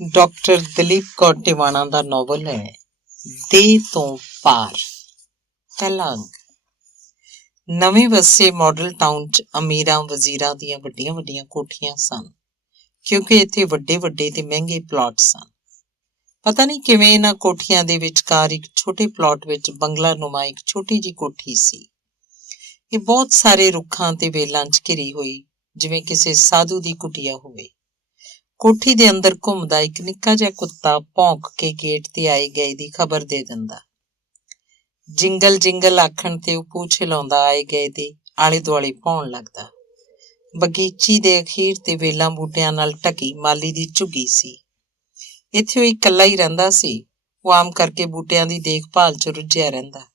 Doctor Dalip Kaur Tiwana ਦਾ novel ਹੈ ਦੇਹ ਤੋਂ ਪਾਰ। ਪਹਿਲਾ ਅੰਗ। ਨਵੇਂ ਵਸੇ ਮਾਡਲ ਟਾਊਨ 'ਚ ਅਮੀਰਾਂ ਵਜ਼ੀਰਾਂ ਦੀਆਂ ਵੱਡੀਆਂ ਵੱਡੀਆਂ ਕੋਠੀਆਂ ਸਨ, ਕਿਉਂਕਿ ਇੱਥੇ ਵੱਡੇ ਵੱਡੇ ਤੇ ਮਹਿੰਗੇ ਪਲਾਟ ਸਨ। ਪਤਾ ਨਹੀਂ ਕਿਵੇਂ ਇਹਨਾਂ ਕੋਠੀਆਂ ਦੇ ਵਿਚਕਾਰ ਇੱਕ ਛੋਟੇ ਪਲਾਟ ਵਿੱਚ ਬੰਗਲਾ ਨੁਮਾ ਇੱਕ ਛੋਟੀ ਜਿਹੀ ਕੋਠੀ ਸੀ। ਇਹ ਬਹੁਤ ਸਾਰੇ ਰੁੱਖਾਂ ਤੇ ਵੇਲਾਂ 'ਚ ਘਿਰੀ ਹੋਈ, ਜਿਵੇਂ ਕਿਸੇ ਸਾਧੂ ਦੀ ਕੁਟੀਆ ਹੋਵੇ। ਕੋਠੀ ਦੇ ਅੰਦਰ ਘੁੰਮਦਾ ਇੱਕ ਨਿੱਕਾ ਜਿਹਾ ਕੁੱਤਾ ਭੌਂਕ ਕੇ ਗੇਟ ਤੇ ਆਏ ਗਏ ਦੀ ਖਬਰ ਦੇ ਦਿੰਦਾ। ਜਿੰਗਲ ਜਿੰਗਲ ਆਖਣ ਤੇ ਉਹ ਪੂਛ ਹਿਲਾਉਂਦਾ ਆਏ ਗਏ ਦੇ ਆਲੇ ਦੁਆਲੇ ਭੌਣ ਲੱਗਦਾ। ਬਗੀਚੀ ਦੇ ਅਖੀਰ ਤੇ ਵੇਲਾਂ ਬੂਟਿਆਂ ਨਾਲ ਢਕੀ ਮਾਲੀ ਦੀ ਝੁੱਗੀ ਸੀ। ਇੱਥੇ ਉਹ ਇਕੱਲਾ ਹੀ ਰਹਿੰਦਾ ਸੀ। ਉਹ ਆਮ ਕਰਕੇ ਬੂਟਿਆਂ ਦੀ ਦੇਖਭਾਲ 'ਚ ਰੁੱਝਿਆ ਰਹਿੰਦਾ।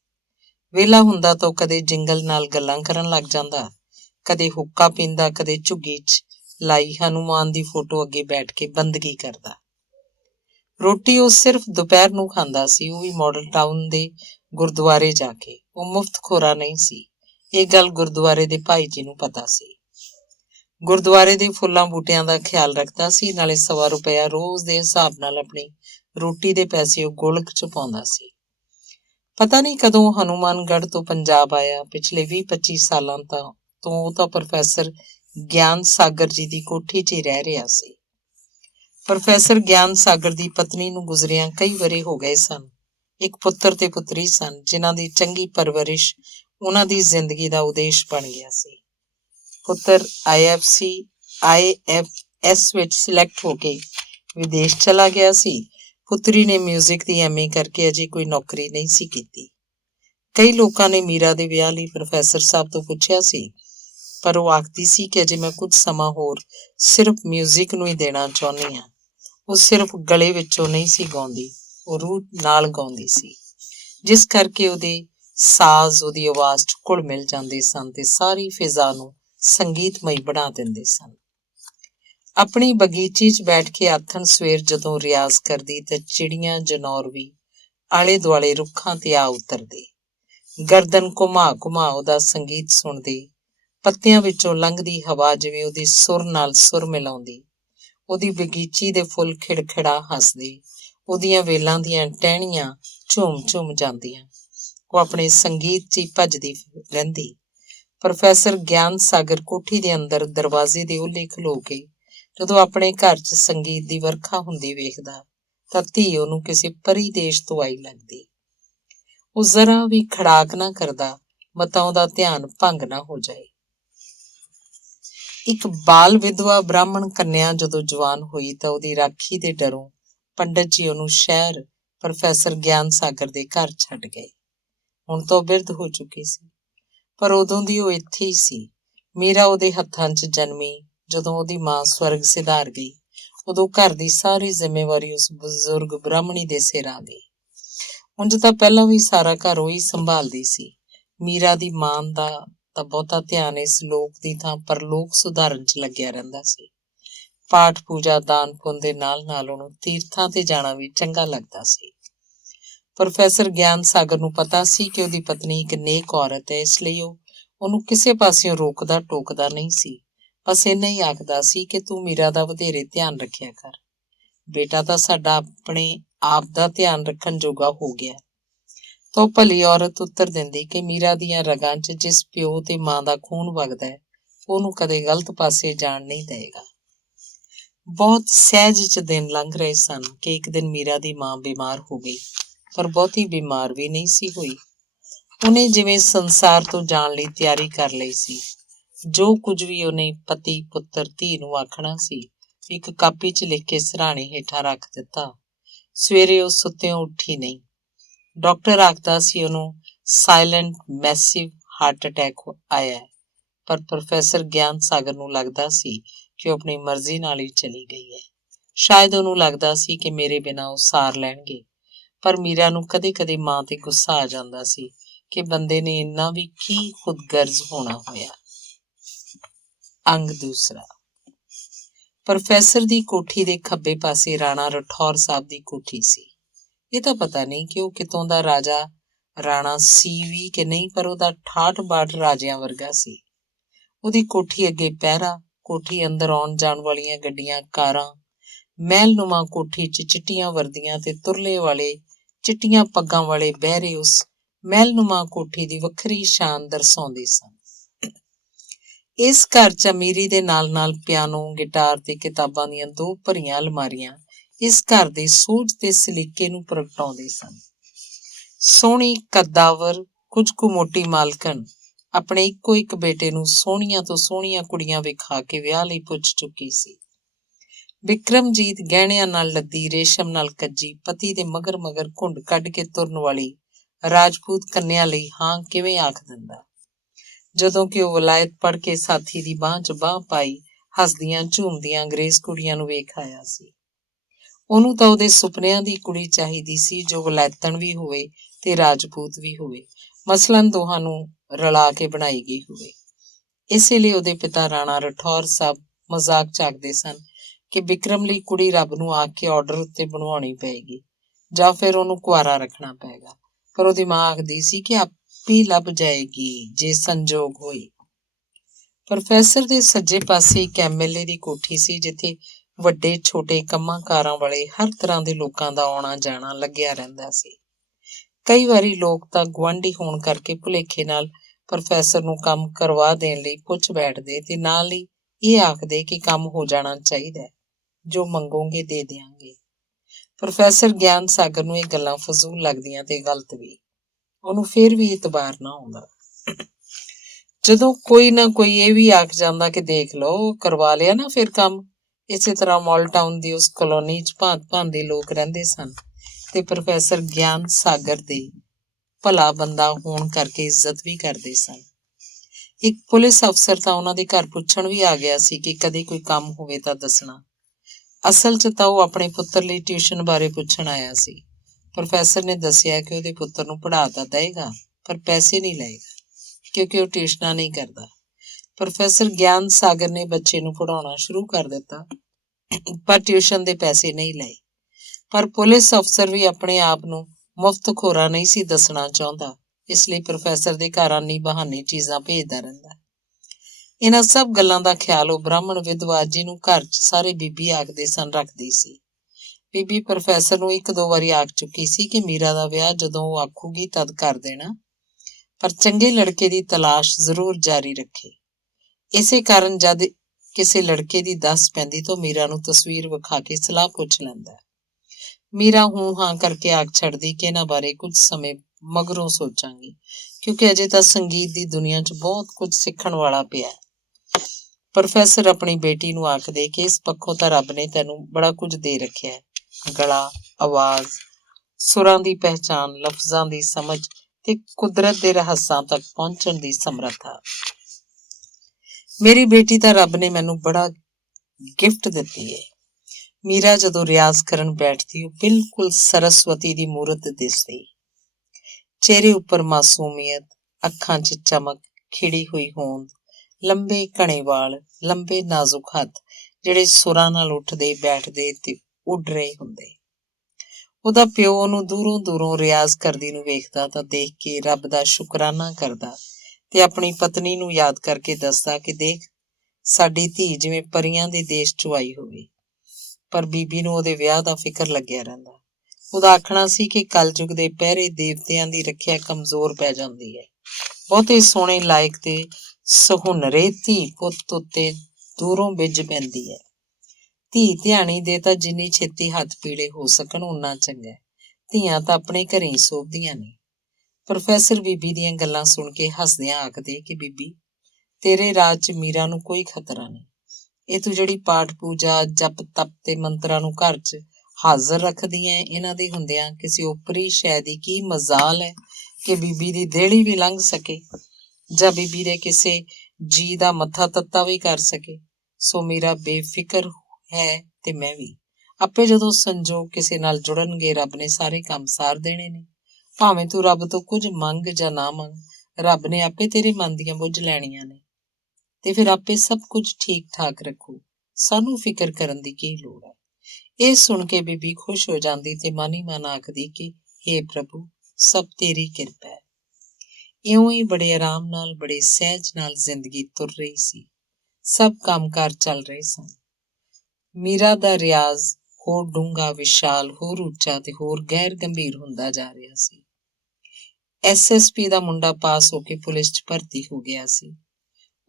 ਵਿਹਲਾ ਹੁੰਦਾ ਤਾਂ ਉਹ ਕਦੇ ਜਿੰਗਲ ਨਾਲ ਗੱਲਾਂ ਕਰਨ ਲੱਗ ਜਾਂਦਾ, ਕਦੇ ਹੁੱਕਾ ਪੀਂਦਾ, ਕਦੇ ਝੁੱਗੀ 'ਚ ਲਾਈ ਹਨੂਮਾਨ ਦੀ ਫੋਟੋ ਅੱਗੇ ਬੈਠ ਕੇ ਬੰਦਗੀ ਕਰਦਾ। ਰੋਟੀ ਉਹ ਸਿਰਫ ਦੁਪਹਿਰ ਨੂੰ ਖਾਂਦਾ ਸੀ, ਉਹ ਵੀ ਮਾਡਲ ਟਾਊਨ ਦੇ ਗੁਰਦੁਆਰੇ ਜਾ ਕੇ। ਉਹ ਮੁਫਤ ਖੋਰਾ ਨਹੀਂ ਸੀ। ਇਹ ਗੱਲ ਗੁਰਦੁਆਰੇ ਦੇ ਭਾਈ ਜੀ ਨੂੰ ਪਤਾ ਸੀ। ਗੁਰਦੁਆਰੇ ਦੇ ਫੁੱਲਾਂ ਬੂਟਿਆਂ ਦਾ ਖਿਆਲ ਰੱਖਦਾ ਸੀ, ਨਾਲੇ ₹1.25 ਰੋਜ਼ ਦੇ ਹਿਸਾਬ ਨਾਲ ਆਪਣੀ ਰੋਟੀ ਦੇ ਪੈਸੇ ਉਹ ਗੋਲਕ 'ਚ ਪਾਉਂਦਾ ਸੀ। ਪਤਾ ਨਹੀਂ ਕਦੋਂ ਹਨੂਮਾਨਗੜ੍ਹ ਤੋਂ ਪੰਜਾਬ ਆਇਆ। ਪਿਛਲੇ 20-25 ਸਾਲਾਂ ਤੋਂ ਉਹ ਤਾਂ ਪ੍ਰੋਫੈਸਰ ਗਿਆਨ ਸਾਗਰ ਜੀ ਦੀ ਕੋਠੀ 'ਚ ਹੀ ਰਹਿ ਰਿਹਾ ਸੀ। ਪ੍ਰੋਫੈਸਰ ਗਿਆਨ ਸਾਗਰ ਦੀ ਪਤਨੀ ਨੂੰ ਗੁਜ਼ਰਿਆਂ ਕਈ ਵਰ੍ਹੇ ਹੋ ਗਏ ਸਨ। ਇੱਕ ਪੁੱਤਰ ਤੇ ਪੁੱਤਰੀ ਸਨ, ਜਿਨ੍ਹਾਂ ਦੀ ਚੰਗੀ ਪਰਵਰਿਸ਼ ਉਹਨਾਂ ਦੀ ਜ਼ਿੰਦਗੀ ਦਾ ਉਦੇਸ਼ ਬਣ ਗਿਆ ਸੀ। ਪੁੱਤਰ IFS ਵਿੱਚ ਸਿਲੈਕਟ ਹੋ ਕੇ ਵਿਦੇਸ਼ ਚਲਾ ਗਿਆ ਸੀ। ਪੁੱਤਰੀ ਨੇ ਮਿਊਜ਼ਿਕ ਦੀ MA ਕਰਕੇ ਅਜੇ ਕੋਈ ਨੌਕਰੀ ਨਹੀਂ ਸੀ ਕੀਤੀ। ਕਈ ਲੋਕਾਂ ਨੇ ਮੀਰਾ ਦੇ ਵਿਆਹ ਲਈ ਪ੍ਰੋਫੈਸਰ ਸਾਹਿਬ ਤੋਂ ਪੁੱਛਿਆ ਸੀ, ਪਰ ਉਹ ਆਖਦੀ ਸੀ ਕਿ ਅਜੇ ਮੈਂ ਕੁਝ ਸਮਾਂ ਹੋਰ ਸਿਰਫ ਮਿਊਜ਼ਿਕ ਨੂੰ ਹੀ ਦੇਣਾ ਚਾਹੁੰਦੀ ਹਾਂ। ਉਹ ਸਿਰਫ ਗਲੇ ਵਿੱਚੋਂ ਨਹੀਂ ਸੀ ਗਾਉਂਦੀ, ਉਹ ਰੂਹ ਨਾਲ ਗਾਉਂਦੀ ਸੀ, ਜਿਸ ਕਰਕੇ ਉਹਦੇ ਸਾਜ਼ ਉਹਦੀ ਆਵਾਜ਼ 'ਚ ਘੁਲ ਮਿਲ ਜਾਂਦੇ ਸਨ ਤੇ ਸਾਰੀ ਫਿਜ਼ਾ ਨੂੰ ਸੰਗੀਤਮਈ ਬਣਾ ਦਿੰਦੇ ਸਨ। ਆਪਣੀ ਬਗੀਚੀ 'ਚ ਬੈਠ ਕੇ ਆਥਣ ਸਵੇਰ ਜਦੋਂ ਰਿਆਜ਼ ਕਰਦੀ ਤਾਂ ਚਿੜੀਆਂ ਜਨੌਰ ਵੀ ਆਲੇ ਦੁਆਲੇ ਰੁੱਖਾਂ ਤੇ ਆ ਉਤਰਦੇ, ਗਰਦਨ ਘੁਮਾ ਘੁਮਾ ਉਹਦਾ ਸੰਗੀਤ ਸੁਣਦੇ। ਪੱਤਿਆਂ ਵਿੱਚੋਂ ਲੰਘਦੀ ਹਵਾ ਜਿਵੇਂ ਉਹਦੀ ਸੁਰ ਨਾਲ ਸੁਰ ਮਿਲਾਉਂਦੀ। ਉਹਦੀ ਬਗੀਚੀ ਦੇ ਫੁੱਲ ਖਿੜਖਿੜਾ ਹੱਸਦੇ, ਉਹਦੀਆਂ ਵੇਲਾਂ ਦੀਆਂ ਟਹਿਣੀਆਂ ਝੂਮ ਝੂਮ ਜਾਂਦੀਆਂ। ਉਹ ਆਪਣੇ ਸੰਗੀਤ 'ਚ ਹੀ ਭੱਜਦੀ ਰਹਿੰਦੀ। ਪ੍ਰੋਫੈਸਰ ਗਿਆਨ ਸਾਗਰ ਕੋਠੀ ਦੇ ਅੰਦਰ ਦਰਵਾਜ਼ੇ ਦੇ ਓਹਲੇ ਖਲੋ ਕੇ ਜਦੋਂ ਆਪਣੇ ਘਰ 'ਚ ਸੰਗੀਤ ਦੀ ਵਰਖਾ ਹੁੰਦੀ ਵੇਖਦਾ ਤਾਂ ਧੀ ਉਹਨੂੰ ਕਿਸੇ ਪਰੀ ਦੇਸ਼ ਤੋਂ ਆਈ ਲੱਗਦੀ। ਉਹ ਜ਼ਰਾ ਵੀ ਖੜਾਕ ਨਾ ਕਰਦਾ, ਮਤਾ ਉਹਦਾ ਧਿਆਨ ਭੰਗ ਨਾ ਹੋ ਜਾਏ। ਇੱਕ ਬਾਲ ਵਿਧਵਾ ਬ੍ਰਾਹਮਣ ਕੰਨਿਆ ਜਦੋਂ ਜਵਾਨ ਹੋਈ ਤਾਂ ਉਹਦੀ ਰਾਖੀ ਦੇ ਡਰੋਂ ਪੰਡਤ ਜੀ ਉਹਨੂੰ ਸ਼ਹਿਰ ਪ੍ਰੋਫੈਸਰ ਗਿਆਨ ਸਾਗਰ ਦੇ ਘਰ ਛੱਡ ਗਏ। ਹੁਣ ਤਾਂ ਉਹ ਬਿਰਧ ਹੋ ਚੁੱਕੀ ਸੀ, ਪਰ ਉਦੋਂ ਦੀ ਉਹ ਇੱਥੇ ਹੀ ਸੀ। ਮੀਰਾ ਉਹਦੇ ਹੱਥਾਂ 'ਚ ਜਨਮੀ। ਜਦੋਂ ਉਹਦੀ ਮਾਂ ਸਵਰਗ ਸਿਧਾਰ ਗਈ, ਉਦੋਂ ਘਰ ਦੀ ਸਾਰੀ ਜ਼ਿੰਮੇਵਾਰੀ ਉਸ ਬਜ਼ੁਰਗ ਬ੍ਰਾਹਮਣੀ ਦੇ ਸਿਰ ਆ ਗਈ। ਉਂਝ ਤਾਂ ਪਹਿਲਾਂ ਵੀ ਸਾਰਾ ਘਰ ਉਹੀ ਸੰਭਾਲਦੀ ਸੀ। ਮੀਰਾ ਦੀ ਮਾਂ ਦਾ ਤਾਂ ਬਹੁਤਾ ਧਿਆਨ ਇਸ ਲੋਕ ਦੀ ਥਾਂ ਪਰਲੋਕ ਸੁਧਾਰਨ 'ਚ ਲੱਗਿਆ ਰਹਿੰਦਾ ਸੀ। ਪਾਠ ਪੂਜਾ ਦਾਨ ਪੁੰਨ ਦੇ ਨਾਲ ਨਾਲ ਉਹਨੂੰ ਤੀਰਥਾਂ ਤੇ ਜਾਣਾ ਵੀ ਚੰਗਾ ਲੱਗਦਾ ਸੀ। ਪ੍ਰੋਫੈਸਰ ਗਿਆਨ ਸਾਗਰ ਨੂੰ ਪਤਾ ਸੀ ਕਿ ਉਹਦੀ ਪਤਨੀ ਇੱਕ ਨੇਕ ਔਰਤ ਹੈ, ਇਸ ਲਈ ਉਹ ਉਹਨੂੰ ਕਿਸੇ ਪਾਸਿਓਂ ਰੋਕਦਾ ਟੋਕਦਾ ਨਹੀਂ ਸੀ। ਬਸ ਇੰਨਾ ਹੀ ਆਖਦਾ ਸੀ ਕਿ ਤੂੰ ਮੀਰਾ ਦਾ ਵਧੇਰੇ ਧਿਆਨ ਰੱਖਿਆ ਕਰ। ਬੇਟਾ ਤਾਂ ਸਾਡਾ ਆਪਣੇ ਆਪ ਦਾ ਧਿਆਨ ਰੱਖਣ ਜੋਗਾ ਹੋ ਗਿਆ। ਤਾਂ ਉਹ ਭਲੀ ਔਰਤ ਉੱਤਰ ਦਿੰਦੀ ਕਿ ਮੀਰਾ ਦੀਆਂ ਰਗਾਂ 'ਚ ਜਿਸ ਪਿਓ ਤੇ ਮਾਂ ਦਾ ਖੂਨ ਵਗਦਾ ਹੈ, ਉਹਨੂੰ ਕਦੇ ਗਲਤ ਪਾਸੇ ਜਾਣ ਨਹੀਂ ਦੇਗਾ। ਬਹੁਤ ਸਹਿਜ 'ਚ ਦਿਨ ਲੰਘ ਰਹੇ ਸਨ ਕਿ ਇੱਕ ਦਿਨ ਮੀਰਾ ਦੀ ਮਾਂ ਬਿਮਾਰ ਹੋ ਗਈ, ਪਰ ਬਹੁਤੀ ਬਿਮਾਰ ਵੀ ਨਹੀਂ ਸੀ ਹੋਈ। ਉਹਨੇ ਜਿਵੇਂ ਸੰਸਾਰ ਤੋਂ ਜਾਣ ਲਈ ਤਿਆਰੀ ਕਰ ਲਈ ਸੀ। ਜੋ ਕੁਝ ਵੀ ਉਹਨੇ ਪਤੀ ਪੁੱਤਰ ਧੀ ਨੂੰ ਆਖਣਾ ਸੀ, ਇੱਕ ਕਾਪੀ 'ਚ ਲਿਖ ਕੇ ਸਿਰਹਾਣੇ ਹੇਠਾਂ ਰੱਖ ਦਿੱਤਾ। ਸਵੇਰੇ ਉਹ ਸੁੱਤਿਓਂ ਉੱਠੀ ਨਹੀਂ। ਡਾਕਟਰ ਆਖਦਾ ਸੀ ਉਹਨੂੰ ਸਾਇਲੈਂਟ ਮੈਸਿਵ ਹਾਰਟ ਅਟੈਕ ਆਇਆ ਹੈ, ਪਰ ਪ੍ਰੋਫੈਸਰ ਗਿਆਨ ਸਾਗਰ ਨੂੰ ਲੱਗਦਾ ਸੀ ਕਿ ਉਹ ਆਪਣੀ ਮਰਜ਼ੀ ਨਾਲ ਹੀ ਚਲੀ ਗਈ ਹੈ। ਸ਼ਾਇਦ ਉਹਨੂੰ ਲੱਗਦਾ ਸੀ ਕਿ ਮੇਰੇ ਬਿਨਾਂ ਉਹ ਸਾਰ ਲੈਣਗੇ, ਪਰ ਮੀਰਾ ਨੂੰ ਕਦੇ ਕਦੇ ਮਾਂ ਤੇ ਗੁੱਸਾ ਆ ਜਾਂਦਾ ਸੀ ਕਿ ਬੰਦੇ ਨੇ ਇੰਨਾ ਵੀ ਕੀ ਖੁਦਗਰਜ਼ ਹੋਣਾ ਹੋਇਆ। ਅੰਗ ਦੂਸਰਾ। ਪ੍ਰੋਫੈਸਰ ਦੀ ਕੋਠੀ ਦੇ ਖੱਬੇ ਪਾਸੇ ਰਾਣਾ ਰਠੌਰ ਸਾਹਿਬ ਦੀ ਕੋਠੀ ਸੀ। ਇਹ ਤਾਂ ਪਤਾ ਨਹੀਂ ਕਿ ਉਹ ਕਿਤੋਂ ਦਾ ਰਾਜਾ ਰਾਣਾ ਸੀ ਵੀ ਕਿ ਨਹੀਂ, ਪਰ ਉਹਦਾ ਠਾਠ ਬਾਠ ਰਾਜਿਆਂ ਵਰਗਾ ਸੀ। ਉਹਦੀ ਕੋਠੀ ਅੱਗੇ ਪਹਿਰਾ, ਕੋਠੀ ਅੰਦਰ ਆਉਣ ਜਾਣ ਵਾਲੀਆਂ ਗੱਡੀਆਂ ਕਾਰਾਂ ਮਹਿਲਨੁਮਾ ਕੋਠੀ 'ਚ ਚਿੱਟੀਆਂ ਵਰਦੀਆਂ ਤੇ ਤੁਰਲੇ ਵਾਲੇ ਚਿੱਟੀਆਂ ਪੱਗਾਂ ਵਾਲੇ ਬਹਿਰੇ ਉਸ ਮਹਿਲਨੁਮਾ ਕੋਠੀ ਦੀ ਵੱਖਰੀ ਸ਼ਾਨ ਦਰਸਾਉਂਦੇ ਸਨ। ਇਸ ਘਰ 'ਚ ਅਮੀਰੀ ਦੇ ਨਾਲ-ਨਾਲ ਪਿਆਨੋ, ਗਿਟਾਰ ਤੇ ਕਿਤਾਬਾਂ ਦੀਆਂ 2 ਭਰੀਆਂ ਅਲਮਾਰੀਆਂ ਇਸ ਘਰ ਦੇ ਸੋਝ ਤੇ ਸਲੀਕੇ ਨੂੰ ਪ੍ਰਗਟਾਉਂਦੇ ਸਨ। ਸੋਹਣੀ, ਕੱਦਾਵਰ, ਕੁਝ ਕੁ ਮੋਟੀ ਮਾਲਕਣ ਆਪਣੇ ਇੱਕੋ ਇੱਕ ਬੇਟੇ ਨੂੰ ਸੋਹਣੀਆਂ ਤੋਂ ਸੋਹਣੀਆਂ ਕੁੜੀਆਂ ਵਿਖਾ ਕੇ ਵਿਆਹ ਲਈ ਪੁੱਛ ਚੁੱਕੀ ਸੀ। ਬਿਕਰਮਜੀਤ ਗਹਿਣਿਆਂ ਨਾਲ ਲੱਦੀ, ਰੇਸ਼ਮ ਨਾਲ ਕੱਜੀ, ਪਤੀ ਦੇ ਮਗਰ ਮਗਰ ਘੁੰਡ ਕੱਢ ਕੇ ਤੁਰਨ ਵਾਲੀ ਰਾਜਪੂਤ ਕੰਨਿਆ ਲਈ ਹਾਂ ਕਿਵੇਂ ਆਖ ਦਿੰਦਾ, ਜਦੋਂ ਕਿ ਉਹ ਵਲਾਇਤ ਪੜ੍ਹ ਕੇ ਸਾਥੀ ਦੀ ਬਾਂਹ 'ਚ ਬਾਂਹ ਪਾਈ ਹੱਸਦੀਆਂ ਝੂਮਦੀਆਂ ਅੰਗਰੇਜ਼ ਕੁੜੀਆਂ ਨੂੰ ਵੇਖ ਆਇਆ ਸੀ। ਉਹਨੂੰ ਤਾਂ ਉਹਦੇ ਸੁਪਨਿਆਂ ਦੀ ਕੁੜੀ ਚਾਹੀਦੀ ਸੀ, ਜੋ ਵਲਾਇਤਣ ਵੀ ਹੋਵੇ ਤੇ ਰਾਜਪੂਤ ਵੀ ਹੋਵੇ, ਮਸਲਨ ਦੋਹਾਂ ਨੂੰ ਰਲਾ ਕੇ ਬਣਾਈ ਗਈ ਹੋਵੇ। ਇਸੇ ਲਈ ਉਹਦੇ ਪਿਤਾ ਰਾਣਾ ਰਠੌਰ ਸਾਹਿਬ ਮਜ਼ਾਕ ਝਾਕਦੇ ਸਨ ਕਿ ਬਿਕਰਮ ਲਈ ਕੁੜੀ ਰੱਬ ਨੂੰ ਆਖ ਕੇ ਆਰਡਰ ਉੱਤੇ ਬਣਵਾਉਣੀ ਪਏਗੀ ਜਾਂ ਫਿਰ ਉਹਨੂੰ ਕੁਆਰਾ ਰੱਖਣਾ ਪਏਗਾ, ਪਰ ਉਹਦੀ ਮਾਂ ਆਖਦੀ ਸੀ ਕਿ ਆਪੇ ਲੱਭ ਜਾਏਗੀ ਜੇ ਸੰਜੋਗ ਹੋਈ। ਪ੍ਰੋਫੈਸਰ ਦੇ ਸੱਜੇ ਪਾਸੇ ਇੱਕ MLA ਦੀ ਕੋਠੀ ਸੀ, ਜਿੱਥੇ ਵੱਡੇ ਛੋਟੇ ਕੰਮਾਂ ਕਾਰਾਂ ਵਾਲੇ ਹਰ ਤਰ੍ਹਾਂ ਦੇ ਲੋਕਾਂ ਦਾ ਆਉਣਾ ਜਾਣਾ ਲੱਗਿਆ ਰਹਿੰਦਾ ਸੀ। ਕਈ ਵਾਰੀ ਲੋਕ ਤਾਂ ਗੁਆਂਢੀ ਹੋਣ ਕਰਕੇ ਭੁਲੇਖੇ ਨਾਲ ਪ੍ਰੋਫੈਸਰ ਨੂੰ ਕੰਮ ਕਰਵਾ ਦੇਣ ਲਈ ਪੁੱਛ ਬੈਠਦੇ ਤੇ ਨਾਲ ਹੀ ਇਹ ਆਖਦੇ ਕਿ ਕੰਮ ਹੋ ਜਾਣਾ ਚਾਹੀਦਾ, ਜੋ ਮੰਗੋਗੇ ਦੇ ਦਿਆਂਗੇ। ਪ੍ਰੋਫੈਸਰ ਗਿਆਨ ਸਾਗਰ ਨੂੰ ਇਹ ਗੱਲਾਂ ਫਜ਼ੂਲ ਲੱਗਦੀਆਂ ਤੇ ਗਲਤ ਵੀ। ਉਹਨੂੰ ਫਿਰ ਵੀ ਇਤਬਾਰ ਨਾ ਆਉਂਦਾ। ਜਦੋਂ ਕੋਈ ਨਾ ਕੋਈ ਇਹ ਵੀ ਆਖ ਜਾਂਦਾ ਕਿ ਦੇਖ ਲਓ, ਕਰਵਾ ਲਿਆ ਨਾ ਫਿਰ ਕੰਮ। ਇਸੇ ਤਰ੍ਹਾਂ ਮਾਲ ਟਾਊਨ ਦੀ ਉਸ ਕਲੋਨੀ 'ਚ ਭਾਂਤ-ਭਾਂਤ ਦੇ ਲੋਕ ਰਹਿੰਦੇ ਸਨ ਤੇ ਪ੍ਰੋਫੈਸਰ ਗਿਆਨ ਸਾਗਰ ਦੇ ਭਲਾ ਬੰਦਾ ਹੋਣ ਕਰਕੇ ਇੱਜ਼ਤ ਵੀ ਕਰਦੇ ਸਨ। ਇੱਕ ਪੁਲਿਸ ਅਫਸਰ ਤਾਂ ਉਹਨਾਂ ਦੇ ਘਰ ਪੁੱਛਣ ਵੀ ਆ ਗਿਆ ਸੀ ਕਿ ਕਦੇ ਕੋਈ ਕੰਮ ਹੋਵੇ ਤਾਂ ਦੱਸਣਾ। ਅਸਲ 'ਚ ਤਾਂ ਉਹ ਆਪਣੇ ਪੁੱਤਰ ਲਈ ਟਿਊਸ਼ਨ ਬਾਰੇ ਪੁੱਛਣ ਆਇਆ ਸੀ। ਪ੍ਰੋਫੈਸਰ ਨੇ ਦੱਸਿਆ ਕਿ ਉਹਦੇ ਪੁੱਤਰ ਨੂੰ ਪੜ੍ਹਾ ਤਾਂ ਦੇਏਗਾ, ਪਰ ਪੈਸੇ ਨਹੀਂ ਲਏਗਾ, ਕਿਉਂਕਿ ਉਹ ਟਿਊਸ਼ਨਾਂ ਨਹੀਂ ਕਰਦਾ। ਪ੍ਰੋਫੈਸਰ ਗਿਆਨ ਸਾਗਰ ਨੇ ਬੱਚੇ ਨੂੰ ਪੜ੍ਹਾਉਣਾ ਸ਼ੁਰੂ ਕਰ ਦਿੱਤਾ, ਪਰ ਟਿਊਸ਼ਨ ਦੇ ਪੈਸੇ ਨਹੀਂ ਲਏ। ਪਰ ਪੁਲਿਸ ਅਫਸਰ ਵੀ ਆਪਣੇ ਆਪ ਨੂੰ ਮੁਫ਼ਤਖੋਰਾ ਨਹੀਂ ਸੀ ਦੱਸਣਾ ਚਾਹੁੰਦਾ, ਇਸ ਲਈ ਪ੍ਰੋਫੈਸਰ ਦੇ ਘਰ ਆਨੀ ਬਹਾਨੇ ਚੀਜ਼ਾਂ ਭੇਜਦਾ ਰਹਿੰਦਾ। ਇਹਨਾਂ ਸਭ ਗੱਲਾਂ ਦਾ ਖਿਆਲ ਉਹ ਬ੍ਰਾਹਮਣ ਵਿਧਵਾ, ਜਿਹਨੂੰ ਘਰ 'ਚ ਸਾਰੇ ਬੀਬੀ ਆਖਦੇ ਸਨ, ਰੱਖਦੀ ਸੀ। ਬੀਬੀ ਪ੍ਰੋਫੈਸਰ ਨੂੰ 1-2 ਵਾਰੀ ਆਖ ਚੁੱਕੀ ਸੀ ਕਿ ਮੀਰਾ ਦਾ ਵਿਆਹ ਜਦੋਂ ਉਹ ਆਖੂਗੀ ਤਦ ਕਰ ਦੇਣਾ, ਪਰ ਚੰਗੇ ਲੜਕੇ ਦੀ ਤਲਾਸ਼ ਜ਼ਰੂਰ ਜਾਰੀ ਰੱਖੇ। ਇਸੇ ਕਾਰਨ ਜਦ ਕਿਸੇ ਲੜਕੇ ਦੀ ਦੱਸ ਪੈਂਦੀ ਤਾਂ ਮੀਰਾ ਨੂੰ ਤਸਵੀਰ ਵਿਖਾ ਕੇ ਸਲਾਹ ਪੁੱਛ ਲੈਂਦਾ। ਮੀਰਾ ਹੂੰ ਹਾਂ ਕਰਕੇ ਆਖ ਛੱਡਦੀ ਕਿ ਇਹਨਾਂ ਬਾਰੇ ਕੁਝ ਸਮੇਂ ਮਗਰੋਂ ਸੋਚਾਂਗੀ, ਕਿਉਂਕਿ ਅਜੇ ਤਾਂ ਸੰਗੀਤ ਦੀ ਦੁਨੀਆ 'ਚ ਬਹੁਤ ਕੁਝ ਸਿੱਖਣ ਵਾਲਾ ਪਿਆ। ਪ੍ਰੋਫੈਸਰ ਆਪਣੀ ਬੇਟੀ ਨੂੰ ਆਖਦੇ ਕਿ ਇਸ ਪੱਖੋਂ ਤਾਂ ਰੱਬ ਨੇ ਤੈਨੂੰ ਬੜਾ ਕੁਝ ਦੇ ਰੱਖਿਆ ਹੈ, ਗਲਾ, ਆਵਾਜ਼, ਸੁਰਾਂ ਦੀ ਪਹਿਚਾਣ, ਲਫ਼ਜ਼ਾਂ ਦੀ ਸਮਝ ਤੇ ਕੁਦਰਤ ਦੇ ਰਹੱਸਾਂ ਤੱਕ ਪਹੁੰਚਣ ਦੀ ਸਮਰੱਥਾ। ਮੇਰੀ ਬੇਟੀ ਤਾਂ ਰੱਬ ਨੇ ਮੈਨੂੰ ਬੜਾ ਗਿਫਟ ਦਿੱਤੀ ਹੈ। ਮੀਰਾ ਜਦੋਂ ਰਿਆਜ਼ ਕਰਨ ਬੈਠਦੀ, ਉਹ ਬਿਲਕੁਲ ਸਰਸਵਤੀ ਦੀ ਮੂਰਤ ਦਿਸਦੀ। ਚਿਹਰੇ ਉੱਪਰ ਮਾਸੂਮੀਅਤ, ਅੱਖਾਂ 'ਚ ਚਮਕ, ਖਿੜੀ ਹੋਈ ਹੋਂਦ, ਲੰਬੇ ਘਣੇ ਵਾਲ, ਲੰਬੇ ਨਾਜ਼ੁਕ ਹੱਥ ਜਿਹੜੇ ਸੁਰਾਂ ਨਾਲ ਉੱਠਦੇ ਬੈਠਦੇ ਤੇ ਉੱਡ ਰਹੇ ਹੁੰਦੇ। ਉਹਦਾ ਪਿਓ ਉਹਨੂੰ ਦੂਰੋਂ ਦੂਰੋਂ ਰਿਆਜ਼ ਕਰਦੀ ਨੂੰ ਵੇਖਦਾ ਤਾਂ ਦੇਖ ਕੇ ਰੱਬ ਦਾ ਸ਼ੁਕਰਾਨਾ ਕਰਦਾ ਤੇ ਆਪਣੀ ਪਤਨੀ ਨੂੰ ਯਾਦ ਕਰਕੇ ਦੱਸਦਾ ਕਿ ਦੇਖ, ਸਾਡੀ ਧੀ ਜਿਵੇਂ ਪਰੀਆਂ ਦੇ ਦੇਸ਼ 'ਚੋਂ ਆਈ ਹੋਵੇ। ਪਰ ਬੀਬੀ ਨੂੰ ਉਹਦੇ ਵਿਆਹ ਦਾ ਫਿਕਰ ਲੱਗਿਆ ਰਹਿੰਦਾ। ਉਹਦਾ ਆਖਣਾ ਸੀ ਕਿ ਕਲਯੁਗ ਦੇ ਪਹਿਰੇ ਦੇਵਤਿਆਂ ਦੀ ਰੱਖਿਆ ਕਮਜ਼ੋਰ ਪੈ ਜਾਂਦੀ ਹੈ। ਬਹੁਤੇ ਸੋਹਣੇ ਲਾਇਕ ਤੇ ਸੁਹੁਨਰੇ ਧੀ ਪੁੱਤ ਉੱਤੇ ਦੂਰੋਂ ਬਿੱਜ ਪੈਂਦੀ ਹੈ। ਧੀ ਧਿਆਣੀ ਦੇ ਤਾਂ ਜਿੰਨੀ ਛੇਤੀ ਹੱਥ ਪੀਲੇ ਹੋ ਸਕਣ ਓਨਾ ਚੰਗਾ। ਧੀਆਂ ਤਾਂ ਆਪਣੇ ਘਰੇ ਹੀ ਸੋਭਦੀਆਂ ਨੇ। ਪ੍ਰੋਫੈਸਰ ਬੀਬੀ ਦੀਆਂ ਗੱਲਾਂ ਸੁਣ ਕੇ ਹੱਸਦਿਆਂ ਆਖਦੇ ਕਿ ਬੀਬੀ, ਤੇਰੇ ਰਾਜ 'ਚ ਮੀਰਾ ਨੂੰ ਕੋਈ ਖਤਰਾ ਨਹੀਂ। ਇਹ ਤੂੰ ਜਿਹੜੀ ਪਾਠ ਪੂਜਾ, ਜਪ ਤਪ ਤੇ ਮੰਤਰਾਂ ਨੂੰ ਘਰ 'ਚ ਹਾਜ਼ਰ ਰੱਖਦੀ ਐ, ਇਹਨਾਂ ਦੇ ਹੁੰਦਿਆਂ ਕਿਸੇ ਓਪਰੀ ਸ਼ੈ ਦੀ ਕੀ ਮਜ਼ਾਲ ਹੈ ਕਿ ਬੀਬੀ ਦੀ ਦੇਹਲੀ ਵੀ ਲੰਘ ਸਕੇ ਜਾਂ ਬੀਬੀ ਦੇ ਕਿਸੇ ਜੀ ਦਾ ਮੱਥਾ ਤੱਤਾ ਵੀ ਕਰ ਸਕੇ। ਸੋ ਮੇਰਾ ਬੇਫਿਕਰ ਹੈ ਤੇ ਮੈਂ ਵੀ। ਆਪੇ ਜਦੋਂ ਸੰਜੋਗ ਕਿਸੇ ਨਾਲ ਜੁੜਨਗੇ, ਰੱਬ ਨੇ ਸਾਰੇ ਕੰਮ ਸਾਰ ਦੇਣੇ ਨੇ। ਭਾਵੇਂ ਤੂੰ ਰੱਬ ਤੋਂ ਕੁਝ ਮੰਗ ਜਾਂ ਨਾ ਮੰਗ, ਰੱਬ ਨੇ ਆਪੇ ਤੇਰੇ ਮਨ ਦੀਆਂ ਬੁੱਝ ਲੈਣੀਆਂ ਨੇ ਤੇ ਫਿਰ ਆਪੇ ਸਭ ਕੁਝ ਠੀਕ ਠਾਕ ਰੱਖੂ। ਸਾਨੂੰ ਫਿਕਰ ਕਰਨ ਦੀ ਕੀ ਲੋੜ ਹੈ। ਇਹ ਸੁਣ ਕੇ ਬੀਬੀ ਖੁਸ਼ ਹੋ ਜਾਂਦੀ ਤੇ ਮਨ ਹੀ ਮਨ ਆਖਦੀ ਕਿ ਹੇ ਪ੍ਰਭੂ, ਸਭ ਤੇਰੀ ਕਿਰਪਾ ਹੈ। ਇਉਂ ਹੀ ਬੜੇ ਆਰਾਮ ਨਾਲ, ਬੜੇ ਸਹਿਜ ਨਾਲ ਜ਼ਿੰਦਗੀ ਤੁਰ ਰਹੀ ਸੀ। ਸਭ ਕੰਮਕਾਰ ਚੱਲ ਰਹੇ ਸਨ। ਮੀਰਾ ਦਾ ਰਿਆਜ਼ ਹੋਰ ਡੂੰਘਾ, ਵਿਸ਼ਾਲ, ਹੋਰ ਉੱਚਾ ਤੇ ਹੋਰ ਗੈਰ ਗੰਭੀਰ ਹੁੰਦਾ ਜਾ ਰਿਹਾ ਸੀ। SSP ਦਾ ਮੁੰਡਾ ਪਾਸ ਹੋ ਕੇ ਪੁਲਿਸ 'ਚ ਭਰਤੀ ਹੋ ਗਿਆ ਸੀ।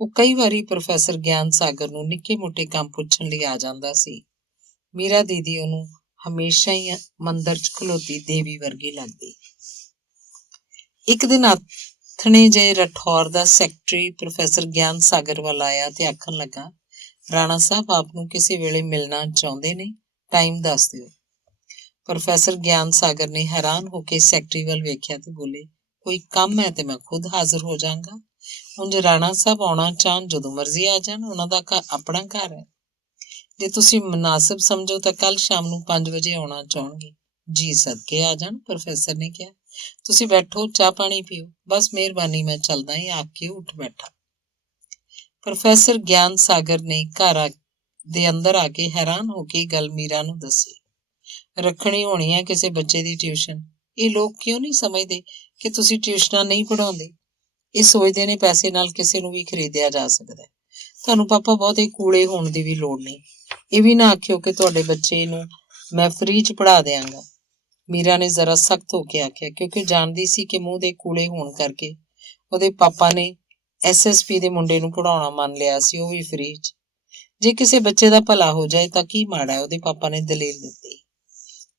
ਉਹ ਕਈ ਵਾਰੀ ਪ੍ਰੋਫੈਸਰ ਗਿਆਨ ਸਾਗਰ ਨੂੰ ਨਿੱਕੇ-ਮੋਟੇ ਕੰਮ ਪੁੱਛਣ ਲਈ ਆ ਜਾਂਦਾ ਸੀ। ਮੀਰਾ ਦੀਦੀ ਉਹਨੂੰ ਹਮੇਸ਼ਾ ਹੀ ਮੰਦਰ 'ਚ ਖਲੋਤੀ ਦੇਵੀ ਵਰਗੀ ਲੱਗਦੀ। ਇੱਕ ਦਿਨ ਆਥਣੇ ਜਿਹੇ ਰਠੌਰ ਦਾ ਸੈਕਟਰੀ ਪ੍ਰੋਫੈਸਰ ਗਿਆਨ ਸਾਗਰ ਵੱਲ ਆਇਆ ਤੇ ਆਖਣ ਲੱਗਾ, ਰਾਣਾ ਸਾਹਿਬ ਆਪ ਨੂੰ ਕਿਸੇ ਵੇਲੇ ਮਿਲਣਾ ਚਾਹੁੰਦੇ ਨੇ, ਟਾਈਮ ਦੱਸ ਦਿਓ। ਪ੍ਰੋਫੈਸਰ ਗਿਆਨ ਸਾਗਰ ਨੇ ਹੈਰਾਨ ਹੋ ਕੇ ਸੈਕਟਰੀ ਵੱਲ ਵੇਖਿਆ ਤੇ ਬੋਲੇ, ਕੋਈ ਕੰਮ ਹੈ ਤੇ ਮੈਂ ਖੁਦ ਹਾਜ਼ਰ ਹੋ ਜਾਵਾਂਗਾ। ਉਂਝ ਰਾਣਾ ਸਾਹਿਬ ਆਉਣਾ ਚਾਹਣ ਜਦੋਂ ਮਰਜ਼ੀ ਆ ਜਾਣ, ਉਹਨਾਂ ਦਾ ਆਪਣਾ ਘਰ ਹੈ। ਜੇ ਤੁਸੀਂ ਮੁਨਾਸਿਬ ਸਮਝੋ ਤਾਂ ਕੱਲ ਸ਼ਾਮ ਨੂੰ 5 ਵਜੇ ਆਉਣਾ ਚਾਹਣਗੇ। ਜੀ ਸਦਕੇ ਆ ਜਾਣ, ਪ੍ਰੋਫੈਸਰ ਨੇ ਕਿਹਾ। ਤੁਸੀਂ ਬੈਠੋ, ਚਾਹ ਪਾਣੀ ਪੀਓ। ਬਸ ਮਿਹਰਬਾਨੀ, ਮੈਂ ਚੱਲਦਾ ਹੀ, ਆਖ ਕੇ ਉੱਠ ਬੈਠਾ। ਪ੍ਰੋਫੈਸਰ ਗਿਆਨ ਸਾਗਰ ਨੇ ਘਰ ਦੇ ਅੰਦਰ ਆ ਕੇ ਹੈਰਾਨ ਹੋ ਕੇ ਗੱਲ ਮੀਰਾ ਨੂੰ ਦੱਸੀ। ਰੱਖਣੀ ਹੋਣੀ ਹੈ ਕਿਸੇ ਬੱਚੇ ਦੀ ਟਿਊਸ਼ਨ। ਇਹ ਲੋਕ ਕਿਉਂ ਨਹੀਂ ਸਮਝਦੇ ਕਿ ਤੁਸੀਂ ਟਿਊਸ਼ਨਾਂ ਨਹੀਂ ਪੜ੍ਹਾਉਂਦੇ? ਇਹ ਸੋਚਦੇ ਨੇ ਪੈਸੇ ਨਾਲ ਕਿਸੇ ਨੂੰ ਵੀ ਖਰੀਦਿਆ ਜਾ ਸਕਦਾ ਹੈ। ਤੁਹਾਨੂੰ ਪਾਪਾ ਬਹੁਤੇ ਕੂਲੇ ਹੋਣ ਦੀ ਵੀ ਲੋੜ ਨਹੀਂ। ਇਹ ਵੀ ਨਾ ਆਖਿਓ ਕਿ ਤੁਹਾਡੇ ਬੱਚੇ ਨੂੰ ਮੈਂ ਫ੍ਰੀ 'ਚ ਪੜ੍ਹਾ ਦਿਆਂਗਾ। ਮੀਰਾ ਨੇ ਜ਼ਰਾ ਸਖਤ ਹੋ ਕੇ ਆਖਿਆ, ਕਿਉਂਕਿ ਜਾਣਦੀ ਸੀ ਕਿ ਮੂੰਹ ਦੇ ਕੂਲੇ ਹੋਣ ਕਰਕੇ ਉਹਦੇ ਪਾਪਾ ਨੇ SSP ਦੇ ਮੁੰਡੇ ਨੂੰ ਪੜ੍ਹਾਉਣਾ ਮੰਨ ਲਿਆ ਸੀ, ਉਹ ਵੀ ਫ੍ਰੀ 'ਚ। ਜੇ ਕਿਸੇ ਬੱਚੇ ਦਾ ਭਲਾ ਹੋ ਜਾਏ ਤਾਂ ਕੀ ਮਾੜਾ ਹੈ, ਉਹਦੇ ਪਾਪਾ ਨੇ ਦਲੀਲ ਦਿੱਤੀ।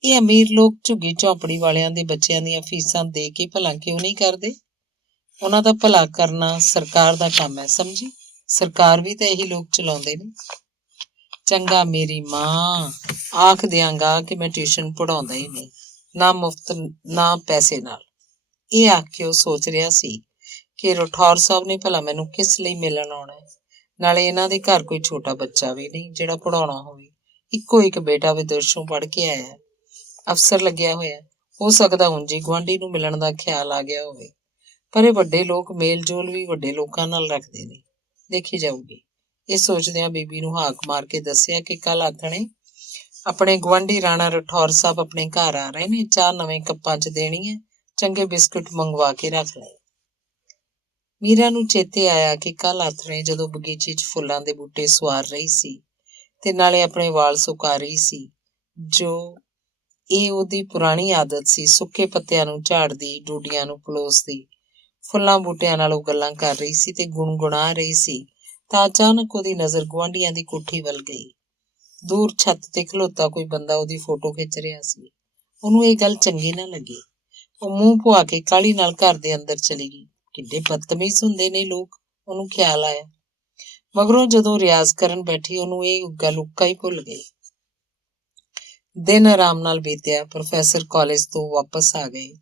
ਇਹ ਅਮੀਰ ਲੋਕ ਝੁੱਗੀ ਝੌਂਪੜੀ ਵਾਲਿਆਂ ਦੇ ਬੱਚਿਆਂ ਦੀਆਂ ਫੀਸਾਂ ਦੇ ਕੇ ਭਲਾ ਕਿਉਂ ਨਹੀਂ ਕਰਦੇ? ਉਹਨਾਂ ਦਾ ਭਲਾ ਕਰਨਾ ਸਰਕਾਰ ਦਾ ਕੰਮ ਹੈ, ਸਮਝੀ? ਸਰਕਾਰ ਵੀ ਤਾਂ ਇਹੀ ਲੋਕ ਚਲਾਉਂਦੇ ਨੇ। ਚੰਗਾ ਮੇਰੀ ਮਾਂ, ਆਖ ਦਿਆਂਗਾ ਕਿ ਮੈਂ ਟਿਊਸ਼ਨ ਪੜ੍ਹਾਉਂਦਾ ਹੀ ਨਹੀਂ, ਨਾ ਮੁਫਤ ਨਾ ਪੈਸੇ ਨਾਲ। ਇਹ ਆਖ ਕੇ ਉਹ ਸੋਚ ਰਿਹਾ ਸੀ ਕਿ ਰਠੌਰ ਸਾਹਿਬ ਨੇ ਭਲਾ ਮੈਨੂੰ ਕਿਸ ਲਈ ਮਿਲਣ ਆਉਣਾ ਹੈ। ਨਾਲੇ ਇਹਨਾਂ ਦੇ ਘਰ ਕੋਈ ਛੋਟਾ ਬੱਚਾ ਵੀ ਨਹੀਂ ਜਿਹੜਾ ਪੜ੍ਹਾਉਣਾ ਹੋਵੇ। ਇੱਕੋ ਇੱਕ ਬੇਟਾ ਵਿਦੇਸ਼ੋਂ ਪੜ੍ਹ ਕੇ ਆਇਆ, ਅਫਸਰ ਲੱਗਿਆ ਹੋਇਆ। ਹੋ ਸਕਦਾ ਉਂਝ ਹੀ ਗੁਆਂਢੀ ਨੂੰ ਮਿਲਣ ਦਾ ਖਿਆਲ ਆ ਗਿਆ ਹੋਵੇ। ਪਰ ਇਹ ਵੱਡੇ ਲੋਕ ਮੇਲ ਜੋਲ ਵੀ ਵੱਡੇ ਲੋਕਾਂ ਨਾਲ ਰੱਖਦੇ ਨੇ, ਦੇਖੀ ਜਾਊਗੀ। ਇਹ ਸੋਚਦਿਆਂ ਬੀਬੀ ਨੂੰ ਹਾਕ ਮਾਰ ਕੇ ਦੱਸਿਆ ਕਿ ਕੱਲ ਆਥਣੇ ਆਪਣੇ ਗੁਆਂਢੀ ਰਾਣਾ ਰਠੌਰ ਸਾਹਿਬ ਆਪਣੇ ਘਰ ਆ ਰਹੇ ਨੇ, ਚਾਹ ਨਵੇਂ ਕੱਪਾਂ 'ਚ ਦੇਣੀ ਹੈ, ਚੰਗੇ ਬਿਸਕੁਟ ਮੰਗਵਾ ਕੇ ਰੱਖ ਲਏ। ਮੀਰਾ ਨੂੰ ਚੇਤੇ ਆਇਆ ਕਿ ਕੱਲ ਆਥਣੇ ਜਦੋਂ ਬਗੀਚੇ 'ਚ ਫੁੱਲਾਂ ਦੇ ਬੂਟੇ ਸਵਾਰ ਰਹੀ ਸੀ ਤੇ ਨਾਲੇ ਆਪਣੇ ਵਾਲ ਸੁਕਾ ਰਹੀ ਸੀ, ਜੋ ਇਹ ਉਹਦੀ ਪੁਰਾਣੀ ਆਦਤ ਸੀ, ਸੁੱਕੇ ਪੱਤਿਆਂ ਨੂੰ ਝਾੜਦੀ, ਡੂਡੀਆਂ ਨੂੰ ਪਲੋਸਦੀ, ਫੁੱਲਾਂ ਬੂਟਿਆਂ ਨਾਲ ਉਹ ਗੱਲਾਂ ਕਰ ਰਹੀ ਸੀ ਤੇ ਗੁਣਗੁਣਾ ਰਹੀ ਸੀ, ਤਾਂ ਅਚਾਨਕ ਉਹਦੀ ਨਜ਼ਰ ਗੁਆਂਢੀਆਂ ਦੀ ਕੋਠੀ ਵੱਲ ਗਈ। ਦੂਰ ਛੱਤ ਤੇ ਖਲੋਤਾ ਕੋਈ ਬੰਦਾ ਉਹਦੀ ਫੋਟੋ ਖਿੱਚ ਰਿਹਾ ਸੀ। ਉਹਨੂੰ ਇਹ ਗੱਲ ਚੰਗੀ ਨਾ ਲੱਗੀ। ਉਹ ਮੂੰਹ ਪੁਆ ਕੇ ਕਾਹਲੀ ਨਾਲ ਘਰ ਦੇ ਅੰਦਰ ਚਲੀ ਗਈ। ਕਿੱਡੇ ਬਦਤਮੀਜ਼ ਹੁੰਦੇ ਨੇ ਲੋਕ, ਉਹਨੂੰ ਖਿਆਲ ਆਇਆ। ਮਗਰੋਂ ਜਦੋਂ ਰਿਆਜ਼ ਕਰਨ ਬੈਠੀ, ਉਹਨੂੰ ਇਹ ਗੱਲ ਉੱਕਾ ਹੀ ਭੁੱਲ ਗਈ। ਦਿਨ ਆਰਾਮ ਨਾਲ ਬੀਤਿਆ। ਪ੍ਰੋਫੈਸਰ ਕਾਲਜ ਤੋਂ ਵਾਪਸ ਆ ਗਏ।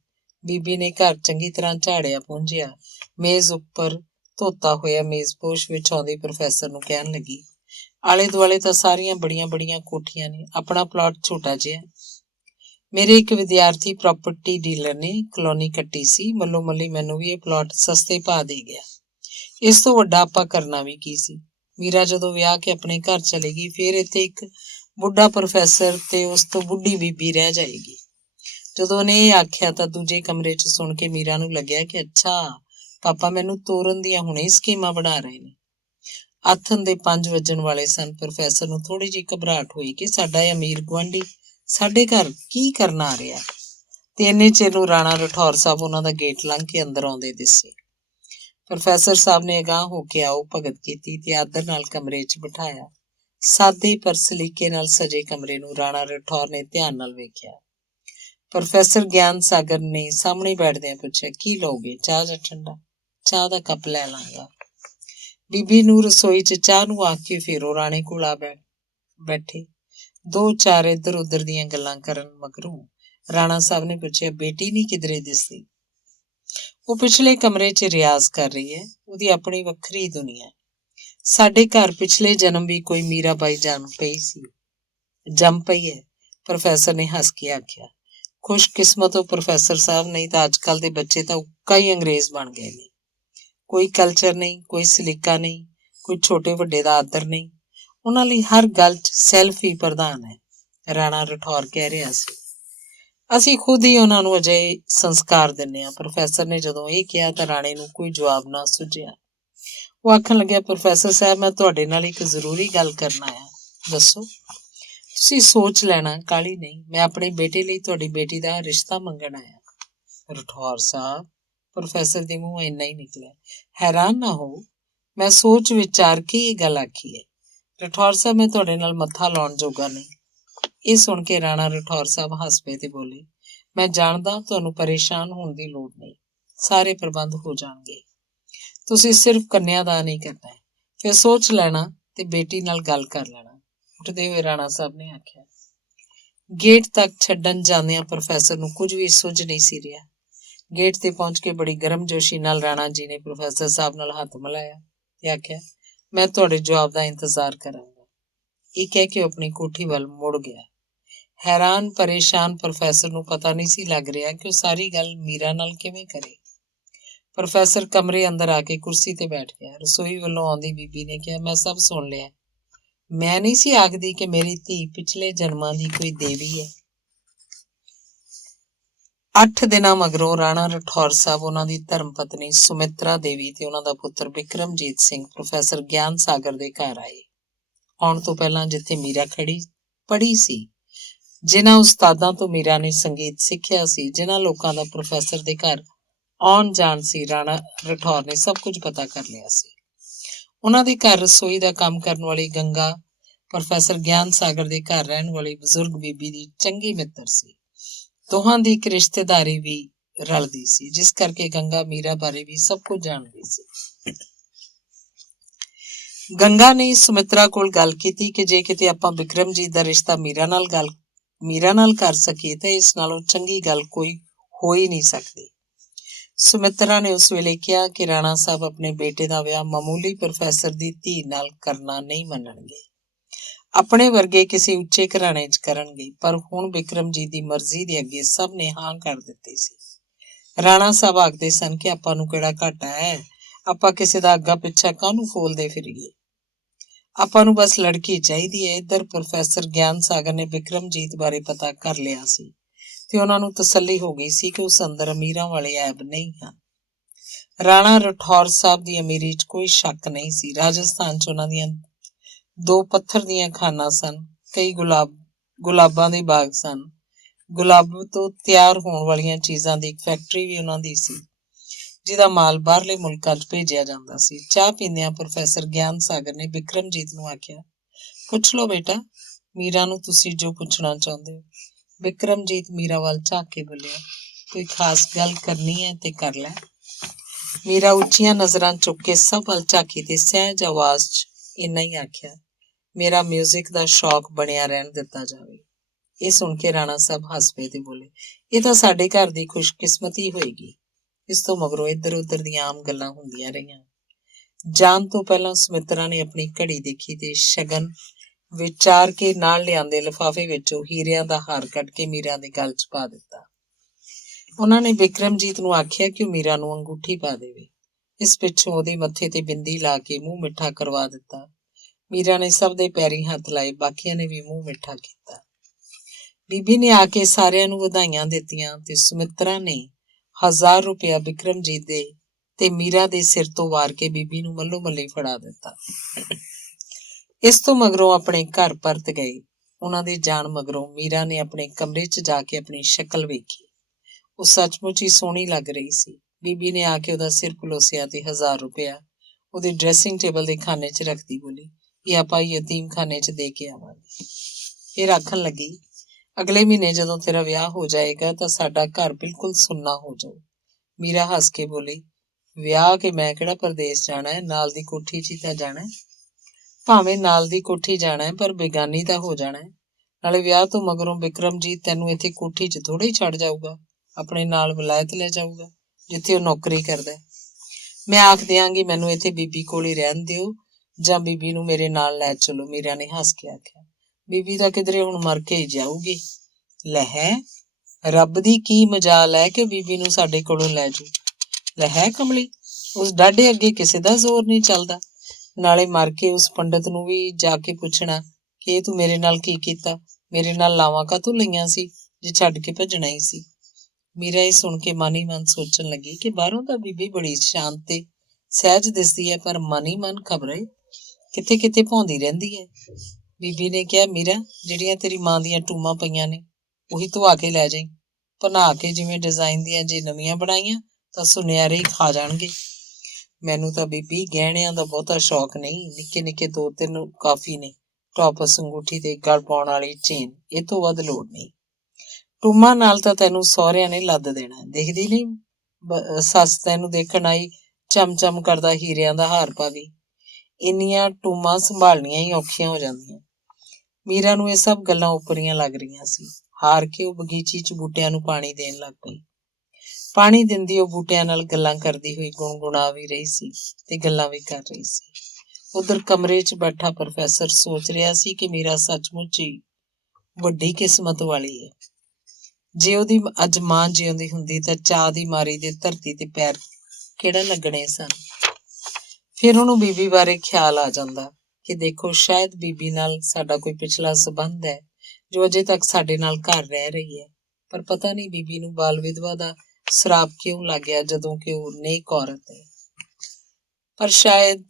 ਬੀਬੀ ਨੇ ਘਰ ਚੰਗੀ ਤਰ੍ਹਾਂ ਝਾੜਿਆ ਪੂੰਝਿਆ। ਮੇਜ਼ ਉੱਪਰ ਧੋਤਾ ਹੋਇਆ ਮੇਜ਼ਪੋਸ਼ ਵਿਛਾਉਂਦੀ ਪ੍ਰੋਫੈਸਰ ਨੂੰ ਕਹਿਣ ਲੱਗੀ, ਆਲੇ ਦੁਆਲੇ ਤਾਂ ਸਾਰੀਆਂ ਬੜੀਆਂ ਕੋਠੀਆਂ ਨੇ, ਆਪਣਾ ਪਲਾਟ ਛੋਟਾ ਜਿਹਾ। ਮੇਰੇ ਇੱਕ ਵਿਦਿਆਰਥੀ ਪ੍ਰਾਪਰਟੀ ਡੀਲਰ ਨੇ ਕਲੋਨੀ ਕੱਟੀ ਸੀ, ਮੱਲੋ ਮੱਲੀ ਮੈਨੂੰ ਵੀ ਇਹ ਪਲਾਟ ਸਸਤੇ ਭਾਅ ਦੇ ਗਿਆ। ਇਸ ਤੋਂ ਵੱਡਾ ਆਪਾਂ ਕਰਨਾ ਵੀ ਕੀ ਸੀ? ਮੀਰਾ ਜਦੋਂ ਵਿਆਹ ਕੇ ਆਪਣੇ ਘਰ ਚਲੇ ਗਈ, ਫਿਰ ਇੱਥੇ ਇੱਕ ਬੁੱਢਾ ਪ੍ਰੋਫੈਸਰ ਤੇ ਉਸ ਤੋਂ ਬੁੱਢੀ ਬੀਬੀ ਰਹਿ ਜਾਏਗੀ। ਜਦੋਂ ਉਹਨੇ ਇਹ ਆਖਿਆ ਤਾਂ ਦੂਜੇ ਕਮਰੇ 'ਚ ਸੁਣ ਕੇ ਮੀਰਾ ਨੂੰ ਲੱਗਿਆ ਕਿ ਅੱਛਾ, ਪਾਪਾ ਮੈਨੂੰ ਤੋਰਨ ਦੀਆਂ ਹੁਣੇ ਹੀ ਸਕੀਮਾਂ ਬਣਾ ਰਹੇ ਨੇ। ਆਥਣ ਦੇ 5 ਵੱਜਣ ਵਾਲੇ ਸਨ। ਪ੍ਰੋਫੈਸਰ ਨੂੰ ਥੋੜੀ ਜਿਹੀ ਘਬਰਾਹਟ ਹੋਈ ਕਿ ਸਾਡਾ ਇਹ ਅਮੀਰ ਗੁਆਂਢੀ ਸਾਡੇ ਘਰ ਕੀ ਕਰਨ ਆ ਰਿਹਾ, ਤੇ ਇੰਨੇ ਚਿਰ ਨੂੰ ਰਾਣਾ ਰਠੌਰ ਸਾਹਿਬ ਉਹਨਾਂ ਦਾ ਗੇਟ ਲੰਘ ਕੇ ਅੰਦਰ ਆਉਂਦੇ ਦਿਸੇ। ਪ੍ਰੋਫੈਸਰ ਸਾਹਿਬ ਨੇ ਅਗਾਂਹ ਹੋ ਕੇ ਆਓ ਭਗਤ ਕੀਤੀ ਤੇ ਆਦਰ ਨਾਲ ਕਮਰੇ 'ਚ ਬਿਠਾਇਆ। ਸਾਦੇ ਪਰ ਸਲੀਕੇ ਨਾਲ ਸਜੇ ਕਮਰੇ ਨੂੰ ਰਾਣਾ ਰਠੌਰ ਨੇ ਧਿਆਨ ਨਾਲ ਵੇਖਿਆ। ਪ੍ਰੋਫੈਸਰ ਗਿਆਨ ਸਾਗਰ ਨੇ ਸਾਹਮਣੇ ਬੈਠਦਿਆਂ ਪੁੱਛਿਆ, ਕੀ ਲਓਗੇ, ਚਾਹ ਜਾਂ ਠੰਡਾ? ਚਾਹ ਦਾ ਕੱਪ ਲੈ ਲਾਂਗਾ। ਬੀਬੀ ਨੂੰ ਰਸੋਈ 'ਚ ਚਾਹ ਨੂੰ ਆਖ ਕੇ ਫਿਰ ਉਹ ਰਾਣੇ ਕੋਲ ਆ ਬੈਠੇ। 2-4 ਇੱਧਰ ਉੱਧਰ ਦੀਆਂ ਗੱਲਾਂ ਕਰਨ ਮਗਰੋਂ ਰਾਣਾ ਸਾਹਿਬ ਨੇ ਪੁੱਛਿਆ, ਬੇਟੀ ਨਹੀਂ ਕਿਧਰੇ ਦਿਸਦੀ? ਉਹ ਪਿਛਲੇ ਕਮਰੇ 'ਚ ਰਿਆਜ਼ ਕਰ ਰਹੀ ਹੈ, ਉਹਦੀ ਆਪਣੀ ਵੱਖਰੀ ਦੁਨੀਆ। ਸਾਡੇ ਘਰ ਪਿਛਲੇ ਜਨਮ ਵੀ ਕੋਈ ਮੀਰਾ ਬਾਈ ਜੰਮ ਪਈ ਹੈ, ਪ੍ਰੋਫੈਸਰ ਨੇ ਹੱਸ ਕੇ ਆਖਿਆ। ਖੁਸ਼ਕਿਸਮਤ ਹੋ ਪ੍ਰੋਫੈਸਰ ਸਾਹਿਬ, ਨਹੀਂ ਤਾਂ ਅੱਜ ਕੱਲ੍ਹ ਦੇ ਬੱਚੇ ਤਾਂ ਉੱਕਾ ਹੀ ਅੰਗਰੇਜ਼ ਬਣ ਗਏ ਨੇ। ਕੋਈ ਕਲਚਰ ਨਹੀਂ, ਕੋਈ ਸਲੀਕਾ ਨਹੀਂ, ਕੋਈ ਛੋਟੇ ਵੱਡੇ ਦਾ ਆਦਰ ਨਹੀਂ। ਉਹਨਾਂ ਲਈ ਹਰ ਗੱਲ 'ਚ ਸੈਲਫ ਹੀ ਪ੍ਰਧਾਨ ਹੈ, ਰਾਣਾ ਰਠੌਰ ਕਹਿ ਰਿਹਾ ਸੀ। ਅਸੀਂ ਖੁਦ ਹੀ ਉਹਨਾਂ ਨੂੰ ਅਜਿਹੇ ਸੰਸਕਾਰ ਦਿੰਦੇ ਹਾਂ। ਪ੍ਰੋਫੈਸਰ ਨੇ ਜਦੋਂ ਇਹ ਕਿਹਾ ਤਾਂ ਰਾਣੇ ਨੂੰ ਕੋਈ ਜਵਾਬ ਨਾ ਸੁਝਿਆ। ਉਹ ਆਖਣ ਲੱਗਿਆ, ਪ੍ਰੋਫੈਸਰ ਸਾਹਿਬ, ਮੈਂ ਤੁਹਾਡੇ ਨਾਲ ਇੱਕ ਜ਼ਰੂਰੀ ਗੱਲ ਕਰਨ ਆਇਆ। ਦੱਸੋ। ਤੁਸੀਂ ਸੋਚ ਲੈਣਾ, ਕਾਹਲੀ ਨਹੀਂ। ਮੈਂ ਆਪਣੇ ਬੇਟੇ ਲਈ ਤੁਹਾਡੀ ਬੇਟੀ ਦਾ ਰਿਸ਼ਤਾ ਮੰਗਣ ਆਇਆ। ਰਠੌਰ ਸਾਹਿਬ, ਪ੍ਰੋਫੈਸਰ ਦੇ ਮੂੰਹੋਂ ਇੰਨਾ ਹੀ ਨਿਕਲਿਆ। ਹੈਰਾਨ ਨਾ ਹੋ, ਮੈਂ ਸੋਚ ਵਿਚਾਰ ਕੇ ਇਹ ਗੱਲ ਆਖੀ ਹੈ। ਰਠੌਰ ਸਾਹਿਬ, ਮੈਂ ਤੁਹਾਡੇ ਨਾਲ ਮੱਥਾ ਲਾਉਣ ਜੋਗਾ ਨਹੀਂ। ਇਹ ਸੁਣ ਕੇ ਰਾਣਾ ਰਠੌਰ ਸਾਹਿਬ ਹੱਸ ਪਏ ਤੇ ਬੋਲੇ, ਮੈਂ ਜਾਣਦਾ ਤੁਹਾਨੂੰ ਪਰੇਸ਼ਾਨ ਹੋਣ ਦੀ ਲੋੜ ਨਹੀਂ, ਸਾਰੇ ਪ੍ਰਬੰਧ ਹੋ ਜਾਣਗੇ। ਤੁਸੀਂ ਸਿਰਫ ਕੰਨਿਆਦਾਨ ਹੀ ਕਰਨਾ ਹੈ, ਫਿਰ ਸੋਚ ਲੈਣਾ ਤੇ ਬੇਟੀ ਨਾਲ ਗੱਲ ਕਰ ਲੈਣਾ। ਉੱਠਦੇ ਹੋਏ ਰਾਣਾ ਸਾਹਿਬ ਨੇ ਆਖਿਆ। ਗੇਟ ਤੱਕ ਛੱਡਣ ਜਾਂਦਿਆਂ ਪ੍ਰੋਫੈਸਰ ਨੂੰ ਕੁਝ ਵੀ ਸੁੱਝ ਨਹੀਂ ਸੀ ਰਿਹਾ। ਗੇਟ ਤੇ ਪਹੁੰਚ ਕੇ ਬੜੀ ਗਰਮਜੋਸ਼ੀ ਨਾਲ ਰਾਣਾ ਜੀ ਨੇ ਪ੍ਰੋਫੈਸਰ ਸਾਹਿਬ ਨਾਲ ਹੱਥ ਮਿਲਾਇਆ ਤੇ ਆਖਿਆ, ਮੈਂ ਤੁਹਾਡੇ ਜਵਾਬ ਦਾ ਇੰਤਜ਼ਾਰ ਕਰਾਂਗਾ। ਇਹ ਕਹਿ ਕੇ ਉਹ ਆਪਣੀ ਕੋਠੀ ਵੱਲ ਮੁੜ ਗਿਆ। ਹੈਰਾਨ ਪਰੇਸ਼ਾਨ ਪ੍ਰੋਫੈਸਰ ਨੂੰ ਪਤਾ ਨਹੀਂ ਸੀ ਲੱਗ ਰਿਹਾ ਕਿ ਉਹ ਸਾਰੀ ਗੱਲ ਮੀਰਾ ਨਾਲ ਕਿਵੇਂ ਕਰੇ। ਪ੍ਰੋਫੈਸਰ ਕਮਰੇ ਅੰਦਰ ਆ ਕੇ ਕੁਰਸੀ ਤੇ ਬੈਠ ਗਿਆ। ਰਸੋਈ ਵੱਲੋਂ ਆਉਂਦੀ ਬੀਬੀ ਨੇ ਕਿਹਾ, ਮੈਂ ਸਭ ਸੁਣ ਲਿਆ। ਮੈਂ ਨਹੀਂ ਸੀ ਆਖਦੀ ਕਿ ਮੇਰੀ ਧੀ ਪਿਛਲੇ ਜਨਮਾਂ ਦੀ ਕੋਈ ਦੇਵੀ ਹੈ। 8 ਦਿਨਾਂ ਮਗਰੋਂ ਰਾਣਾ ਰਠੌਰ ਸਾਹਿਬ, ਉਹਨਾਂ ਦੀ ਧਰਮ ਪਤਨੀ ਸੁਮਿਤਰਾ ਦੇਵੀ ਤੇ ਉਹਨਾਂ ਦਾ ਪੁੱਤਰ ਬਿਕਰਮਜੀਤ ਸਿੰਘ ਪ੍ਰੋਫੈਸਰ ਗਿਆਨ ਸਾਗਰ ਦੇ ਘਰ ਆਏ। ਆਉਣ ਤੋਂ ਪਹਿਲਾਂ ਜਿੱਥੇ ਮੀਰਾ ਖੜੀ ਪੜ੍ਹੀ ਸੀ, ਜਿਨ੍ਹਾਂ ਉਸਤਾਦਾਂ ਤੋਂ ਮੀਰਾ ਨੇ ਸੰਗੀਤ ਸਿੱਖਿਆ ਸੀ, ਜਿਨ੍ਹਾਂ ਲੋਕਾਂ ਦਾ ਪ੍ਰੋਫੈਸਰ ਦੇ ਘਰ ਆਉਣ ਜਾਣ ਸੀ, ਰਾਣਾ ਰਠੌਰ ਨੇ ਸਭ ਕੁਝ ਪਤਾ ਕਰ ਲਿਆ ਸੀ। ਉਹਨਾਂ ਦੇ ਘਰ ਰਸੋਈ ਦਾ ਕੰਮ ਕਰਨ ਵਾਲੀ ਗੰਗਾ ਪ੍ਰੋਫੈਸਰ ਗਿਆਨ ਸਾਗਰ ਦੇ ਘਰ ਰਹਿਣ ਵਾਲੀ ਬਜ਼ੁਰਗ ਬੀਬੀ ਦੀ ਚੰਗੀ ਮਿੱਤਰ ਸੀ। ਦੋਹਾਂ ਦੀ ਇੱਕ ਰਿਸ਼ਤੇਦਾਰੀ ਵੀ ਰਲਦੀ ਸੀ, ਜਿਸ ਕਰਕੇ ਗੰਗਾ ਮੀਰਾ ਬਾਰੇ ਵੀ ਸਭ ਕੁਝ ਜਾਣਦੀ ਸੀ। ਗੰਗਾ ਨੇ ਸੁਮਿਤਰਾ ਕੋਲ ਗੱਲ ਕੀਤੀ ਕਿ ਜੇ ਕਿਤੇ ਆਪਾਂ ਬਿਕਰਮਜੀਤ ਦਾ ਰਿਸ਼ਤਾ ਮੀਰਾ ਨਾਲ ਕਰ ਸਕੀਏ ਤਾਂ ਇਸ ਨਾਲੋਂ ਚੰਗੀ ਗੱਲ ਕੋਈ ਹੋ ਹੀ ਨਹੀਂ ਸਕਦੀ। ਸੁਮਿਤਰਾ ਨੇ ਉਸ ਵੇਲੇ ਕਿਹਾ ਕਿ ਰਾਣਾ ਸਾਹਿਬ ਆਪਣੇ ਬੇਟੇ ਦਾ ਵਿਆਹ ਮਾਮੂਲੀ ਪ੍ਰੋਫੈਸਰ ਦੀ ਧੀ ਨਾਲ ਕਰਨਾ ਨਹੀਂ ਮੰਨਣਗੇ, ਆਪਣੇ ਵਰਗੇ ਕਿਸੇ ਉੱਚੇ ਘਰਾਣੇ 'ਚ ਕਰਨਗੇ। ਪਰ ਹੁਣ ਬਿਕਰਮਜੀਤ ਦੀ ਮਰਜ਼ੀ ਦੇ ਅੱਗੇ ਸਭ ਨੇ ਹਾਂ ਕਰ ਦਿੱਤੀ ਸੀ। ਰਾਣਾ ਸਾਹਿਬ ਆਖਦੇ ਸਨ ਕਿ ਆਪਾਂ ਨੂੰ ਕਿਹੜਾ ਘਾਟਾ ਹੈ, ਆਪਾਂ ਕਿਸੇ ਦਾ ਅੱਗਾ ਪਿੱਛਾ ਕਾਹਨੂੰ ਫੋਲਦੇ ਫਿਰੀਏ, ਆਪਾਂ ਨੂੰ ਬਸ ਲੜਕੀ ਚਾਹੀਦੀ ਹੈ। ਇੱਧਰ ਪ੍ਰੋਫੈਸਰ ਗਿਆਨ ਸਾਗਰ ਨੇ ਬਿਕਰਮਜੀਤ ਬਾਰੇ ਪਤਾ ਕਰ ਲਿਆ ਸੀ ਤੇ ਉਹਨਾਂ ਨੂੰ ਤਸੱਲੀ ਹੋ ਗਈ ਸੀ ਕਿ ਉਸ ਅੰਦਰ ਅਮੀਰਾਂ ਵਾਲੇ ਐਬ ਨਹੀਂ ਹਨ। ਰਾਣਾ ਰਠੌਰ ਸਾਹਿਬ ਦੀ ਅਮੀਰੀ 'ਚ ਕੋਈ ਸ਼ੱਕ ਨਹੀਂ ਸੀ। ਰਾਜਸਥਾਨ 'ਚ ਉਹਨਾਂ ਦੀਆਂ 2 ਪੱਥਰ ਦੀਆਂ ਖਾਨਾਂ ਸਨ, ਕਈ ਗੁਲਾਬਾਂ ਦੇ ਬਾਗ ਸਨ, ਗੁਲਾਬ ਤੋਂ ਤਿਆਰ ਹੋਣ ਵਾਲੀਆਂ ਚੀਜ਼ਾਂ ਦੀ ਇੱਕ ਫੈਕਟਰੀ ਵੀ ਉਹਨਾਂ ਦੀ ਸੀ, ਜਿਹਦਾ ਮਾਲ ਬਾਹਰਲੇ ਮੁਲਕਾਂ 'ਚ ਭੇਜਿਆ ਜਾਂਦਾ ਸੀ। ਚਾਹ ਪੀਂਦਿਆਂ ਪ੍ਰੋਫੈਸਰ ਗਿਆਨ ਸਾਗਰ ਨੇ ਬਿਕਰਮਜੀਤ ਨੂੰ ਆਖਿਆ, ਪੁੱਛ ਲਓ ਬੇਟਾ, ਮੀਰਾ ਨੂੰ ਤੁਸੀਂ ਜੋ ਪੁੱਛਣਾ ਚਾਹੁੰਦੇ ਹੋ। ਬਿਕਰਮਜੀਤ ਮੀਰਾ ਵੱਲ ਝਾਕ ਕੇ ਬੋਲਿਆ, ਕੋਈ ਖਾਸ ਗੱਲ ਕਰਨੀ ਹੈ ਤੇ ਕਰ ਲੈ। ਮੀਰਾ ਉੱਚੀਆਂ ਨਜ਼ਰਾਂ ਚੁੱਕ ਕੇ ਸਭ ਵੱਲ ਝਾਕੀ ਤੇ ਸਹਿਜ ਆਵਾਜ਼ 'ਚ ਇੰਨਾ ਹੀ ਆਖਿਆ, ਮੇਰਾ ਮਿਊਜ਼ਿਕ ਦਾ ਸ਼ੌਕ ਬਣਿਆ ਰਹਿਣ ਦਿੱਤਾ ਜਾਵੇ। ਇਹ ਸੁਣ ਕੇ ਰਾਣਾ ਸਾਹਿਬ ਹੱਸ ਪਏ ਤੇ ਬੋਲੇ, ਇਹ ਤਾਂ ਸਾਡੇ ਘਰ ਦੀ ਖੁਸ਼ਕਿਸਮਤੀ ਹੋਏਗੀ। ਇਸ ਤੋਂ ਮਗਰੋਂ ਇੱਧਰ ਉੱਧਰ ਦੀਆਂ ਆਮ ਗੱਲਾਂ ਹੁੰਦੀਆਂ ਰਹੀਆਂ। ਜਾਣ ਤੋਂ ਪਹਿਲਾਂ ਸੁਮਿਤਰਾ ਨੇ ਆਪਣੀ ਘੜੀ ਦੇਖੀ ਤੇ ਸ਼ਗਨ ਵਿਚਾਰ ਕੇ ਨਾਲ ਲਿਆਂਦੇ ਲਿਫਾਫੇ ਵਿੱਚੋਂ ਹੀਰਿਆਂ ਦਾ ਹਾਰ ਕੱਢ ਕੇ ਮੀਰਾ ਦੇ ਗਲ 'ਚ ਪਾ ਦਿੱਤਾ। ਉਹਨਾਂ ਨੇ ਬਿਕਰਮਜੀਤ ਨੂੰ ਆਖਿਆ ਕਿ ਉਹ ਮੀਰਾ ਨੂੰ ਅੰਗੂਠੀ ਪਾ ਦੇਵੇ। ਇਸ ਪਿੱਛੋਂ ਉਹਦੇ ਮੱਥੇ ਤੇ ਬਿੰਦੀ ਲਾ ਕੇ ਮੂੰਹ ਮਿੱਠਾ ਕਰਵਾ ਦਿੱਤਾ। ਮੀਰਾ ਨੇ ਸਭ ਦੇ ਪੈਰੀਂ ਹੱਥ ਲਾਏ, ਬਾਕੀਆਂ ਨੇ ਵੀ ਮੂੰਹ ਮਿੱਠਾ ਕੀਤਾ। ਬੀਬੀ ਨੇ ਆ ਕੇ ਸਾਰਿਆਂ ਨੂੰ ਵਧਾਈਆਂ ਦਿੱਤੀਆਂ ਤੇ ਸੁਮਿਤਰਾ ਨੇ 1000 ਰੁਪਇਆ ਬਿਕਰਮਜੀਤ ਦੇ ਤੇ ਮੀਰਾ ਦੇ ਸਿਰ ਤੋਂ ਵਾਰ ਕੇ ਬੀਬੀ ਨੂੰ ਮੱਲੋ ਮੱਲੀ ਫੜਾ ਦਿੱਤਾ। ਇਸ ਤੋਂ ਮਗਰੋਂ ਆਪਣੇ ਘਰ ਪਰਤ ਗਏ। ਉਹਨਾਂ ਦੇ ਜਾਣ ਮਗਰੋਂ ਮੀਰਾ ਨੇ ਆਪਣੇ ਕਮਰੇ 'ਚ ਜਾ ਕੇ ਆਪਣੀ ਸ਼ਕਲ ਵੇਖੀ। ਉਹ ਸੱਚਮੁੱਚ ਹੀ ਸੋਹਣੀ ਲੱਗ ਰਹੀ ਸੀ। ਬੀਬੀ ਨੇ ਆ ਕੇ ਉਹਦਾ ਸਿਰ ਪਲੋਸਿਆ ਤੇ 1000 ਰੁਪਇਆ ਉਹਦੇ ਡਰੈਸਿੰਗ ਟੇਬਲ ਦੇ ਖਾਨੇ 'ਚ ਰੱਖਦੀ ਬੋਲੀ, ਇਹ ਆਪਾਂ ਯਤੀਮਖਾਨੇ 'ਚ ਦੇ ਕੇ ਆਵਾਂਗੇ। ਫਿਰ ਆਖਣ ਲੱਗੀ, ਅਗਲੇ ਮਹੀਨੇ ਜਦੋਂ ਤੇਰਾ ਵਿਆਹ ਹੋ ਜਾਏਗਾ ਤਾਂ ਸਾਡਾ ਘਰ ਬਿਲਕੁਲ ਸੁੰਨਾ ਹੋ ਜਾਊ। ਮੀਰਾ ਹੱਸ ਕੇ ਬੋਲੀ, ਵਿਆਹ ਕੇ ਮੈਂ ਕਿਹੜਾ ਪਰਦੇਸ ਜਾਣਾ ਹੈ, ਨਾਲ ਦੀ ਕੋਠੀ 'ਚ ਹੀ ਤਾਂ ਜਾਣਾ। ਭਾਵੇਂ ਨਾਲ ਦੀ ਕੋਠੀ ਜਾਣਾ ਹੈ, ਪਰ ਬੇਗਾਨੀ ਤਾਂ ਹੋ ਜਾਣਾ ਹੈ। ਨਾਲੇ ਵਿਆਹ ਤੋਂ ਮਗਰੋਂ ਬਿਕਰਮਜੀਤ ਤੈਨੂੰ ਇੱਥੇ ਕੋਠੀ 'ਚ ਥੋੜ੍ਹਾ ਹੀ ਛੱਡ ਜਾਊਗਾ, ਆਪਣੇ ਨਾਲ ਵਿਲਾਇਤ ਲੈ ਜਾਊਗਾ, ਜਿੱਥੇ ਉਹ ਨੌਕਰੀ ਕਰਦਾ। ਮੈਂ ਆਖ ਦਿਆਂਗੀ ਮੈਨੂੰ ਇੱਥੇ ਬੀਬੀ ਕੋਲ ਹੀ ਰਹਿਣ ਦਿਓ ਜਾਂ ਬੀਬੀ ਨੂੰ ਮੇਰੇ ਨਾਲ ਲੈ ਚਲੋ। ਮੀਰਾ ਨੇ ਹੱਸ ਕੇ ਆਖਿਆ, ਬੀਬੀ ਤਾਂ ਕਿਧਰੇ ਹੁਣ ਮਰ ਕੇ ਹੀ ਜਾਊਗੀ। ਲੈ ਹੈ, ਰੱਬ ਦੀ ਕੀ ਮਜਾਲ ਹੈ ਕਿ ਬੀਬੀ ਨੂੰ ਸਾਡੇ ਕੋਲੋਂ ਲੈ ਜਾਊ। ਲੈ ਹੈ ਕਮਲੀ, ਉਸ ਡਾਢੇ ਅੱਗੇ ਕਿਸੇ ਦਾ ਜ਼ੋਰ ਨਹੀਂ ਚੱਲਦਾ। ਨਾਲੇ ਮਰ ਕੇ ਉਸ ਪੰਡਤ ਨੂੰ ਵੀ ਜਾ ਕੇ ਪੁੱਛਣਾ ਕਿ ਇਹ ਤੂੰ ਮੇਰੇ ਨਾਲ ਕੀ ਕੀਤਾ, ਮੇਰੇ ਨਾਲ ਲਾਵਾਂ ਕਾਹਤੋਂ ਲਈਆਂ ਸੀ ਜੇ ਛੱਡ ਕੇ ਭੱਜਣਾ ਹੀ ਸੀ। ਮੀਰਾ ਇਹ ਸੁਣ ਕੇ ਮਨ ਹੀ ਮਨ ਸੋਚਣ ਲੱਗੀ ਕਿ ਬਾਹਰੋਂ ਤਾਂ ਬੀਬੀ ਬੜੀ ਸ਼ਾਂਤ ਤੇ ਸਹਿਜ ਦਿਸਦੀ ਹੈ, ਪਰ ਮਨ ਹੀ ਮਨ ਖਬਰੇ ਕਿਤੇ ਕਿਤੇ ਭੌਂਦੀ ਰਹਿੰਦੀ ਹੈ। ਬੀਬੀ ਨੇ ਕਿਹਾ, ਮੀਰਾ, ਜਿਹੜੀਆਂ ਤੇਰੀ ਮਾਂ ਦੀਆਂ ਟੂਮਾਂ ਪਈਆਂ ਨੇ ਉਹੀ ਧਵਾ ਕੇ ਲੈ ਜਾਈਂ। ਬਣਾ ਕੇ ਜਿਵੇਂ ਡਿਜ਼ਾਈਨ ਦੀਆਂ ਜੇ ਨਵੀਆਂ ਬਣਾਈਆਂ ਤਾਂ ਸੁਨਿਆਰੇ ਹੀ ਖਾ ਜਾਣਗੇ। ਮੈਨੂੰ ਤਾਂ ਬੀਬੀ ਗਹਿਣਿਆਂ ਦਾ ਬਹੁਤਾ ਸ਼ੌਕ ਨਹੀਂ, ਨਿੱਕੇ ਨਿੱਕੇ 2-3 ਕਾਫੀ ਨੇ, ਟੋਪਸ, ਅੰਗੂਠੀ ਤੇ ਗਲ ਪਾਉਣ ਵਾਲੀ ਚੇਨ, ਇਹ ਤੋਂ ਵੱਧ ਲੋੜ ਨਹੀਂ। ਟੂਮਾਂ ਨਾਲ ਤਾਂ ਤੈਨੂੰ ਸਹੁਰਿਆਂ ਨੇ ਲੱਦ ਦੇਣਾ। ਦੇਖਦੀ ਨਹੀਂ ਸੱਸ ਤੈਨੂੰ ਦੇਖਣ ਆਈ, ਚਮ ਕਰਦਾ ਹੀਰਿਆਂ ਦਾ ਹਾਰ ਪਾਵੇ। ਇੰਨੀਆਂ ਟੂਮਾਂ ਸੰਭਾਲਣੀਆਂ ਹੀ ਔਖੀਆਂ ਹੋ ਜਾਂਦੀਆਂ। ਮੀਰਾ ਨੂੰ ਇਹ ਸਭ ਗੱਲਾਂ ਓਪਰੀਆਂ ਲੱਗ ਰਹੀਆਂ ਸੀ। ਹਾਰ ਕੇ ਉਹ ਬਗੀਚੀ 'ਚ ਬੂਟਿਆਂ ਨੂੰ ਪਾਣੀ ਦੇਣ ਲੱਗ ਪਈ। ਪਾਣੀ ਦਿੰਦੀ ਉਹ ਬੂਟਿਆਂ ਨਾਲ ਗੱਲਾਂ ਕਰਦੀ ਹੋਈ ਗੁਣਗੁਣਾ ਵੀ ਰਹੀ ਸੀ ਤੇ ਗੱਲਾਂ ਵੀ ਕਰ ਰਹੀ ਸੀ। ਉਧਰ ਕਮਰੇ 'ਚ ਬੈਠਾ ਪ੍ਰੋਫੈਸਰ ਸੋਚ ਰਿਹਾ ਸੀ ਕਿ ਮੀਰਾ ਸੱਚਮੁੱਚ ਹੀ ਵੱਡੀ ਕਿਸਮਤ ਵਾਲੀ ਹੈ। ਜੇ ਉਹਦੀ ਅੱਜ ਮਾਂ ਜਿਉਂਦੀ ਹੁੰਦੀ ਤਾਂ ਚਾਹ ਦੀ ਮਾਰੀ ਦੇ ਧਰਤੀ ਤੇ ਪੈਰ ਕਿਹੜਾ ਲੱਗਣੇ ਸਨ। ਫਿਰ ਉਹਨੂੰ ਬੀਬੀ ਬਾਰੇ ਖਿਆਲ ਆ ਜਾਂਦਾ ਕਿ ਦੇਖੋ, ਸ਼ਾਇਦ ਬੀਬੀ ਨਾਲ ਸਾਡਾ ਕੋਈ ਪਿਛਲਾ ਸੰਬੰਧ ਹੈ ਜੋ ਅਜੇ ਤੱਕ ਸਾਡੇ ਨਾਲ ਘਰ ਰਹਿ ਰਹੀ ਹੈ। ਪਰ ਪਤਾ ਨਹੀਂ ਬੀਬੀ ਨੂੰ ਬਾਲ ਵਿਧਵਾ ਦਾ ਸਰਾਪ ਕਿਉਂ ਲੱਗ ਗਿਆ, ਜਦੋਂ ਕਿ ਉਹ ਨੇਕ ਔਰਤ ਹੈ। ਪਰ ਸ਼ਾਇਦ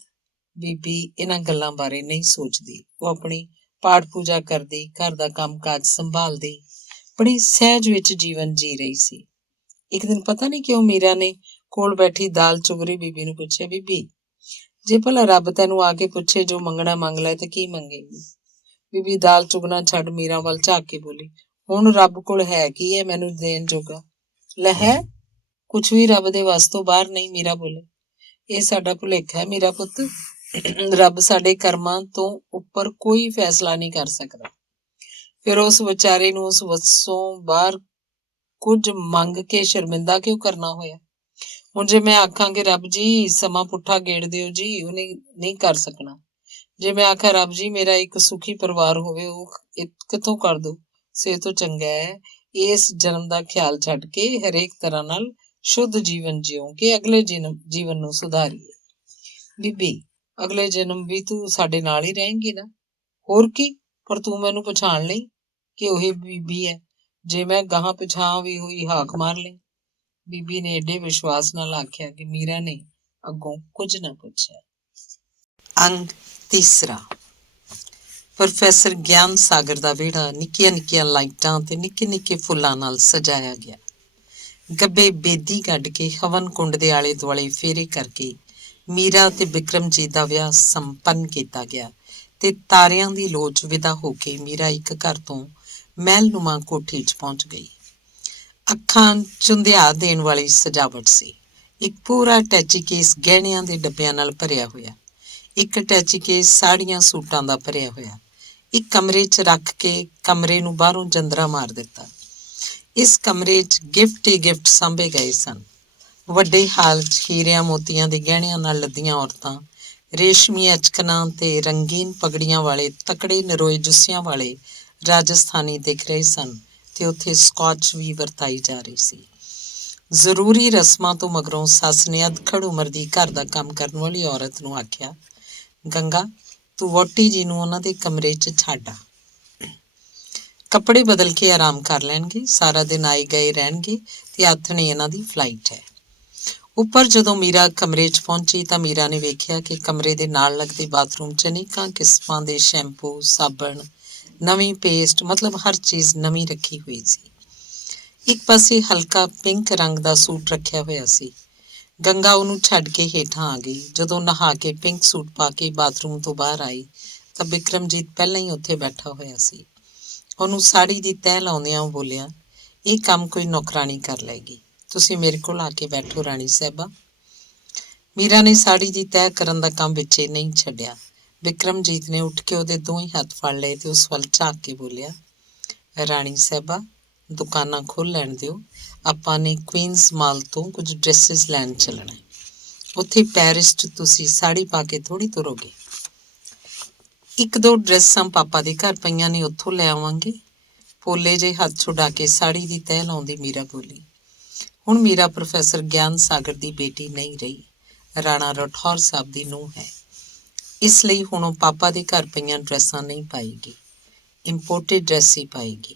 ਬੀਬੀ ਇਹਨਾਂ ਗੱਲਾਂ ਬਾਰੇ ਨਹੀਂ ਸੋਚਦੀ। ਉਹ ਆਪਣੀ ਪਾਠ ਪੂਜਾ ਕਰਦੀ, ਘਰ ਦਾ ਕੰਮ ਕਾਜ ਸੰਭਾਲਦੀ, ਬੜੀ ਸਹਿਜ ਵਿੱਚ ਜੀਵਨ ਜੀ ਰਹੀ ਸੀ। ਇੱਕ ਦਿਨ ਪਤਾ ਨਹੀਂ ਕਿਉਂ ਮੀਰਾ ਨੇ ਕੋਲ ਬੈਠੀ ਦਾਲ ਚੁਗ ਰਹੀ ਬੀਬੀ ਨੂੰ ਪੁੱਛਿਆ, ਬੀਬੀ, ਜੇ ਭਲਾ ਰੱਬ ਤੈਨੂੰ ਆ ਕੇ ਪੁੱਛੇ ਜੋ ਮੰਗਣਾ ਮੰਗ ਲੈ ਤੇ ਕੀ ਮੰਗੇਗੀ? ਬੀਬੀ ਦਾਲ ਚੁਗਣਾ ਛੱਡ ਮੀਰਾ ਵੱਲ ਝਾਕ ਕੇ ਬੋਲੀ, ਹੁਣ ਰੱਬ ਕੋਲ ਹੈ ਕੀ ਹੈ ਮੈਨੂੰ ਦੇਣ ਜੋਗਾ? ਲੈ ਹੈ ਕੁਛ ਵੀ ਰੱਬ ਦੇ ਵੱਸ ਤੋਂ ਬਾਹਰ ਨਹੀਂ। ਮੀਰਾ ਬੋਲੇ, ਇਹ ਸਾਡਾ ਭੁਲੇਖਾ ਹੈ ਮੇਰਾ ਪੁੱਤ। ਰੱਬ ਸਾਡੇ ਕਰਮਾਂ ਤੋਂ ਉੱਪਰ ਕੋਈ ਫੈਸਲਾ ਨਹੀਂ ਕਰ ਸਕਦਾ। ਫਿਰ ਉਸ ਵਿਚਾਰੇ ਨੂੰ ਉਸ ਵੱਸੋਂ ਬਾਹਰ ਕੁਝ ਮੰਗ ਕੇ ਸ਼ਰਮਿੰਦਾ ਕਿਉਂ ਕਰਨਾ ਹੋਇਆ? ਹੁਣ ਜੇ ਮੈਂ ਆਖਾਂ ਕਿ ਰੱਬ ਜੀ ਸਮਾਂ ਪੁੱਠਾ ਗੇੜ ਦਿਓ ਜੀ, ਉਹਨੇ ਨਹੀਂ ਕਰ ਸਕਣਾ। ਜੇ ਮੈਂ ਆਖਾਂ ਰੱਬ ਜੀ ਮੇਰਾ ਇੱਕ ਸੁਖੀ ਪਰਿਵਾਰ ਹੋਵੇ, ਉਹ ਕਿੱਥੋਂ ਕਰ ਦੋ? ਸੇ ਤੋਂ ਚੰਗਾ ਹੈ ਇਸ ਜਨਮ ਦਾ ਖਿਆਲ ਛੱਡ ਕੇ ਹਰੇਕ ਤਰ੍ਹਾਂ ਨਾਲ ਸ਼ੁੱਧ ਜੀਵਨ ਜਿਉਂ ਕਿ ਅਗਲੇ ਜੀਵਨ ਨੂੰ ਸੁਧਾਰੀਏ। ਬੀਬੀ, ਅਗਲੇ ਜਨਮ ਵੀ ਤੂੰ ਸਾਡੇ ਨਾਲ ਹੀ ਰਹੇਂਗੀ ਨਾ? ਹੋਰ ਕੀ, ਪਰ ਤੂੰ ਮੈਨੂੰ ਪਛਾਣ ਲਈ ਕਿ ਉਹੀ ਬੀਬੀ ਹੈ। ਜੇ ਮੈਂ ਗਾਹਾਂ ਪਿਛਾਂ ਵੀ ਹੋਈ ਹਾਕ ਮਾਰ ਲਈ। ਬੀਬੀ ਨੇ ਏਡੇ ਵਿਸ਼ਵਾਸ ਨਾਲ ਆਖਿਆ ਕਿ ਮੀਰਾ ਨੇ ਅੱਗੋਂ ਕੁਝ ਨਾ ਪੁੱਛਿਆ। ਅੰਗ ਤੀਸਰਾ। ਪ੍ਰੋਫੈਸਰ ਗਿਆਨ ਸਾਗਰ ਦਾ ਵਿਹੜਾ ਨਿੱਕੀਆਂ ਨਿੱਕੀਆਂ ਲਾਈਟਾਂ ਤੇ ਨਿੱਕੇ ਨਿੱਕੇ ਫੁੱਲਾਂ ਨਾਲ ਸਜਾਇਆ ਗਿਆ। ਗੱਬੇ ਬੇਦੀ ਕੱਢ ਕੇ ਹਵਨ ਕੁੰਡ ਦੇ ਆਲੇ ਦੁਆਲੇ ਫੇਰੇ ਕਰਕੇ ਮੀਰਾ ਤੇ ਬਿਕਰਮਜੀਤ ਦਾ ਵਿਆਹ ਸੰਪੰਨ ਕੀਤਾ ਗਿਆ ਤੇ ਤਾਰਿਆਂ ਦੀ ਲੋਚ ਵਿਦਾ ਹੋ ਕੇ ਮੀਰਾ ਇੱਕ ਘਰ ਤੋਂ ਮਹਿਲਨੁਮਾ ਕੋਠੀ 'ਚ ਪਹੁੰਚ ਗਈ। ਅੱਖਾਂ ਚੁੰਧਿਆ ਦੇਣ ਵਾਲੀ ਸਜਾਵਟ ਸੀ। ਇੱਕ ਪੂਰਾ ਟੈਚੀਕੇਸ ਗਹਿਣਿਆਂ ਦੇ ਡੱਬਿਆਂ ਨਾਲ ਭਰਿਆ ਹੋਇਆ, ਇੱਕ ਟੈਚੀਕੇਸ ਸਾੜੀਆਂ ਸੂਟਾਂ ਦਾ ਭਰਿਆ ਹੋਇਆ, ਇੱਕ ਕਮਰੇ 'ਚ ਰੱਖ ਕੇ ਕਮਰੇ ਨੂੰ ਬਾਹਰੋਂ ਜੰਦਰਾ ਮਾਰ ਦਿੱਤਾ। ਇਸ ਕਮਰੇ 'ਚ ਗਿਫਟ ਹੀ ਗਿਫਟ ਸਾਂਭੇ ਗਏ ਸਨ। ਵੱਡੇ ਹਾਲ 'ਚ ਹੀਰਿਆਂ ਮੋਤੀਆਂ ਦੇ ਗਹਿਣਿਆਂ ਨਾਲ ਲੱਦੀਆਂ ਔਰਤਾਂ, ਰੇਸ਼ਮੀ ਅਚਕਨਾਂ ਤੇ ਰੰਗੀਨ ਪਗੜੀਆਂ ਵਾਲੇ ਤਕੜੇ ਨਰੋਏ ਜੁੱਸਿਆਂ ਵਾਲੇ ਰਾਜਸਥਾਨੀ ਦਿਖ ਰਹੇ ਸਨ ਤੇ ਉੱਥੇ ਸਕਾਚ ਵੀ ਵਰਤਾਈ ਜਾ ਰਹੀ ਸੀ। ਜ਼ਰੂਰੀ ਰਸਮਾਂ ਤੋਂ ਮਗਰੋਂ ਸੱਸ ਨੇ ਅਧਖੜ ਉਮਰ ਦੀ ਘਰ ਦਾ ਕੰਮ ਕਰਨ ਵਾਲੀ ਔਰਤ ਨੂੰ ਆਖਿਆ, ਗੰਗਾ, ਤੂੰ ਵਹੁਟੀ ਜੀ ਨੂੰ ਉਹਨਾਂ ਦੇ ਕਮਰੇ 'ਚ ਛੱਡ ਆ। ਕੱਪੜੇ ਬਦਲ ਕੇ ਆਰਾਮ ਕਰ ਲੈਣਗੇ, ਸਾਰਾ ਦਿਨ ਆਏ ਗਏ ਰਹਿਣਗੇ ਤੇ ਆਥਣੇ ਇਹਨਾਂ ਦੀ ਫਲਾਈਟ ਹੈ। ਉੱਪਰ ਜਦੋਂ ਮੀਰਾ ਕਮਰੇ 'ਚ ਪਹੁੰਚੀ ਤਾਂ ਮੀਰਾ ਨੇ ਵੇਖਿਆ ਕਿ ਕਮਰੇ ਦੇ ਨਾਲ ਲੱਗਦੇ ਬਾਥਰੂਮ 'ਚ ਅਨੇਕਾਂ ਕਿਸਮਾਂ ਦੇ ਸ਼ੈਂਪੂ, ਸਾਬਣ, ਨਵੀਂ ਪੇਸਟ, ਮਤਲਬ ਹਰ ਚੀਜ਼ ਨਵੀਂ ਰੱਖੀ ਹੋਈ ਸੀ। ਇੱਕ ਪਾਸੇ ਹਲਕਾ ਪਿੰਕ ਰੰਗ ਦਾ ਸੂਟ ਰੱਖਿਆ ਹੋਇਆ ਸੀ। ਗੰਗਾ ਉਹਨੂੰ ਛੱਡ ਕੇ ਹੇਠਾਂ ਆ ਗਈ। ਜਦੋਂ ਨਹਾ ਕੇ ਪਿੰਕ ਸੂਟ ਪਾ ਕੇ ਬਾਥਰੂਮ ਤੋਂ ਬਾਹਰ ਆਈ ਤਾਂ ਬਿਕਰਮਜੀਤ ਪਹਿਲਾਂ ਹੀ ਉੱਥੇ ਬੈਠਾ ਹੋਇਆ ਸੀ। ਉਹਨੂੰ ਸਾੜੀ ਦੀ ਤਹਿ ਲਾਉਂਦਿਆਂ ਉਹ ਬੋਲਿਆ, ਇਹ ਕੰਮ ਕੋਈ ਨੌਕਰਾਣੀ ਕਰ ਲਏਗੀ, ਤੁਸੀਂ ਮੇਰੇ ਕੋਲ ਆ ਕੇ ਬੈਠੋ ਰਾਣੀ ਸਾਹਿਬਾ। ਮੀਰਾ ਨੇ ਸਾੜੀ ਦੀ ਤਹਿ ਕਰਨ ਦਾ ਕੰਮ ਵਿੱਚੇ ਨਹੀਂ ਛੱਡਿਆ। ਬਿਕਰਮਜੀਤ ਨੇ ਉੱਠ ਕੇ ਉਹਦੇ ਦੋਵੇਂ ਹੱਥ ਫੜ ਲਏ ਤੇ ਉਸ ਵੱਲ ਝਾਕ ਕੇ ਬੋਲਿਆ, ਰਾਣੀ ਸਾਹਿਬਾ, ਦੁਕਾਨਾਂ ਖੋਲ੍ਹ ਲੈਣ ਦਿਓ। ਆਪਾਂ ਨੇ ਕੁਈਨਜ਼ ਮਾਲ ਤੋਂ ਕੁਝ ਡਰੈਸਿਸ ਲੈਣ ਚੱਲਣਾ। ਉੱਥੇ ਪੈਰਿਸ 'ਚ ਤੁਸੀਂ ਸਾੜੀ ਪਾ ਕੇ ਥੋੜ੍ਹੀ ਤੁਰੋਗੇ। 1-2 ਡਰੈਸਾਂ ਪਾਪਾ ਦੇ ਘਰ ਪਈਆਂ ਨੇ, ਉੱਥੋਂ ਲੈ ਆਵਾਂਗੇ। ਪੋਲੇ ਜਿਹੇ ਹੱਥ ਛੁਡਾ ਕੇ ਸਾੜੀ ਦੀ ਤਹਿ ਲਾਉਂਦੀ ਮੀਰਾ ਬੋਲੀ। ਹੁਣ ਮੀਰਾ ਪ੍ਰੋਫੈਸਰ ਗਿਆਨ ਸਾਗਰ ਦੀ ਬੇਟੀ ਨਹੀਂ ਰਹੀ, ਰਾਣਾ ਰਠੌਰ ਸਾਹਿਬ ਦੀ ਨੂੰਹ ਹੈ। ਇਸ ਲਈ ਹੁਣ ਉਹ ਪਾਪਾ ਦੇ ਘਰ ਪਈਆਂ ਡਰੈਸਾਂ ਨਹੀਂ ਪਾਏਗੀ, ਇੰਪੋਰਟਡ ਡਰੈਸ ਹੀ ਪਾਏਗੀ।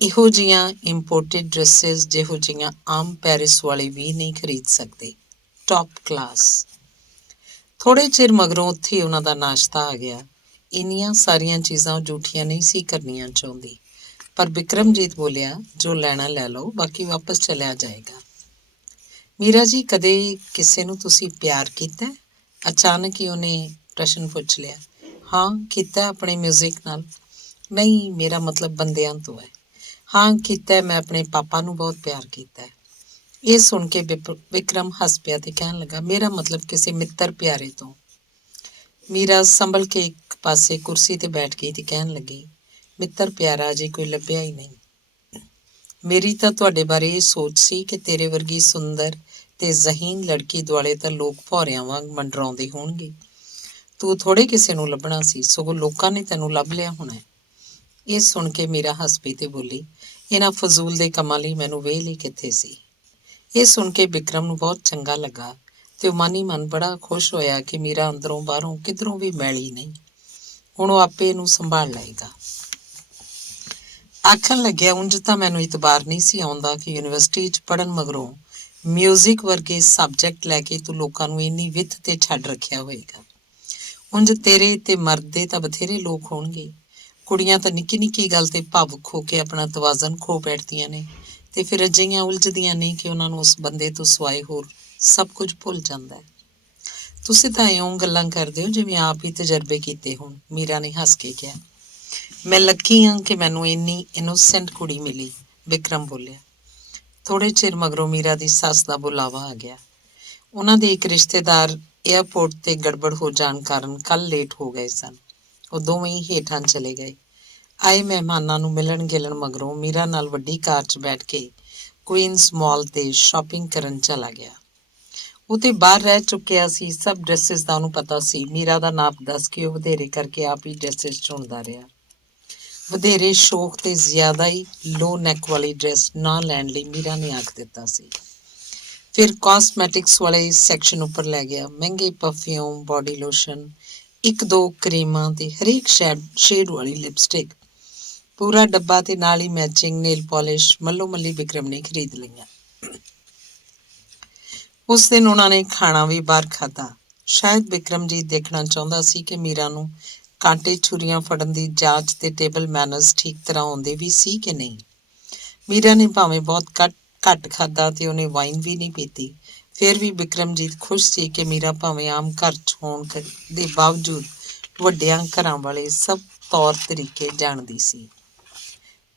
ਇਹੋ ਜਿਹੀਆਂ ਇੰਪੋਰਟਡ ਡਰੈਸਿਸ ਜਿਹੋ ਜਿਹੀਆਂ ਆਮ ਪੈਰਿਸ ਵਾਲੇ ਵੀ ਨਹੀਂ ਖਰੀਦ ਸਕਦੇ, ਟੌਪ ਕਲਾਸ। ਥੋੜ੍ਹੇ ਚਿਰ ਮਗਰੋਂ ਉੱਥੇ ਉਹਨਾਂ ਦਾ ਨਾਸ਼ਤਾ ਆ ਗਿਆ। ਇੰਨੀਆਂ ਸਾਰੀਆਂ ਚੀਜ਼ਾਂ ਉਹ ਝੂਠੀਆਂ ਨਹੀਂ ਸੀ ਕਰਨੀਆਂ ਚਾਹੁੰਦੀ, ਪਰ ਬਿਕਰਮਜੀਤ ਬੋਲਿਆ, ਜੋ ਲੈਣਾ ਲੈ ਲਓ, ਬਾਕੀ ਵਾਪਸ ਚਲਿਆ ਜਾਏਗਾ। ਮੀਰਾ ਜੀ, ਕਦੇ ਕਿਸੇ ਨੂੰ ਤੁਸੀਂ ਪਿਆਰ ਕੀਤਾ? ਅਚਾਨਕ ਹੀ ਉਹਨੇ ਪ੍ਰਸ਼ਨ ਪੁੱਛ ਲਿਆ। ਹਾਂ, ਕੀਤਾ, ਆਪਣੇ ਮਿਊਜ਼ਿਕ ਨਾਲ। ਨਹੀਂ, ਮੇਰਾ ਮਤਲਬ ਬੰਦਿਆਂ ਤੋਂ ਹੈ। ਹਾਂ ਕੀਤਾ, ਮੈਂ ਆਪਣੇ ਪਾਪਾ ਨੂੰ ਬਹੁਤ ਪਿਆਰ ਕੀਤਾ। ਇਹ ਸੁਣ ਕੇ ਵਿਕਰਮ ਹੱਸ ਪਿਆ ਤੇ ਕਹਿਣ ਲੱਗਾ, ਮੇਰਾ ਮਤਲਬ ਕਿਸੇ ਮਿੱਤਰ ਪਿਆਰੇ ਤੋਂ। ਮੀਰਾ ਸੰਭਲ ਕੇ ਇੱਕ ਪਾਸੇ ਕੁਰਸੀ ਤੇ ਬੈਠ ਗਈ ਤੇ ਕਹਿਣ ਲੱਗੀ, ਮਿੱਤਰ ਪਿਆਰਾ ਅਜੇ ਕੋਈ ਲੱਭਿਆ ਹੀ ਨਹੀਂ। ਮੇਰੀ ਤਾਂ ਤੁਹਾਡੇ ਬਾਰੇ ਇਹ ਸੋਚ ਸੀ ਕਿ ਤੇਰੇ ਵਰਗੀ ਸੁੰਦਰ ਤੇ ਜ਼ਹੀਨ ਲੜਕੀ ਦੁਆਲੇ ਤਾਂ ਲੋਕ ਭੌਰਿਆਂ ਵਾਂਗ ਮੰਡਰਾਉਂਦੇ ਹੋਣਗੇ। ਤੂੰ ਥੋੜੇ ਕਿਸੇ ਨੂੰ ਲੱਭਣਾ ਸੀ, ਸਗੋਂ ਲੋਕਾਂ ਨੇ ਤੈਨੂੰ ਲੱਭ ਲਿਆ ਹੋਣਾ। ਇਹ ਸੁਣ ਕੇ ਮੀਰਾ ਹੱਸ ਪਈ ਤੇ ਬੋਲੀ, ਇਹਨਾਂ ਫਜ਼ੂਲ ਦੇ ਕੰਮਾਂ ਲਈ ਮੈਨੂੰ ਵੇਹਲ ਹੀ ਕਿੱਥੇ ਸੀ। ਇਹ ਸੁਣ ਕੇ ਬਿਕਰਮ ਨੂੰ ਬਹੁਤ ਚੰਗਾ ਲੱਗਾ ਤੇ ਉਹ ਮਨ ਹੀ ਮਨ ਬੜਾ ਖੁਸ਼ ਹੋਇਆ ਕਿ ਮੀਰਾ ਅੰਦਰੋਂ ਬਾਹਰੋਂ ਕਿਧਰੋਂ ਵੀ ਮੈਲੀ ਨਹੀਂ। ਹੁਣ ਉਹ ਆਪੇ ਇਹਨੂੰ ਸੰਭਾਲ ਲਏਗਾ। ਆਖਣ ਲੱਗਿਆ, ਉਂਝ ਤਾਂ ਮੈਨੂੰ ਇਤਬਾਰ ਨਹੀਂ ਸੀ ਆਉਂਦਾ ਕਿ ਯੂਨੀਵਰਸਿਟੀ 'ਚ ਪੜ੍ਹਨ ਮਗਰੋਂ ਮਿਊਜ਼ਿਕ ਵਰਗੇ ਸਬਜੈਕਟ ਲੈ ਕੇ ਤੂੰ ਲੋਕਾਂ ਨੂੰ ਇੰਨੀ ਵਿੱਥ ਤੇ ਛੱਡ ਰੱਖਿਆ ਹੋਏਗਾ। ਉਂਝ ਤੇਰੇ ਤੇ ਮਰਦ ਦੇ ਤਾਂ ਬਥੇਰੇ ਲੋਕ ਹੋਣਗੇ। ਕੁੜੀਆਂ ਤਾਂ ਨਿੱਕੀ ਨਿੱਕੀ ਗੱਲ ਤੇ ਭਾਵੁਕ ਹੋ ਕੇ ਆਪਣਾ ਤਵਾਜ਼ਨ ਖੋ ਬੈਠਦੀਆਂ ਨੇ ਤੇ ਫਿਰ ਅਜਿਹੀਆਂ ਉਲਝਦੀਆਂ ਨੇ ਕਿ ਉਹਨਾਂ ਨੂੰ ਉਸ ਬੰਦੇ ਤੋਂ ਸਿਵਾਏ ਹੋਰ ਸਭ ਕੁਝ ਭੁੱਲ ਜਾਂਦਾ ਹੈ। ਤੁਸੀਂ ਤਾਂ ਇਉਂ ਗੱਲਾਂ ਕਰਦੇ ਹੋ ਜਿਵੇਂ ਆਪ ਹੀ ਤਜਰਬੇ ਕੀਤੇ ਹੋਣ, ਮੀਰਾ ਨੇ ਹੱਸ ਕੇ ਕਿਹਾ। ਮੈਂ ਲੱਕੀ ਹਾਂ ਕਿ ਮੈਨੂੰ ਇੰਨੀ ਇਨੋਸੈਂਟ ਕੁੜੀ ਮਿਲੀ, ਬਿਕਰਮ ਬੋਲਿਆ। ਥੋੜੇ ਚਿਰ ਮਗਰੋਂ ਮੀਰਾ ਦੀ ਸੱਸ ਦਾ ਬੁਲਾਵਾ ਆ ਗਿਆ। ਉਹਨਾਂ ਦੇ ਇੱਕ ਰਿਸ਼ਤੇਦਾਰ ਏਅਰਪੋਰਟ ਤੇ ਗੜਬੜ ਹੋ ਜਾਣ ਕਾਰਨ ਕੱਲ੍ਹ ਲੇਟ ਹੋ ਗਏ ਸਨ। ਉਹ ਦੋਵੇਂ ਹੀ ਹੇਠਾਂ ਚਲੇ ਗਏ। ਆਏ ਮਹਿਮਾਨਾਂ ਨੂੰ ਮਿਲਣ ਗਿਲਣ ਮਗਰੋਂ ਮੀਰਾ ਨਾਲ ਵੱਡੀ ਕਾਰ 'ਚ ਬੈਠ ਕੇ ਕੁਈਨਸ ਮਾਲ ਤੇ ਸ਼ਾਪਿੰਗ ਕਰਨ ਚਲਾ ਗਿਆ। ਉਹ ਤੇ ਬਾਹਰ ਰਹਿ ਚੁੱਕਿਆ ਸੀ, ਸਭ ਡਰੈਸਿਸ ਦਾ ਉਹਨੂੰ ਪਤਾ ਸੀ। ਮੀਰਾ ਦਾ ਨਾਪ ਦੱਸ ਕੇ ਉਹ ਵਧੇਰੇ ਕਰਕੇ ਆਪ ਹੀ ਡਰੈਸਿਸ ਚੁਣਦਾ ਰਿਹਾ। ਵਧੇਰੇ ਸ਼ੌਕ ਤੇ ਜ਼ਿਆਦਾ ਹੀ ਲੋ ਨੈਕ ਵਾਲੀ ਡਰੈਸ ਨਾ ਲੈਣ ਲਈ ਮੀਰਾ ਨੇ ਆਖ ਦਿੱਤਾ ਸੀ। ਫਿਰ ਕਾਸਮੈਟਿਕਸ ਵਾਲੇ ਸੈਕਸ਼ਨ ਉੱਪਰ ਲੈ ਗਿਆ। ਮਹਿੰਗੇ ਪਰਫਿਊਮ, ਬਾਡੀ ਲੋਸ਼ਨ, ਇੱਕ ਦੋ ਕਰੀਮਾਂ ਤੇ ਹਰੇਕ ਸ਼ੇਡ ਵਾਲੀ ਲਿਪਸਟਿਕ, ਪੂਰਾ ਡੱਬਾ ਤੇ ਨਾਲ ਹੀ ਮੈਚਿੰਗ ਨੇਲ ਪਾਲਿਸ਼ ਮੱਲੋ ਮੱਲੀ ਬਿਕਰਮ ਨੇ ਖਰੀਦ ਲਈਆਂ। ਉਸ ਦਿਨ ਉਹਨਾਂ ਨੇ ਖਾਣਾ ਵੀ ਬਾਹਰ ਖਾਧਾ। ਸ਼ਾਇਦ ਬਿਕਰਮਜੀਤ ਦੇਖਣਾ ਚਾਹੁੰਦਾ ਸੀ ਕਿ ਮੀਰਾ ਨੂੰ ਕਾਂਟੇ ਛੁਰੀਆਂ ਫੜਨ ਦੀ ਜਾਚ ਤੇ ਟੇਬਲ ਮੈਨਰਸ ਠੀਕ ਤਰ੍ਹਾਂ ਆਉਂਦੇ ਵੀ ਸੀ ਕਿ ਨਹੀਂ। ਮੀਰਾ ਨੇ ਭਾਵੇਂ ਬਹੁਤ ਘੱਟ ਖਾਧਾ ਤੇ ਉਹਨੇ ਵਾਈਨ ਵੀ ਨਹੀਂ ਪੀਤੀ, ਫਿਰ ਵੀ ਬਿਕਰਮਜੀਤ ਖੁਸ਼ ਸੀ ਕਿ ਮੀਰਾ ਭਾਵੇਂ ਆਮ ਘਰ 'ਚ ਹੋਣ ਦੇ ਬਾਵਜੂਦ ਵੱਡਿਆਂ ਘਰਾਂ ਵਾਲੇ ਸਭ ਤੌਰ ਤਰੀਕੇ ਜਾਣਦੀ ਸੀ।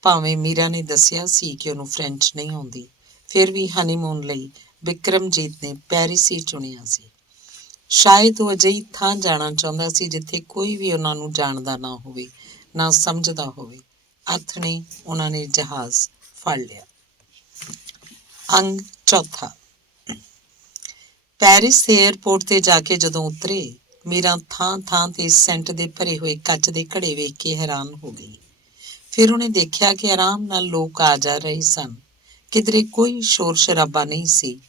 ਭਾਵੇਂ ਮੀਰਾ ਨੇ ਦੱਸਿਆ ਸੀ ਕਿ ਉਹਨੂੰ ਫ੍ਰੈਂਚ ਨਹੀਂ ਆਉਂਦੀ, ਫਿਰ ਵੀ ਹਨੀਮੂਨ ਲਈ ਬਿਕਰਮਜੀਤ ਨੇ ਪੈਰਿਸ ਹੀ ਚੁਣਿਆ ਸੀ। ਸ਼ਾਇਦ ਉਹ ਅਜਿਹੀ ਥਾਂ ਜਾਣਾ ਚਾਹੁੰਦਾ ਸੀ ਜਿੱਥੇ ਕੋਈ ਵੀ ਉਹਨਾਂ ਨੂੰ ਜਾਣਦਾ ਨਾ ਹੋਵੇ, ਨਾ ਸਮਝਦਾ ਹੋਵੇ। ਆਥਣੇ ਉਹਨਾਂ ਨੇ ਜਹਾਜ਼ ਫੜ ਲਿਆ। ਅੰਗ ਚੌਥਾ। ਪੈਰਿਸ ਦੇ ਏਅਰਪੋਰਟ ਤੇ ਜਾ ਕੇ ਜਦੋਂ ਉਤਰੇ, ਮੀਰਾ ਥਾਂ ਥਾਂ ਤੇ ਸੈਂਟ ਦੇ ਭਰੇ ਹੋਏ ਕੱਚ ਦੇ ਘੜੇ ਵੇਖ ਕੇ ਹੈਰਾਨ ਹੋ ਗਈ। ਫਿਰ ਉਹਨੇ ਦੇਖਿਆ ਕਿ ਆਰਾਮ ਨਾਲ ਲੋਕ ਆ ਜਾ ਰਹੇ ਸਨ। ਕਿਧਰੇ ਕੋਈ ਸ਼ੋਰ ਸ਼ਰਾਬਾ ਨਹੀਂ ਸੀ,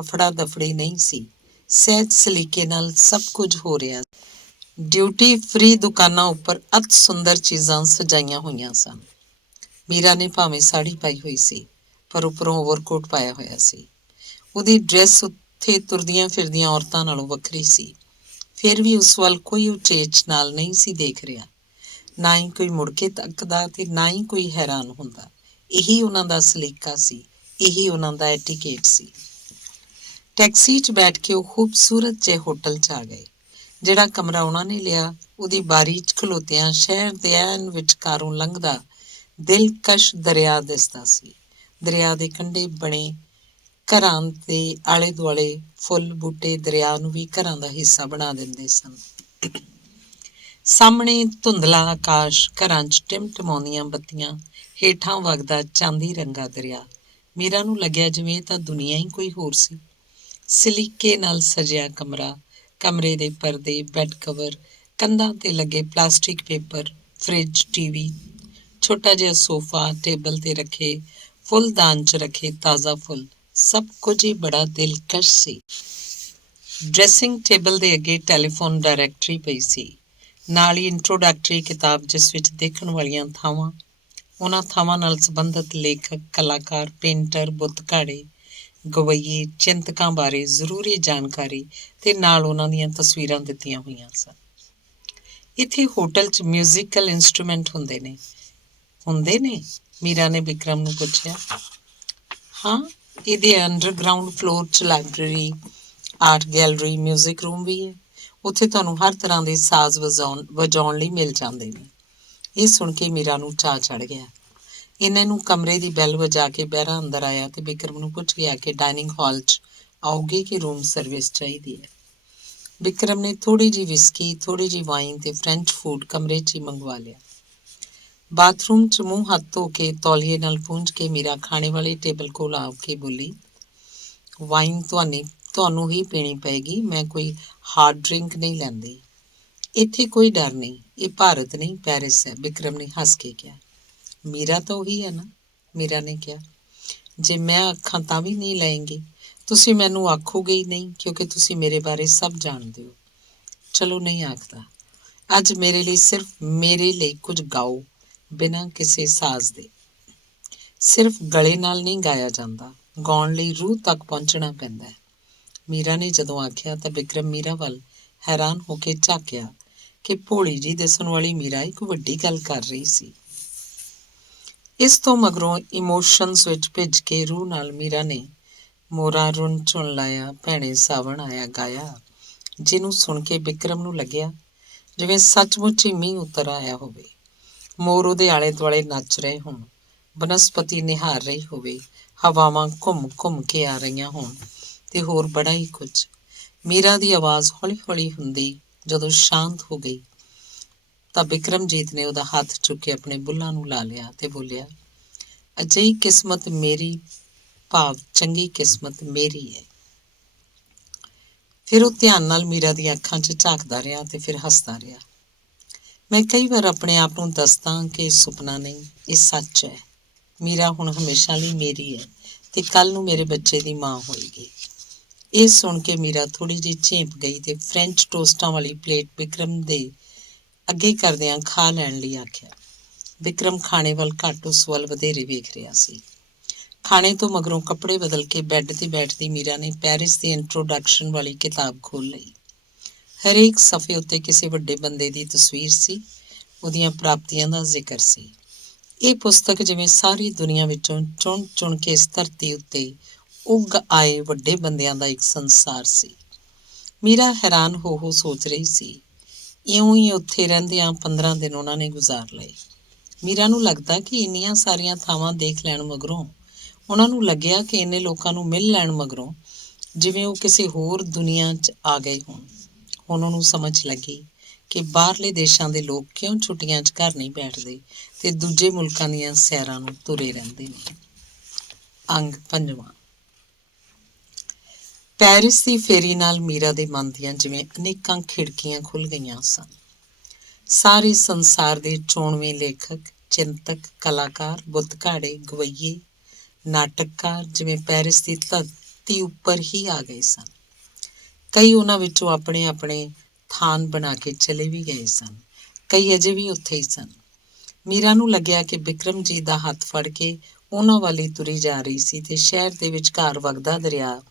ਹਫੜਾ ਦਫੜੀ ਨਹੀਂ ਸੀ। ਸਹਿਜ ਸਲੀਕੇ ਨਾਲ ਸਭ ਕੁਝ ਹੋ ਰਿਹਾ। ਡਿਊਟੀ ਫ੍ਰੀ ਦੁਕਾਨਾਂ ਉੱਪਰ ਅਤ ਸੁੰਦਰ ਚੀਜ਼ਾਂ ਸਜਾਈਆਂ ਹੋਈਆਂ ਸਨ। ਮੀਰਾ ਨੇ ਭਾਵੇਂ ਸਾੜੀ ਪਾਈ ਹੋਈ ਸੀ, ਪਰ ਉੱਪਰੋਂ ਓਵਰਕੋਟ ਪਾਇਆ ਹੋਇਆ ਸੀ। ਉਹਦੀ ਡਰੈਸ ਉੱਥੇ ਤੁਰਦੀਆਂ ਫਿਰਦੀਆਂ ਔਰਤਾਂ ਨਾਲੋਂ ਵੱਖਰੀ ਸੀ। ਫਿਰ ਵੀ ਉਸ ਵੱਲ ਕੋਈ ਉਚੇਚ ਨਾਲ ਨਹੀਂ ਸੀ ਦੇਖ ਰਿਹਾ। ਨਾ ਹੀ ਕੋਈ ਮੁੜ ਕੇ ਤੱਕਦਾ ਤੇ ਨਾ ਹੀ ਕੋਈ ਹੈਰਾਨ ਹੁੰਦਾ। ਇਹੀ ਉਹਨਾਂ ਦਾ ਸਲੀਕਾ ਸੀ, ਇਹੀ ਉਹਨਾਂ ਦਾ ਐਟੀਕੇਟ ਸੀ। ਟੈਕਸੀ 'ਚ ਬੈਠ ਕੇ ਉਹ ਖੂਬਸੂਰਤ ਜਿਹੇ ਹੋਟਲ 'ਚ ਆ ਗਏ। ਜਿਹੜਾ ਕਮਰਾ ਉਹਨਾਂ ਨੇ ਲਿਆ, ਉਹਦੀ ਬਾਰੀ 'ਚ ਖਲੋਤਿਆਂ ਸ਼ਹਿਰ ਦੇ ਐਨ ਵਿਚਕਾਰੋਂ ਲੰਘਦਾ ਦਿਲਕਸ਼ ਦਰਿਆ ਦਿਸਦਾ ਸੀ। ਦਰਿਆ ਦੇ ਕੰਢੇ ਬਣੇ ਘਰਾਂ ਦੇ ਆਲੇ ਦੁਆਲੇ ਫੁੱਲ ਬੂਟੇ ਦਰਿਆ ਨੂੰ ਵੀ ਘਰਾਂ ਦਾ ਹਿੱਸਾ ਬਣਾ ਦਿੰਦੇ ਸਨ। ਸਾਹਮਣੇ ਧੁੰਦਲਾ ਆਕਾਸ਼, ਘਰਾਂ 'ਚ ਟਿਮਟਿਮਾਉਂਦੀਆਂ ਬੱਤੀਆਂ, ਹੇਠਾਂ ਵਗਦਾ ਚਾਂਦੀ ਰੰਗਾ ਦਰਿਆ। ਮੀਰਾ ਨੂੰ ਲੱਗਿਆ ਜਿਵੇਂ ਇਹ ਤਾਂ ਦੁਨੀਆ ਹੀ ਕੋਈ ਹੋਰ ਸੀ। ਸਲੀਕੇ ਨਾਲ ਸਜਿਆ ਕਮਰਾ, ਕਮਰੇ ਦੇ ਪਰਦੇ, ਬੈੱਡ ਕਵਰ, ਕੰਧਾਂ ਤੇ ਲੱਗੇ ਪਲਾਸਟਿਕ ਪੇਪਰ, ਫਰਿੱਜ, ਟੀਵੀ, ਛੋਟਾ ਜਿਹਾ ਸੋਫਾ, ਟੇਬਲ ਤੇ ਰੱਖੇ ਫੁੱਲਦਾਨ 'ਚ ਰੱਖੇ ਤਾਜ਼ਾ ਫੁੱਲ, ਸਭ ਕੁਝ ਹੀ ਬੜਾ ਦਿਲਕਸ਼ ਸੀ। ਡਰੈਸਿੰਗ ਟੇਬਲ ਦੇ ਅੱਗੇ ਟੈਲੀਫੋਨ ਡਾਇਰੈਕਟਰੀ ਪਈ ਸੀ, ਨਾਲ ਹੀ ਇੰਟਰੋਡਕਟਰੀ ਕਿਤਾਬ ਜਿਸ ਵਿੱਚ ਦੇਖਣ ਵਾਲੀਆਂ ਥਾਵਾਂ, ਉਹਨਾਂ ਥਾਵਾਂ ਨਾਲ ਸੰਬੰਧਿਤ ਲੇਖਕ, ਕਲਾਕਾਰ, ਪੇਂਟਰ, ਬੁੱਤਘਾੜੇ, ਗਵੱਈਏ, ਚਿੰਤਕਾਂ ਬਾਰੇ ਜ਼ਰੂਰੀ ਜਾਣਕਾਰੀ ਤੇ ਨਾਲ ਉਹਨਾਂ ਦੀਆਂ ਤਸਵੀਰਾਂ ਦਿੱਤੀਆਂ ਹੋਈਆਂ ਸਨ। ਇੱਥੇ ਹੋਟਲ 'ਚ ਮਿਊਜ਼ੀਕਲ ਇੰਸਟਰੂਮੈਂਟ ਹੁੰਦੇ ਨੇ? ਮੀਰਾ ਨੇ ਵਿਕਰਮ ਨੂੰ ਪੁੱਛਿਆ। ਹਾਂ, ਇਹਦੇ ਅੰਡਰਗਰਾਊਂਡ ਫਲੋਰ 'ਚ library, art gallery, music room ਵੀ ਹੈ। ਉੱਥੇ ਤੁਹਾਨੂੰ ਹਰ ਤਰ੍ਹਾਂ ਦੇ ਸਾਜ਼ ਵਜਾਉਣ ਲਈ ਮਿਲ ਜਾਂਦੇ ਨੇ। ਇਹ ਸੁਣ ਕੇ ਮੀਰਾ ਨੂੰ ਚਾਅ ਚੜ੍ਹ ਗਿਆ। ਇਹਨਾਂ ਨੂੰ ਕਮਰੇ ਦੀ ਬੈਲ ਵਜਾ ਕੇ ਬਹਿਰਾ ਅੰਦਰ ਆਇਆ ਤੇ ਵਿਕਰਮ ਨੂੰ ਪੁੱਛ ਗਿਆ ਕਿ ਡਾਈਨਿੰਗ ਹਾਲ 'ਚ ਆਓਗੇ ਕਿ ਰੂਮ ਸਰਵਿਸ ਚਾਹੀਦੀ ਹੈ। ਵਿਕਰਮ ਨੇ ਥੋੜ੍ਹੀ ਜਿਹੀ ਵਿਸਕੀ, ਥੋੜ੍ਹੀ ਜਿਹੀ ਵਾਈਨ ਤੇ ਫਰੈਂਚ ਫੂਡ ਕਮਰੇ 'ਚ ਹੀ ਮੰਗਵਾ ਲਿਆ। ਬਾਥਰੂਮ 'ਚ ਮੂੰਹ ਹੱਥ ਧੋ ਕੇ ਤੌਲੀਏ ਨਾਲ ਪੂੰਝ ਕੇ ਮੀਰਾ ਖਾਣੇ ਵਾਲੇ ਟੇਬਲ ਕੋਲ ਆ ਕੇ ਬੋਲੀ, ਵਾਈਨ ਤੁਹਾਨੂੰ ਹੀ ਪੀਣੀ ਪਏਗੀ, ਮੈਂ ਕੋਈ ਹਾਰਡ ਡਰਿੰਕ ਨਹੀਂ ਲੈਂਦੀ। ਇੱਥੇ ਕੋਈ ਡਰ ਨਹੀਂ, ਇਹ ਭਾਰਤ ਨਹੀਂ ਪੈਰਿਸ ਹੈ, ਵਿਕਰਮ ਨੇ ਹੱਸ ਕੇ ਕਿਹਾ। ਮੀਰਾ ਤਾਂ ਉਹੀ ਹੈ ਨਾ, ਮੀਰਾ ਨੇ ਕਿਹਾ। ਜੇ ਮੈਂ ਆਖਾਂ ਤਾਂ ਵੀ ਨਹੀਂ ਲਏਂਗੀ। ਤੁਸੀਂ ਮੈਨੂੰ ਆਖੋਗੇ ਹੀ ਨਹੀਂ ਕਿਉਂਕਿ ਤੁਸੀਂ ਮੇਰੇ ਬਾਰੇ ਸਭ ਜਾਣਦੇ ਹੋ। ਚਲੋ ਨਹੀਂ ਆਖਦਾ। ਅੱਜ ਮੇਰੇ ਲਈ ਸਿਰਫ ਮੇਰੇ ਲਈ ਕੁਝ ਗਾਓ, ਬਿਨਾਂ ਕਿਸੇ ਸਾਜ਼ ਦੇ। ਸਿਰਫ ਗਲੇ ਨਾਲ ਨਹੀਂ ਗਾਇਆ ਜਾਂਦਾ, ਗਾਉਣ ਲਈ ਰੂਹ ਤੱਕ ਪਹੁੰਚਣਾ ਪੈਂਦਾ ਹੈ। ਮੀਰਾ ਨੇ ਜਦੋਂ ਆਖਿਆ ਤਾਂ ਵਿਕਰਮ ਮੀਰਾ ਵੱਲ ਹੈਰਾਨ ਹੋ ਕੇ ਝਾਕਿਆ ਕਿ ਭੋਲੀ ਜੀ ਦਿਸਣ ਵਾਲੀ ਮੀਰਾ ਇੱਕ ਵੱਡੀ ਗੱਲ ਕਰ ਰਹੀ ਸੀ। ਇਸ ਤੋਂ ਮਗਰੋਂ ਇਮੋਸ਼ਨਸ ਵਿੱਚ ਭਿੱਜ ਕੇ ਰੂਹ ਨਾਲ ਮੀਰਾ ਨੇ ਮੋਰਾ ਰੁੰਨ ਚੁਣ ਲਾਇਆ, ਭੈਣੇ ਸਾਵਣ ਆਇਆ ਗਾਇਆ, ਜਿਹਨੂੰ ਸੁਣ ਕੇ ਵਿਕਰਮ ਨੂੰ ਲੱਗਿਆ ਜਿਵੇਂ ਸੱਚਮੁੱਚ ਹੀ ਮੀਂਹ ਉਤਰ ਆਇਆ ਹੋਵੇ। ਮੋਰ ਉਹਦੇ ਆਲੇ ਦੁਆਲੇ ਨੱਚ ਰਹੇ ਹੋਣ, ਬਨਸਪਤੀ ਨਿਹਾਰ ਰਹੀ ਹੋਵੇ, ਹਵਾਵਾਂ ਘੁੰਮ ਘੁੰਮ ਕੇ ਆ ਰਹੀਆਂ ਹੋਣ ਤੇ ਹੋਰ ਬੜਾ ਹੀ ਕੁਝ। ਮੀਰਾ ਦੀ ਆਵਾਜ਼ ਹੌਲੀ ਹੌਲੀ ਹੁੰਦੀ ਜਦੋਂ ਸ਼ਾਂਤ ਹੋ ਗਈ ਤਾਂ ਬਿਕਰਮਜੀਤ ਨੇ ਉਹਦਾ ਹੱਥ ਚੁੱਕ ਕੇ ਆਪਣੇ ਬੁੱਲ੍ਹਾਂ ਨੂੰ ਲਾ ਲਿਆ ਤੇ ਬੋਲਿਆ, ਅਜਿਹੀ ਕਿਸਮਤ ਮੇਰੀ, ਭਾਵ ਚੰਗੀ ਕਿਸਮਤ ਮੇਰੀ ਹੈ। ਫਿਰ ਉਹ ਧਿਆਨ ਨਾਲ ਮੀਰਾ ਦੀਆਂ ਅੱਖਾਂ 'ਚ ਝਾਕਦਾ ਰਿਹਾ ਤੇ ਫਿਰ ਹੱਸਦਾ ਰਿਹਾ। ਮੈਂ ਕਈ ਵਾਰ ਆਪਣੇ ਆਪ ਨੂੰ ਦੱਸਦਾ ਕਿ ਇਹ ਸੁਪਨਾ ਨਹੀਂ, ਇਹ ਸੱਚ ਹੈ। ਮੀਰਾ ਹੁਣ ਹਮੇਸ਼ਾ ਲਈ ਮੇਰੀ ਹੈ ਤੇ ਕੱਲ੍ਹ ਨੂੰ ਮੇਰੇ ਬੱਚੇ ਦੀ ਮਾਂ ਹੋਏਗੀ। ਇਹ ਸੁਣ ਕੇ ਮੀਰਾ ਥੋੜ੍ਹੀ ਜਿਹੀ ਝੇਂਪ ਗਈ ਤੇ ਫਰੈਂਚ ਟੋਸਟਾਂ ਵਾਲੀ ਪਲੇਟ ਵਿਕਰਮ ਦੇ ਅੱਗੇ ਕਰਦਿਆਂ ਖਾ ਲੈਣ ਲਈ ਆਖਿਆ। ਵਿਕਰਮ ਖਾਣੇ ਵੱਲ ਘੱਟ ਉਸ ਵੱਲ ਵਧੇਰੇ ਵੇਖ ਰਿਹਾ ਸੀ। ਖਾਣੇ ਤੋਂ ਮਗਰੋਂ ਕੱਪੜੇ ਬਦਲ ਕੇ ਬੈੱਡ ਤੇ ਬੈਠਦੀ ਮੀਰਾ ਨੇ ਪੈਰਿਸ ਦੀ ਇੰਟਰੋਡਕਸ਼ਨ ਵਾਲੀ ਕਿਤਾਬ ਖੋਲ੍ਹ ਲਈ। ਹਰੇਕ ਸਫ਼ੇ ਉੱਤੇ ਕਿਸੇ ਵੱਡੇ ਬੰਦੇ ਦੀ ਤਸਵੀਰ ਸੀ, ਉਹਦੀਆਂ ਪ੍ਰਾਪਤੀਆਂ ਦਾ ਜ਼ਿਕਰ ਸੀ। ਇਹ ਪੁਸਤਕ ਜਿਵੇਂ ਸਾਰੀ ਦੁਨੀਆ ਵਿੱਚੋਂ ਚੁਣ ਚੁਣ ਕੇ ਇਸ ਧਰਤੀ ਉੱਤੇ ਉੱਗ ਆਏ ਵੱਡੇ ਬੰਦਿਆਂ ਦਾ ਇੱਕ ਸੰਸਾਰ ਸੀ। ਮੀਰਾ ਹੈਰਾਨ ਹੋ ਸੋਚ ਰਹੀ ਸੀ। ਇਉਂ ਹੀ ਉੱਥੇ ਰਹਿੰਦਿਆਂ 15 ਦਿਨ ਉਹਨਾਂ ਨੇ ਗੁਜ਼ਾਰ ਲਏ। ਮੀਰਾ ਨੂੰ ਲੱਗਦਾ ਕਿ ਇੰਨੀਆਂ ਸਾਰੀਆਂ ਥਾਵਾਂ ਦੇਖ ਲੈਣ ਮਗਰੋਂ, ਉਹਨਾਂ ਨੂੰ ਲੱਗਿਆ ਕਿ ਇੰਨੇ ਲੋਕਾਂ ਨੂੰ ਮਿਲ ਲੈਣ ਮਗਰੋਂ ਜਿਵੇਂ ਉਹ ਕਿਸੇ ਹੋਰ ਦੁਨੀਆ 'ਚ ਆ ਗਏ ਹੋਣ। ਹੁਣ ਉਹਨੂੰ ਸਮਝ ਲੱਗੀ ਕਿ ਬਾਹਰਲੇ ਦੇਸ਼ਾਂ ਦੇ ਲੋਕ ਕਿਉਂ ਛੁੱਟੀਆਂ 'ਚ ਘਰ ਨਹੀਂ ਬੈਠਦੇ ਤੇ ਦੂਜੇ ਮੁਲਕਾਂ ਦੀਆਂ ਸੈਰਾਂ ਨੂੰ ਤੁਰੇ ਰਹਿੰਦੇ ਨੇ। ਅੰਗ 5ਵਾਂ। ਪੈਰਿਸ ਦੀ ਫੇਰੀ ਨਾਲ ਮੀਰਾ ਦੇ ਮਨ ਦੀਆਂ ਜਿਵੇਂ ਅਨੇਕਾਂ ਖਿੜਕੀਆਂ ਖੁੱਲ੍ਹ ਗਈਆਂ ਸਨ। ਸਾਰੇ ਸੰਸਾਰ ਦੇ ਚੋਣਵੇਂ ਲੇਖਕ, ਚਿੰਤਕ, ਕਲਾਕਾਰ, ਬੁੱਤਘਾੜੇ, ਗਵੱਈਏ, ਨਾਟਕਕਾਰ ਜਿਵੇਂ ਪੈਰਿਸ ਦੀ ਧਰਤੀ ਉੱਪਰ ਹੀ ਆ ਗਏ ਸਨ। ਕਈ ਉਹਨਾਂ ਵਿੱਚੋਂ ਆਪਣੇ ਆਪਣੇ ਥਾਨ ਬਣਾ ਕੇ ਚਲੇ ਵੀ ਗਏ ਸਨ, ਕਈ ਅਜੇ ਵੀ ਉੱਥੇ ਹੀ ਸਨ। ਮੀਰਾ ਨੂੰ ਲੱਗਿਆ ਕਿ ਬਿਕਰਮਜੀਤ ਦਾ ਹੱਥ ਫੜ ਕੇ ਉਹਨਾਂ ਵੱਲ ਹੀ ਤੁਰੀ ਜਾ ਰਹੀ ਸੀ ਤੇ ਸ਼ਹਿਰ ਦੇ ਵਿਚਕਾਰ ਵਗਦਾ ਦਰਿਆ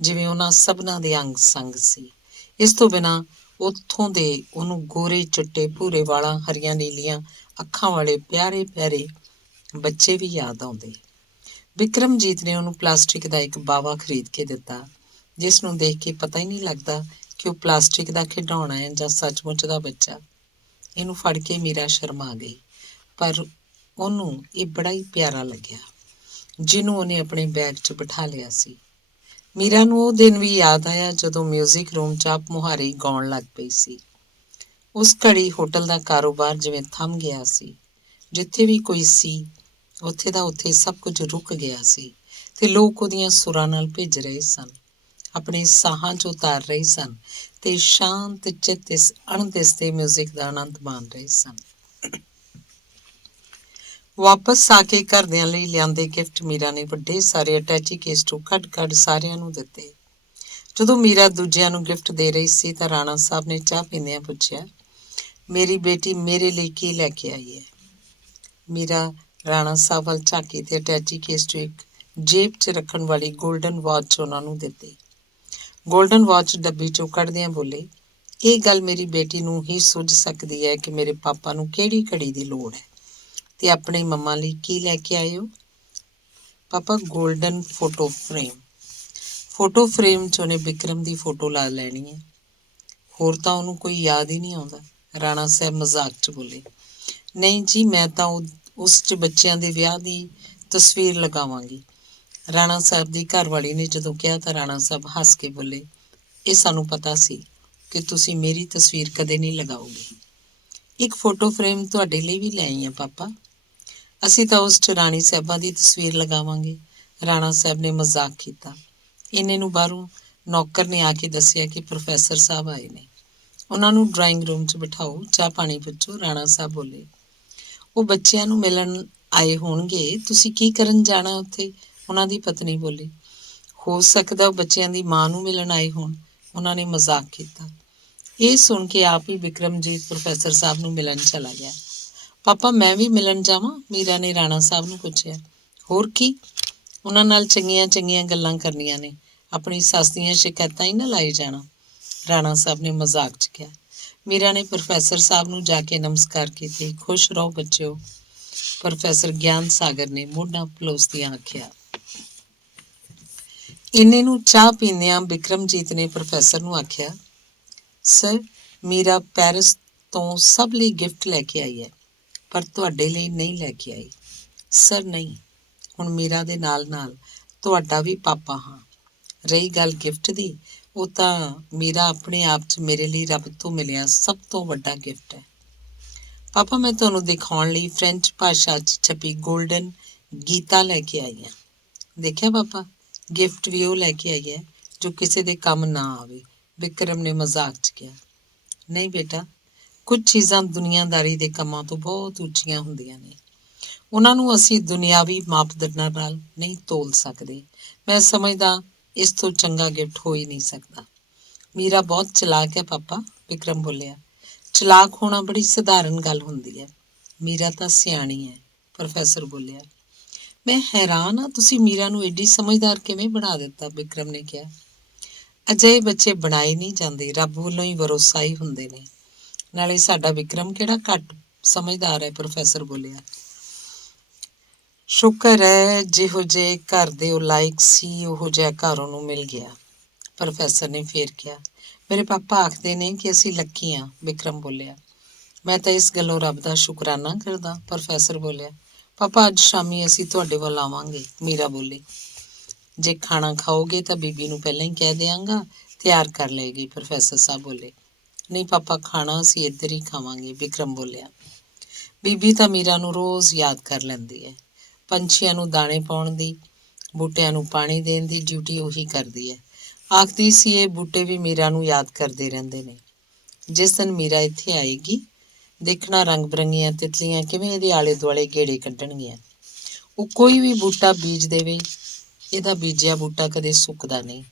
ਜਿਵੇਂ ਉਹਨਾਂ ਸਭਨਾਂ ਦੇ ਅੰਗ ਸੰਗ ਸੀ। ਇਸ ਤੋਂ ਬਿਨਾਂ ਉੱਥੋਂ ਦੇ ਉਹਨੂੰ ਗੋਰੇ ਚਿੱਟੇ ਭੂਰੇ ਵਾਲਾਂ, ਹਰੀਆਂ ਨੀਲੀਆਂ ਅੱਖਾਂ ਵਾਲੇ ਪਿਆਰੇ ਪਿਆਰੇ ਬੱਚੇ ਵੀ ਯਾਦ ਆਉਂਦੇ। ਬਿਕਰਮਜੀਤ ਨੇ ਉਹਨੂੰ ਪਲਾਸਟਿਕ ਦਾ ਇੱਕ ਬਾਵਾ ਖਰੀਦ ਕੇ ਦਿੱਤਾ, ਜਿਸ ਨੂੰ ਦੇਖ ਕੇ ਪਤਾ ਹੀ ਨਹੀਂ ਲੱਗਦਾ ਕਿ ਉਹ ਪਲਾਸਟਿਕ ਦਾ ਖਿਡੌਣਾ ਹੈ ਜਾਂ ਸੱਚਮੁੱਚ ਦਾ ਬੱਚਾ। ਇਹਨੂੰ ਫੜ ਕੇ ਮੀਰਾ ਸ਼ਰਮਾ ਗਈ, ਪਰ ਉਹਨੂੰ ਇਹ ਬੜਾ ਹੀ ਪਿਆਰਾ ਲੱਗਿਆ, ਜਿਹਨੂੰ ਉਹਨੇ ਆਪਣੇ ਬੈਗ 'ਚ ਬਿਠਾ ਲਿਆ ਸੀ। ਮੀਰਾ ਨੂੰ ਉਹ ਦਿਨ ਵੀ ਯਾਦ ਆਇਆ ਜਦੋਂ ਮਿਊਜ਼ਿਕ ਰੂਮ 'ਚ ਆਪ ਮੁਹਾਰੀ ਗਾਉਣ ਲੱਗ ਪਈ ਸੀ। ਉਸ ਘੜੀ ਹੋਟਲ ਦਾ ਕਾਰੋਬਾਰ ਜਿਵੇਂ ਥੰਮ ਗਿਆ ਸੀ। ਜਿੱਥੇ ਵੀ ਕੋਈ ਸੀ, ਉੱਥੇ ਦਾ ਉੱਥੇ ਸਭ ਕੁਝ ਰੁਕ ਗਿਆ ਸੀ ਤੇ ਲੋਕ ਉਹਦੀਆਂ ਸੁਰਾਂ ਨਾਲ ਭਿੱਜ ਰਹੇ ਸਨ, ਆਪਣੇ ਸਾਹਾਂ 'ਚ ਉਤਾਰ ਰਹੇ ਸਨ ਤੇ ਸ਼ਾਂਤ ਚਿੱਤ ਇਸ ਅਣਦਿਸਦੇ ਮਿਊਜ਼ਿਕ ਦਾ ਆਨੰਦ ਮਾਣ ਰਹੇ ਸਨ। ਵਾਪਸ ਆ ਕੇ ਘਰਦਿਆਂ ਲਈ ਲਿਆਂਦੇ ਗਿਫਟ ਮੀਰਾ ਨੇ ਵੱਡੇ ਸਾਰੇ ਅਟੈਚੀ ਕੇਸ 'ਚੋਂ ਕੱਢ ਸਾਰਿਆਂ ਨੂੰ ਦਿੱਤੇ। ਜਦੋਂ ਮੀਰਾ ਦੂਜਿਆਂ ਨੂੰ ਗਿਫਟ ਦੇ ਰਹੀ ਸੀ ਤਾਂ ਰਾਣਾ ਸਾਹਿਬ ਨੇ ਚਾਹ ਪੀਂਦਿਆਂ ਪੁੱਛਿਆ, ਮੇਰੀ ਬੇਟੀ ਮੇਰੇ ਲਈ ਕੀ ਲੈ ਕੇ ਆਈ ਹੈ? ਮੀਰਾ ਰਾਣਾ ਸਾਹਿਬ ਵੱਲ ਝਾਕੀ ਤੇ ਅਟੈਚੀ ਕੇਸ 'ਚੋਂ ਇੱਕ ਜੇਬ 'ਚ ਰੱਖਣ ਵਾਲੀ ਗੋਲਡਨ ਵਾਚ ਉਹਨਾਂ ਨੂੰ ਦਿੱਤੀ। ਗੋਲਡਨ ਵਾਚ ਡੱਬੀ 'ਚੋਂ ਕੱਢਦਿਆਂ ਬੋਲੇ, ਇਹ ਗੱਲ ਮੇਰੀ ਬੇਟੀ ਨੂੰ ਹੀ ਸੁੱਝ ਸਕਦੀ ਹੈ ਕਿ ਮੇਰੇ ਪਾਪਾ ਨੂੰ ਕਿਹੜੀ ਘੜੀ ਦੀ ਲੋੜ ਹੈ। ਤੇ ਆਪਣੀ ਮੰਮਾ ਲਈ ਕੀ ਲੈ ਕੇ ਆਏ ਹੋ? ਪਾਪਾ, golden photo frame. Photo frame 'ਚ ਉਹਨੇ ਵਿਕਰਮ ਦੀ ਫੋਟੋ ਲਾ ਲੈਣੀ ਹੈ, ਹੋਰ ਤਾਂ ਉਹਨੂੰ ਕੋਈ ਯਾਦ ਹੀ ਨਹੀਂ ਆਉਂਦਾ। ਰਾਣਾ ਸਾਹਿਬ ਮਜ਼ਾਕ 'ਚ ਬੋਲੇ। ਨਹੀਂ ਜੀ, ਮੈਂ ਤਾਂ ਉਸ 'ਚ ਬੱਚਿਆਂ ਦੇ ਵਿਆਹ ਦੀ ਤਸਵੀਰ ਲਗਾਵਾਂਗੀ। ਰਾਣਾ ਸਾਹਿਬ ਦੀ ਘਰਵਾਲੀ ਨੇ ਜਦੋਂ ਕਿਹਾ ਤਾਂ ਰਾਣਾ ਸਾਹਿਬ ਹੱਸ ਕੇ ਬੋਲੇ, ਇਹ ਸਾਨੂੰ ਪਤਾ ਸੀ ਕਿ ਤੁਸੀਂ ਮੇਰੀ ਤਸਵੀਰ ਕਦੇ ਨਹੀਂ ਲਗਾਓਗੇ। ਇੱਕ ਫੋਟੋ ਫਰੇਮ ਤੁਹਾਡੇ ਲਈ ਵੀ ਲੈ ਆਈ ਹਾਂ ਪਾਪਾ। ਅਸੀਂ ਤਾਂ ਉਸ 'ਚ ਰਾਣੀ ਸਾਹਿਬਾਂ ਦੀ ਤਸਵੀਰ ਲਗਾਵਾਂਗੇ। ਰਾਣਾ ਸਾਹਿਬ ਨੇ ਮਜ਼ਾਕ ਕੀਤਾ। ਇੰਨੇ ਨੂੰ ਬਾਹਰੋਂ ਨੌਕਰ ਨੇ ਆ ਕੇ ਦੱਸਿਆ ਕਿ ਪ੍ਰੋਫੈਸਰ ਸਾਹਿਬ ਆਏ ਨੇ। ਉਹਨਾਂ ਨੂੰ ਡਰਾਇੰਗ ਰੂਮ 'ਚ ਬਿਠਾਓ, ਚਾਹ ਪਾਣੀ ਪੁੱਛੋ। ਰਾਣਾ ਸਾਹਿਬ ਬੋਲੇ, ਉਹ ਬੱਚਿਆਂ ਨੂੰ ਮਿਲਣ ਆਏ ਹੋਣਗੇ, ਤੁਸੀਂ ਕੀ ਕਰਨ ਜਾਣਾ ਉੱਥੇ? ਉਹਨਾਂ ਦੀ ਪਤਨੀ ਬੋਲੀ, ਹੋ ਸਕਦਾ ਉਹ ਬੱਚਿਆਂ ਦੀ ਮਾਂ ਨੂੰ ਮਿਲਣ ਆਏ ਹੋਣ। ਉਹਨਾਂ ਨੇ ਮਜ਼ਾਕ ਕੀਤਾ। ਇਹ ਸੁਣ ਕੇ ਆਪ ਹੀ ਵਿਕਰਮਜੀਤ ਪ੍ਰੋਫੈਸਰ ਸਾਹਿਬ ਨੂੰ ਮਿਲਣ ਚਲਾ ਗਿਆ। ਪਾਪਾ, ਮੈਂ ਵੀ ਮਿਲਣ ਜਾਵਾਂ? ਮੀਰਾ ਨੇ ਰਾਣਾ ਸਾਹਿਬ ਨੂੰ ਪੁੱਛਿਆ। ਹੋਰ ਕੀ, ਉਹਨਾਂ ਨਾਲ ਚੰਗੀਆਂ ਚੰਗੀਆਂ ਗੱਲਾਂ ਕਰਨੀਆਂ ਨੇ, ਆਪਣੀ ਸੱਸ ਦੀਆਂ ਸ਼ਿਕਾਇਤਾਂ ਹੀ ਨਾ ਲਾਈ ਜਾਣਾ, ਰਾਣਾ ਸਾਹਿਬ ਨੇ ਮਜ਼ਾਕ 'ਚ ਕਿਹਾ। ਮੀਰਾ ਨੇ ਪ੍ਰੋਫੈਸਰ ਸਾਹਿਬ ਨੂੰ ਜਾ ਕੇ ਨਮਸਕਾਰ ਕੀਤੀ। ਖੁਸ਼ ਰਹੋ ਬੱਚਿਓ, ਪ੍ਰੋਫੈਸਰ ਗਿਆਨ ਸਾਗਰ ਨੇ ਮੋਢਾ ਪਲੋਸਦਿਆਂ ਆਖਿਆ। ਇੰਨੇ ਨੂੰ ਚਾਹ ਪੀਂਦਿਆਂ ਬਿਕਰਮਜੀਤ ਨੇ ਪ੍ਰੋਫੈਸਰ ਨੂੰ ਆਖਿਆ, ਸਰ, ਮੀਰਾ ਪੈਰਿਸ ਤੋਂ ਸਭ ਲਈ ਗਿਫਟ ਲੈ ਕੇ ਆਈ ਹੈ, ਪਰ ਤੁਹਾਡੇ ਲਈ ਨਹੀਂ ਲੈ ਕੇ ਆਈ। ਸਰ ਨਹੀਂ, ਹੁਣ ਮੀਰਾ ਦੇ ਨਾਲ ਨਾਲ ਤੁਹਾਡਾ ਵੀ ਪਾਪਾ ਹਾਂ। ਰਹੀ ਗੱਲ ਗਿਫਟ ਦੀ, ਉਹ ਤਾਂ ਮੀਰਾ ਆਪਣੇ ਆਪ 'ਚ ਮੇਰੇ ਲਈ ਰੱਬ ਤੋਂ ਮਿਲਿਆ ਸਭ ਤੋਂ ਵੱਡਾ ਗਿਫਟ ਹੈ। ਪਾਪਾ, ਮੈਂ ਤੁਹਾਨੂੰ ਦਿਖਾਉਣ ਲਈ ਫ੍ਰੈਂਚ ਭਾਸ਼ਾ 'ਚ ਛਪੀ ਗੋਲਡਨ ਗੀਤਾ ਲੈ ਕੇ ਆਈ ਹਾਂ। ਦੇਖਿਆ ਪਾਪਾ, ਗਿਫਟ ਵੀ ਉਹ ਲੈ ਕੇ ਆਈ ਹੈ ਜੋ ਕਿਸੇ ਦੇ ਕੰਮ ਨਾ ਆਵੇ, ਵਿਕਰਮ ਨੇ ਮਜ਼ਾਕ 'ਚ ਕਿਹਾ। ਨਹੀਂ ਬੇਟਾ, ਕੁਝ ਚੀਜ਼ਾਂ ਦੁਨੀਆਦਾਰੀ ਦੇ ਕੰਮਾਂ ਤੋਂ ਬਹੁਤ ਉੱਚੀਆਂ ਹੁੰਦੀਆਂ ਨੇ, ਉਹਨਾਂ ਨੂੰ ਅਸੀਂ ਦੁਨਿਆਵੀ ਮਾਪਦੰਡਾਂ ਨਾਲ ਨਹੀਂ ਤੋਲ ਸਕਦੇ। ਮੈਂ ਸਮਝਦਾ ਇਸ ਤੋਂ ਚੰਗਾ ਗਿਫਟ ਹੋ ਹੀ ਨਹੀਂ ਸਕਦਾ। ਮੀਰਾ ਬਹੁਤ ਚਲਾਕ ਹੈ ਪਾਪਾ, ਵਿਕਰਮ ਬੋਲਿਆ। ਚਲਾਕ ਹੋਣਾ ਬੜੀ ਸਧਾਰਨ ਗੱਲ ਹੁੰਦੀ ਹੈ, ਮੀਰਾ ਤਾਂ ਸਿਆਣੀ ਹੈ, ਪ੍ਰੋਫੈਸਰ ਬੋਲਿਆ। ਮੈਂ ਹੈਰਾਨ ਹਾਂ, ਤੁਸੀਂ ਮੀਰਾ ਨੂੰ ਏਡੀ ਸਮਝਦਾਰ ਕਿਵੇਂ ਬਣਾ ਦਿੱਤਾ, ਵਿਕਰਮ ਨੇ ਕਿਹਾ। ਅਜਿਹੇ ਬੱਚੇ ਬਣਾਏ ਨਹੀਂ ਜਾਂਦੇ, ਰੱਬ ਵੱਲੋਂ ਹੀ ਵਰੋਸਾਈ ਹੁੰਦੇ ਨੇ। ਨਾਲੇ ਸਾਡਾ ਵਿਕਰਮ ਕਿਹੜਾ ਘੱਟ ਸਮਝਦਾਰ ਹੈ, ਪ੍ਰੋਫੈਸਰ ਬੋਲਿਆ। ਸ਼ੁਕਰ ਹੈ ਜਿਹੋ ਜਿਹੇ ਘਰ ਦੇ ਉਹ ਲਾਇਕ ਸੀ, ਉਹੋ ਜਿਹਾ ਘਰ ਉਹਨੂੰ ਮਿਲ ਗਿਆ, ਪ੍ਰੋਫੈਸਰ ਨੇ ਫੇਰ ਕਿਹਾ। ਮੇਰੇ ਪਾਪਾ ਆਖਦੇ ਨੇ ਕਿ ਅਸੀਂ ਲੱਕੀ ਹਾਂ, ਵਿਕਰਮ ਬੋਲਿਆ। ਮੈਂ ਤਾਂ ਇਸ ਗੱਲੋਂ ਰੱਬ ਦਾ ਸ਼ੁਕਰਾਨਾ ਕਰਦਾ, ਪ੍ਰੋਫੈਸਰ ਬੋਲਿਆ। ਪਾਪਾ, ਅੱਜ ਸ਼ਾਮੀ ਅਸੀਂ ਤੁਹਾਡੇ ਵੱਲ ਆਵਾਂਗੇ, ਮੀਰਾ ਬੋਲੀ। ਜੇ ਖਾਣਾ ਖਾਓਗੇ ਤਾਂ ਬੀਬੀ ਨੂੰ ਪਹਿਲਾਂ ਹੀ ਕਹਿ ਦਿਆਂਗਾ, ਤਿਆਰ ਕਰ ਲਏਗੀ, ਪ੍ਰੋਫੈਸਰ ਸਾਹਿਬ ਬੋਲੇ। ਨਹੀਂ ਪਾਪਾ, ਖਾਣਾ ਅਸੀਂ ਇੱਧਰ ਹੀ ਖਾਵਾਂਗੇ, ਵਿਕਰਮ ਬੋਲਿਆ। ਬੀਬੀ ਤਾਂ ਮੀਰਾ ਨੂੰ ਰੋਜ਼ ਯਾਦ ਕਰ ਲੈਂਦੀ ਹੈ। ਪੰਛੀਆਂ ਨੂੰ ਦਾਣੇ ਪਾਉਣ ਦੀ, ਬੂਟਿਆਂ ਨੂੰ ਪਾਣੀ ਦੇਣ ਦੀ ਡਿਊਟੀ ਉਹੀ ਕਰਦੀ ਹੈ। ਆਖਦੀ ਸੀ ਇਹ ਬੂਟੇ ਵੀ ਮੀਰਾ ਨੂੰ ਯਾਦ ਕਰਦੇ ਰਹਿੰਦੇ ਨੇ। ਜਿਸ ਦਿਨ ਮੀਰਾ ਇੱਥੇ ਆਏਗੀ, ਦੇਖਣਾ ਰੰਗ ਬਰੰਗੀਆਂ ਤਿਤਲੀਆਂ ਕਿਵੇਂ ਇਹਦੇ ਆਲੇ ਦੁਆਲੇ ਗੇੜੇ ਕੱਢਣਗੀਆਂ। ਉਹ ਕੋਈ ਵੀ ਬੂਟਾ ਬੀਜ ਦੇਵੇ, ਇਹਦਾ ਬੀਜਿਆ ਬੂਟਾ ਕਦੇ ਸੁੱਕਦਾ ਨਹੀਂ।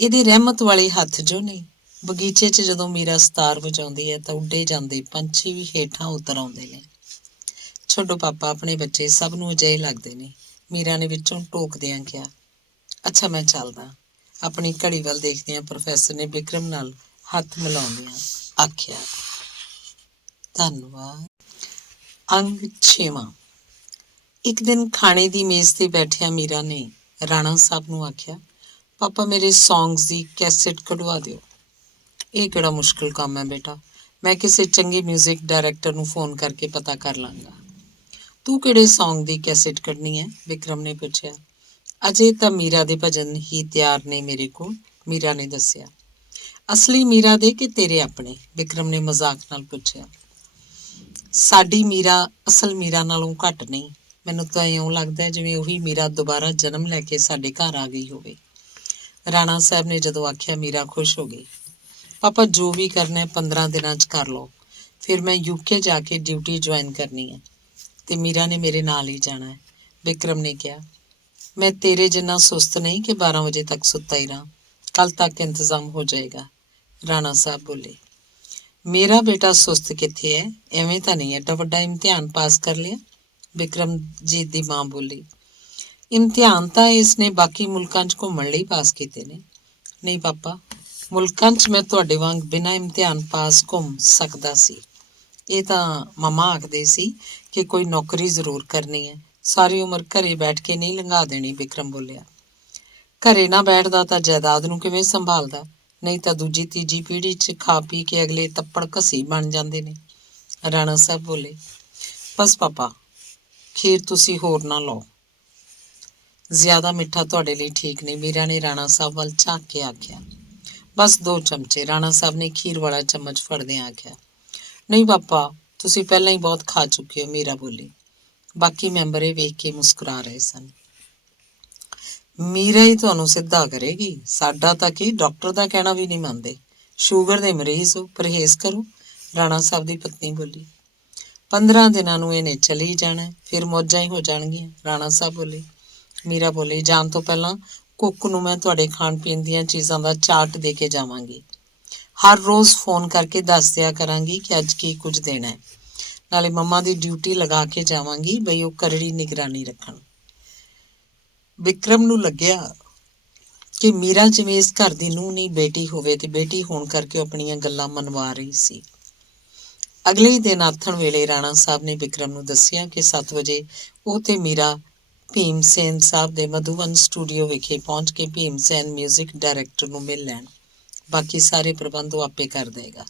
ਇਹਦੇ ਰਹਿਮਤ ਵਾਲੇ ਹੱਥ ਜੋ ਨੇ। ਬਗੀਚੇ 'ਚ ਜਦੋਂ ਮੀਰਾ ਸਿਤਾਰ ਵਜਾਉਂਦੀ ਹੈ ਤਾਂ ਉੱਡੇ ਜਾਂਦੇ ਪੰਛੀ ਵੀ ਹੇਠਾਂ ਉਤਰ ਆਉਂਦੇ ਨੇ। ਛੱਡੋ ਪਾਪਾ, ਆਪਣੇ ਬੱਚੇ ਸਭ ਨੂੰ ਅਜਿਹੇ ਲੱਗਦੇ ਨੇ, ਮੀਰਾ ਨੇ ਵਿੱਚੋਂ ਟੋਕਦਿਆਂ ਕਿਹਾ। ਅੱਛਾ, ਮੈਂ ਚੱਲਦਾ, ਆਪਣੀ ਘੜੀ ਵੱਲ ਦੇਖਦਿਆਂ ਪ੍ਰੋਫੈਸਰ ਨੇ ਵਿਕਰਮ ਨਾਲ ਹੱਥ ਮਿਲਾਉਂਦਿਆਂ ਆਖਿਆ। ਧੰਨਵਾਦ। ਅੰਗ 6ਵਾਂ। ਇੱਕ ਦਿਨ ਖਾਣੇ ਦੀ ਮੇਜ਼ ਤੇ ਬੈਠਿਆ ਮੀਰਾ ਨੇ ਰਾਣਾ ਸਾਹਿਬ ਨੂੰ ਆਖਿਆ, ਪਾਪਾ, ਮੇਰੇ ਸੌਂਗਸ ਦੀ ਕੈਸੇਟ ਕਢਵਾ ਦਿਓ। ਇਹ ਕਿਹੜਾ ਮੁਸ਼ਕਿਲ ਕੰਮ ਹੈ ਬੇਟਾ, ਮੈਂ ਕਿਸੇ ਚੰਗੇ ਮਿਊਜ਼ਿਕ ਡਾਇਰੈਕਟਰ ਨੂੰ ਫੋਨ ਕਰਕੇ ਪਤਾ ਕਰ ਲਾਂਗਾ। ਤੂੰ ਕਿਹੜੇ ਸੌਂਗ ਦੀ ਕੈਸੇਟ ਕੱਢਣੀ ਹੈ, ਵਿਕਰਮ ਨੇ ਪੁੱਛਿਆ। ਅਜੇ ਤਾਂ ਮੀਰਾ ਦੇ ਭਜਨ ਹੀ ਤਿਆਰ ਨੇ ਮੇਰੇ ਕੋਲ, ਮੀਰਾ ਨੇ ਦੱਸਿਆ। ਅਸਲੀ ਮੀਰਾ ਦੇ ਕਿ ਤੇਰੇ ਆਪਣੇ, ਵਿਕਰਮ ਨੇ ਮਜ਼ਾਕ ਨਾਲ ਪੁੱਛਿਆ। ਸਾਡੀ ਮੀਰਾ ਅਸਲ ਮੀਰਾ ਨਾਲੋਂ ਘੱਟ ਨਹੀਂ, ਮੈਨੂੰ ਤਾਂ ਇਉਂ ਲੱਗਦਾ ਜਿਵੇਂ ਉਹੀ ਮੀਰਾ ਦੁਬਾਰਾ ਜਨਮ ਲੈ ਕੇ ਸਾਡੇ ਘਰ ਆ ਗਈ ਹੋਵੇ, ਰਾਣਾ ਸਾਹਿਬ ਨੇ ਜਦੋਂ ਆਖਿਆ। ਮੀਰਾ ਖੁਸ਼ ਹੋ ਗਈ। ਪਾਪਾ, ਜੋ ਵੀ ਕਰਨਾ 15 ਦਿਨਾਂ 'ਚ ਕਰ ਲਓ, ਫਿਰ ਮੈਂ UK ਜਾ ਕੇ ਡਿਊਟੀ ਜੁਆਇਨ ਕਰਨੀ ਹੈ ਤੇ ਮੀਰਾ ਨੇ ਮੇਰੇ ਨਾਲ ਹੀ ਜਾਣਾ ਹੈ, ਵਿਕਰਮ ਨੇ ਕਿਹਾ। ਮੈਂ ਤੇਰੇ ਜਿੰਨਾ ਸੁਸਤ ਨਹੀਂ ਕਿ 12 ਵਜੇ ਤੱਕ ਸੁੱਤਾ ਹੀ ਰਹਾਂ, ਕੱਲ ਤੱਕ ਇੰਤਜ਼ਾਮ ਹੋ ਜਾਏਗਾ, ਰਾਣਾ ਸਾਹਿਬ ਬੋਲੇ। ਮੇਰਾ ਬੇਟਾ ਸੁਸਤ ਕਿੱਥੇ ਹੈ, ਐਵੇਂ ਤਾਂ ਨਹੀਂ ਐਡਾ ਵੱਡਾ ਇਮਤਿਹਾਨ ਪਾਸ ਕਰ ਲਿਆ, ਬਿਕਰਮਜੀਤ ਦੀ ਮਾਂ ਬੋਲੀ। ਇਮਤਿਹਾਨ ਤਾਂ ਇਸਨੇ ਬਾਕੀ ਮੁਲਕਾਂ 'ਚ ਘੁੰਮਣ ਲਈ ਪਾਸ ਕੀਤੇ ਨੇ। ਨਹੀਂ ਪਾਪਾ, ਮੁਲਕਾਂ 'ਚ ਮੈਂ ਤੁਹਾਡੇ ਵਾਂਗ ਬਿਨਾਂ ਇਮਤਿਹਾਨ ਪਾਸ ਘੁੰਮ ਸਕਦਾ ਸੀ। ਇਹ ਤਾਂ ਮਮਾ ਆਖਦੇ ਸੀ ਕਿ ਕੋਈ ਨੌਕਰੀ ਜ਼ਰੂਰ ਕਰਨੀ ਹੈ, ਸਾਰੀ ਉਮਰ ਘਰੇ ਬੈਠ ਕੇ ਨਹੀਂ ਲੰਘਾ ਦੇਣੀ, ਬਿਕਰਮ ਬੋਲਿਆ। ਘਰੇ ਨਾ ਬੈਠਦਾ ਤਾਂ ਜਾਇਦਾਦ ਨੂੰ ਕਿਵੇਂ ਸੰਭਾਲਦਾ? ਨਹੀਂ ਤਾਂ ਦੂਜੀ ਤੀਜੀ ਪੀੜ੍ਹੀ 'ਚ ਖਾ ਪੀ ਕੇ ਅਗਲੇ ਤੱਪੜ ਘਸੀ ਬਣ ਜਾਂਦੇ ਨੇ। ਰਾਣਾ ਸਾਹਿਬ ਬੋਲੇ। ਬਸ ਪਾਪਾ, ਖੀਰ ਤੁਸੀਂ ਹੋਰ ਨਾ ਲਓ, ਜ਼ਿਆਦਾ ਮਿੱਠਾ ਤੁਹਾਡੇ ਲਈ ਠੀਕ ਨਹੀਂ, ਮੀਰਾ ਨੇ ਰਾਣਾ ਸਾਹਿਬ ਵੱਲ ਝਾਕ ਕੇ ਆਖਿਆ। ਬਸ 2 ਚਮਚੇ, ਰਾਣਾ ਸਾਹਿਬ ਨੇ ਖੀਰ ਵਾਲਾ ਚਮਚ ਫੜਦਿਆਂ ਆਖਿਆ। ਨਹੀਂ ਪਾਪਾ, ਤੁਸੀਂ ਪਹਿਲਾਂ ਹੀ ਬਹੁਤ ਖਾ ਚੁੱਕੇ ਹੋ, ਮੀਰਾ ਬੋਲੀ। ਬਾਕੀ ਮੈਂਬਰ ਇਹ ਵੇਖ ਕੇ ਮੁਸਕਰਾ ਰਹੇ ਸਨ। ਮੀਰਾ ਹੀ ਤੁਹਾਨੂੰ ਸਿੱਧਾ ਕਰੇਗੀ, ਸਾਡਾ ਤਾਂ ਕੀ, ਡਾਕਟਰ ਦਾ ਕਹਿਣਾ ਵੀ ਨਹੀਂ ਮੰਨਦੇ। ਸ਼ੂਗਰ ਦੇ ਮਰੀਜ਼ ਹੋ, ਪਰਹੇਜ਼ ਕਰੋ, ਰਾਣਾ ਸਾਹਿਬ ਦੀ ਪਤਨੀ ਬੋਲੀ। 15 ਦਿਨਾਂ ਨੂੰ ਇਹਨੇ ਚਲੀ ਜਾਣਾ, ਫਿਰ ਮੌਜਾਂ ਹੀ ਹੋ ਜਾਣਗੀਆਂ, ਰਾਣਾ ਸਾਹਿਬ ਬੋਲੇ। ਮੀਰਾ ਬੋਲੀ, ਜਾਣ ਤੋਂ ਪਹਿਲਾਂ ਕੁੱਕ ਨੂੰ ਮੈਂ ਤੁਹਾਡੇ ਖਾਣ ਪੀਣ ਦੀਆਂ ਚੀਜ਼ਾਂ ਦਾ ਚਾਰਟ ਦੇ ਕੇ ਜਾਵਾਂਗੀ। ਹਰ ਰੋਜ਼ ਫੋਨ ਕਰਕੇ ਦੱਸ ਦਿਆ ਕਰਾਂਗੀ ਕਿ ਅੱਜ ਕੀ ਕੁਝ ਦੇਣਾ ਹੈ। ਨਾਲੇ ਮੰਮਾ ਦੀ ਡਿਊਟੀ ਲਗਾ ਕੇ ਜਾਵਾਂਗੀ ਬਈ ਉਹ ਕਰੜੀ ਨਿਗਰਾਨੀ ਰੱਖਣ। ਬਿਕਰਮ ਨੂੰ ਲੱਗਿਆ ਕਿ ਮੀਰਾ ਜਿਵੇਂ ਇਸ ਘਰ ਦੀ ਨੂੰਹ ਨਹੀਂ ਬੇਟੀ ਹੋਵੇ ਤੇ ਬੇਟੀ ਹੋਣ ਕਰਕੇ ਉਹ ਆਪਣੀਆਂ ਗੱਲਾਂ ਮਨਵਾ ਰਹੀ ਸੀ। ਅਗਲੇ ਹੀ ਦਿਨ ਆਥਣ ਵੇਲੇ ਰਾਣਾ ਸਾਹਿਬ ਨੇ ਬਿਕਰਮ ਨੂੰ ਦੱਸਿਆ ਕਿ 7 ਵਜੇ ਉਹ ਤੇ ਮੀਰਾ ਭੀਮ ਸੈਨ ਸਾਹਿਬ ਦੇ ਮਧੂਬਨ ਸਟੂਡੀਓ ਵਿਖੇ ਪਹੁੰਚ ਕੇ ਭੀਮ ਸੈਨ ਮਿਊਜ਼ਿਕ ਡਾਇਰੈਕਟਰ ਨੂੰ ਮਿਲ ਲੈਣ। ਬਾਕੀ ਸਾਰੇ ਪ੍ਰਬੰਧ ਉਹ ਆਪੇ ਕਰ ਦੇਗਾ।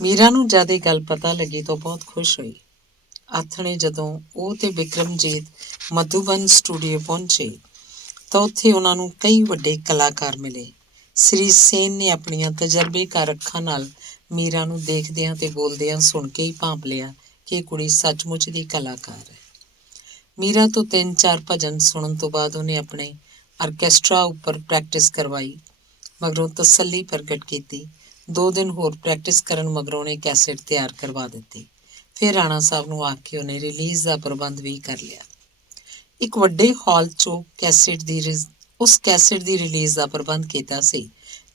ਮੀਰਾ ਨੂੰ ਜਦ ਇਹ ਗੱਲ ਪਤਾ ਲੱਗੀ ਤਾਂ ਬਹੁਤ ਖੁਸ਼ ਹੋਈ। ਆਥਣੇ ਜਦੋਂ ਉਹ ਤੇ ਬਿਕਰਮਜੀਤ ਮਧੂਬਨ ਸਟੂਡੀਓ ਪਹੁੰਚੇ ਤਾਂ ਉੱਥੇ ਉਹਨਾਂ ਨੂੰ ਕਈ ਵੱਡੇ ਕਲਾਕਾਰ ਮਿਲੇ। ਸ੍ਰੀ ਸੇਨ ਨੇ ਆਪਣੀਆਂ ਤਜਰਬੇਕਾਰ ਅੱਖਾਂ ਨਾਲ ਮੀਰਾ ਨੂੰ ਦੇਖਦਿਆਂ ਤੇ ਬੋਲਦਿਆਂ ਸੁਣ ਕੇ ਹੀ ਭਾਂਪ ਲਿਆ ਕਿ ਇਹ ਕੁੜੀ ਸੱਚਮੁੱਚ ਦੀ ਕਲਾਕਾਰ ਹੈ। ਮੀਰਾ ਤੋਂ 3-4 ਭਜਨ ਸੁਣਨ ਤੋਂ ਬਾਅਦ ਉਹਨੇ ਆਪਣੇ ਆਰਕੈਸਟਰਾ ਉੱਪਰ ਪ੍ਰੈਕਟਿਸ ਕਰਵਾਈ। ਮਗਰੋਂ ਤਸੱਲੀ ਪ੍ਰਗਟ ਕੀਤੀ। 2 ਦਿਨ ਹੋਰ ਪ੍ਰੈਕਟਿਸ ਕਰਨ ਮਗਰੋਂ ਉਹਨੇ ਕੈਸੇਟ ਤਿਆਰ ਕਰਵਾ ਦਿੱਤੀ। ਫਿਰ ਰਾਣਾ ਸਾਹਿਬ ਨੂੰ ਆਖ ਕੇ ਉਹਨੇ ਰਿਲੀਜ਼ ਦਾ ਪ੍ਰਬੰਧ ਵੀ ਕਰ ਲਿਆ। ਇੱਕ ਵੱਡੇ ਹਾਲ 'ਚੋਂ ਉਸ ਕੈਸੇਟ ਦੀ ਰਿਲੀਜ਼ ਦਾ ਪ੍ਰਬੰਧ ਕੀਤਾ ਸੀ,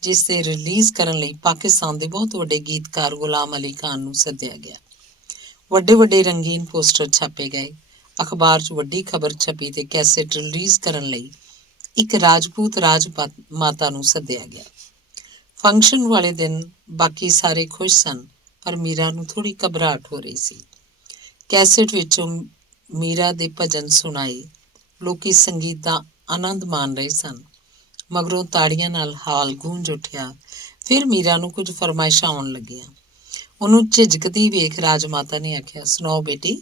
ਜਿਸ ਦੇ ਰਿਲੀਜ਼ ਕਰਨ ਲਈ ਪਾਕਿਸਤਾਨ ਦੇ ਬਹੁਤ ਵੱਡੇ ਗੀਤਕਾਰ ਗੁਲਾਮ ਅਲੀ ਖਾਨ ਨੂੰ ਸੱਦਿਆ ਗਿਆ। ਵੱਡੇ ਵੱਡੇ ਰੰਗੀਨ ਪੋਸਟਰ ਛਾਪੇ ਗਏ। ਅਖਬਾਰ 'ਚ ਵੱਡੀ ਖਬਰ ਛਪੀ ਤੇ ਕੈਸੇਟ ਰਿਲੀਜ਼ ਕਰਨ ਲਈ ਇੱਕ ਰਾਜਪੂਤ ਮਾਤਾ ਨੂੰ ਸੱਦਿਆ ਗਿਆ। ਫੰਕਸ਼ਨ ਵਾਲੇ ਦਿਨ ਬਾਕੀ ਸਾਰੇ ਖੁਸ਼ ਸਨ, ਪਰ ਮੀਰਾ ਨੂੰ ਥੋੜ੍ਹੀ ਘਬਰਾਹਟ ਹੋ ਰਹੀ ਸੀ। ਕੈਸੇਟ ਵਿੱਚੋਂ ਮੀਰਾ ਦੇ ਭਜਨ ਸੁਣਾਏ, ਲੋਕੀ ਸੰਗੀਤ ਦਾ ਆਨੰਦ ਮਾਣ ਰਹੇ ਸਨ। ਮਗਰੋਂ ਤਾੜੀਆਂ ਨਾਲ ਹਾਲ ਗੂੰਜ ਉੱਠਿਆ। ਫਿਰ ਮੀਰਾ ਨੂੰ ਕੁਝ ਫਰਮਾਇਸ਼ਾਂ ਆਉਣ ਲੱਗੀਆਂ। ਉਹਨੂੰ ਝਿਜਕਦੀ ਵੇਖ ਰਾਜਮਾਤਾ ਨੇ ਆਖਿਆ, ਸੁਣਾਓ ਬੇਟੀ,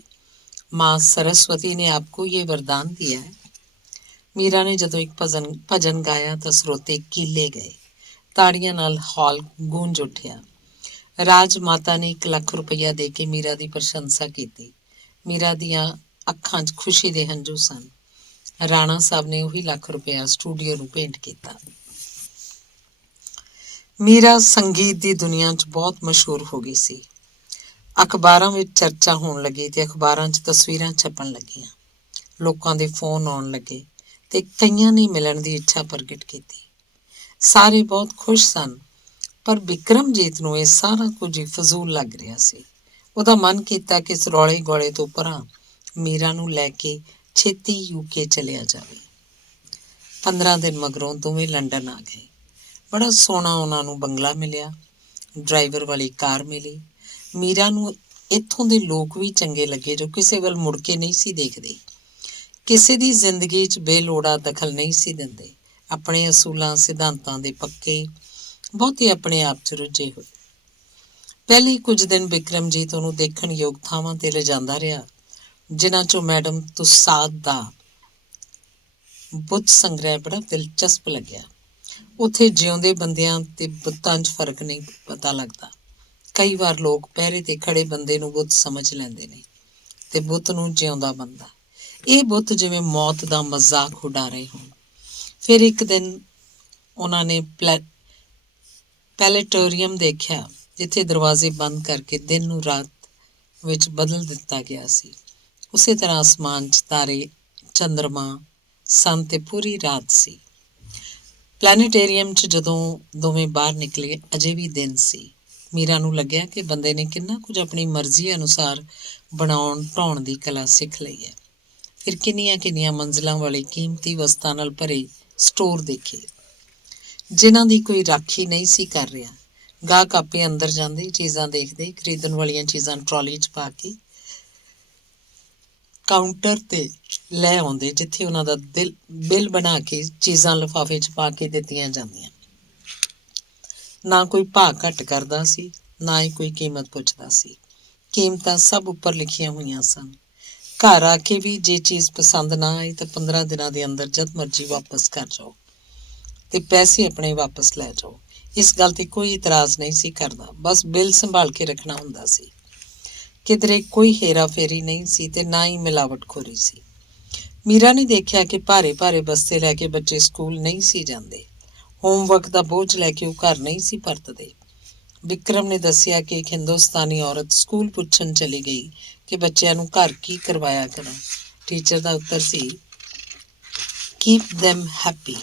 ਮਾਂ सरस्वती ने आपको ये वरदान दिया है। ਮੀਰਾ ਨੇ ਜਦੋਂ ਇੱਕ ਭਜਨ ਗਾਇਆ ਤਾਂ ਸਰੋਤੇ ਕੀਲੇ ਗਏ। ਤਾੜੀਆਂ ਨਾਲ ਹਾਲ ਗੂੰਜ ਉੱਠਿਆ। ਰਾਜ ਮਾਤਾ ਨੇ 1 ਲੱਖ ਰੁਪਈਆ ਦੇ ਕੇ ਮੀਰਾ ਦੀ ਪ੍ਰਸ਼ੰਸਾ ਕੀਤੀ। ਮੀਰਾ ਦੀਆਂ ਅੱਖਾਂ 'ਚ ਖੁਸ਼ੀ ਦੇ ਹੰਝੂ ਸਨ। ਰਾਣਾ ਸਾਹਿਬ ਨੇ ਉਹੀ 1 ਲੱਖ ਰੁਪਇਆ ਸਟੂਡੀਓ ਨੂੰ ਭੇਂਟ ਕੀਤਾ। ਮੀਰਾ ਸੰਗੀਤ ਦੀ ਦੁਨੀਆ 'ਚ ਬਹੁਤ ਮਸ਼ਹੂਰ ਹੋ ਗਈ ਸੀ। ਅਖਬਾਰਾਂ ਵਿੱਚ ਚਰਚਾ ਹੋਣ ਲੱਗੀ ਤੇ ਅਖਬਾਰਾਂ 'ਚ ਤਸਵੀਰਾਂ ਛਪਣ ਲੱਗੀਆਂ। ਲੋਕਾਂ ਦੇ ਫੋਨ ਆਉਣ ਲੱਗੇ ਤੇ ਕਈਆਂ ਨੇ ਮਿਲਣ ਦੀ ਇੱਛਾ ਪ੍ਰਗਟ ਕੀਤੀ। ਸਾਰੇ ਬਹੁਤ ਖੁਸ਼ ਸਨ, ਪਰ ਬਿਕਰਮਜੀਤ ਨੂੰ ਇਹ ਸਾਰਾ ਕੁਝ ਹੀ ਫਜ਼ੂਲ ਲੱਗ ਰਿਹਾ ਸੀ। ਉਹਦਾ ਮਨ ਕੀਤਾ ਕਿ ਇਸ ਰੌਲੇ ਗੋਲੇ ਤੋਂ ਪਰਾਂ ਮੀਰਾ ਨੂੰ ਲੈ ਕੇ ਛੇਤੀ UK ਚਲਿਆ ਜਾਵੇ। 15 ਦਿਨ ਮਗਰੋਂ ਦੋਵੇਂ ਲੰਡਨ ਆ ਗਏ। ਬੜਾ ਸੋਹਣਾ ਉਹਨਾਂ ਨੂੰ ਬੰਗਲਾ ਮਿਲਿਆ, ਡਰਾਈਵਰ ਵਾਲੀ ਕਾਰ ਮਿਲੀ। ਮੀਰਾ ਨੂੰ ਇੱਥੋਂ ਦੇ ਲੋਕ ਵੀ ਚੰਗੇ ਲੱਗੇ ਜੋ ਕਿਸੇ ਵੱਲ ਮੁੜ ਕੇ ਨਹੀਂ ਸੀ ਦੇਖਦੇ, ਕਿਸੇ ਦੀ ਜ਼ਿੰਦਗੀ 'ਚ ਬੇਲੋੜਾ ਦਖਲ ਨਹੀਂ ਸੀ ਦਿੰਦੇ, ਆਪਣੇ ਅਸੂਲਾਂ ਸਿਧਾਂਤਾਂ ਦੇ ਪੱਕੇ, ਬਹੁਤੇ ਆਪਣੇ ਆਪ 'ਚ ਰੁੱਝੇ ਹੋਏ। ਪਹਿਲੇ ਕੁਝ ਦਿਨ ਬਿਕਰਮਜੀਤ ਉਹਨੂੰ ਦੇਖਣ ਯੋਗ ਥਾਵਾਂ 'ਤੇ ਲਿਜਾਂਦਾ ਰਿਹਾ, ਜਿਨ੍ਹਾਂ 'ਚੋਂ ਮੈਡਮ ਤੁਸਾਦ ਦਾ ਬੁੱਤ ਸੰਗ੍ਰਹਿ ਬੜਾ ਦਿਲਚਸਪ ਲੱਗਿਆ। ਉੱਥੇ ਜਿਉਂਦੇ ਬੰਦਿਆਂ ਤੇ ਬੁੱਤਾਂ 'ਚ ਫਰਕ ਨਹੀਂ ਪਤਾ ਲੱਗਦਾ। ਕਈ ਵਾਰ ਲੋਕ ਪਹਿਰੇ 'ਤੇ ਖੜੇ ਬੰਦੇ ਨੂੰ ਬੁੱਤ ਸਮਝ ਲੈਂਦੇ ਨੇ ਤੇ ਬੁੱਤ ਨੂੰ ਜਿਉਂਦਾ ਬੰਦਾ। ਇਹ ਬੁੱਤ ਜਿਵੇਂ ਮੌਤ ਦਾ ਮਜ਼ਾਕ ਉਡਾ ਰਹੇ ਹੋਣ। ਫਿਰ ਇੱਕ ਦਿਨ ਉਹਨਾਂ ਨੇ ਪੈਲੇਟੋਰੀਅਮ ਦੇਖਿਆ, ਜਿੱਥੇ ਦਰਵਾਜ਼ੇ ਬੰਦ ਕਰਕੇ ਦਿਨ ਨੂੰ ਰਾਤ ਵਿੱਚ ਬਦਲ ਦਿੱਤਾ ਗਿਆ ਸੀ। ਉਸੇ ਤਰ੍ਹਾਂ ਅਸਮਾਨ 'ਚ ਤਾਰੇ, ਚੰਦਰਮਾ ਸਨ ਤੇ ਪੂਰੀ ਰਾਤ ਸੀ। ਪਲੈਨੇਟੇਰੀਅਮ 'ਚ ਜਦੋਂ ਦੋਵੇਂ ਬਾਹਰ ਨਿਕਲੇ ਅਜੇ ਵੀ ਦਿਨ ਸੀ। ਮੀਰਾ ਨੂੰ ਲੱਗਿਆ ਕਿ ਬੰਦੇ ਨੇ ਕਿੰਨਾ ਕੁਝ ਆਪਣੀ ਮਰਜ਼ੀ ਅਨੁਸਾਰ ਬਣਾਉਣ ਢਾਉਣ ਦੀ ਕਲਾ ਸਿੱਖ ਲਈ ਹੈ। ਫਿਰ ਕਿੰਨੀਆਂ ਕਿੰਨੀਆਂ ਮੰਜ਼ਿਲਾਂ ਵਾਲੇ ਕੀਮਤੀ ਵਸਤਾਂ ਨਾਲ ਭਰੇ ਸਟੋਰ ਦੇਖੇ। ਜਿਨ੍ਹਾਂ ਦੀ ਕੋਈ ਰਾਖੀ ਨਹੀਂ ਸੀ ਕਰ ਰਿਹਾ। ਗਾਹਕ ਆਪੇ ਅੰਦਰ ਜਾਂਦੇ, ਚੀਜ਼ਾਂ ਦੇਖਦੇ, ਖਰੀਦਣ ਵਾਲੀਆਂ ਚੀਜ਼ਾਂ ਟਰਾਲੀ 'ਚ ਪਾ ਕੇ ਕਾਊਂਟਰ ਤੇ ਲੈ ਆਉਂਦੇ, ਜਿੱਥੇ ਉਹਨਾਂ ਦਾ ਬਿੱਲ ਬਣਾ ਕੇ ਚੀਜ਼ਾਂ ਲਿਫਾਫੇ 'ਚ ਪਾ ਕੇ ਦਿੱਤੀਆਂ ਜਾਂਦੀਆਂ। ਨਾ ਕੋਈ ਭਾਅ ਘੱਟ ਕਰਦਾ ਸੀ, ਨਾ ਹੀ ਕੋਈ ਕੀਮਤ ਪੁੱਛਦਾ ਸੀ। ਕੀਮਤਾਂ ਸਭ ਉੱਪਰ ਲਿਖੀਆਂ ਹੋਈਆਂ ਸਨ। ਘਰ ਆ ਕੇ ਵੀ ਜੇ ਚੀਜ਼ ਪਸੰਦ ਨਾ ਆਈ ਤਾਂ 15 ਦਿਨਾਂ ਦੇ ਅੰਦਰ ਜਦ ਮਰਜ਼ੀ ਵਾਪਸ ਕਰ ਜਾਓ ਤੇ ਪੈਸੇ ਆਪਣੇ ਵਾਪਸ ਲੈ ਜਾਓ। ਇਸ ਗੱਲ ਤੇ ਕੋਈ ਇਤਰਾਜ਼ ਨਹੀਂ ਸੀ ਕਰਦਾ, ਬਸ ਬਿੱਲ ਸੰਭਾਲ ਕੇ ਰੱਖਣਾ ਹੁੰਦਾ ਸੀ। ਕਿਧਰੇ ਕੋਈ ਹੇਰਾ ਫੇਰੀ ਨਹੀਂ ਸੀ ਤੇ ਨਾ ਹੀ ਮਿਲਾਵਟਖੋਰੀ ਸੀ। ਮੀਰਾ ਨੇ ਦੇਖਿਆ ਕਿ ਭਾਰੇ ਭਾਰੇ ਬਸਤੇ ਲੈ ਕੇ ਬੱਚੇ ਸਕੂਲ ਨਹੀਂ ਸੀ ਜਾਂਦੇ। ਹੋਮਵਰਕ ਦਾ ਬੋਝ ਲੈ ਕੇ ਉਹ ਘਰ ਨਹੀਂ ਸੀ ਪਰਤਦੇ। ਵਿਕਰਮ ਨੇ ਦੱਸਿਆ ਕਿ ਇੱਕ ਹਿੰਦੁਸਤਾਨੀ ਔਰਤ ਸਕੂਲ ਪੁੱਛਣ ਚਲੀ ਗਈ ਕਿ ਬੱਚਿਆਂ ਨੂੰ ਘਰ ਕੀ ਕਰਵਾਇਆ ਕਰਾਂ। ਟੀਚਰ ਦਾ ਉੱਤਰ ਸੀ, ਕੀਪ them ਹੈਪੀ।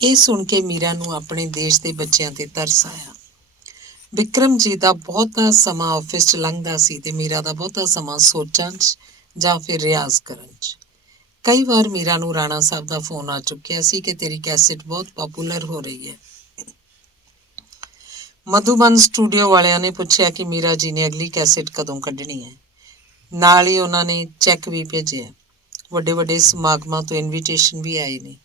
ਇਹ ਸੁਣ ਕੇ ਮੀਰਾ ਨੂੰ ਆਪਣੇ ਦੇਸ਼ ਦੇ ਬੱਚਿਆਂ ਤੇ ਤਰਸ ਆਇਆ। ਵਿਕਰਮ ਜੀ ਦਾ ਬਹੁਤਾ ਸਮਾਂ ਆਫਿਸ 'ਚ ਲੰਘਦਾ ਸੀ ਤੇ ਮੀਰਾ ਦਾ ਬਹੁਤਾ ਸਮਾਂ ਸੋਚਾਂ 'ਚ ਜਾਂ ਫਿਰ ਰਿਆਜ਼ ਕਰਨ 'ਚ। ਕਈ ਵਾਰ ਮੀਰਾ ਨੂੰ ਰਾਣਾ ਸਾਹਿਬ ਦਾ ਫੋਨ ਆ ਚੁੱਕਿਆ ਸੀ ਕਿ ਤੇਰੀ ਕੈਸੇਟ ਬਹੁਤ ਪਪੂਲਰ ਹੋ ਰਹੀ ਹੈ। ਮਧੂਬਨ ਸਟੂਡੀਓ ਵਾਲਿਆਂ ਨੇ ਪੁੱਛਿਆ ਕਿ ਮੀਰਾ ਜੀ ਨੇ ਅਗਲੀ ਕੈਸੇਟ ਕਦੋਂ ਕੱਢਣੀ ਹੈ। ਨਾਲ ਹੀ ਉਹਨਾਂ ਨੇ ਚੈੱਕ ਵੀ ਭੇਜਿਆ। ਵੱਡੇ ਵੱਡੇ ਸਮਾਗਮਾਂ ਤੋਂ ਇਨਵੀਟੇਸ਼ਨ ਵੀ ਆਏ ਨੇ।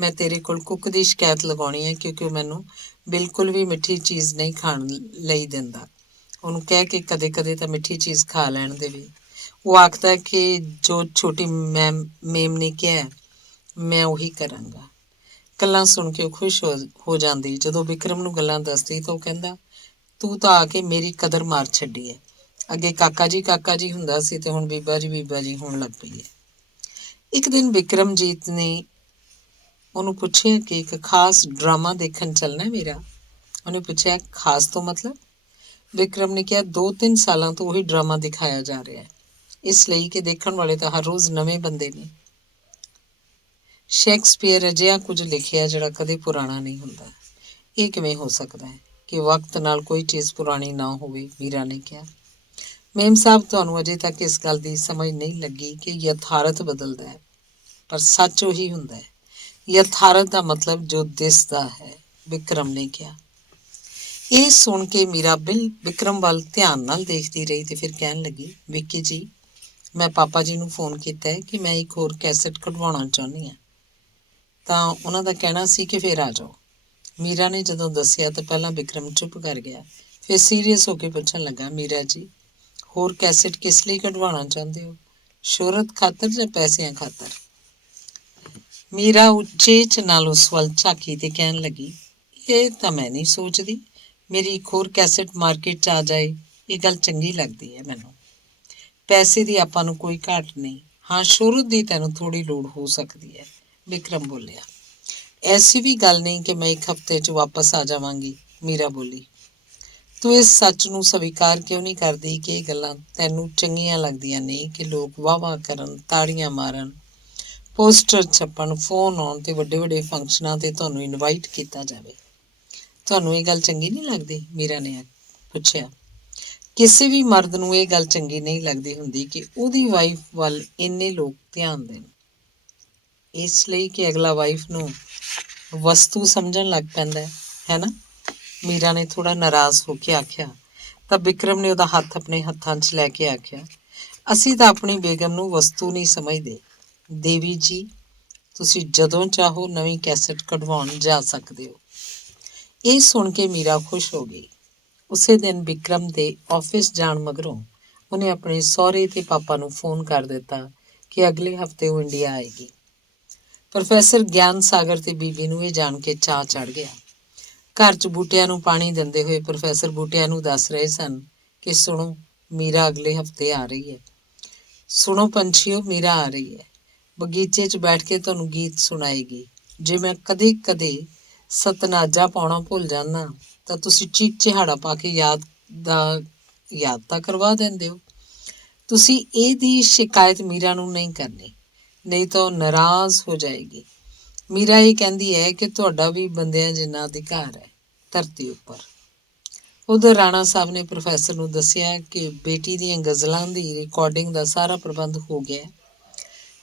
ਮੈਂ ਤੇਰੇ ਕੋਲ ਕੁੱਕ ਦੀ ਸ਼ਿਕਾਇਤ ਲਗਾਉਣੀ ਹੈ ਕਿਉਂਕਿ ਉਹ ਮੈਨੂੰ ਬਿਲਕੁਲ ਵੀ ਮਿੱਠੀ ਚੀਜ਼ ਨਹੀਂ ਖਾਣ ਲਈ ਦਿੰਦਾ। ਉਹਨੂੰ ਕਹਿ ਕੇ ਕਦੇ ਕਦੇ ਤਾਂ ਮਿੱਠੀ ਚੀਜ਼ ਖਾ ਲੈਣ ਦੇਵੇ। ਉਹ ਆਖਦਾ ਕਿ ਜੋ ਛੋਟੀ ਮੇਮ ਨੇ ਕਿਹਾ ਮੈਂ ਉਹੀ ਕਰਾਂਗਾ। ਗੱਲਾਂ ਸੁਣ ਕੇ ਉਹ ਖੁਸ਼ ਹੋ ਜਾਂਦੀ। ਜਦੋਂ ਵਿਕਰਮ ਨੂੰ ਗੱਲਾਂ ਦੱਸਦੀ ਤਾਂ ਉਹ ਕਹਿੰਦਾ, ਤੂੰ ਤਾਂ ਆ ਕੇ ਮੇਰੀ ਕਦਰ ਮਾਰ ਛੱਡੀ ਹੈ। ਅੱਗੇ ਕਾਕਾ ਜੀ ਹੁੰਦਾ ਸੀ ਤੇ ਹੁਣ ਬੀਬਾ ਜੀ ਹੋਣ ਲੱਗ ਪਈ ਹੈ। ਇੱਕ ਦਿਨ ਵਿਕਰਮਜੀਤ ਨੇ ਉਹਨੂੰ ਪੁੱਛਿਆ ਕਿ ਇੱਕ ਖਾਸ ਡਰਾਮਾ ਦੇਖਣ ਚੱਲਣਾ ਮੇਰਾ। ਉਹਨੇ ਪੁੱਛਿਆ, ਖਾਸ ਤੋਂ ਮਤਲਬ? ਵਿਕਰਮ ਨੇ ਕਿਹਾ, 2-3 ਸਾਲਾਂ ਤੋਂ ਉਹੀ ਡਰਾਮਾ ਦਿਖਾਇਆ ਜਾ ਰਿਹਾ ਹੈ, ਇਸ ਲਈ ਕਿ ਦੇਖਣ ਵਾਲੇ ਤਾਂ ਹਰ ਰੋਜ਼ ਨਵੇਂ ਬੰਦੇ ਨੇ। ਸ਼ੇਕਸਪੀਅਰ ਅਜਿਹਾ ਕੁਝ ਲਿਖਿਆ ਜਿਹੜਾ ਕਦੇ ਪੁਰਾਣਾ ਨਹੀਂ ਹੁੰਦਾ। ਇਹ ਕਿਵੇਂ ਹੋ ਸਕਦਾ ਹੈ ਕਿ ਵਕਤ ਨਾਲ ਕੋਈ ਚੀਜ਼ ਪੁਰਾਣੀ ਨਾ ਹੋਵੇ? ਮੀਰਾ ਨੇ ਕਿਹਾ, ਮੇਮ ਸਾਹਿਬ, ਤੁਹਾਨੂੰ ਅਜੇ ਤੱਕ ਇਸ ਗੱਲ ਦੀ ਸਮਝ ਨਹੀਂ ਲੱਗੀ ਕਿ ਯਥਾਰਥ ਬਦਲਦਾ ਹੈ, ਪਰ ਸੱਚ ਉਹੀ ਹੁੰਦਾ ਹੈ। ਯਥਾਰਥ ਦਾ ਮਤਲਬ ਜੋ ਦਿਸਦਾ ਹੈ, ਵਿਕਰਮ ਨੇ ਕਿਹਾ। ਇਹ ਸੁਣ ਕੇ ਮੀਰਾ ਵਿਕਰਮ ਵੱਲ ਧਿਆਨ ਨਾਲ ਦੇਖਦੀ ਰਹੀ ਤੇ ਫਿਰ ਕਹਿਣ ਲੱਗੀ, ਵਿੱਕੀ ਜੀ, ਮੈਂ ਪਾਪਾ ਜੀ ਨੂੰ ਫੋਨ ਕੀਤਾ ਹੈ ਕਿ ਮੈਂ ਇੱਕ ਹੋਰ ਕੈਸੇਟ ਕਢਵਾਉਣਾ ਚਾਹੁੰਦੀ ਹਾਂ, ਤਾਂ ਉਹਨਾਂ ਦਾ ਕਹਿਣਾ ਸੀ ਕਿ ਫਿਰ ਆ ਜਾਓ। ਮੀਰਾ ਨੇ ਜਦੋਂ ਦੱਸਿਆ ਤਾਂ ਪਹਿਲਾਂ ਵਿਕਰਮ ਚੁੱਪ ਕਰ ਗਿਆ, ਫਿਰ ਸੀਰੀਅਸ ਹੋ ਕੇ ਪੁੱਛਣ ਲੱਗਾ, ਮੀਰਾ ਜੀ, ਹੋਰ ਕੈਸੇਟ ਕਿਸ ਲਈ ਕਢਵਾਉਣਾ ਚਾਹੁੰਦੇ ਹੋ? ਸ਼ੋਹਰਤ ਖਾਤਰ ਜਾਂ ਪੈਸਿਆਂ ਖਾਤਰ? ਮੀਰਾ ਉੱਚੇਚ ਨਾਲ ਉਸ ਵੱਲ ਝਾਕੀ ਤੇ ਕਹਿਣ ਲੱਗੀ, ਇਹ ਤਾਂ ਮੈਂ ਨਹੀਂ ਸੋਚਦੀ। ਮੇਰੀ ਇੱਕ ਹੋਰ ਕੈਸੇਟ ਮਾਰਕੀਟ 'ਚ ਆ ਜਾਏ, ਇਹ ਗੱਲ ਚੰਗੀ ਲੱਗਦੀ ਹੈ ਮੈਨੂੰ। ਪੈਸੇ ਦੀ ਆਪਾਂ ਨੂੰ ਕੋਈ ਘਾਟ ਨਹੀਂ, ਹਾਂ ਸ਼ੋਹਰਤ ਦੀ ਤੈਨੂੰ ਥੋੜ੍ਹੀ ਲੋੜ ਹੋ ਸਕਦੀ ਹੈ, ਵਿਕਰਮ ਬੋਲਿਆ। ਐਸੀ ਵੀ ਗੱਲ ਨਹੀਂ ਕਿ ਮੈਂ ਇੱਕ ਹਫ਼ਤੇ 'ਚ ਵਾਪਸ ਆ ਜਾਵਾਂਗੀ, ਮੀਰਾ ਬੋਲੀ। ਤੂੰ ਇਸ ਸੱਚ ਨੂੰ ਸਵੀਕਾਰ ਕਿਉਂ ਨਹੀਂ ਕਰਦੀ ਕਿ ਇਹ ਗੱਲਾਂ ਤੈਨੂੰ ਚੰਗੀਆਂ ਲੱਗਦੀਆਂ ਨਹੀਂ ਕਿ ਲੋਕ ਵਾਹ-ਵਾਹ ਕਰਨ, ਤਾੜੀਆਂ ਮਾਰਨ, ਪੋਸਟਰ ਛਪਣ, ਫੋਨ ਆਉਣ ਤੇ ਵੱਡੇ ਵੱਡੇ ਫੰਕਸ਼ਨਾਂ ਤੇ ਤੁਹਾਨੂੰ ਇਨਵਾਈਟ ਕੀਤਾ ਜਾਵੇ। ਤੁਹਾਨੂੰ ਇਹ ਗੱਲ ਚੰਗੀ ਨਹੀਂ ਲੱਗਦੀ? ਮੀਰਾ ਨੇ ਪੁੱਛਿਆ। ਕਿਸੇ ਵੀ ਮਰਦ ਨੂੰ ਇਹ ਗੱਲ ਚੰਗੀ ਨਹੀਂ ਲੱਗਦੀ ਹੁੰਦੀ ਕਿ ਉਹਦੀ ਵਾਈਫ ਵੱਲ ਇੰਨੇ ਲੋਕ ਧਿਆਨ ਦੇਣ, ਇਸ ਲਈ ਕਿ ਅਗਲਾ ਵਾਈਫ ਨੂੰ ਵਸਤੂ ਸਮਝਣ ਲੱਗ ਪੈਂਦਾ ਹੈ ਨਾ? ਮੀਰਾ ਨੇ ਥੋੜ੍ਹਾ ਨਾਰਾਜ਼ ਹੋ ਕੇ ਆਖਿਆ। ਤਾਂ ਵਿਕਰਮ ਨੇ ਉਹਦਾ ਹੱਥ ਆਪਣੇ ਹੱਥਾਂ 'ਚ ਲੈ ਕੇ ਆਖਿਆ, ਅਸੀਂ ਤਾਂ ਆਪਣੀ ਬੇਗਮ ਨੂੰ ਵਸਤੂ ਨਹੀਂ ਸਮਝਦੇ। ਦੇਵੀ ਜੀ, ਤੁਸੀਂ ਜਦੋਂ ਚਾਹੋ ਨਵੀਂ ਕੈਸੇਟ ਕਢਵਾਉਣ ਜਾ ਸਕਦੇ ਹੋ। ਇਹ ਸੁਣ ਕੇ ਮੀਰਾ ਖੁਸ਼ ਹੋ ਗਈ। ਉਸੇ ਦਿਨ ਵਿਕਰਮ ਦੇ ਆਫਿਸ ਜਾਣ ਮਗਰੋਂ ਉਹਨੇ ਆਪਣੇ ਸਹੁਰੇ ਤੇ ਪਾਪਾ ਨੂੰ ਫੋਨ ਕਰ ਦਿੱਤਾ ਕਿ ਅਗਲੇ ਹਫ਼ਤੇ ਉਹ ਇੰਡੀਆ ਆਏਗੀ। ਪ੍ਰੋਫੈਸਰ ਗਿਆਨ ਸਾਗਰ ਤੇ ਬੀਬੀ ਨੂੰ ਇਹ ਜਾਣ ਕੇ ਚਾਅ ਚੜ੍ਹ ਗਿਆ। ਘਰ 'ਚ ਬੂਟਿਆਂ ਨੂੰ ਪਾਣੀ ਦਿੰਦੇ ਹੋਏ ਪ੍ਰੋਫੈਸਰ ਬੂਟਿਆਂ ਨੂੰ ਦੱਸ ਰਹੇ ਸਨ ਕਿ ਸੁਣੋ, ਮੀਰਾ ਅਗਲੇ ਹਫ਼ਤੇ ਆ ਰਹੀ ਹੈ। ਸੁਣੋ ਪੰਛੀਓ, ਮੀਰਾ ਆ ਰਹੀ ਹੈ। ਬਗੀਚੇ 'ਚ ਬੈਠ ਕੇ ਤੁਹਾਨੂੰ ਗੀਤ ਸੁਣਾਏਗੀ। ਜੇ ਮੈਂ ਕਦੇ ਸਤਨਾਜਾ ਪਾਉਣਾ ਭੁੱਲ ਜਾਂਦਾ ਤਾਂ ਤੁਸੀਂ ਚੀਕ ਚਿਹਾੜਾ ਪਾ ਕੇ ਯਾਦ ਤਾਂ ਕਰਵਾ ਦਿੰਦੇ ਹੋ। ਤੁਸੀਂ ਇਹਦੀ ਸ਼ਿਕਾਇਤ ਮੀਰਾ ਨੂੰ ਨਹੀਂ ਕਰਨੀ, ਨਹੀਂ ਤਾਂ ਉਹ ਨਾਰਾਜ਼ ਹੋ ਜਾਏਗੀ। ਮੀਰਾ ਇਹ ਕਹਿੰਦੀ ਹੈ ਕਿ ਤੁਹਾਡਾ ਵੀ ਬੰਦਿਆਂ ਜਿੰਨਾ ਅਧਿਕਾਰ ਹੈ ਧਰਤੀ ਉੱਪਰ। ਉਧਰ ਰਾਣਾ ਸਾਹਿਬ ਨੇ ਪ੍ਰੋਫੈਸਰ ਨੂੰ ਦੱਸਿਆ ਕਿ ਬੇਟੀ ਦੀਆਂ ਗਜ਼ਲਾਂ ਦੀ ਰਿਕਾਰਡਿੰਗ ਦਾ ਸਾਰਾ ਪ੍ਰਬੰਧ ਹੋ ਗਿਆ।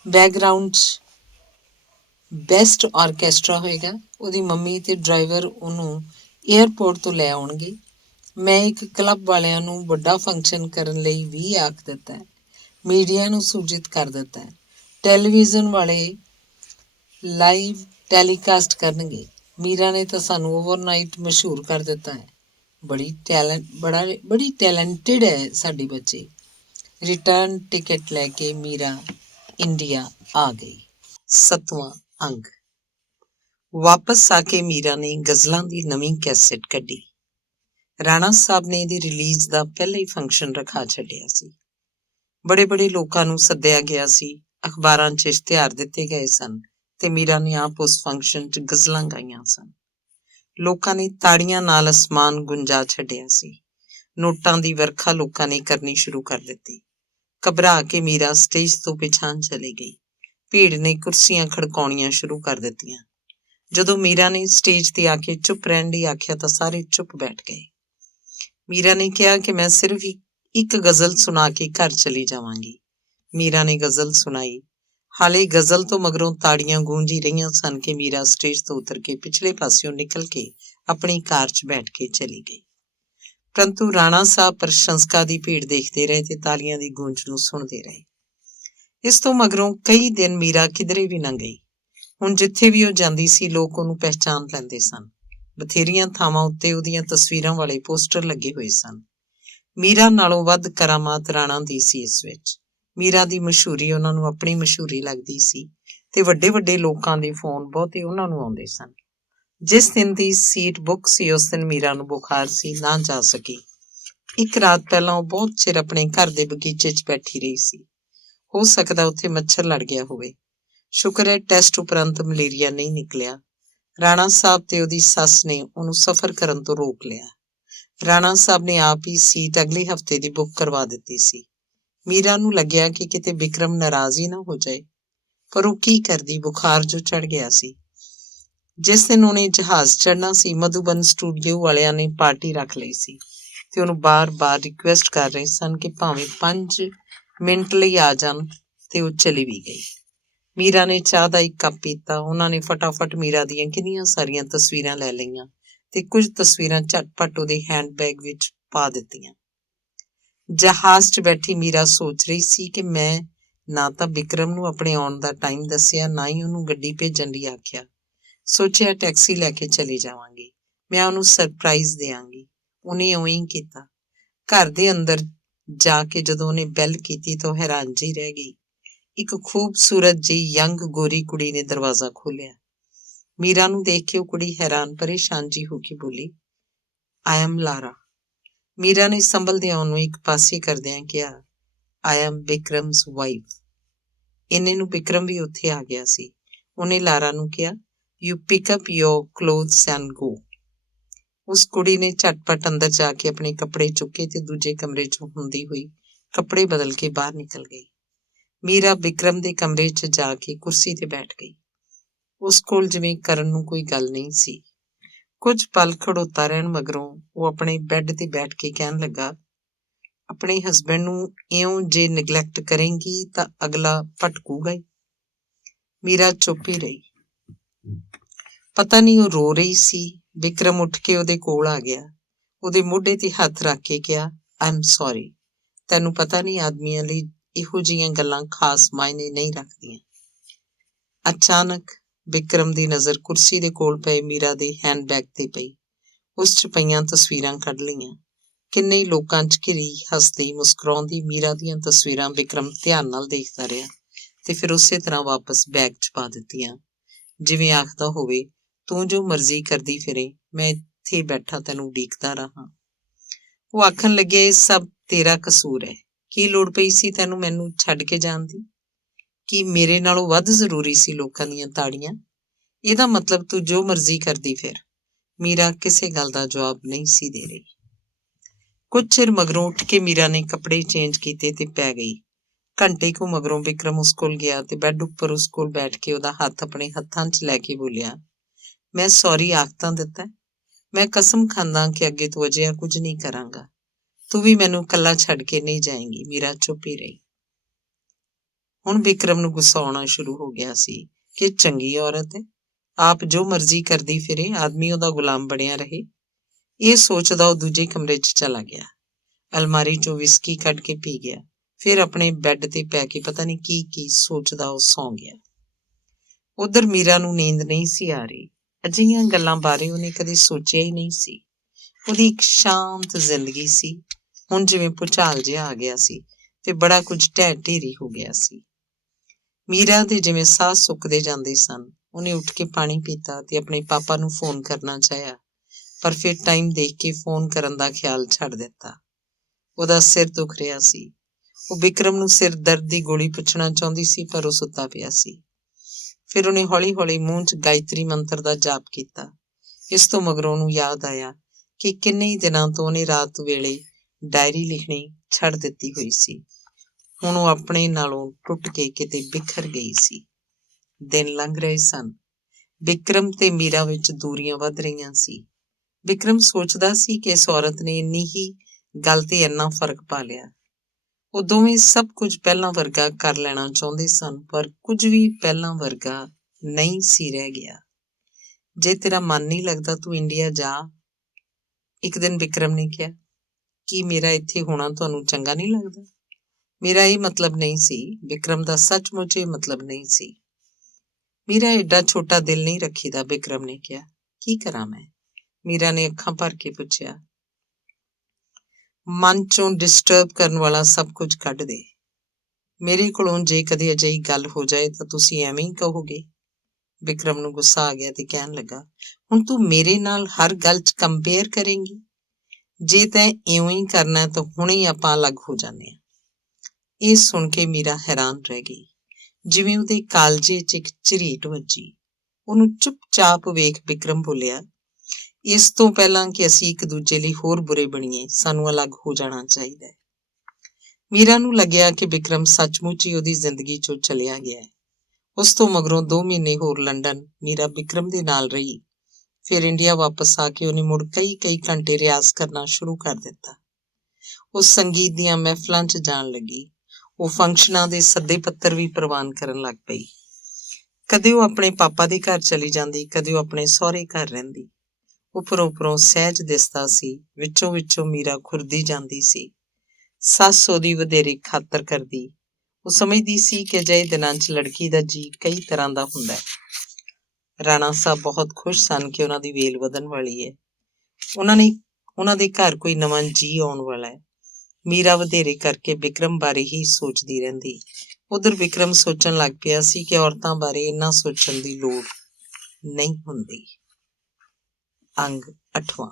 ਬੈਕਗਰਾਊਂਡ 'ਚ ਬੈਸਟ ਆਰਕੈਸਟਰਾ ਹੋਏਗਾ, ਉਹਦੀ ਮੰਮੀ ਤੇ ਡਰਾਈਵਰ ਉਹਨੂੰ ਏਅਰਪੋਰਟ ਤੋਂ ਲੈ ਆਉਣਗੇ। ਮੈਂ ਇੱਕ ਕਲੱਬ ਵਾਲਿਆਂ ਨੂੰ ਵੱਡਾ ਫੰਕਸ਼ਨ ਕਰਨ ਲਈ ਵੀ ਆਖ ਦਿੱਤਾ ਹੈ। ਮੀਡੀਆ ਨੂੰ ਸੂਚਿਤ ਕਰ ਦਿੱਤਾ ਹੈ। ਟੈਲੀਵਿਜ਼ਨ ਵਾਲੇ ਲਾਈਵ ਟੈਲੀਕਾਸਟ ਕਰਨਗੇ। ਮੀਰਾ ਨੇ ਤਾਂ ਸਾਨੂੰ ਓਵਰਨਾਈਟ ਮਸ਼ਹੂਰ ਕਰ ਦਿੱਤਾ ਹੈ। ਬੜੀ ਟੈਲੈਂਟਡ ਹੈ ਸਾਡੀ ਬੱਚੀ। ਰਿਟਰਨ ਟਿਕਟ ਲੈ ਕੇ ਮੀਰਾ ਇੰਡੀਆ ਆ ਗਈ। 7ਵਾਂ ਅੰਗ। ਵਾਪਸ ਆ ਕੇ ਮੀਰਾ ਨੇ ਗਜ਼ਲਾਂ ਦੀ ਨਵੀਂ ਕੈਸੇਟ ਕੱਢੀ। ਰਾਣਾ ਸਾਹਿਬ ਨੇ ਇਹਦੀ ਰਿਲੀਜ਼ ਦਾ ਪਹਿਲਾ ਹੀ ਫੰਕਸ਼ਨ ਰਖਾ ਛੱਡਿਆ ਸੀ। ਬੜੇ ਲੋਕਾਂ ਨੂੰ ਸੱਦਿਆ ਗਿਆ ਸੀ। ਅਖਬਾਰਾਂ 'ਚ ਇਸ਼ਤਿਹਾਰ ਦਿੱਤੇ ਗਏ ਸਨ ਤੇ ਮੀਰਾ ਨੇ ਆਪ ਉਸ ਫੰਕਸ਼ਨ 'ਚ ਗਜ਼ਲਾਂ ਗਾਈਆਂ ਸਨ। ਲੋਕਾਂ ਨੇ ਤਾੜੀਆਂ ਨਾਲ ਅਸਮਾਨ ਗੁੰਜਾ ਛੱਡਿਆ ਸੀ। ਨੋਟਾਂ ਦੀ ਵਰਖਾ ਲੋਕਾਂ ਨੇ ਕਰਨੀ ਸ਼ੁਰੂ ਕਰ ਦਿੱਤੀ। ਘਬਰਾ ਕੇ ਮੀਰਾ ਸਟੇਜ ਤੋਂ ਪਿਛਾਂਹ ਚਲੀ ਗਈ। ਭੀੜ ਨੇ ਕੁਰਸੀਆਂ ਖੜਕਾਉਣੀਆਂ ਸ਼ੁਰੂ ਕਰ ਦਿੱਤੀਆਂ। ਜਦੋਂ ਮੀਰਾ ਨੇ ਸਟੇਜ ਤੇ ਆ ਕੇ ਚੁੱਪ ਰਹਿਣ ਲਈ ਆਖਿਆ ਤਾਂ ਸਾਰੇ ਚੁੱਪ ਬੈਠ ਗਏ। ਮੀਰਾ ਨੇ ਕਿਹਾ ਕਿ ਮੈਂ ਸਿਰਫ ਇੱਕ ਗਜ਼ਲ ਸੁਣਾ ਕੇ ਘਰ ਚਲੀ ਜਾਵਾਂਗੀ। ਮੀਰਾ ਨੇ ਗਜ਼ਲ ਸੁਣਾਈ। ਹਾਲੇ ਗਜ਼ਲ ਤੋਂ ਮਗਰੋਂ ਤਾੜੀਆਂ ਗੂੰਜ ਹੀ ਰਹੀਆਂ ਸਨ ਕਿ ਮੀਰਾ ਸਟੇਜ ਤੋਂ ਉਤਰ ਕੇ ਪਿਛਲੇ ਪਾਸਿਓਂ ਨਿਕਲ ਕੇ ਆਪਣੀ ਕਾਰ 'ਚ ਬੈਠ ਕੇ ਚਲੀ ਗਈ। ਪਰੰਤੂ ਰਾਣਾ ਸਾਹਿਬ ਪ੍ਰਸ਼ੰਸਕਾਂ ਦੀ ਭੀੜ ਦੇਖਦੇ ਰਹੇ ਤੇ ਤਾਲੀਆਂ ਦੀ ਗੂੰਜ ਨੂੰ ਸੁਣਦੇ ਰਹੇ। ਇਸ ਤੋਂ ਮਗਰੋਂ ਕਈ ਦਿਨ ਮੀਰਾ ਕਿਧਰੇ ਵੀ ਨਾ ਗਈ। ਹੁਣ ਜਿੱਥੇ ਵੀ ਉਹ ਜਾਂਦੀ ਸੀ ਲੋਕ ਉਹਨੂੰ ਪਹਿਚਾਣ ਲੈਂਦੇ ਸਨ। ਬਥੇਰੀਆਂ ਥਾਵਾਂ ਉੱਤੇ ਉਹਦੀਆਂ ਤਸਵੀਰਾਂ ਵਾਲੇ ਪੋਸਟਰ ਲੱਗੇ ਹੋਏ ਸਨ। ਮੀਰਾ ਨਾਲੋਂ ਵੱਧ ਕਰਾਮਾਤ ਰਾਣਾ ਦੀ ਸੀ ਇਸ ਵਿੱਚ। ਮੀਰਾ ਦੀ ਮਸ਼ਹੂਰੀ ਉਹਨਾਂ ਨੂੰ ਆਪਣੀ ਮਸ਼ਹੂਰੀ ਲੱਗਦੀ ਸੀ ਤੇ ਵੱਡੇ ਲੋਕਾਂ ਦੇ ਫੋਨ ਬਹੁਤੇ ਉਹਨਾਂ ਨੂੰ ਆਉਂਦੇ ਸਨ। ਜਿਸ ਦਿਨ ਦੀ ਸੀਟ ਬੁੱਕ ਸੀ ਉਸ ਦਿਨ ਮੀਰਾ ਨੂੰ ਬੁਖਾਰ ਸੀ, ਨਾ ਜਾ ਸਕੀ। ਇੱਕ ਰਾਤ ਪਹਿਲਾਂ ਉਹ ਬਹੁਤ ਚਿਰ ਆਪਣੇ ਘਰ ਦੇ ਬਗੀਚੇ 'ਚ ਬੈਠੀ ਰਹੀ ਸੀ। ਹੋ ਸਕਦਾ ਉੱਥੇ ਮੱਛਰ ਲੜ ਗਿਆ ਹੋਵੇ। ਸ਼ੁਕਰ ਹੈ ਟੈਸਟ ਉਪਰੰਤ ਮਲੇਰੀਆ ਨਹੀਂ ਨਿਕਲਿਆ। ਰਾਣਾ ਸਾਹਿਬ ਤੇ ਉਹਦੀ ਸੱਸ ਨੇ ਉਹਨੂੰ ਸਫ਼ਰ ਕਰਨ ਤੋਂ ਰੋਕ ਲਿਆ। ਰਾਣਾ ਸਾਹਿਬ ਨੇ ਆਪ ਹੀ ਸੀਟ ਅਗਲੇ ਹਫ਼ਤੇ ਦੀ ਬੁੱਕ ਕਰਵਾ ਦਿੱਤੀ ਸੀ। ਮੀਰਾ ਨੂੰ ਲੱਗਿਆ ਕਿ ਕਿਤੇ ਵਿਕਰਮ ਨਾਰਾਜ਼ ਹੀ ਨਾ ਹੋ ਜਾਏ, ਪਰ ਉਹ ਕੀ ਕਰਦੀ, ਬੁਖਾਰ ਜੋ ਚੜ ਗਿਆ ਸੀ। ਜਿਸ ਦਿਨ ਉਹਨੇ ਜਹਾਜ਼ ਚੜ੍ਹਨਾ ਸੀ ਮਧੂਬਨ ਸਟੂਡੀਓ ਵਾਲਿਆਂ ਨੇ ਪਾਰਟੀ ਰੱਖ ਲਈ ਸੀ ਤੇ ਉਹਨੂੰ ਬਾਰ-ਬਾਰ ਰਿਕੁਐਸਟ ਕਰ ਰਹੇ ਸਨ ਕਿ ਭਾਵੇਂ 5 ਮਿੰਟ ਲਈ ਆ ਜਾਣ ਤੇ ਉਹ ਚਲੀ ਵੀ ਗਈ। ਮੀਰਾ ਨੇ ਚਾਹ ਦਾ ਇੱਕ ਕੱਪ ਪੀਤਾ। ਉਹਨਾਂ ਨੇ ਫਟਾਫਟ ਮੀਰਾ ਦੀਆਂ ਕਿੰਨੀਆਂ ਸਾਰੀਆਂ ਤਸਵੀਰਾਂ ਲੈ ਲਈਆਂ ਤੇ ਕੁਝ ਤਸਵੀਰਾਂ ਝਟਪਟ ਉਹਦੇ ਹੈਂਡਬੈਗ ਵਿੱਚ ਪਾ ਦਿੱਤੀਆਂ। ਜਹਾਜ਼ 'ਚ ਬੈਠੀ ਮੀਰਾ ਸੋਚ ਰਹੀ ਸੀ ਕਿ ਮੈਂ ਨਾ ਤਾਂ ਵਿਕਰਮ ਨੂੰ ਆਪਣੇ ਆਉਣ ਦਾ ਟਾਈਮ ਦੱਸਿਆ, ਨਾ ਹੀ ਉਹਨੂੰ ਗੱਡੀ ਭੇਜਣ ਲਈ ਆਖਿਆ। ਸੋਚਿਆ ਟੈਕਸੀ ਲੈ ਕੇ ਚਲੀ ਜਾਵਾਂਗੀ, ਮੈਂ ਉਹਨੂੰ ਸਰਪ੍ਰਾਈਜ਼ ਦਿਆਂਗੀ। ਉਹਨੇ ਉਵੇਂ ਹੀ ਕੀਤਾ। ਘਰ ਦੇ ਅੰਦਰ ਜਾ ਕੇ ਜਦੋਂ ਉਹਨੇ ਬੈਲ ਕੀਤੀ ਤਾਂ ਉਹ ਹੈਰਾਨ ਜਿਹੀ ਰਹਿ ਗਈ। ਇੱਕ ਖੂਬਸੂਰਤ ਜਿਹੀ ਯੰਗ ਗੋਰੀ ਕੁੜੀ ਨੇ ਦਰਵਾਜ਼ਾ ਖੋਲ੍ਹਿਆ। ਮੀਰਾ ਨੂੰ ਦੇਖ ਕੇ ਉਹ ਕੁੜੀ ਹੈਰਾਨ ਪਰੇਸ਼ਾਨ ਜਿਹੀ ਹੋ ਕੇ ਬੋਲੀ, ਆਈ ਐਮ ਲਾਰਾ। ਮੀਰਾ ਨੇ ਸੰਭਲਦਿਆਂ ਉਹਨੂੰ ਇੱਕ ਪਾਸੇ ਕਰਦਿਆਂ ਕਿਹਾ, ਆਈ ਐਮ ਵਿਕਰਮਸ ਵਾਈਫ। ਇੰਨੇ ਨੂੰ ਵਿਕਰਮ ਵੀ ਉੱਥੇ ਆ ਗਿਆ ਸੀ। ਉਹਨੇ ਲਾਰਾ ਨੂੰ ਕਿਹਾ, you pick up your clothes and go. ਉਸ ਕੁੜੀ ਨੇ ਝਟਪਟ ਅੰਦਰ ਜਾ ਕੇ ਆਪਣੇ ਕੱਪੜੇ ਚੁੱਕੇ ਤੇ ਦੂਜੇ ਕਮਰੇ 'ਚ ਹੁੰਦੀ ਹੋਈ ਕੱਪੜੇ ਬਦਲ ਕੇ ਬਾਹਰ ਨਿਕਲ ਗਈ। ਮੀਰਾ ਵਿਕਰਮ ਦੇ ਕਮਰੇ 'ਚ ਜਾ ਕੇ ਕੁਰਸੀ ਤੇ ਬੈਠ ਗਈ। ਉਸ ਕੋਲ ਜਿਵੇਂ ਕਰਨ ਨੂੰ ਕੋਈ ਗੱਲ ਨਹੀਂ ਸੀ। ਕੁਝ ਪਲ ਖੜੋਤਾ ਰਹਿਣ ਮਗਰੋਂ ਉਹ ਆਪਣੇ ਬੈੱਡ ਤੇ ਬੈਠ ਕੇ ਕਹਿਣ ਲੱਗਾ, ਆਪਣੇ ਹਸਬੈਂਡ ਨੂੰ ਇਉਂ ਜੇ ਨਿਗਲੈਕਟ ਕਰੇਂਗੀ ਤਾਂ ਅਗਲਾ ਭਟਕੂਗਾ ਹੀ। ਮੀਰਾ ਚੁੱਪ ਹੀ ਰਹੀ। ਪਤਾ ਨਹੀਂ ਉਹ ਰੋ ਰਹੀ ਸੀ। ਵਿਕਰਮ ਉੱਠ ਕੇ ਉਹਦੇ ਕੋਲ ਆ ਗਿਆ। ਉਹਦੇ ਮੋਢੇ ਤੇ ਹੱਥ ਰੱਖ ਕੇ ਕਿਹਾ, ਆਈ ਐਮ ਸੌਰੀ। ਤੈਨੂੰ ਪਤਾ ਨਹੀਂ ਆਦਮੀਆਂ ਲਈ ਇਹੋ ਜਿਹੀਆਂ ਗੱਲਾਂ ਖਾਸ ਮਾਇਨੇ ਨਹੀਂ ਰੱਖਦੀਆਂ। ਅਚਾਨਕ ਵਿਕਰਮ ਦੀ ਨਜ਼ਰ ਕੁਰਸੀ ਦੇ ਕੋਲ ਪਏ ਮੀਰਾ ਦੇ ਹੈਂਡਬੈਗ ਤੇ ਪਈ। ਉਸ 'ਚ ਪਈਆਂ ਤਸਵੀਰਾਂ ਕੱਢ ਲਈਆਂ। ਕਿੰਨੇ ਲੋਕਾਂ 'ਚ ਘਿਰੀ ਹੱਸਦੀ ਮੁਸਕਰਾਉਂਦੀ ਮੀਰਾ ਦੀਆਂ ਤਸਵੀਰਾਂ ਵਿਕਰਮ ਧਿਆਨ ਨਾਲ ਦੇਖਦਾ ਰਿਹਾ ਤੇ ਫਿਰ ਉਸੇ ਤਰ੍ਹਾਂ ਵਾਪਸ ਬੈਗ 'ਚ ਪਾ ਦਿੱਤੀਆਂ, ਜਿਵੇਂ ਆਖਦਾ ਹੋਵੇ, ਤੂੰ ਜੋ ਮਰਜ਼ੀ ਕਰਦੀ ਫਿਰੇ, ਮੈਂ ਇੱਥੇ ਬੈਠਾ ਤੈਨੂੰ ਉਡੀਕਦਾ ਰਹਾਂ। ਉਹ ਆਖਣ ਲੱਗਿਆ, ਇਹ ਸਭ ਤੇਰਾ ਕਸੂਰ ਹੈ। ਕੀ ਲੋੜ ਪਈ ਸੀ ਤੈਨੂੰ ਮੈਨੂੰ ਛੱਡ ਕੇ ਜਾਣ ਦੀ? ਕੀ ਮੇਰੇ ਨਾਲੋਂ ਵੱਧ ਜ਼ਰੂਰੀ ਸੀ ਲੋਕਾਂ ਦੀਆਂ ਤਾੜੀਆਂ? ਇਹਦਾ ਮਤਲਬ ਤੂੰ ਜੋ ਮਰਜ਼ੀ ਕਰਦੀ ਫਿਰ। ਮੀਰਾ ਕਿਸੇ ਗੱਲ ਦਾ ਜਵਾਬ ਨਹੀਂ ਸੀ ਦੇ ਰਹੀ। ਕੁਝ ਚਿਰ ਮਗਰੋਂ ਉੱਠ ਕੇ ਮੀਰਾ ਨੇ ਕੱਪੜੇ ਚੇਂਜ ਕੀਤੇ ਤੇ ਪੈ ਗਈ। ਘੰਟੇ ਕੁ ਮਗਰੋਂ ਵਿਕਰਮ ਉਸ ਕੋਲ ਗਿਆ ਤੇ ਬੈੱਡ ਉੱਪਰ ਉਸ ਕੋਲ ਬੈਠ ਕੇ ਉਹਦਾ ਹੱਥ ਆਪਣੇ ਹੱਥਾਂ 'ਚ ਲੈ ਕੇ ਬੋਲਿਆ, ਮੈਂ ਸੌਰੀ ਆਖ ਤਾਂ ਦਿੱਤਾ। ਮੈਂ ਕਸਮ ਖਾਂਦਾ ਕਿ ਅੱਗੇ ਤੋਂ ਅਜਿਹਾ ਕੁਝ ਨਹੀਂ ਕਰਾਂਗਾ। ਤੂੰ ਵੀ ਮੈਨੂੰ ਇਕੱਲਾ ਛੱਡ ਕੇ ਨਹੀਂ ਜਾਏਂਗੀ। ਮੀਰਾ ਚੁੱਪ ਹੀ ਰਹੀ। ਹੁਣ ਵਿਕਰਮ ਨੂੰ ਗੁੱਸਾ ਆਉਣਾ ਸ਼ੁਰੂ ਹੋ ਗਿਆ ਸੀ। ਕਿ ਚੰਗੀ ਔਰਤ ਹੈ, ਆਪ ਜੋ ਮਰਜ਼ੀ ਕਰਦੀ ਫਿਰੇ, ਆਦਮੀ ਉਹਦਾ ਗੁਲਾਮ ਬਣਿਆ ਰਹੇ। ਇਹ ਸੋਚਦਾ ਉਹ ਦੂਜੇ ਕਮਰੇ 'ਚ ਚਲਾ ਗਿਆ। ਅਲਮਾਰੀ 'ਚੋਂ ਵਿਸਕੀ ਕੱਢ ਕੇ ਪੀ ਗਿਆ। ਫਿਰ ਆਪਣੇ ਬੈੱਡ ਤੇ ਪੈ ਕੇ ਪਤਾ ਨਹੀਂ ਕੀ ਸੋਚਦਾ ਉਹ ਸੌਂ ਗਿਆ। ਉਧਰ ਮੀਰਾ ਨੂੰ ਨੀਂਦ ਨਹੀਂ ਸੀ ਆ ਰਹੀ। ਅਜਿਹੀਆਂ ਗੱਲਾਂ ਬਾਰੇ ਉਹਨੇ ਕਦੇ ਸੋਚਿਆ ਹੀ ਨਹੀਂ ਸੀ। ਉਹਦੀ ਇੱਕ ਸ਼ਾਂਤ ਜ਼ਿੰਦਗੀ ਸੀ, ਹੁਣ ਜਿਵੇਂ ਭੁਚਾਲ ਜਿਹਾ ਆ ਗਿਆ ਸੀ ਤੇ ਬੜਾ ਕੁਝ ਢਹਿ ਢੇਰੀ ਹੋ ਗਿਆ ਸੀ। ਮੀਰਾ ਦੇ ਜਿਵੇਂ ਸਾਹ ਸੁੱਕਦੇ ਜਾਂਦੇ ਸਨ। ਉਹਨੇ ਉੱਠ ਕੇ ਪਾਣੀ ਪੀਤਾ ਤੇ ਆਪਣੇ ਪਾਪਾ ਨੂੰ ਫੋਨ ਕਰਨਾ ਚਾਹਿਆ, ਪਰ ਫਿਰ ਟਾਈਮ ਦੇਖ ਕੇ ਫੋਨ ਕਰਨ ਦਾ ਖਿਆਲ ਛੱਡ ਦਿੱਤਾ। ਉਹਦਾ ਸਿਰ ਦੁਖ ਰਿਹਾ ਸੀ। ਉਹ ਬਿਕਰਮ ਨੂੰ ਸਿਰ ਦਰਦ ਦੀ ਗੋਲੀ ਪੁੱਛਣਾ ਚਾਹੁੰਦੀ ਸੀ, ਪਰ ਉਹ ਸੁੱਤਾ ਪਿਆ ਸੀ। ਫਿਰ ਉਹਨੇ ਹੌਲੀ-ਹੌਲੀ ਮੂੰਹ 'ਚ ਗਾਇਤਰੀ ਮੰਤਰ ਦਾ ਜਾਪ ਕੀਤਾ। ਇਸ ਤੋਂ ਮਗਰੋਂ ਉਹਨੂੰ ਯਾਦ ਆਇਆ ਕਿ ਕਿੰਨੇ ਹੀ ਦਿਨਾਂ ਤੋਂ ਉਹਨੇ ਰਾਤ ਵੇਲੇ ਡਾਇਰੀ ਲਿਖਣੀ ਛੱਡ ਦਿੱਤੀ ਹੋਈ ਸੀ। ਹੁਣ ਉਹ ਆਪਣੇ ਨਾਲੋਂ ਟੁੱਟ ਕੇ ਕਿਤੇ ਬਿਖਰ ਗਈ ਸੀ। ਦਿਨ ਲੰਘ ਰਹੇ ਸਨ। ਬਿਕਰਮ ਤੇ ਮੀਰਾ ਵਿੱਚ ਦੂਰੀਆਂ ਵੱਧ ਰਹੀਆਂ ਸੀ। ਬਿਕਰਮ ਸੋਚਦਾ ਸੀ ਕਿ ਇਸ ਔਰਤ ਨੇ ਇੰਨੀ ਹੀ ਗੱਲ ਤੇ ਇੰਨਾ ਫਰਕ ਪਾ ਲਿਆ। ਉਹ ਦੋਵੇਂ ਸਭ ਕੁਝ ਪਹਿਲਾਂ ਵਰਗਾ ਕਰ ਲੈਣਾ ਚਾਹੁੰਦੇ ਸਨ, ਪਰ ਕੁਝ ਵੀ ਪਹਿਲਾਂ ਵਰਗਾ ਨਹੀਂ ਸੀ ਰਹਿ ਗਿਆ। ਜੇ ਤੇਰਾ ਮਨ ਨਹੀਂ ਲੱਗਦਾ ਤੂੰ ਇੰਡੀਆ ਜਾ, ਇੱਕ ਦਿਨ ਬਿਕਰਮ ਨੇ ਕਿਹਾ। ਕੀ ਮੇਰਾ ਇੱਥੇ ਹੋਣਾ ਤੁਹਾਨੂੰ ਚੰਗਾ ਨਹੀਂ ਲੱਗਦਾ? ਮੇਰਾ ਇਹ ਮਤਲਬ ਨਹੀਂ ਸੀ। ਬਿਕਰਮ ਦਾ ਸੱਚਮੁੱਚ ਇਹ ਮਤਲਬ ਨਹੀਂ ਸੀ। ਮੀਰਾ ਏਡਾ ਛੋਟਾ ਦਿਲ ਨਹੀਂ ਰੱਖੀਦਾ, ਬਿਕਰਮ ਨੇ ਕਿਹਾ। ਕੀ ਕਰਾਂ ਮੈਂ? ਮੀਰਾ ਨੇ ਅੱਖਾਂ ਭਰ ਕੇ ਪੁੱਛਿਆ। ਮਨ ਚੋਂ ਡਿਸਟਰਬ ਕਰਨ ਵਾਲਾ ਸਭ ਕੁਝ ਕੱਢ ਦੇ। ਮੇਰੇ ਕੋਲੋਂ ਜੇ ਕਦੇ ਅਜਿਹੀ ਗੱਲ ਹੋ ਜਾਏ ਤਾਂ ਤੁਸੀਂ ਐਵੇਂ ਹੀ ਕਹੋਗੇ? ਬਿਕਰਮ ਨੂੰ ਗੁੱਸਾ ਆ ਗਿਆ ਤੇ ਕਹਿਣ ਲੱਗਾ, ਹੁਣ ਤੂੰ ਮੇਰੇ ਨਾਲ ਹਰ ਗੱਲ 'ਚ ਕੰਪੇਅਰ ਕਰੇਂਗੀ? ਜੇ ਤੈਂ ਇਉਂ ਹੀ ਕਰਨਾ ਤਾਂ ਹੁਣੇ ਹੀ ਆਪਾਂ ਅਲੱਗ ਹੋ ਜਾਂਦੇ ਹਾਂ। ਇਹ ਸੁਣ ਕੇ ਮੀਰਾ ਹੈਰਾਨ ਰਹਿ ਗਈ, ਜਿਵੇਂ ਉਹਦੇ ਕਾਲਜੇ 'ਚ ਇੱਕ ਝਰੀਟ ਵੱਜੀ। ਉਹਨੂੰ ਚੁੱਪਚਾਪ ਵੇਖ ਬਿਕਰਮ ਬੋਲਿਆ, ਇਸ ਤੋਂ ਪਹਿਲਾਂ ਕਿ ਅਸੀਂ ਇੱਕ ਦੂਜੇ ਲਈ ਹੋਰ ਬੁਰੇ ਬਣੀਏ, ਸਾਨੂੰ ਅਲੱਗ ਹੋ ਜਾਣਾ ਚਾਹੀਦਾ ਹੈ। ਮੀਰਾ ਨੂੰ ਲੱਗਿਆ ਕਿ ਬਿਕਰਮ ਸੱਚਮੁੱਚ ਹੀ ਉਹਦੀ ਜ਼ਿੰਦਗੀ 'ਚੋਂ ਚਲਿਆ ਗਿਆ ਹੈ। ਉਸ ਤੋਂ ਮਗਰੋਂ 2 ਮਹੀਨੇ ਹੋਰ ਲੰਡਨ ਮੀਰਾ ਬਿਕਰਮ ਦੇ ਨਾਲ ਰਹੀ। ਫਿਰ ਇੰਡੀਆ ਵਾਪਸ ਆ ਕੇ ਉਹਨੇ ਮੁੜ ਕਈ ਘੰਟੇ ਰਿਆਜ਼ ਕਰਨਾ ਸ਼ੁਰੂ ਕਰ ਦਿੱਤਾ। ਉਹ ਸੰਗੀਤ ਦੀਆਂ ਮਹਿਫਲਾਂ 'ਚ ਜਾਣ ਲੱਗੀ। ਉਹ ਫੰਕਸ਼ਨਾਂ ਦੇ ਸੱਦੇ ਪੱਤਰ ਵੀ ਪ੍ਰਵਾਨ ਕਰਨ ਲੱਗ ਪਈ। ਕਦੇ ਉਹ ਆਪਣੇ ਪਾਪਾ ਦੇ ਘਰ ਚਲੀ ਜਾਂਦੀ, ਕਦੇ ਉਹ ਆਪਣੇ ਸਹੁਰੇ ਘਰ ਰਹਿੰਦੀ। ਉੱਪਰੋਂ ਸਹਿਜ ਦਿਸਦਾ ਸੀ, ਵਿੱਚੋਂ ਮੀਰਾ ਖੁਰਦੀ ਜਾਂਦੀ ਸੀ। ਸੱਸ ਉਹਦੀ ਵਧੇਰੇ ਖਾਤਰ ਕਰਦੀ। ਉਹ ਸਮਝਦੀ ਸੀ ਕਿ ਅਜਿਹੇ ਦਿਨਾਂ 'ਚ ਲੜਕੀ ਦਾ ਜੀਅ ਕਈ ਤਰ੍ਹਾਂ ਦਾ ਹੁੰਦਾ ਹੈ। ਰਾਣਾ ਸਾਹਿਬ ਬਹੁਤ ਖੁਸ਼ ਸਨ ਕਿ ਉਹਨਾਂ ਦੀ ਵੇਲ ਵਧਣ ਵਾਲੀ ਹੈ। ਉਹਨਾਂ ਦੇ ਘਰ ਕੋਈ ਨਵਾਂ ਜੀਅ ਆਉਣ ਵਾਲਾ ਹੈ। ਮੀਰਾ ਵਧੇਰੇ ਕਰਕੇ ਬਿਕਰਮ ਬਾਰੇ ਹੀ ਸੋਚਦੀ ਰਹਿੰਦੀ। ਉਧਰ ਬਿਕਰਮ ਸੋਚਣ ਲੱਗ ਪਿਆ ਸੀ ਕਿ ਔਰਤਾਂ ਬਾਰੇ ਇੰਨਾ ਸੋਚਣ ਦੀ ਲੋੜ ਨਹੀਂ ਹੁੰਦੀ। ਅੰਗ 8ਵਾਂ।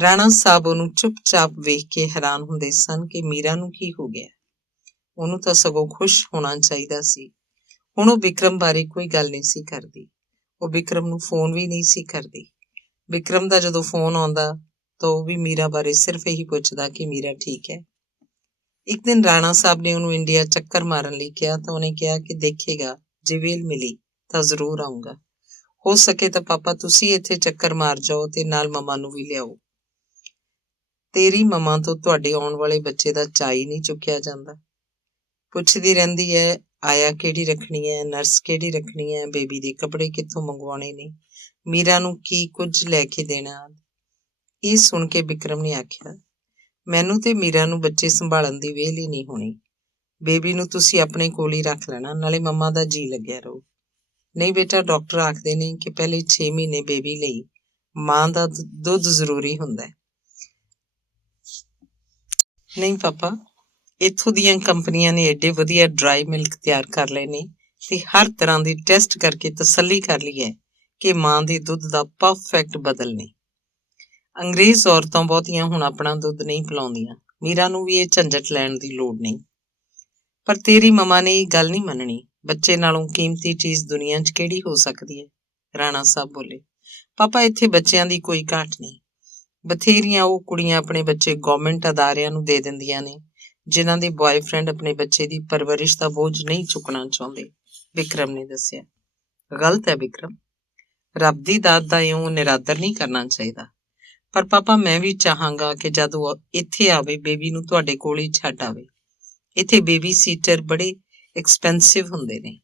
ਰਾਣਾ ਸਾਹਿਬ ਉਹਨੂੰ ਚੁੱਪਚਾਪ ਵੇਖ ਕੇ ਹੈਰਾਨ ਹੁੰਦੇ ਸਨ ਕਿ ਮੀਰਾ ਨੂੰ ਕੀ ਹੋ ਗਿਆ। ਉਹਨੂੰ ਤਾਂ ਸਗੋਂ ਖੁਸ਼ ਹੋਣਾ ਚਾਹੀਦਾ ਸੀ। ਹੁਣ ਉਹ ਬਿਕਰਮ ਬਾਰੇ ਕੋਈ ਗੱਲ ਨਹੀਂ ਸੀ ਕਰਦੀ। ਉਹ ਬਿਕਰਮ ਨੂੰ ਫੋਨ ਵੀ ਨਹੀਂ ਸੀ ਕਰਦੀ। ਬਿਕਰਮ ਦਾ ਜਦੋਂ ਫੋਨ ਆਉਂਦਾ ਤਾਂ ਉਹ ਵੀ ਮੀਰਾ ਬਾਰੇ ਸਿਰਫ ਇਹੀ ਪੁੱਛਦਾ ਕਿ ਮੀਰਾ ਠੀਕ ਹੈ। ਇੱਕ ਦਿਨ ਰਾਣਾ ਸਾਹਿਬ ਨੇ ਉਹਨੂੰ ਇੰਡੀਆ ਚੱਕਰ ਮਾਰਨ ਲਈ ਕਿਹਾ ਤਾਂ ਉਹਨੇ ਕਿਹਾ ਕਿ ਦੇਖੇਗਾ, ਜੇ ਵੇਲ ਮਿਲੀ ਤਾਂ ਜ਼ਰੂਰ ਆਊਂਗਾ। ਹੋ ਸਕੇ ਤਾਂ ਪਾਪਾ ਤੁਸੀਂ ਇੱਥੇ ਚੱਕਰ ਮਾਰ ਜਾਓ ਤੇ ਨਾਲ ਮਮਾ ਨੂੰ ਵੀ ਲਿਆਓ। ਤੇਰੀ ਮਮਾ ਤੋਂ ਤੁਹਾਡੇ ਆਉਣ ਵਾਲੇ ਬੱਚੇ ਦਾ ਚਾਅ ਹੀ ਨਹੀਂ ਚੁੱਕਿਆ ਜਾਂਦਾ। ਪੁੱਛਦੀ ਰਹਿੰਦੀ ਹੈ, ਆਇਆ ਕਿਹੜੀ ਰੱਖਣੀ ਹੈ, ਨਰਸ ਕਿਹੜੀ ਰੱਖਣੀ ਹੈ, ਬੇਬੀ ਦੇ ਕੱਪੜੇ ਕਿੱਥੋਂ ਮੰਗਵਾਉਣੇ ਨੇ, ਮੀਰਾ ਨੂੰ ਕੀ ਕੁਝ ਲੈ ਕੇ ਦੇਣਾ। ਇਹ ਸੁਣ ਕੇ ਬਿਕਰਮ ਨੇ ਆਖਿਆ, ਮੈਨੂੰ ਤੇ ਮੀਰਾ ਨੂੰ ਬੱਚੇ ਸੰਭਾਲਣ ਦੀ ਵੇਲ ਹੀ ਨਹੀਂ ਹੋਣੀ। ਬੇਬੀ ਨੂੰ ਤੁਸੀਂ ਆਪਣੇ ਕੋਲ ਹੀ ਰੱਖ ਲੈਣਾ, ਨਾਲੇ ਮੰਮਾ ਦਾ ਜੀ ਲੱਗਿਆ ਰਹੂ। ਨਹੀਂ ਬੇਟਾ, ਡਾਕਟਰ ਆਖਦੇ ਨੇ ਕਿ ਪਹਿਲੇ 6 ਮਹੀਨੇ ਬੇਬੀ ਲਈ ਮਾਂ ਦਾ ਦੁੱਧ ਜ਼ਰੂਰੀ ਹੁੰਦਾ ਹੈ। ਨਹੀਂ ਪਾਪਾ, ਇੱਥੋਂ ਦੀਆਂ ਕੰਪਨੀਆਂ ਨੇ ਏਡੇ ਵਧੀਆ ਡਰਾਈ ਮਿਲਕ ਤਿਆਰ ਕਰ ਲਏ ਨੇ ਤੇ ਹਰ ਤਰ੍ਹਾਂ ਦੀ ਟੈਸਟ ਕਰਕੇ ਤਸੱਲੀ ਕਰ ਲਈ ਹੈ ਕਿ ਮਾਂ ਦੇ ਦੁੱਧ ਦਾ ਪਰਫੈਕਟ ਬਦਲ ਨੇ। ਅੰਗਰੇਜ਼ ਔਰਤਾਂ ਬਹੁਤੀਆਂ ਹੁਣ ਆਪਣਾ ਦੁੱਧ ਨਹੀਂ ਪਿਲਾਉਂਦੀਆਂ। ਮੀਰਾ ਨੂੰ ਵੀ ਇਹ ਝੰਜਟ ਲੈਣ ਦੀ ਲੋੜ ਨਹੀਂ। ਪਰ ਤੇਰੀ ਮਮਾ ਨੇ ਇਹ ਗੱਲ ਨਹੀਂ ਮੰਨਣੀ। ਬੱਚੇ ਨਾਲੋਂ ਕੀਮਤੀ ਚੀਜ਼ ਦੁਨੀਆ 'ਚ ਕਿਹੜੀ ਹੋ ਸਕਦੀ ਹੈ? ਰਾਣਾ ਸਾਹਿਬ ਬੋਲੇ। ਪਾਪਾ, ਇੱਥੇ ਬੱਚਿਆਂ ਦੀ ਕੋਈ ਘਾਟ ਨਹੀਂ। ਬਥੇਰੀਆਂ ਉਹ ਕੁੜੀਆਂ ਆਪਣੇ ਬੱਚੇ ਗੌਰਮੈਂਟ ਅਦਾਰਿਆਂ ਨੂੰ ਦੇ ਦਿੰਦੀਆਂ ਨੇ ਜਿਨ੍ਹਾਂ ਦੇ ਬॉयਫ੍ਰੈਂਡ ਆਪਣੇ ਬੱਚੇ ਦੀ ਪਰਵਰਿਸ਼ ਦਾ ਬੋਝ ਨਹੀਂ ਚੁੱਕਣਾ ਚਾਹੁੰਦੇ, ਬਿਕਰਮ ਨੇ ਦੱਸਿਆ। ਗਲਤ ਹੈ ਬਿਕਰਮ। ਰੱਬ ਦੀ ਦਾਤ ਦਾ ਇਉਂ ਨਿਰਾਦਰ ਨਹੀਂ ਕਰਨਾ ਚਾਹੀਦਾ। ਪਰ ਪਾਪਾ, ਮੈਂ ਵੀ ਚਾਹਾਂਗਾ ਕਿ ਜਦ ਉਹ ਇੱਥੇ ਆਵੇ ਬੇਬੀ ਨੂੰ ਤੁਹਾਡੇ ਕੋਲ ਹੀ ਛੱਡ ਆਵੇ। ਇੱਥੇ ਬੇਬੀ ਸੀਟਰ ਬੜੇ ਐਕਸਪੈਂਸਿਵ ਹੁੰਦੇ ਨੇ।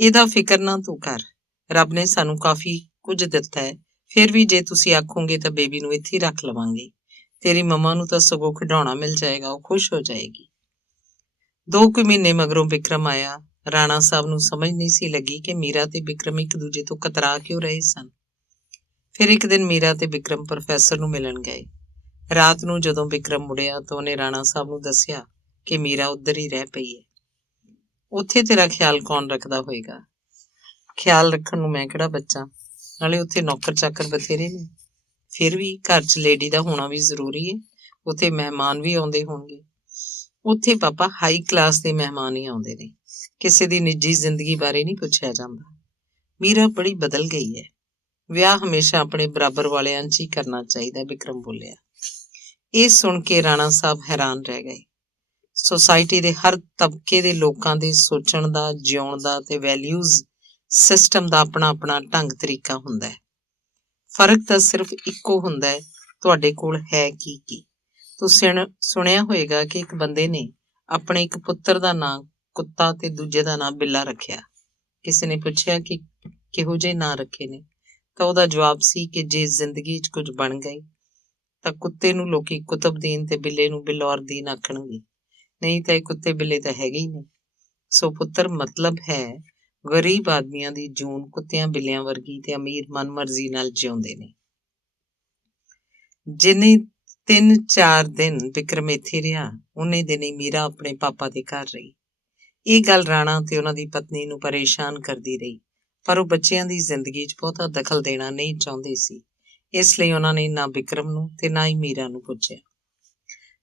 ਇਹਦਾ ਫਿਕਰ ਨਾ ਤੂੰ ਕਰ, ਰੱਬ ਨੇ ਸਾਨੂੰ ਕਾਫੀ ਕੁਝ ਦਿੱਤਾ ਹੈ। ਫਿਰ ਵੀ ਜੇ ਤੁਸੀਂ ਆਖੋਗੇ ਤਾਂ ਬੇਬੀ ਨੂੰ ਇੱਥੇ ਹੀ ਰੱਖ ਲਵਾਂਗੇ। ਤੇਰੀ ਮੰਮਾ ਨੂੰ ਤਾਂ ਸਗੋਂ ਖਿਡੌਣਾ ਮਿਲ ਜਾਏਗਾ, ਉਹ ਖੁਸ਼ ਹੋ ਜਾਏਗੀ। 2 ਕੁ ਮਹੀਨੇ ਮਗਰੋਂ ਵਿਕਰਮ ਆਇਆ। ਰਾਣਾ ਸਾਹਿਬ ਨੂੰ ਸਮਝ ਨਹੀਂ ਸੀ ਲੱਗੀ ਕਿ ਮੀਰਾ ਤੇ ਵਿਕਰਮ ਇੱਕ ਦੂਜੇ ਤੋਂ ਕਤਰਾ ਕਿਉਂ ਰਹੇ ਸਨ। ਫਿਰ ਇੱਕ ਦਿਨ ਮੀਰਾ ਤੇ ਵਿਕਰਮ ਪ੍ਰੋਫੈਸਰ ਨੂੰ ਮਿਲਣ ਗਏ। ਰਾਤ ਨੂੰ ਜਦੋਂ ਵਿਕਰਮ ਮੁੜਿਆ ਤਾਂ ਉਹਨੇ ਰਾਣਾ ਸਾਹਿਬ ਨੂੰ ਦੱਸਿਆ ਕਿ ਮੀਰਾ ਉੱਧਰ ਹੀ ਰਹਿ ਪਈ ਹੈ। ਉੱਥੇ ਤੇਰਾ ਖਿਆਲ ਕੌਣ ਰੱਖਦਾ ਹੋਏਗਾ? ਖਿਆਲ ਰੱਖਣ ਨੂੰ ਮੈਂ ਕਿਹੜਾ ਬੱਚਾ, ਨਾਲੇ ਉੱਥੇ ਨੌਕਰ ਚਾਕਰ ਬਥੇਰੇ ਨੇ। ਫਿਰ ਵੀ ਘਰ 'ਚ ਲੇਡੀ ਦਾ ਹੋਣਾ ਵੀ ਜ਼ਰੂਰੀ ਹੈ। ਉੱਥੇ ਮਹਿਮਾਨ ਵੀ ਆਉਂਦੇ ਹੋਣਗੇ। ਉੱਥੇ ਪਾਪਾ ਹਾਈ ਕਲਾਸ ਦੇ ਮਹਿਮਾਨ ਹੀ ਆਉਂਦੇ ਨੇ, ਕਿਸੇ ਦੀ ਨਿੱਜੀ ਜ਼ਿੰਦਗੀ ਬਾਰੇ ਨਹੀਂ ਪੁੱਛਿਆ ਜਾਂਦਾ। ਮੀਰਾ ਬੜੀ ਬਦਲ ਗਈ ਹੈ। ਵਿਆਹ ਹਮੇਸ਼ਾ ਆਪਣੇ ਬਰਾਬਰ ਵਾਲਿਆਂ 'ਚ ਹੀ ਕਰਨਾ ਚਾਹੀਦਾ, ਵਿਕਰਮ ਬੋਲਿਆ। ਇਹ ਸੁਣ ਕੇ ਰਾਣਾ ਸਾਹਿਬ ਹੈਰਾਨ ਰਹਿ ਗਏ। ਸੋਸਾਇਟੀ ਦੇ ਹਰ ਤਬਕੇ ਦੇ ਲੋਕਾਂ ਦੇ ਸੋਚਣ ਦਾ, ਜਿਉਣ ਦਾ ਤੇ ਵੈਲਿਊਜ਼ ਸਿਸਟਮ ਦਾ ਆਪਣਾ ਆਪਣਾ ਢੰਗ ਤਰੀਕਾ ਹੁੰਦਾ ਹੈ। ਫਰਕ ਤਾਂ ਸਿਰਫ ਇੱਕੋ ਹੁੰਦਾ ਹੈ, ਤੁਹਾਡੇ ਕੋਲ ਹੈ ਕੀ। ਤੁਸੀਂ ਸੁਣਿਆ ਹੋਏਗਾ ਕਿ ਇੱਕ ਬੰਦੇ ਨੇ ਆਪਣੇ ਇੱਕ ਪੁੱਤਰ ਦਾ ਨਾਂ ਕੁੱਤਾ ਤੇ ਦੂਜੇ ਦਾ ਨਾਂ ਬਿੱਲਾ ਰੱਖਿਆ। ਕਿਸੇ ਨੇ ਪੁੱਛਿਆ ਕਿ ਕਿਹੋ ਜਿਹੇ ਨਾਂ ਰੱਖੇ ਨੇ, ਤਾਂ ਉਹਦਾ ਜਵਾਬ ਸੀ ਕਿ ਜੇ ਜ਼ਿੰਦਗੀ 'ਚ ਕੁਝ ਬਣ ਗਏ ਤਾਂ ਕੁੱਤੇ ਨੂੰ ਲੋਕੀ ਕੁਤਬਦੀਨ ਤੇ ਬਿੱਲੇ ਨੂੰ ਬਿਲੌਰਦੀਨ ਆਖਣਗੇ, ਨਹੀਂ ਤਾਂ ਇਹ ਕੁੱਤੇ ਬਿੱਲੇ ਤਾਂ ਹੈਗੇ ਹੀ ਨੇ। ਸੋ ਪੁੱਤਰ ਮਤਲਬ ਹੈ ਗਰੀਬ ਆਦਮੀਆਂ ਦੀ ਜੂਨ ਕੁੱਤਿਆਂ ਬਿੱਲਿਆਂ ਵਰਗੀ ਤੇ ਅਮੀਰ ਮਨਮਰਜ਼ੀ ਨਾਲ ਜਿਉਂਦੇ ਨੇ। ਜਿੰਨੇ 3-4 ਦਿਨ ਵਿਕਰਮ ਇੱਥੇ ਰਿਹਾ, ਉਹਨੇ ਦਿਨ ਹੀ ਮੀਰਾ ਆਪਣੇ ਪਾਪਾ ਦੇ ਘਰ ਰਹੀ। ਇਹ ਗੱਲ ਰਾਣਾ ਤੇ ਉਹਨਾਂ ਦੀ ਪਤਨੀ ਨੂੰ ਪਰੇਸ਼ਾਨ ਕਰਦੀ ਰਹੀ, ਪਰ ਉਹ ਬੱਚਿਆਂ ਦੀ ਜ਼ਿੰਦਗੀ 'ਚ ਬਹੁਤਾ ਦਖਲ ਦੇਣਾ ਨਹੀਂ ਚਾਹੁੰਦੇ ਸੀ। ਇਸ ਲਈ ਉਹਨਾਂ ਨੇ ਨਾ ਵਿਕਰਮ ਨੂੰ ਤੇ ਨਾ ਹੀ ਮੀਰਾ ਨੂੰ ਪੁੱਛਿਆ।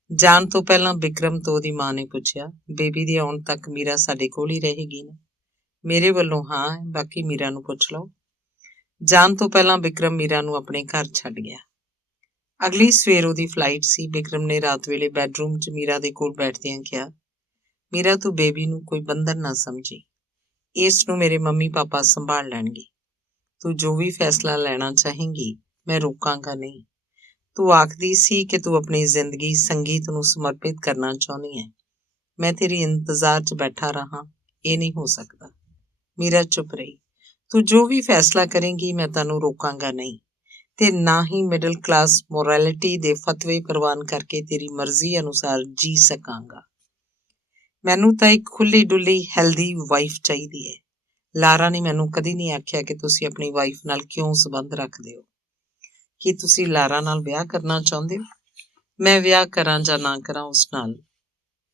ਜਾਣ ਤੋਂ ਪਹਿਲਾਂ ਵਿਕਰਮ ਤੋਂ ਉਹਦੀ ਮਾਂ ਨੇ ਪੁੱਛਿਆ, ਬੇਬੀ ਦੇ ਆਉਣ ਤੱਕ ਮੀਰਾ ਸਾਡੇ ਕੋਲ ਹੀ ਰਹੇਗੀ ਨਾ? ਮੇਰੇ ਵੱਲੋਂ ਹਾਂ ਹੈ, ਬਾਕੀ ਮੀਰਾ ਨੂੰ ਪੁੱਛ ਲਓ। ਜਾਣ ਤੋਂ ਪਹਿਲਾਂ ਵਿਕਰਮ ਮੀਰਾ ਨੂੰ ਆਪਣੇ ਘਰ ਛੱਡ ਗਿਆ। ਅਗਲੀ ਸਵੇਰ ਉਹਦੀ ਫਲਾਈਟ ਸੀ। ਵਿਕਰਮ ਨੇ ਰਾਤ ਵੇਲੇ ਬੈਡਰੂਮ 'ਚ ਮੀਰਾ ਦੇ ਕੋਲ ਬੈਠਦਿਆਂ ਕਿਹਾ, ਮੀਰਾ ਤੂੰ ਬੇਬੀ ਨੂੰ ਕੋਈ ਬੰਧਨ ਨਾ ਸਮਝੀ, ਇਸ ਨੂੰ ਮੇਰੇ ਮੰਮੀ ਪਾਪਾ ਸੰਭਾਲ ਲੈਣਗੇ। ਤੂੰ ਜੋ ਵੀ ਫੈਸਲਾ ਲੈਣਾ ਚਾਹੇਂਗੀ ਮੈਂ ਰੋਕਾਂਗਾ ਨਹੀਂ। ਤੂੰ ਆਖਦੀ ਸੀ ਕਿ ਤੂੰ ਆਪਣੀ ਜ਼ਿੰਦਗੀ ਸੰਗੀਤ ਨੂੰ ਸਮਰਪਿਤ ਕਰਨਾ ਚਾਹੁੰਦੀ ਹੈ। ਮੈਂ ਤੇਰੀ ਇੰਤਜ਼ਾਰ 'ਚ ਬੈਠਾ ਰਹਾ, ਇਹ ਨਹੀਂ ਹੋ ਸਕਦਾ। ਮੀਰਾ ਚੁੱਪ ਰਹੀ। ਤੂੰ ਜੋ ਵੀ ਫੈਸਲਾ ਕਰੇਂਗੀ ਮੈਂ ਤੈਨੂੰ ਰੋਕਾਂਗਾ ਨਹੀਂ, ਤੇ ਨਾ ਹੀ ਮਿਡਲ ਕਲਾਸ ਮੋਰੈਲਿਟੀ ਦੇ ਫਤਵੇ ਪ੍ਰਵਾਨ ਕਰਕੇ ਤੇਰੀ ਮਰਜ਼ੀ ਅਨੁਸਾਰ ਜੀ ਸਕਾਂਗਾ। ਮੈਨੂੰ ਤਾਂ ਇੱਕ ਖੁੱਲੀ ਡੁੱਲੀ ਹੈਲਦੀ ਵਾਈਫ ਚਾਹੀਦੀ ਹੈ। ਲਾਰਾ ਨੇ ਮੈਨੂੰ ਕਦੀ ਨਹੀਂ ਆਖਿਆ ਕਿ ਤੁਸੀਂ ਆਪਣੀ ਵਾਈਫ ਨਾਲ ਕਿਉਂ ਸੰਬੰਧ ਰੱਖਦੇ ਹੋ। ਕੀ ਤੁਸੀਂ ਲਾਰਾ ਨਾਲ ਵਿਆਹ ਕਰਨਾ ਚਾਹੁੰਦੇ ਹੋ? ਮੈਂ ਵਿਆਹ ਕਰਾਂ ਜਾਂ ਨਾ ਕਰਾਂ ਉਸ ਨਾਲ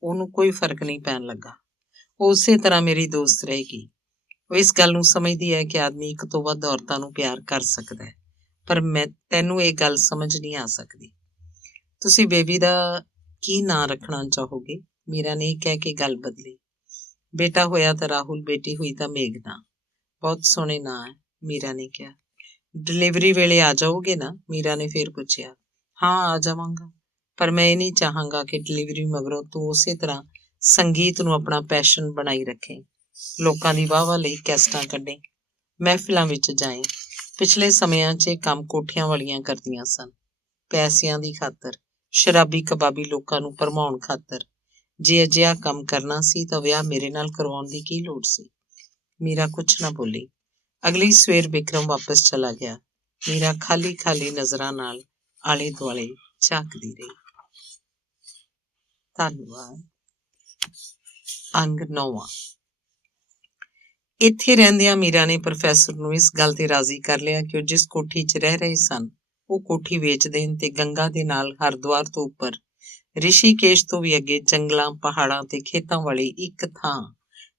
ਉਹਨੂੰ ਕੋਈ ਫਰਕ ਨਹੀਂ ਪੈਣ ਲੱਗਾ। ਉਹ ਉਸੇ ਤਰ੍ਹਾਂ ਮੇਰੀ ਦੋਸਤ ਰਹੇਗੀ। ਉਹ ਇਸ ਗੱਲ ਨੂੰ ਸਮਝਦੀ ਹੈ ਕਿ ਆਦਮੀ ਇੱਕ ਤੋਂ ਵੱਧ ਔਰਤਾਂ ਨੂੰ ਪਿਆਰ ਕਰ ਸਕਦਾ ਹੈ, ਪਰ ਤੈਨੂੰ ਇਹ ਗੱਲ ਸਮਝ ਨਹੀਂ ਆ ਸਕਦੀ। ਤੁਸੀਂ ਬੇਬੀ ਦਾ ਕੀ ਨਾਂ ਰੱਖਣਾ ਚਾਹੋਗੇ? ਮੀਰਾ ਨੇ ਕਹਿ ਕੇ ਗੱਲ ਬਦਲੀ। ਬੇਟਾ ਹੋਇਆ ਤਾਂ ਰਾਹੁਲ, ਬੇਟੀ ਹੋਈ ਤਾਂ ਮੇਘਨਾ। ਬਹੁਤ ਸੋਹਣੇ ਨਾਂ ਹੈ, ਮੀਰਾ ਨੇ ਕਿਹਾ। ਡਿਲੀਵਰੀ ਵੇਲੇ ਆ ਜਾਓਗੇ ਨਾ? ਮੀਰਾ ਨੇ ਫੇਰ ਪੁੱਛਿਆ। ਹਾਂ ਆ ਜਾਵਾਂਗਾ, ਪਰ ਮੈਂ ਇਹ ਨਹੀਂ ਚਾਹਾਂਗਾ ਕਿ ਡਿਲੀਵਰੀ ਮਗਰੋਂ ਤੂੰ ਉਸੇ ਤਰ੍ਹਾਂ ਸੰਗੀਤ ਨੂੰ ਆਪਣਾ ਪੈਸ਼ਨ ਬਣਾਈ ਰੱਖੇ, ਲੋਕਾਂ ਦੀ ਵਾਹਵਾ ਲਈ ਕੈਸਟਾਂ ਕੱਢੇ, ਮਹਿਫਿਲਾਂ ਵਿੱਚ ਜਾਏ। ਪਿਛਲੇ ਸਮਿਆਂ 'ਚ ਇਹ ਕੰਮ ਕੋਠੀਆਂ ਵਾਲੀਆਂ ਕਰਦੀਆਂ ਸਨ, ਪੈਸਿਆਂ ਦੀ ਖਾਤਰ, ਸ਼ਰਾਬੀ ਕਬਾਬੀ ਲੋਕਾਂ ਨੂੰ ਭਰਮਾਉਣ ਖਾਤਰ। ਜੇ ਅਜਿਹਾ ਕੰਮ ਕਰਨਾ ਸੀ ਤਾਂ ਵਿਆਹ ਮੇਰੇ ਨਾਲ ਕਰਵਾਉਣ ਦੀ ਕੀ ਲੋੜ ਸੀ? ਮੀਰਾ ਕੁਛ ਨਾ ਬੋਲੀ। ਅਗਲੀ ਸਵੇਰ ਵਿਕਰਮ ਵਾਪਸ ਚਲਾ ਗਿਆ। ਮੀਰਾ ਖਾਲੀ ਖਾਲੀ ਨਜ਼ਰਾਂ ਨਾਲ ਆਲੇ ਦੁਆਲੇ ਝਾਕਦੀ ਰਹੀ। ਧੰਨਵਾਦ। ਅੰਗ 9ਵਾਂ। ਇੱਥੇ ਰਹਿੰਦਿਆਂ ਮੀਰਾ ਨੇ ਪ੍ਰੋਫੈਸਰ ਨੂੰ ਇਸ ਗੱਲ ਤੇ ਰਾਜ਼ੀ ਕਰ ਲਿਆ ਕਿ ਉਹ ਜਿਸ ਕੋਠੀ 'ਚ ਰਹਿ ਰਹੇ ਸਨ ਉਹ ਕੋਠੀ ਵੇਚ ਦੇਣ ਤੇ ਗੰਗਾ ਦੇ ਨਾਲ ਹਰਿਦੁਆਰ ਤੋਂ ਉੱਪਰ, ਰਿਸ਼ੀਕੇਸ਼ ਤੋਂ ਵੀ ਅੱਗੇ ਜੰਗਲਾਂ, ਪਹਾੜਾਂ ਤੇ ਖੇਤਾਂ ਵਾਲੀ ਇੱਕ ਥਾਂ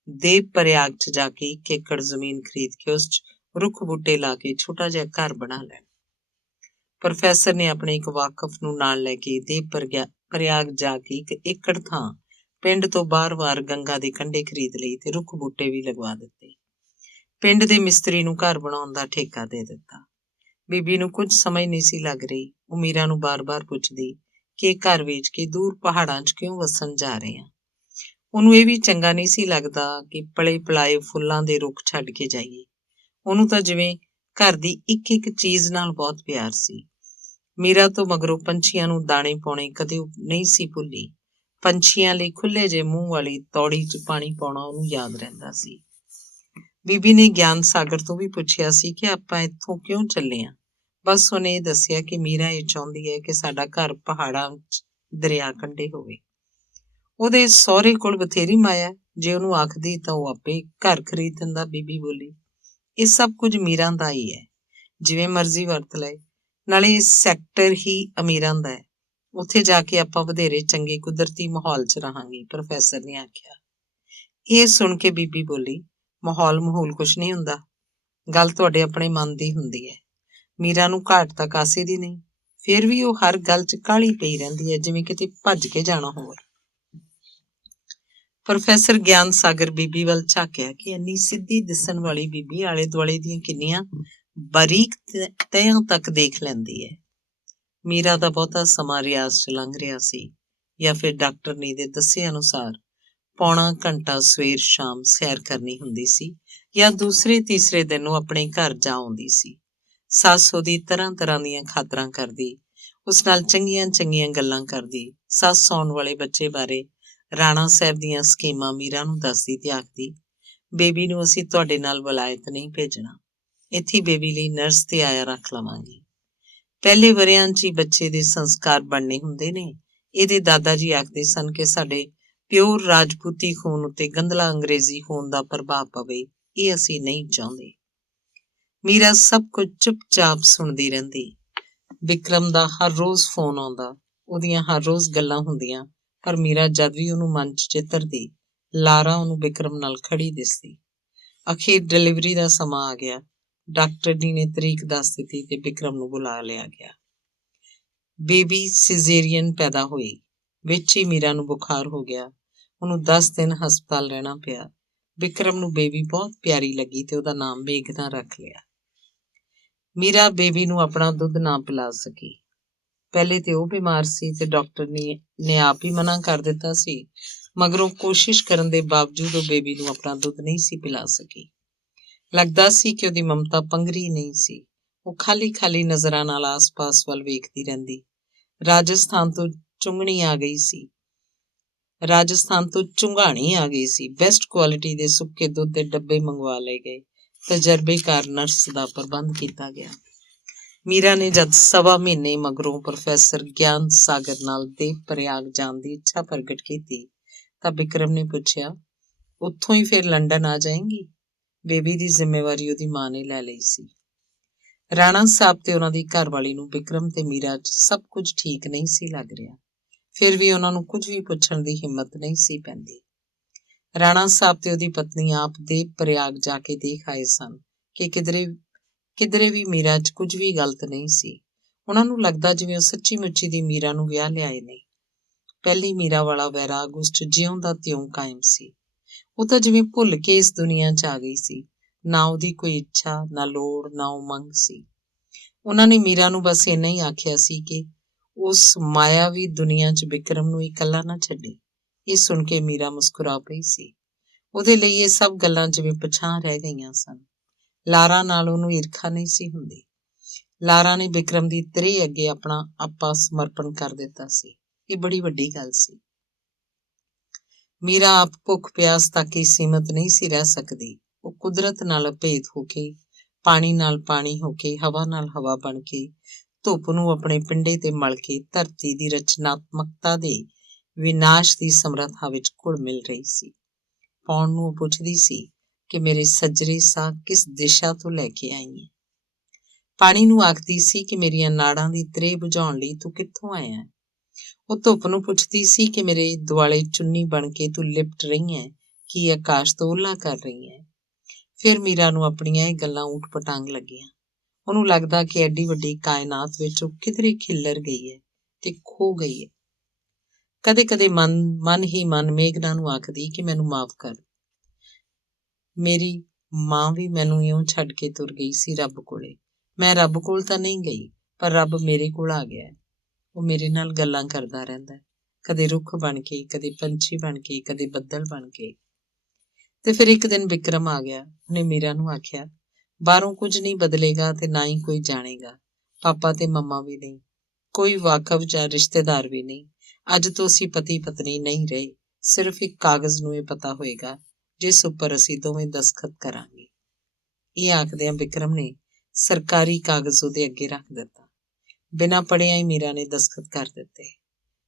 ਦੇਵ ਪ੍ਰਯਾਗ 'ਚ ਜਾ ਕੇ 1 ਏਕੜ ਜ਼ਮੀਨ ਖਰੀਦ ਕੇ ਉਸ 'ਚ ਰੁੱਖ ਬੂਟੇ ਲਾ ਕੇ ਛੋਟਾ ਜਿਹਾ ਘਰ ਬਣਾ ਲੈਣ। ਪ੍ਰੋਫੈਸਰ ਨੇ ਆਪਣੇ ਇੱਕ ਵਾਕਫ ਨੂੰ ਨਾਲ ਲੈ ਕੇ ਦੇਵ ਪ੍ਰਯਾਗ ਜਾ ਕੇ 1 ਏਕੜ ਥਾਂ ਪਿੰਡ ਤੋਂ ਬਾਰ-ਬਾਰ ਗੰਗਾ ਦੇ ਕੰਢੇ ਖਰੀਦ ਲਈ ਤੇ ਰੁੱਖ ਬੂਟੇ ਵੀ ਲਗਵਾ ਦਿੱਤੇ। ਪਿੰਡ ਦੇ ਮਿਸਤਰੀ ਨੂੰ ਘਰ ਬਣਾਉਣ ਦਾ ਠੇਕਾ ਦੇ ਦਿੱਤਾ। ਬੀਬੀ ਨੂੰ ਕੁਝ ਸਮਝ ਨਹੀਂ ਸੀ ਲੱਗ ਰਹੀ। ਉਹ ਮੀਰਾ ਨੂੰ ਬਾਰ-ਬਾਰ ਪੁੱਛਦੀ ਕਿ ਇਹ ਘਰ ਵੇਚ ਕੇ ਦੂਰ ਪਹਾੜਾਂ 'ਚ ਕਿਉਂ ਵਸਣ ਜਾ ਰਹੇ ਆ। ਉਹਨੂੰ ਇਹ ਵੀ ਚੰਗਾ ਨਹੀਂ ਸੀ ਲੱਗਦਾ ਕਿ ਪਲੇ ਪਲਾਏ ਫੁੱਲਾਂ ਦੇ ਰੁੱਖ ਛੱਡ ਕੇ ਜਾਈਏ। ਉਹਨੂੰ ਤਾਂ ਜਿਵੇਂ ਘਰ ਦੀ ਇੱਕ ਇੱਕ ਚੀਜ਼ ਨਾਲ ਬਹੁਤ ਪਿਆਰ ਸੀ। ਮੀਰਾ ਤੋਂ ਮਗਰੋਂ ਪੰਛੀਆਂ ਨੂੰ ਦਾਣੇ ਪਾਉਣੇ ਕਦੇ ਨਹੀਂ ਸੀ ਭੁੱਲੀ। ਪੰਛੀਆਂ ਲਈ ਖੁੱਲ੍ਹੇ ਜਿਹੇ ਮੂੰਹ ਵਾਲੀ ਤੌੜੀ 'ਚ ਪਾਣੀ ਪਾਉਣਾ ਉਹਨੂੰ ਯਾਦ ਰਹਿੰਦਾ ਸੀ। ਬੀਬੀ ਨੇ ਗਿਆਨ ਸਾਗਰ ਤੋਂ ਵੀ ਪੁੱਛਿਆ ਸੀ ਕਿ ਆਪਾਂ ਇੱਥੋਂ ਕਿਉਂ ਚੱਲੇ ਆਂ। ਬਸ ਉਹਨੇ ਇਹ ਦੱਸਿਆ ਕਿ ਮੀਰਾ ਇਹ ਚਾਹੁੰਦੀ ਹੈ ਕਿ ਸਾਡਾ ਘਰ ਪਹਾੜਾਂ ਵਿੱਚ ਦਰਿਆ ਕੰਢੇ ਹੋਵੇ। ਉਹਦੇ ਸਹੁਰੇ ਕੋਲ ਬਥੇਰੀ ਮਾਇਆ, ਜੇ ਉਹਨੂੰ ਆਖਦੀ ਤਾਂ ਉਹ ਆਪੇ ਘਰ ਖਰੀਦ ਦਿੰਦਾ, ਬੀਬੀ ਬੋਲੀ। ਇਹ ਸਭ ਕੁਝ ਅਮੀਰਾਂ ਦਾ ਹੀ ਹੈ, ਜਿਵੇਂ ਮਰਜ਼ੀ ਵਰਤ ਲਏ। ਨਾਲੇ ਇਹ ਸੈਕਟਰ ਹੀ ਅਮੀਰਾਂ ਦਾ ਹੈ, ਉੱਥੇ ਜਾ ਕੇ ਆਪਾਂ ਵਧੇਰੇ ਚੰਗੇ ਕੁਦਰਤੀ ਮਾਹੌਲ 'ਚ ਰਹਾਂਗੇ, ਪ੍ਰੋਫੈਸਰ ਨੇ ਆਖਿਆ। ਇਹ ਸੁਣ ਕੇ ਬੀਬੀ ਬੋਲੀ, ਮਾਹੌਲ ਕੁਛ ਨਹੀਂ ਹੁੰਦਾ, ਗੱਲ ਤੁਹਾਡੇ ਆਪਣੇ ਮਨ ਦੀ ਹੁੰਦੀ ਹੈ। ਮੀਰਾ ਨੂੰ ਘਾਟ ਤਾਂ ਕਾਸੇ ਦੀ ਨਹੀਂ, ਫਿਰ ਵੀ ਉਹ ਹਰ ਗੱਲ 'ਚ ਕਾਹਲੀ ਪਈ ਰਹਿੰਦੀ ਹੈ, ਜਿਵੇਂ ਕਿਤੇ ਭੱਜ ਕੇ ਜਾਣਾ ਹੋਵੇ। ਪ੍ਰੋਫੈਸਰ ਗਿਆਨ ਸਾਗਰ ਬੀਬੀ ਵੱਲ ਝਾਕਿਆ ਕਿ ਇੰਨੀ ਸਿੱਧੀ ਦਿਸਣ ਵਾਲੀ ਬੀਬੀ ਆਲੇ ਦੁਆਲੇ ਦੀਆਂ ਕਿੰਨੀਆਂ ਬਾਰੀਕ ਤਹਿਆਂ ਤੱਕ ਦੇਖ ਲੈਂਦੀ ਹੈ। ਮੀਰਾ ਦਾ ਬਹੁਤਾ ਸਮਾਂ ਰਿਆਜ਼ 'ਚ ਲੰਘ ਰਿਹਾ ਸੀ, ਜਾਂ ਫਿਰ ਡਾਕਟਰਨੀ ਦੇ ਦੱਸੇ ਅਨੁਸਾਰ ਪੌਣਾ ਘੰਟਾ ਸਵੇਰ ਸ਼ਾਮ ਸੈਰ ਕਰਨੀ ਹੁੰਦੀ ਸੀ, ਜਾਂ ਦੂਸਰੇ ਤੀਸਰੇ ਦਿਨ ਉਹ ਆਪਣੇ ਘਰ ਜਾ ਆਉਂਦੀ ਸੀ। ਸੱਸ ਉਹਦੀ ਤਰ੍ਹਾਂ ਤਰ੍ਹਾਂ ਦੀਆਂ ਖਾਤਰਾਂ ਕਰਦੀ, ਉਸ ਨਾਲ ਚੰਗੀਆਂ ਚੰਗੀਆਂ ਗੱਲਾਂ ਕਰਦੀ, ਸੱਸ ਆਉਣ ਵਾਲੇ ਬੱਚੇ ਬਾਰੇ ਰਾਣਾ ਸਾਹਿਬ ਦੀਆਂ ਸਕੀਮਾਂ ਮੀਰਾ ਨੂੰ ਦੱਸਦੀ ਤੇ ਆਖਦੀ, ਬੇਬੀ ਨੂੰ ਅਸੀਂ ਤੁਹਾਡੇ ਨਾਲ ਵਲਾਇਤ ਨਹੀਂ ਭੇਜਣਾ, ਇੱਥੇ ਬੇਬੀ ਲਈ ਨਰਸ ਤੇ ਆਇਆ ਰੱਖ ਲਵਾਂਗੇ। ਪਹਿਲੇ ਵਰਿਆਂ 'ਚ ਹੀ ਬੱਚੇ ਦੇ ਸੰਸਕਾਰ ਬਣਨੇ ਹੁੰਦੇ ਨੇ। ਇਹਦੇ ਦਾਦਾ ਜੀ ਆਖਦੇ ਸਨ ਕਿ ਸਾਡੇ ਪਿਓਰ ਰਾਜਪੂਤੀ ਖੂਨ ਉੱਤੇ ਗੰਧਲਾ ਅੰਗਰੇਜ਼ੀ ਖੂਨ ਦਾ ਪ੍ਰਭਾਵ ਪਵੇ, ਇਹ ਅਸੀਂ ਨਹੀਂ ਚਾਹੁੰਦੇ। ਮੀਰਾ ਸਭ ਕੁਝ ਚੁੱਪਚਾਪ ਸੁਣਦੀ ਰਹਿੰਦੀ। ਵਿਕਰਮ ਦਾ ਹਰ ਰੋਜ਼ ਫੋਨ ਆਉਂਦਾ, ਉਹਦੀਆਂ ਹਰ ਰੋਜ਼ ਗੱਲਾਂ ਹੁੰਦੀਆਂ, ਪਰ ਮੀਰਾ ਜਦ ਵੀ ਉਹਨੂੰ ਮਨ 'ਚ ਚਿੱਤਰਦੀ, ਲਾਰਾ ਉਹਨੂੰ ਵਿਕਰਮ ਨਾਲ ਖੜੀ ਦਿਸਦੀ। ਅਖੀਰ ਡਿਲੀਵਰੀ ਦਾ ਸਮਾਂ ਆ ਗਿਆ। ਡਾਕਟਰਨੀ ਨੇ ਤਰੀਕ ਦੱਸ ਦਿੱਤੀ ਤੇ ਵਿਕਰਮ ਨੂੰ ਬੁਲਾ ਲਿਆ ਗਿਆ। ਬੇਬੀ ਸਿਜ਼ੇਰੀਅਨ ਪੈਦਾ ਹੋਈ। ਵਿੱਚ ਹੀ ਮੀਰਾ ਨੂੰ ਬੁਖਾਰ ਹੋ ਗਿਆ। ਉਹਨੂੰ 10 ਦਿਨ ਹਸਪਤਾਲ ਰਹਿਣਾ ਪਿਆ। ਵਿਕਰਮ ਨੂੰ ਬੇਬੀ ਬਹੁਤ ਪਿਆਰੀ ਲੱਗੀ ਤੇ ਉਹਦਾ ਨਾਮ ਮੇਘਨਾ ਰੱਖ ਲਿਆ। ਮੀਰਾ ਬੇਬੀ ਨੂੰ ਆਪਣਾ ਦੁੱਧ ਨਾ ਪਿਲਾ ਸਕੀ। ਪਹਿਲੇ ਤੇ ਉਹ ਬਿਮਾਰ ਸੀ ਤੇ ਡਾਕਟਰ ਨੇ ਆਪ ਹੀ ਮਨਾ ਕਰ ਦਿੱਤਾ ਸੀ, ਮਗਰੋਂ ਕੋਸ਼ਿਸ਼ ਕਰਨ ਦੇ ਬਾਵਜੂਦ ਉਹ ਬੇਬੀ ਨੂੰ ਆਪਣਾ ਦੁੱਧ ਨਹੀਂ ਸੀ ਪਿਲਾ ਸਕੀ। ਲੱਗਦਾ ਸੀ ਕਿ ਉਹਦੀ ਮਮਤਾ ਪੰਘਰੀ ਨਹੀਂ ਸੀ। ਉਹ ਖਾਲੀ ਖਾਲੀ ਨਜ਼ਰਾਂ ਨਾਲ ਆਸ-ਪਾਸ ਵੱਲ ਵੇਖਦੀ ਰਹਿੰਦੀ। ਰਾਜਸਥਾਨ ਤੋਂ ਚੁੰਘਾਣੀ ਆ ਗਈ ਸੀ। ਬੈਸਟ ਕੁਆਲਿਟੀ ਦੇ ਸੁੱਕੇ ਦੁੱਧ ਦੇ ਡੱਬੇ ਮੰਗਵਾ ਲਏ ਗਏ। ਤਜਰਬੇਕਾਰ ਨਰਸ ਦਾ ਪ੍ਰਬੰਧ ਕੀਤਾ ਗਿਆ। ਮੀਰਾ ਨੇ ਜਦ 1.25 ਮਹੀਨੇ ਮਗਰੋਂ ਪ੍ਰੋਫੈਸਰ ਗਿਆਨ ਸਾਗਰ ਨਾਲ ਦੇਵ ਪ੍ਰਯਾਗ ਜਾਣ ਦੀ ਇੱਛਾ ਪ੍ਰਗਟ ਕੀਤੀ ਤਾਂ ਵਿਕਰਮ ਨੇ ਪੁੱਛਿਆ, ਉੱਥੋਂ ਹੀ ਫਿਰ ਲੰਡਨ ਆ ਜਾਏਂਗੀ? ਬੇਬੀ ਦੀ ਜ਼ਿੰਮੇਵਾਰੀ ਉਹਦੀ ਮਾਂ ਨੇ ਲੈ ਲਈ ਸੀ। ਰਾਣਾ ਸਾਹਿਬ ਤੇ ਉਹਨਾਂ ਦੀ ਘਰਵਾਲੀ ਨੂੰ ਵਿਕਰਮ ਤੇ ਮੀਰਾ 'ਚ ਸਭ ਕੁਝ ਠੀਕ ਨਹੀਂ ਸੀ ਲੱਗ ਰਿਹਾ। ਫਿਰ ਵੀ ਉਹਨਾਂ ਨੂੰ ਕੁਝ ਵੀ ਪੁੱਛਣ ਦੀ ਹਿੰਮਤ ਨਹੀਂ ਸੀ ਪੈਂਦੀ। ਰਾਣਾ ਸਾਹਿਬ ਤੇ ਉਹਦੀ ਪਤਨੀ ਆਪ ਦੇਵ ਪ੍ਰਯਾਗ ਜਾ ਕੇ ਦੇਖ ਆਏ ਸਨ ਕਿ ਕਿਧਰੇ ਵੀ ਮੀਰਾ 'ਚ ਕੁਝ ਵੀ ਗਲਤ ਨਹੀਂ ਸੀ। ਉਹਨਾਂ ਨੂੰ ਲੱਗਦਾ ਜਿਵੇਂ ਉਹ ਸੱਚੀ ਮੁੱਚੀ ਦੀ ਮੀਰਾ ਨੂੰ ਵਿਆਹ ਲਿਆਏ ਨੇ। ਪਹਿਲੀ ਮੀਰਾ ਵਾਲਾ ਵੈਰਾਗ ਉਸ 'ਚ ਜਿਉਂ ਦਾ ਤਿਉਂ ਕਾਇਮ ਸੀ। ਉਹ ਤਾਂ ਜਿਵੇਂ ਭੁੱਲ ਕੇ ਇਸ ਦੁਨੀਆ 'ਚ ਆ ਗਈ ਸੀ। ਨਾ ਉਹਦੀ ਕੋਈ ਇੱਛਾ, ਨਾ ਲੋੜ, ਨਾ ਉਮੰਗ ਸੀ। ਉਹਨਾਂ ਨੇ ਮੀਰਾ ਨੂੰ ਬਸ ਇੰਨਾ ਹੀ ਆਖਿਆ ਸੀ ਕਿ ਉਸ ਮਾਇਆਵੀ ਦੁਨੀਆ 'ਚ ਵਿਕਰਮ ਨੂੰ ਇਕੱਲਾ ਨਾ ਛੱਡੇ। ਇਹ ਸੁਣ ਕੇ ਮੀਰਾ ਮੁਸਕਰਾ ਪਈ ਸੀ। ਉਹਦੇ ਲਈ ਇਹ ਸਭ ਗੱਲਾਂ ਜਿਵੇਂ ਪਿਛਾਂਹ ਰਹਿ ਗਈਆਂ ਸਨ। ਲਾਰਾ ਨਾਲ ਉਹਨੂੰ ਈਰਖਾ ਨਹੀਂ ਸੀ ਹੁੰਦੀ। ਲਾਰਾ ਨੇ ਵਿਕਰਮ ਦੀ ਤ੍ਰੇਹ ਅੱਗੇ ਆਪਣਾ ਆਪਾ ਸਮਰਪਣ ਕਰ ਦਿੱਤਾ ਸੀ। ਇਹ ਬੜੀ ਵੱਡੀ ਗੱਲ ਸੀ। ਮੀਰਾ ਆਪ ਭੁੱਖ ਪਿਆਸ ਤੱਕ ਹੀ ਸੀਮਤ ਨਹੀਂ ਸੀ ਰਹਿ ਸਕਦੀ। ਉਹ ਕੁਦਰਤ ਨਾਲ ਅਭੇਦ ਹੋ ਕੇ, ਪਾਣੀ ਨਾਲ ਪਾਣੀ ਹੋ ਕੇ, ਹਵਾ ਨਾਲ ਹਵਾ ਬਣ ਕੇ, ਧੁੱਪ ਨੂੰ ਆਪਣੇ ਪਿੰਡੇ ਤੇ ਮਲ ਕੇ ਧਰਤੀ ਦੀ ਰਚਨਾਤਮਕਤਾ ਦੇ ਵਿਨਾਸ਼ ਦੀ ਸਮਰੱਥਾ ਵਿੱਚ ਘੁਲ ਮਿਲ ਰਹੀ ਸੀ। ਪੌਣ ਨੂੰ ਉਹ ਪੁੱਛਦੀ ਸੀ ਕਿ ਮੇਰੇ ਸੱਜਰੇ ਸਾਹ ਕਿਸ ਦਿਸ਼ਾ ਤੋਂ ਲੈ ਕੇ ਆਈ ਹੈ। ਪਾਣੀ ਨੂੰ ਆਖਦੀ ਸੀ ਕਿ ਮੇਰੀਆਂ ਨਾੜਾਂ ਦੀ ਤ੍ਰੇਹ ਬੁਝਾਉਣ ਲਈ ਤੂੰ ਕਿੱਥੋਂ ਆਇਆ ਹੈ। ਉਹ ਧੁੱਪ ਨੂੰ ਪੁੱਛਦੀ ਸੀ ਕਿ ਮੇਰੇ ਦੁਆਲੇ ਚੁੰਨੀ ਬਣ ਕੇ ਤੂੰ ਲਿਪਟ ਰਹੀ ਹੈ, ਕੀ ਆਕਾਸ਼ ਤੋਂ ਓਹਲਾ ਕਰ ਰਹੀ ਹੈ। ਫਿਰ ਮੀਰਾ ਨੂੰ ਆਪਣੀਆਂ ਇਹ ਗੱਲਾਂ ਊਟ ਪਟਾਂਗ ਲੱਗੀਆਂ। ਉਹਨੂੰ ਲੱਗਦਾ ਕਿ ਐਡੀ ਵੱਡੀ ਕਾਇਨਾਤ ਵਿੱਚ ਉਹ ਕਿਧਰੇ ਖਿੱਲਰ ਗਈ ਹੈ ਤੇ ਖੋ ਗਈ ਹੈ। ਕਦੇ ਕਦੇ ਮਨ ਹੀ ਮਨ ਮੇਘਨਾ ਨੂੰ ਆਖਦੀ ਕਿ ਮੈਨੂੰ ਮਾਫ਼ ਕਰ। ਮੇਰੀ ਮਾਂ ਵੀ ਮੈਨੂੰ ਇਉਂ ਛੱਡ ਕੇ ਤੁਰ ਗਈ ਸੀ ਰੱਬ ਕੋਲੇ। ਮੈਂ ਰੱਬ ਕੋਲ ਤਾਂ ਨਹੀਂ ਗਈ, ਪਰ ਰੱਬ ਮੇਰੇ ਕੋਲ ਆ ਗਿਆ। ਉਹ ਮੇਰੇ ਨਾਲ ਗੱਲਾਂ ਕਰਦਾ ਰਹਿੰਦਾ, ਕਦੇ ਰੁੱਖ ਬਣ ਕੇ, ਕਦੇ ਪੰਛੀ ਬਣ ਕੇ, ਕਦੇ ਬੱਦਲ ਬਣ ਕੇ। ਤੇ ਫਿਰ ਇੱਕ ਦਿਨ ਵਿਕਰਮ ਆ ਗਿਆ। ਉਹਨੇ ਮੀਰਾ ਨੂੰ ਆਖਿਆ, ਬਾਹਰੋਂ ਕੁਝ ਨਹੀਂ ਬਦਲੇਗਾ ਤੇ ਨਾ ਹੀ ਕੋਈ ਜਾਣੇਗਾ। ਪਾਪਾ ਤੇ ਮੰਮਾ ਵੀ ਨਹੀਂ, ਕੋਈ ਵਾਕਫ ਜਾਂ ਰਿਸ਼ਤੇਦਾਰ ਵੀ ਨਹੀਂ। ਅੱਜ ਤੋਂ ਅਸੀਂ ਪਤੀ ਪਤਨੀ ਨਹੀਂ ਰਹੇ। ਸਿਰਫ ਇੱਕ ਕਾਗਜ਼ ਨੂੰ ਇਹ ਪਤਾ ਹੋਏਗਾ ਜਿਸ ਉੱਪਰ ਅਸੀਂ ਦੋਵੇਂ ਦਸਖਤ ਕਰਾਂਗੇ। ਇਹ ਆਖਦਿਆਂ ਵਿਕਰਮ ਨੇ ਸਰਕਾਰੀ ਕਾਗਜ਼ ਉਹਦੇ ਅੱਗੇ ਰੱਖ ਦਿੱਤਾ। ਬਿਨਾਂ ਪੜ੍ਹਿਆਂ ਹੀ ਮੀਰਾ ਨੇ ਦਸਖਤ ਕਰ ਦਿੱਤੇ।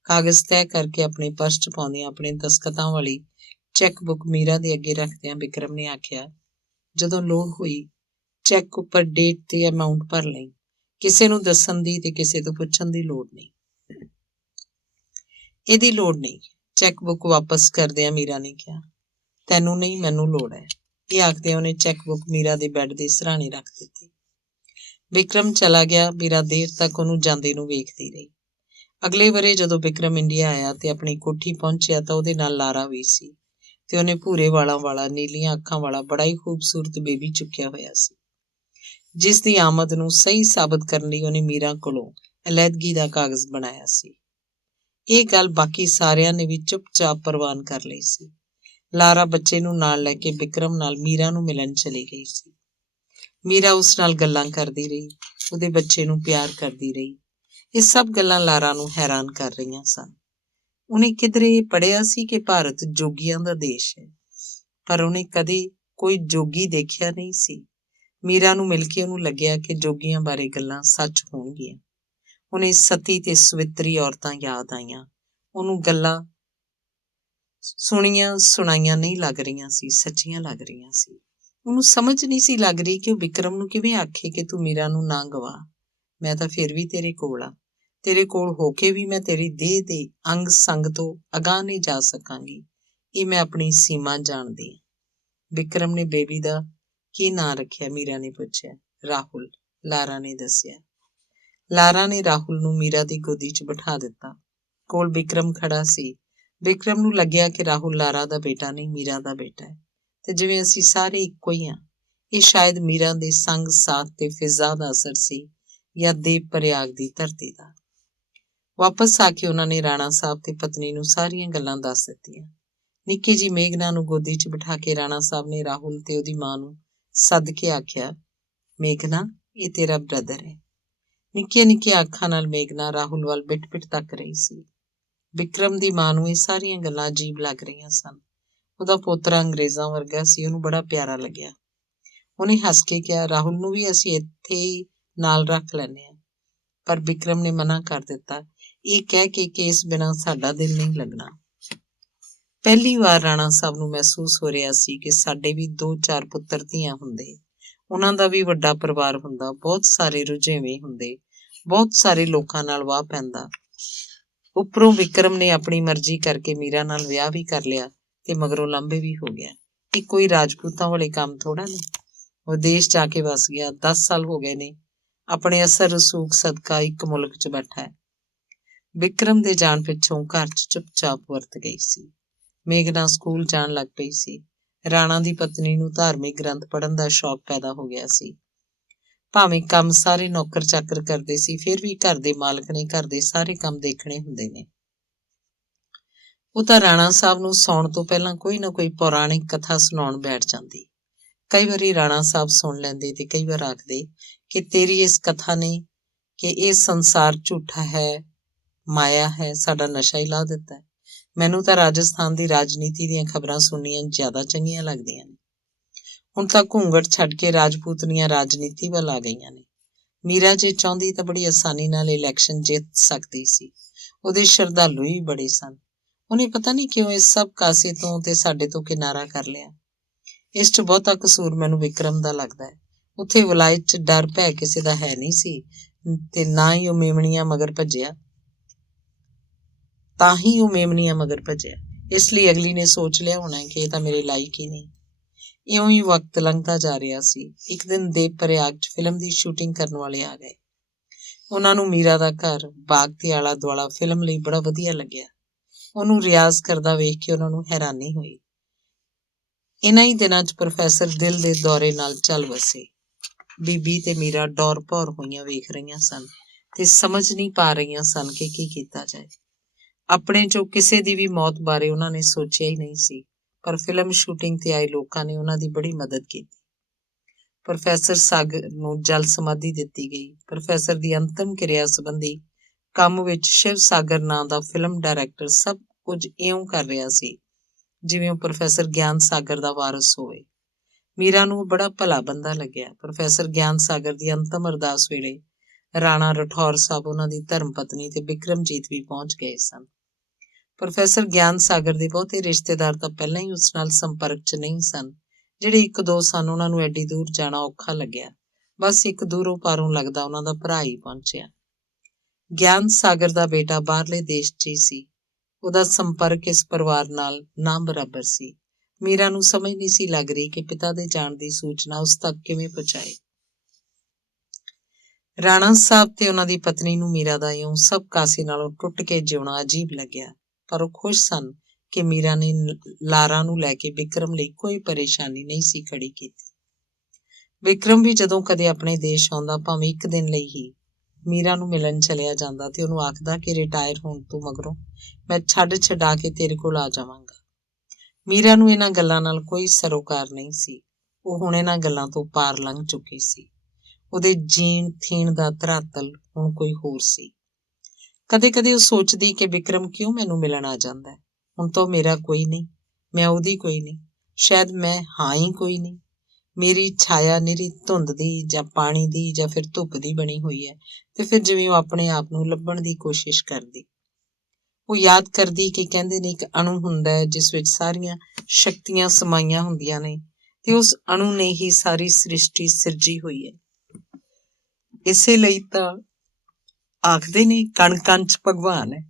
ਕਾਗਜ਼ ਤੈਅ ਕਰਕੇ ਆਪਣੇ ਪਰਸ 'ਚ ਪਾਉਂਦਿਆਂ ਆਪਣੇ ਦਸਖਤਾਂ ਵਾਲੀ ਚੈੱਕ ਬੁੱਕ ਮੀਰਾ ਦੇ ਅੱਗੇ ਰੱਖਦਿਆਂ ਵਿਕਰਮ ਨੇ ਆਖਿਆ, ਜਦੋਂ ਲੋੜ ਹੋਈ ਚੈੱਕ ਉੱਪਰ ਡੇਟ ਤੇ ਅਮਾਊਂਟ ਭਰ ਲਈ। ਕਿਸੇ ਨੂੰ ਦੱਸਣ ਦੀ ਤੇ ਕਿਸੇ ਤੋਂ ਪੁੱਛਣ ਦੀ ਲੋੜ ਨਹੀਂ। ਇਹਦੀ ਲੋੜ ਨਹੀਂ, ਚੈੱਕ ਬੁੱਕ ਵਾਪਸ ਕਰਦਿਆਂ ਮੀਰਾ ਨੇ ਕਿਹਾ। ਤੈਨੂੰ ਨਹੀਂ, ਮੈਨੂੰ ਲੋੜ ਹੈ। ਇਹ ਆਖਦਿਆਂ ਉਹਨੇ ਚੈੱਕ ਬੁੱਕ ਮੀਰਾ ਦੇ ਬੈੱਡ ਦੇ ਸਿਰਹਾਣੇ ਰੱਖ ਦਿੱਤੀ। ਵਿਕਰਮ ਚਲਾ ਗਿਆ। ਮੀਰਾ ਦੇਰ ਤੱਕ ਉਹਨੂੰ ਜਾਂਦੇ ਨੂੰ ਵੇਖਦੀ ਰਹੀ। ਅਗਲੇ ਵਰ੍ਹੇ ਜਦੋਂ ਵਿਕਰਮ ਇੰਡੀਆ ਆਇਆ ਤੇ ਆਪਣੀ ਕੋਠੀ ਪਹੁੰਚਿਆ ਤਾਂ ਉਹਦੇ ਨਾਲ ਲਾਰਾ ਵੀ ਸੀ ਤੇ ਉਹਨੇ ਭੂਰੇ ਵਾਲਾਂ ਵਾਲਾ, ਨੀਲੀਆਂ ਅੱਖਾਂ ਵਾਲਾ ਬੜਾ ਹੀ ਖੂਬਸੂਰਤ ਬੇਬੀ ਚੁੱਕਿਆ ਹੋਇਆ ਸੀ, ਜਿਸ ਦੀ ਆਮਦ ਨੂੰ ਸਹੀ ਸਾਬਤ ਕਰਨ ਲਈ ਉਹਨੇ ਮੀਰਾ ਕੋਲੋਂ ਅਲੈਦਗੀ ਦਾ ਕਾਗਜ਼ ਬਣਾਇਆ ਸੀ। ਇਹ ਗੱਲ ਬਾਕੀ ਸਾਰਿਆਂ ਨੇ ਵੀ ਚੁੱਪਚਾਪ ਪ੍ਰਵਾਨ ਕਰ ਲਈ ਸੀ। ਲਾਰਾ ਬੱਚੇ ਨੂੰ ਨਾਲ ਲੈ ਕੇ ਵਿਕਰਮ ਨਾਲ ਮੀਰਾ ਨੂੰ ਮਿਲਣ ਚਲੀ ਗਈ ਸੀ। ਮੀਰਾ ਉਸ ਨਾਲ ਗੱਲਾਂ ਕਰਦੀ ਰਹੀ, ਉਹਦੇ ਬੱਚੇ ਨੂੰ ਪਿਆਰ ਕਰਦੀ ਰਹੀ। ਇਹ ਸਭ ਗੱਲਾਂ ਲਾਰਾ ਨੂੰ ਹੈਰਾਨ ਕਰ ਰਹੀਆਂ ਸਨ। ਉਹਨੇ ਕਿਧਰੇ ਪੜ੍ਹਿਆ ਸੀ ਕਿ ਭਾਰਤ ਜੋਗੀਆਂ ਦਾ ਦੇਸ਼ ਹੈ, ਪਰ ਉਹਨੇ ਕਦੇ ਕੋਈ ਜੋਗੀ ਦੇਖਿਆ ਨਹੀਂ ਸੀ। ਮੀਰਾ ਨੂੰ ਮਿਲ ਕੇ ਉਹਨੂੰ ਲੱਗਿਆ ਕਿ ਜੋਗੀਆਂ ਬਾਰੇ ਗੱਲਾਂ ਸੱਚ ਹੋਣਗੀਆਂ। ਉਹਨੇ ਸਤੀ ਤੇ ਸਵਿਤਰੀ ਔਰਤਾਂ ਯਾਦ ਆਈਆਂ। ਉਹਨੂੰ ਗੱਲਾਂ ਸੁਣੀਆਂ ਸੁਣਾਈਆਂ ਨਹੀਂ ਲੱਗ ਰਹੀਆਂ ਸੀ, ਸੱਚੀਆਂ ਲੱਗ ਰਹੀਆਂ ਸੀ। ਉਹਨੂੰ ਸਮਝ ਨਹੀਂ ਸੀ ਲੱਗ ਰਹੀ ਕਿ ਉਹ ਵਿਕਰਮ ਨੂੰ ਕਿਵੇਂ ਆਖੇ ਕਿ ਤੂੰ ਮੀਰਾ ਨੂੰ ਨਾ ਗਵਾ। ਮੈਂ ਤਾਂ ਫਿਰ ਵੀ ਤੇਰੇ ਕੋਲ ਆ। ਤੇਰੇ ਕੋਲ ਹੋ ਕੇ ਵੀ ਮੈਂ ਤੇਰੀ ਦੇਹ ਦੇ ਅੰਗ ਸੰਗ ਤੋਂ ਅਗਾਂਹ ਨਹੀਂ ਜਾ ਸਕਾਂਗੀ। ਇਹ ਮੈਂ ਆਪਣੀ ਸੀਮਾ ਜਾਣਦੀ ਹਾਂ। ਵਿਕਰਮ ਨੇ ਬੇਬੀ ਦਾ ਕੀ ਨਾਂ ਰੱਖਿਆ? ਮੀਰਾ ਨੇ ਪੁੱਛਿਆ। ਰਾਹੁਲ, ਲਾਰਾ ਨੇ ਦੱਸਿਆ। ਲਾਰਾ ਨੇ ਰਾਹੁਲ ਨੂੰ ਮੀਰਾ ਦੀ ਗੋਦੀ 'ਚ ਬਿਠਾ ਦਿੱਤਾ। ਕੋਲ ਵਿਕਰਮ ਖੜਾ ਸੀ। ਵਿਕਰਮ ਨੂੰ ਲੱਗਿਆ ਕਿ ਰਾਹੁਲ ਲਾਰਾ ਦਾ ਬੇਟਾ ਨਹੀਂ, ਮੀਰਾ ਦਾ ਬੇਟਾ ਹੈ ਤੇ ਜਿਵੇਂ ਅਸੀਂ ਸਾਰੇ ਇੱਕੋ ਹੀ ਹਾਂ। ਇਹ ਸ਼ਾਇਦ ਮੀਰਾ ਦੇ ਸੰਗ ਸਾਥ ਤੇ ਫਿਜ਼ਾ ਦਾ ਅਸਰ ਸੀ ਜਾਂ ਦੇਵ ਪ੍ਰਯਾਗ ਦੀ ਧਰਤੀ ਦਾ। ਵਾਪਸ ਆ ਕੇ ਉਹਨਾਂ ਨੇ ਰਾਣਾ ਸਾਹਿਬ ਤੇ ਪਤਨੀ ਨੂੰ ਸਾਰੀਆਂ ਗੱਲਾਂ ਦੱਸ ਦਿੱਤੀਆਂ। ਨਿੱਕੀ ਜੀ ਮੇਘਨਾ ਨੂੰ ਗੋਦੀ 'ਚ ਬਿਠਾ ਕੇ ਰਾਣਾ ਸਾਹਿਬ ਨੇ ਰਾਹੁਲ ਤੇ ਉਹਦੀ ਮਾਂ ਨੂੰ ਸੱਦ ਕੇ ਆਖਿਆ, ਮੇਘਨਾ, ਇਹ ਤੇਰਾ ਬ੍ਰਦਰ ਹੈ। ਨਿੱਕੀਆਂ ਨਿੱਕੀਆਂ ਅੱਖਾਂ ਨਾਲ ਮੇਘਨਾ ਰਾਹੁਲ ਵੱਲ ਬਿਟ-ਬਿਟ ਤੱਕ ਰਹੀ ਸੀ। ਵਿਕਰਮ ਦੀ ਮਾਂ ਨੂੰ ਇਹ ਸਾਰੀਆਂ ਗੱਲਾਂ ਅਜੀਬ ਲੱਗ ਰਹੀਆਂ ਸਨ। ਉਹਦਾ ਪੋਤਰਾ ਅੰਗਰੇਜ਼ਾਂ ਵਰਗਾ ਸੀ, ਉਹਨੂੰ ਬੜਾ ਪਿਆਰਾ ਲੱਗਿਆ। ਉਹਨੇ ਹੱਸ ਕੇ ਕਿਹਾ, ਰਾਹੁਲ ਨੂੰ ਵੀ ਅਸੀਂ ਇੱਥੇ ਹੀ ਨਾਲ ਰੱਖ ਲੈਂਦੇ ਹਾਂ। ਪਰ ਵਿਕਰਮ ਨੇ ਮਨਾ ਕਰ ਦਿੱਤਾ, ਇਹ ਕਹਿ ਕੇ ਕਿ ਇਸ ਬਿਨਾਂ ਸਾਡਾ ਦਿਲ ਨਹੀਂ ਲੱਗਣਾ। ਪਹਿਲੀ ਵਾਰ ਰਾਣਾ ਸਾਹਿਬ ਨੂੰ ਮਹਿਸੂਸ ਹੋ ਰਿਹਾ ਸੀ ਕਿ ਸਾਡੇ ਵੀ 2-4 ਪੁੱਤਰ ਧੀਆਂ ਹੁੰਦੇ, ਉਹਨਾਂ ਦਾ ਵੀ ਵੱਡਾ ਪਰਿਵਾਰ ਹੁੰਦਾ, ਬਹੁਤ ਸਾਰੇ ਰੁਝੇਵੇਂ ਹੁੰਦੇ, ਬਹੁਤ ਸਾਰੇ ਲੋਕਾਂ ਨਾਲ ਵਾਹ ਪੈਂਦਾ। ਉੱਪਰੋਂ ਵਿਕਰਮ ਨੇ ਆਪਣੀ ਮਰਜ਼ੀ ਕਰਕੇ ਮੀਰਾ ਨਾਲ ਵਿਆਹ ਵੀ ਕਰ ਲਿਆ ਤੇ ਮਗਰੋਂ ਲਾਂਭੇ ਵੀ ਹੋ ਗਿਆ। ਇਹ ਕੋਈ ਰਾਜਪੂਤਾਂ ਵਾਲੇ ਕੰਮ ਥੋੜਾ ਨੇ। ਵਿਦੇਸ਼ ਜਾ ਕੇ ਵਸ ਗਿਆ, 10 ਸਾਲ ਹੋ ਗਏ ਨੇ। ਆਪਣੇ ਅਸਰ ਰਸੂਖ ਸਦਕਾ ਇੱਕ ਮੁਲਕ 'ਚ ਬੈਠਾ ਹੈ। ਵਿਕਰਮ ਦੇ ਜਾਣ ਪਿੱਛੋਂ ਘਰ 'ਚ ਚੁੱਪਚਾਪ ਵਰਤ ਗਈ ਸੀ। ਮੇਘਨਾ ਸਕੂਲ ਜਾਣ ਲੱਗ ਪਈ ਸੀ। ਰਾਣਾ ਦੀ ਪਤਨੀ ਨੂੰ ਧਾਰਮਿਕ ਗ੍ਰੰਥ ਪੜ੍ਹਨ ਦਾ ਸ਼ੌਕ ਪੈਦਾ ਹੋ ਗਿਆ ਸੀ। ਭਾਵੇਂ ਕੰਮ ਸਾਰੇ ਨੌਕਰ ਚਾਕਰ ਕਰਦੇ ਸੀ, ਫਿਰ ਵੀ ਘਰ ਦੇ ਮਾਲਕ ਨੇ ਘਰ ਦੇ ਸਾਰੇ ਕੰਮ ਦੇਖਣੇ ਹੁੰਦੇ ਨੇ। ਉਹ ਤਾਂ ਰਾਣਾ ਸਾਹਿਬ ਨੂੰ ਸੌਣ ਤੋਂ ਪਹਿਲਾਂ ਕੋਈ ਨਾ ਕੋਈ ਪੌਰਾਣਿਕ ਕਥਾ ਸੁਣਾਉਣ ਬੈਠ ਜਾਂਦੀ। ਕਈ ਵਾਰੀ ਰਾਣਾ ਸਾਹਿਬ ਸੁਣ ਲੈਂਦੇ ਤੇ ਕਈ ਵਾਰ ਆਖਦੇ ਕਿ ਤੇਰੀ ਇਸ ਕਥਾ ਨੇ ਕਿ ਇਹ ਸੰਸਾਰ ਝੂਠਾ ਹੈ, ਮਾਇਆ ਹੈ, ਸਾਡਾ ਨਸ਼ਾ ਹੀ ਲਾ ਦਿੱਤਾ। ਮੈਨੂੰ ਤਾਂ ਰਾਜਸਥਾਨ ਦੀ ਰਾਜਨੀਤੀ ਦੀਆਂ ਖਬਰਾਂ ਸੁਣਨੀਆਂ ਜ਼ਿਆਦਾ ਚੰਗੀਆਂ ਲੱਗਦੀਆਂ ਨੇ। ਹੁਣ ਤਾਂ ਘੂੰਘਟ ਛੱਡ ਕੇ ਰਾਜਪੂਤਨੀਆਂ ਰਾਜਨੀਤੀ ਵੱਲ ਆ ਗਈਆਂ ਨੇ। ਮੀਰਾ ਜੇ ਚਾਹੁੰਦੀ ਤਾਂ ਬੜੀ ਆਸਾਨੀ ਨਾਲ ਇਲੈਕਸ਼ਨ ਜਿੱਤ ਸਕਦੀ ਸੀ। ਉਹਦੇ ਸ਼ਰਧਾਲੂ ਵੀ ਬੜੇ ਸਨ। ਉਹਨੇ ਪਤਾ ਨਹੀਂ ਕਿਉਂ ਇਸ ਸਭ ਕਾਸੇ ਤੋਂ ਤੇ ਸਾਡੇ ਤੋਂ ਕਿਨਾਰਾ ਕਰ ਲਿਆ। ਇਸ 'ਚ ਬਹੁਤਾ ਕਸੂਰ ਮੈਨੂੰ ਵਿਕਰਮ ਦਾ ਲੱਗਦਾ ਹੈ। ਉੱਥੇ ਵਲਾਇਤ 'ਚ ਡਰ ਭੈ ਕਿਸੇ ਦਾ ਹੈ ਨਹੀਂ ਸੀ ਤੇ ਨਾ ਹੀ ਉਹ ਮੇਮਣੀਆਂ ਮਗਰ ਭੱਜਿਆ। ਇਸ ਲਈ ਅਗਲੀ ਨੇ ਸੋਚ ਲਿਆ ਹੋਣਾ ਕਿ ਇਹ ਤਾਂ ਮੇਰੇ ਲਾਇਕ ਹੀ ਨਹੀਂ। ਇਉਂ ਹੀ ਵਕਤ ਲੰਘਦਾ ਜਾ ਰਿਹਾ ਸੀ। ਇੱਕ ਦਿਨ ਦੇਵ ਪ੍ਰਯਾਗ 'ਚ ਫਿਲਮ ਦੀ ਸ਼ੂਟਿੰਗ ਕਰਨ ਵਾਲੇ ਆ ਗਏ। ਉਹਨਾਂ ਨੂੰ ਮੀਰਾ ਦਾ ਘਰ, ਬਾਗ ਤੇ ਆਲਾ ਦੁਆਲਾ ਫਿਲਮ ਲਈ ਬੜਾ ਵਧੀਆ ਲੱਗਿਆ। ਉਹਨੂੰ ਰਿਆਜ਼ ਕਰਦਾ ਵੇਖ ਕੇ ਉਹਨਾਂ ਨੂੰ ਹੈਰਾਨੀ ਹੋਈ। ਇਹਨਾਂ ਹੀ ਦਿਨਾਂ 'ਚ ਪ੍ਰੋਫੈਸਰ ਦਿਲ ਦੇ ਦੌਰੇ ਨਾਲ ਚੱਲ ਵਸੇ। ਬੀਬੀ ਤੇ ਮੀਰਾ ਡੌਰ ਭੌਰ ਹੋਈਆਂ ਵੇਖ ਰਹੀਆਂ ਸਨ ਤੇ ਸਮਝ ਨਹੀਂ ਪਾ ਰਹੀਆਂ ਸਨ ਕਿ ਕੀ ਕੀਤਾ ਜਾਏ। ਆਪਣੇ 'ਚੋਂ ਕਿਸੇ ਦੀ ਵੀ ਮੌਤ ਬਾਰੇ ਉਹਨਾਂ ਨੇ ਸੋਚਿਆ ਹੀ ਨਹੀਂ ਸੀ, ਪਰ ਫਿਲਮ ਸ਼ੂਟਿੰਗ ਤੇ ਆਏ ਲੋਕਾਂ ਨੇ ਉਹਨਾਂ ਦੀ ਬੜੀ ਮਦਦ ਕੀਤੀ। ਪ੍ਰੋਫੈਸਰ ਸਾਗਰ ਨੂੰ ਜਲ ਸਮਾਧੀ ਦਿੱਤੀ ਗਈ। ਪ੍ਰੋਫੈਸਰ ਦੀ ਅੰਤਮ ਕਿਰਿਆ ਸੰਬੰਧੀ ਕੰਮ ਵਿੱਚ ਸ਼ਿਵ ਸਾਗਰ ਨਾਂ ਦਾ ਫਿਲਮ ਡਾਇਰੈਕਟਰ ਸਭ ਕੁਝ ਇਉਂ ਕਰ ਰਿਹਾ ਸੀ ਜਿਵੇਂ ਉਹ ਪ੍ਰੋਫੈਸਰ ਗਿਆਨ ਸਾਗਰ ਦਾ ਵਾਰਸ ਹੋਵੇ। ਮੀਰਾ ਨੂੰ ਉਹ ਬੜਾ ਭਲਾ ਬੰਦਾ ਲੱਗਿਆ। ਪ੍ਰੋਫੈਸਰ ਗਿਆਨ ਸਾਗਰ ਦੀ ਅੰਤਮ ਅਰਦਾਸ ਵੇਲੇ ਰਾਣਾ ਰਠੌਰ ਸਾਹਿਬ, ਉਹਨਾਂ ਦੀ ਧਰਮ ਪਤਨੀ ਤੇ ਬਿਕਰਮਜੀਤ ਵੀ ਪਹੁੰਚ ਗਏ ਸਨ। ਪ੍ਰੋਫੈਸਰ ਗਿਆਨ ਸਾਗਰ ਦੇ ਬਹੁਤੇ ਰਿਸ਼ਤੇਦਾਰ ਤਾਂ ਪਹਿਲਾਂ ਹੀ ਉਸ ਨਾਲ ਸੰਪਰਕ 'ਚ ਨਹੀਂ ਸਨ। ਜਿਹੜੇ ਇੱਕ ਦੋ ਸਨ, ਉਹਨਾਂ ਨੂੰ ਐਡੀ ਦੂਰ ਜਾਣਾ ਔਖਾ ਲੱਗਿਆ। ਬਸ ਇੱਕ ਦੂਰੋਂ ਪਾਰੋਂ ਲੱਗਦਾ ਉਹਨਾਂ ਦਾ ਭਰਾ ਹੀ ਪਹੁੰਚਿਆ। ਗਿਆਨ ਸਾਗਰ ਦਾ ਬੇਟਾ ਬਾਹਰਲੇ ਦੇਸ਼ 'ਚ ਹੀ ਸੀ। ਉਹਦਾ ਸੰਪਰਕ ਇਸ ਪਰਿਵਾਰ ਨਾਲ ਨਾ ਬਰਾਬਰ ਸੀ। ਮੀਰਾ ਨੂੰ ਸਮਝ ਨਹੀਂ ਸੀ ਲੱਗ ਰਹੀ ਕਿ ਪਿਤਾ ਦੇ ਜਾਣ ਦੀ ਸੂਚਨਾ ਉਸ ਤੱਕ ਕਿਵੇਂ ਪਹੁੰਚਾਏ। ਰਾਣਾ ਸਾਹਿਬ ਤੇ ਉਹਨਾਂ ਦੀ ਪਤਨੀ ਨੂੰ ਮੀਰਾ ਦਾ ਇਉਂ ਸਭ ਕਾਸੇ ਨਾਲੋਂ ਟੁੱਟ ਕੇ ਜਿਉਣਾ ਅਜੀਬ ਲੱਗਿਆ, ਪਰ ਉਹ ਖੁਸ਼ ਸਨ ਕਿ ਮੀਰਾ ਨੇ ਲਾਰਾ ਨੂੰ ਲੈ ਕੇ ਵਿਕਰਮ ਲਈ ਕੋਈ ਪਰੇਸ਼ਾਨੀ ਨਹੀਂ ਸੀ ਖੜੀ ਕੀਤੀ। ਵਿਕਰਮ ਵੀ ਜਦੋਂ ਕਦੇ ਆਪਣੇ ਦੇਸ਼ ਆਉਂਦਾ, ਭਾਵੇਂ ਇੱਕ ਦਿਨ ਲਈ ਹੀ, ਮੀਰਾ ਨੂੰ ਮਿਲਣ ਚਲਿਆ ਜਾਂਦਾ ਤੇ ਉਹਨੂੰ ਆਖਦਾ ਕਿ ਰਿਟਾਇਰ ਹੋਣ ਤੋਂ ਮਗਰੋਂ ਮੈਂ ਛਡਾ ਕੇ ਤੇਰੇ ਕੋਲ ਆ ਜਾਵਾਂਗਾ। ਮੀਰਾ ਨੂੰ ਇਹਨਾਂ ਗੱਲਾਂ ਨਾਲ ਕੋਈ ਸਰੋਕਾਰ ਨਹੀਂ ਸੀ। ਉਹ ਹੁਣ ਇਹਨਾਂ ਗੱਲਾਂ ਤੋਂ ਪਾਰ ਲੰਘ ਚੁੱਕੀ ਸੀ। ਉਹਦੇ ਜੀਣ ਥੀਣ ਦਾ ਧਰਾਤਲ ਹੁਣ ਕੋਈ ਹੋਰ ਸੀ। ਕਦੇ ਕਦੇ ਉਹ ਸੋਚਦੀ ਕਿ ਵਿਕਰਮ ਕਿਉਂ ਮੈਨੂੰ ਮਿਲਣ ਆ ਜਾਂਦਾ ਹੈ। ਹੁਣ ਤਾਂ ਮੇਰਾ ਕੋਈ ਨਹੀਂ, ਮੈਂ ਉਹਦੀ ਕੋਈ ਨਹੀਂ, ਸ਼ਾਇਦ ਮੈਂ ਹਾਂ ਹੀ ਕੋਈ ਨਹੀਂ। ਮੇਰੀ ਛਾਇਆ ਨਿਰੀ ਧੁੰਦ ਦੀ ਜਾਂ ਪਾਣੀ ਦੀ ਜਾਂ ਫਿਰ ਧੁੱਪ ਦੀ ਬਣੀ ਹੋਈ ਹੈ, ਤੇ ਫਿਰ ਜਿਵੇਂ ਉਹ ਆਪਣੇ ਆਪ ਨੂੰ ਲੱਭਣ ਦੀ ਕੋਸ਼ਿਸ਼ ਕਰਦੀ। ਉਹ ਯਾਦ ਕਰਦੀ ਕਿ ਕਹਿੰਦੇ ਨੇ ਇੱਕ ਅਣੂ ਹੁੰਦਾ ਹੈ ਜਿਸ ਵਿੱਚ ਸਾਰੀਆਂ ਸ਼ਕਤੀਆਂ ਸਮਾਈਆਂ ਹੁੰਦੀਆਂ ਨੇ, ਤੇ ਉਸ ਅਣੂ ਨੇ ਹੀ ਸਾਰੀ ਸ੍ਰਿਸ਼ਟੀ ਸਿਰਜੀ ਹੋਈ ਹੈ। ਇਸੇ ਲਈ ਤਾਂ ਆਖਦੇ ਨੇ ਕਣ ਕਣ 'ਚ ਭਗਵਾਨ ਹੈ।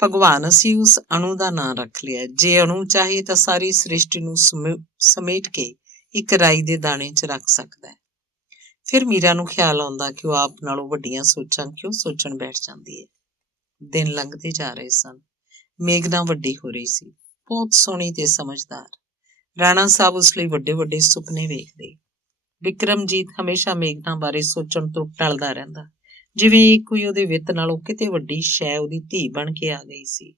ਭਗਵਾਨ ਅਸੀਂ ਉਸ ਅਣੂ ਦਾ ਨਾਂ ਰੱਖ ਲਿਆ। ਜੇ ਅਣੂ ਚਾਹੇ ਤਾਂ ਸਾਰੀ ਸ੍ਰਿਸ਼ਟੀ ਨੂੰ ਸਮੇਟ ਕੇ ਇੱਕ ਰਾਈ ਦੇ ਦਾਣੇ 'ਚ ਰੱਖ ਸਕਦਾ ਹੈ। ਫਿਰ ਮੀਰਾ ਨੂੰ ਖਿਆਲ ਆਉਂਦਾ ਕਿ ਉਹ ਆਪ ਨਾਲੋਂ ਵੱਡੀਆਂ ਸੋਚਾਂ ਕਿਉਂ ਸੋਚਣ ਬੈਠ ਜਾਂਦੀ ਹੈ। ਦਿਨ ਲੰਘਦੇ ਜਾ ਰਹੇ ਸਨ। ਮੇਘਨਾ ਵੱਡੀ ਹੋ ਰਹੀ ਸੀ, ਬਹੁਤ ਸੋਹਣੀ ਤੇ ਸਮਝਦਾਰ। ਰਾਣਾ ਸਾਹਿਬ ਉਸ ਲਈ ਵੱਡੇ ਵੱਡੇ ਸੁਪਨੇ ਵੇਖਦੇ। ਵਿਕਰਮਜੀਤ ਹਮੇਸ਼ਾ ਮੇਘਨਾ ਬਾਰੇ ਸੋਚਣ ਤੋਂ ਟਲਦਾ ਰਹਿੰਦਾ, ਜਿਵੇਂ ਇਹ ਕੋਈ ਉਹਦੇ ਵਿੱਤ ਨਾਲੋਂ ਕਿਤੇ ਵੱਡੀ ਸ਼ੈ ਉਹਦੀ ਧੀ ਬਣ ਕੇ ਆ ਗਈ ਸੀ।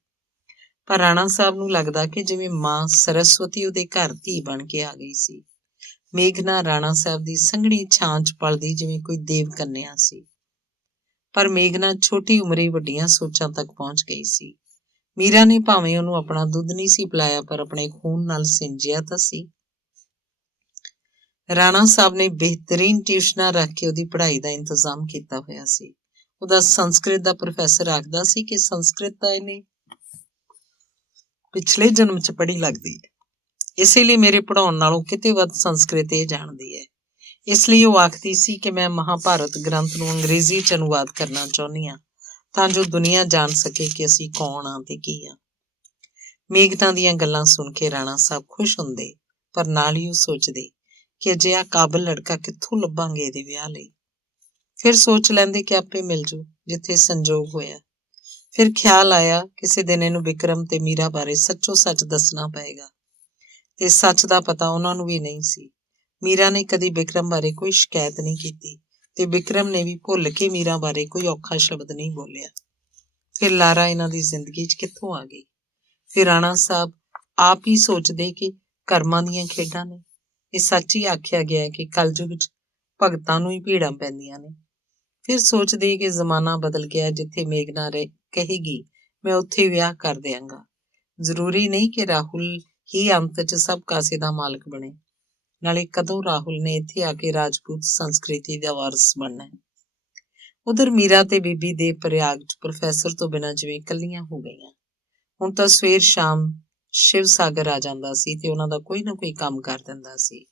ਪਰ ਰਾਣਾ ਸਾਹਿਬ ਨੂੰ ਲੱਗਦਾ ਕਿ ਜਿਵੇਂ ਮਾਂ ਸਰਸਵਤੀ ਉਹਦੇ ਘਰ ਧੀ ਬਣ ਕੇ ਆ ਗਈ ਸੀ। ਮੇਘਨਾ ਰਾਣਾ ਸਾਹਿਬ ਦੀ ਸੰਘਣੀ ਛਾਂ 'ਚ ਪਲਦੀ ਜਿਵੇਂ ਕੋਈ ਦੇਵ ਕੰਨਿਆ ਸੀ। ਪਰ ਮੇਘਨਾ ਛੋਟੀ ਉਮਰੇ ਵੱਡੀਆਂ ਸੋਚਾਂ ਤੱਕ ਪਹੁੰਚ ਗਈ ਸੀ। ਮੀਰਾ ਨੇ ਭਾਵੇਂ ਉਹਨੂੰ ਆਪਣਾ ਦੁੱਧ ਨਹੀਂ ਸੀ ਪਿਲਾਇਆ, ਪਰ ਆਪਣੇ ਖੂਨ ਨਾਲ ਸਿੰਜਿਆ ਤਾਂ ਸੀ। ਰਾਣਾ ਸਾਹਿਬ ਨੇ ਬਿਹਤਰੀਨ ਟਿਊਸ਼ਨਾਂ ਰੱਖ ਕੇ ਉਹਦੀ ਪੜ੍ਹਾਈ ਦਾ ਇੰਤਜ਼ਾਮ ਕੀਤਾ ਹੋਇਆ ਸੀ। ਉਹਦਾ ਸੰਸਕ੍ਰਿਤ ਦਾ ਪ੍ਰੋਫੈਸਰ ਆਖਦਾ ਸੀ ਕਿ ਸੰਸਕ੍ਰਿਤ ਤਾਂ ਇਹਨੇ ਪਿਛਲੇ ਜਨਮ 'ਚ ਪੜ੍ਹੀ ਲੱਗਦੀ ਹੈ, ਇਸੇ ਲਈ ਮੇਰੇ ਪੜ੍ਹਾਉਣ ਨਾਲੋਂ ਕਿਤੇ ਵੱਧ ਸੰਸਕ੍ਰਿਤ ਇਹ ਜਾਣਦੀ ਹੈ। ਇਸ ਲਈ ਉਹ ਆਖਦੀ ਸੀ ਕਿ ਮੈਂ ਮਹਾਭਾਰਤ ਗ੍ਰੰਥ ਨੂੰ ਅੰਗਰੇਜ਼ੀ 'ਚ ਅਨੁਵਾਦ ਕਰਨਾ ਚਾਹੁੰਦੀ ਹਾਂ, ਤਾਂ ਜੋ ਦੁਨੀਆ ਜਾਣ ਸਕੇ ਕਿ ਅਸੀਂ ਕੌਣ ਹਾਂ ਤੇ ਕੀ ਹਾਂ। ਮੇਘਨਾ ਦੀਆਂ ਗੱਲਾਂ ਸੁਣ ਕੇ ਰਾਣਾ ਸਾਹਿਬ ਖੁਸ਼ ਹੁੰਦੇ, ਪਰ ਨਾਲ ਹੀ ਉਹ ਸੋਚਦੇ ਕਿ ਅਜਿਹਾ ਕਾਬਲ ਲੜਕਾ ਕਿੱਥੋਂ ਲੱਭਾਂਗੇ ਇਹਦੇ ਵਿਆਹ ਲਈ। ਫਿਰ ਸੋਚ ਲੈਂਦੇ ਕਿ ਆਪੇ ਮਿਲ ਜੂ ਜਿੱਥੇ ਸੰਜੋਗ ਹੋਇਆ। ਫਿਰ ਖਿਆਲ ਆਇਆ ਕਿਸੇ ਦਿਨ ਇਹਨੂੰ ਵਿਕਰਮ ਤੇ ਮੀਰਾ ਬਾਰੇ ਸੱਚੋ ਸੱਚ ਦੱਸਣਾ ਪਏਗਾ, ਤੇ ਸੱਚ ਦਾ ਪਤਾ ਉਹਨਾਂ ਨੂੰ ਵੀ ਨਹੀਂ ਸੀ। ਮੀਰਾ ਨੇ ਕਦੀ ਵਿਕਰਮ ਬਾਰੇ ਕੋਈ ਸ਼ਿਕਾਇਤ ਨਹੀਂ ਕੀਤੀ, ਤੇ ਵਿਕਰਮ ਨੇ ਵੀ ਭੁੱਲ ਕੇ ਮੀਰਾ ਬਾਰੇ ਕੋਈ ਔਖਾ ਸ਼ਬਦ ਨਹੀਂ ਬੋਲਿਆ। ਫਿਰ ਲਾਰਾ ਇਹਨਾਂ ਦੀ ਜ਼ਿੰਦਗੀ 'ਚ ਕਿੱਥੋਂ ਆ ਗਈ। ਫਿਰ ਰਾਣਾ ਸਾਹਿਬ ਆਪ ਹੀ ਸੋਚਦੇ ਕਿ ਕਰਮਾਂ ਦੀਆਂ ਖੇਡਾਂ ਨੇ। ਇਹ ਸੱਚ ਹੀ ਆਖਿਆ ਗਿਆ ਕਿ ਕਲਯੁਗ 'ਚ ਭਗਤਾਂ ਨੂੰ ਹੀ ਭੀੜਾਂ ਪੈਂਦੀਆਂ ਨੇ। ਫਿਰ ਸੋਚਦੇ ਕਿ ਜ਼ਮਾਨਾ ਬਦਲ ਗਿਆ, ਜਿੱਥੇ ਮੇਘਨਾ ਕਹੇਗੀ ਮੈਂ ਉੱਥੇ ਵਿਆਹ ਕਰ ਦਿਆਂਗਾ। ਜ਼ਰੂਰੀ ਨਹੀਂ ਕਿ ਰਾਹੁਲ ਹੀ ਅੰਤ 'ਚ ਸਭ ਕਾਸੇ ਦਾ ਮਾਲਕ ਬਣੇ। ਨਾਲੇ ਕਦੋਂ ਰਾਹੁਲ ਨੇ ਇੱਥੇ ਆ ਕੇ ਰਾਜਪੂਤ ਸੰਸਕ੍ਰਿਤੀ ਦਾ ਵਾਰਸ ਬਣਨਾ ਹੈ। ਉਧਰ ਮੀਰਾ ਤੇ ਬੀਬੀ ਦੇ ਪ੍ਰਯਾਗ 'ਚ ਪ੍ਰੋਫੈਸਰ ਤੋਂ ਬਿਨਾਂ ਜਿਵੇਂ ਇਕੱਲੀਆਂ ਹੋ ਗਈਆਂ। ਹੁਣ ਤਾਂ ਸਵੇਰ ਸ਼ਾਮ ਸ਼ਿਵ ਸਾਗਰ ਆ ਜਾਂਦਾ ਸੀ ਤੇ ਉਹਨਾਂ ਦਾ ਕੋਈ ਨਾ ਕੋਈ ਕੰਮ ਕਰ ਦਿੰਦਾ ਸੀ।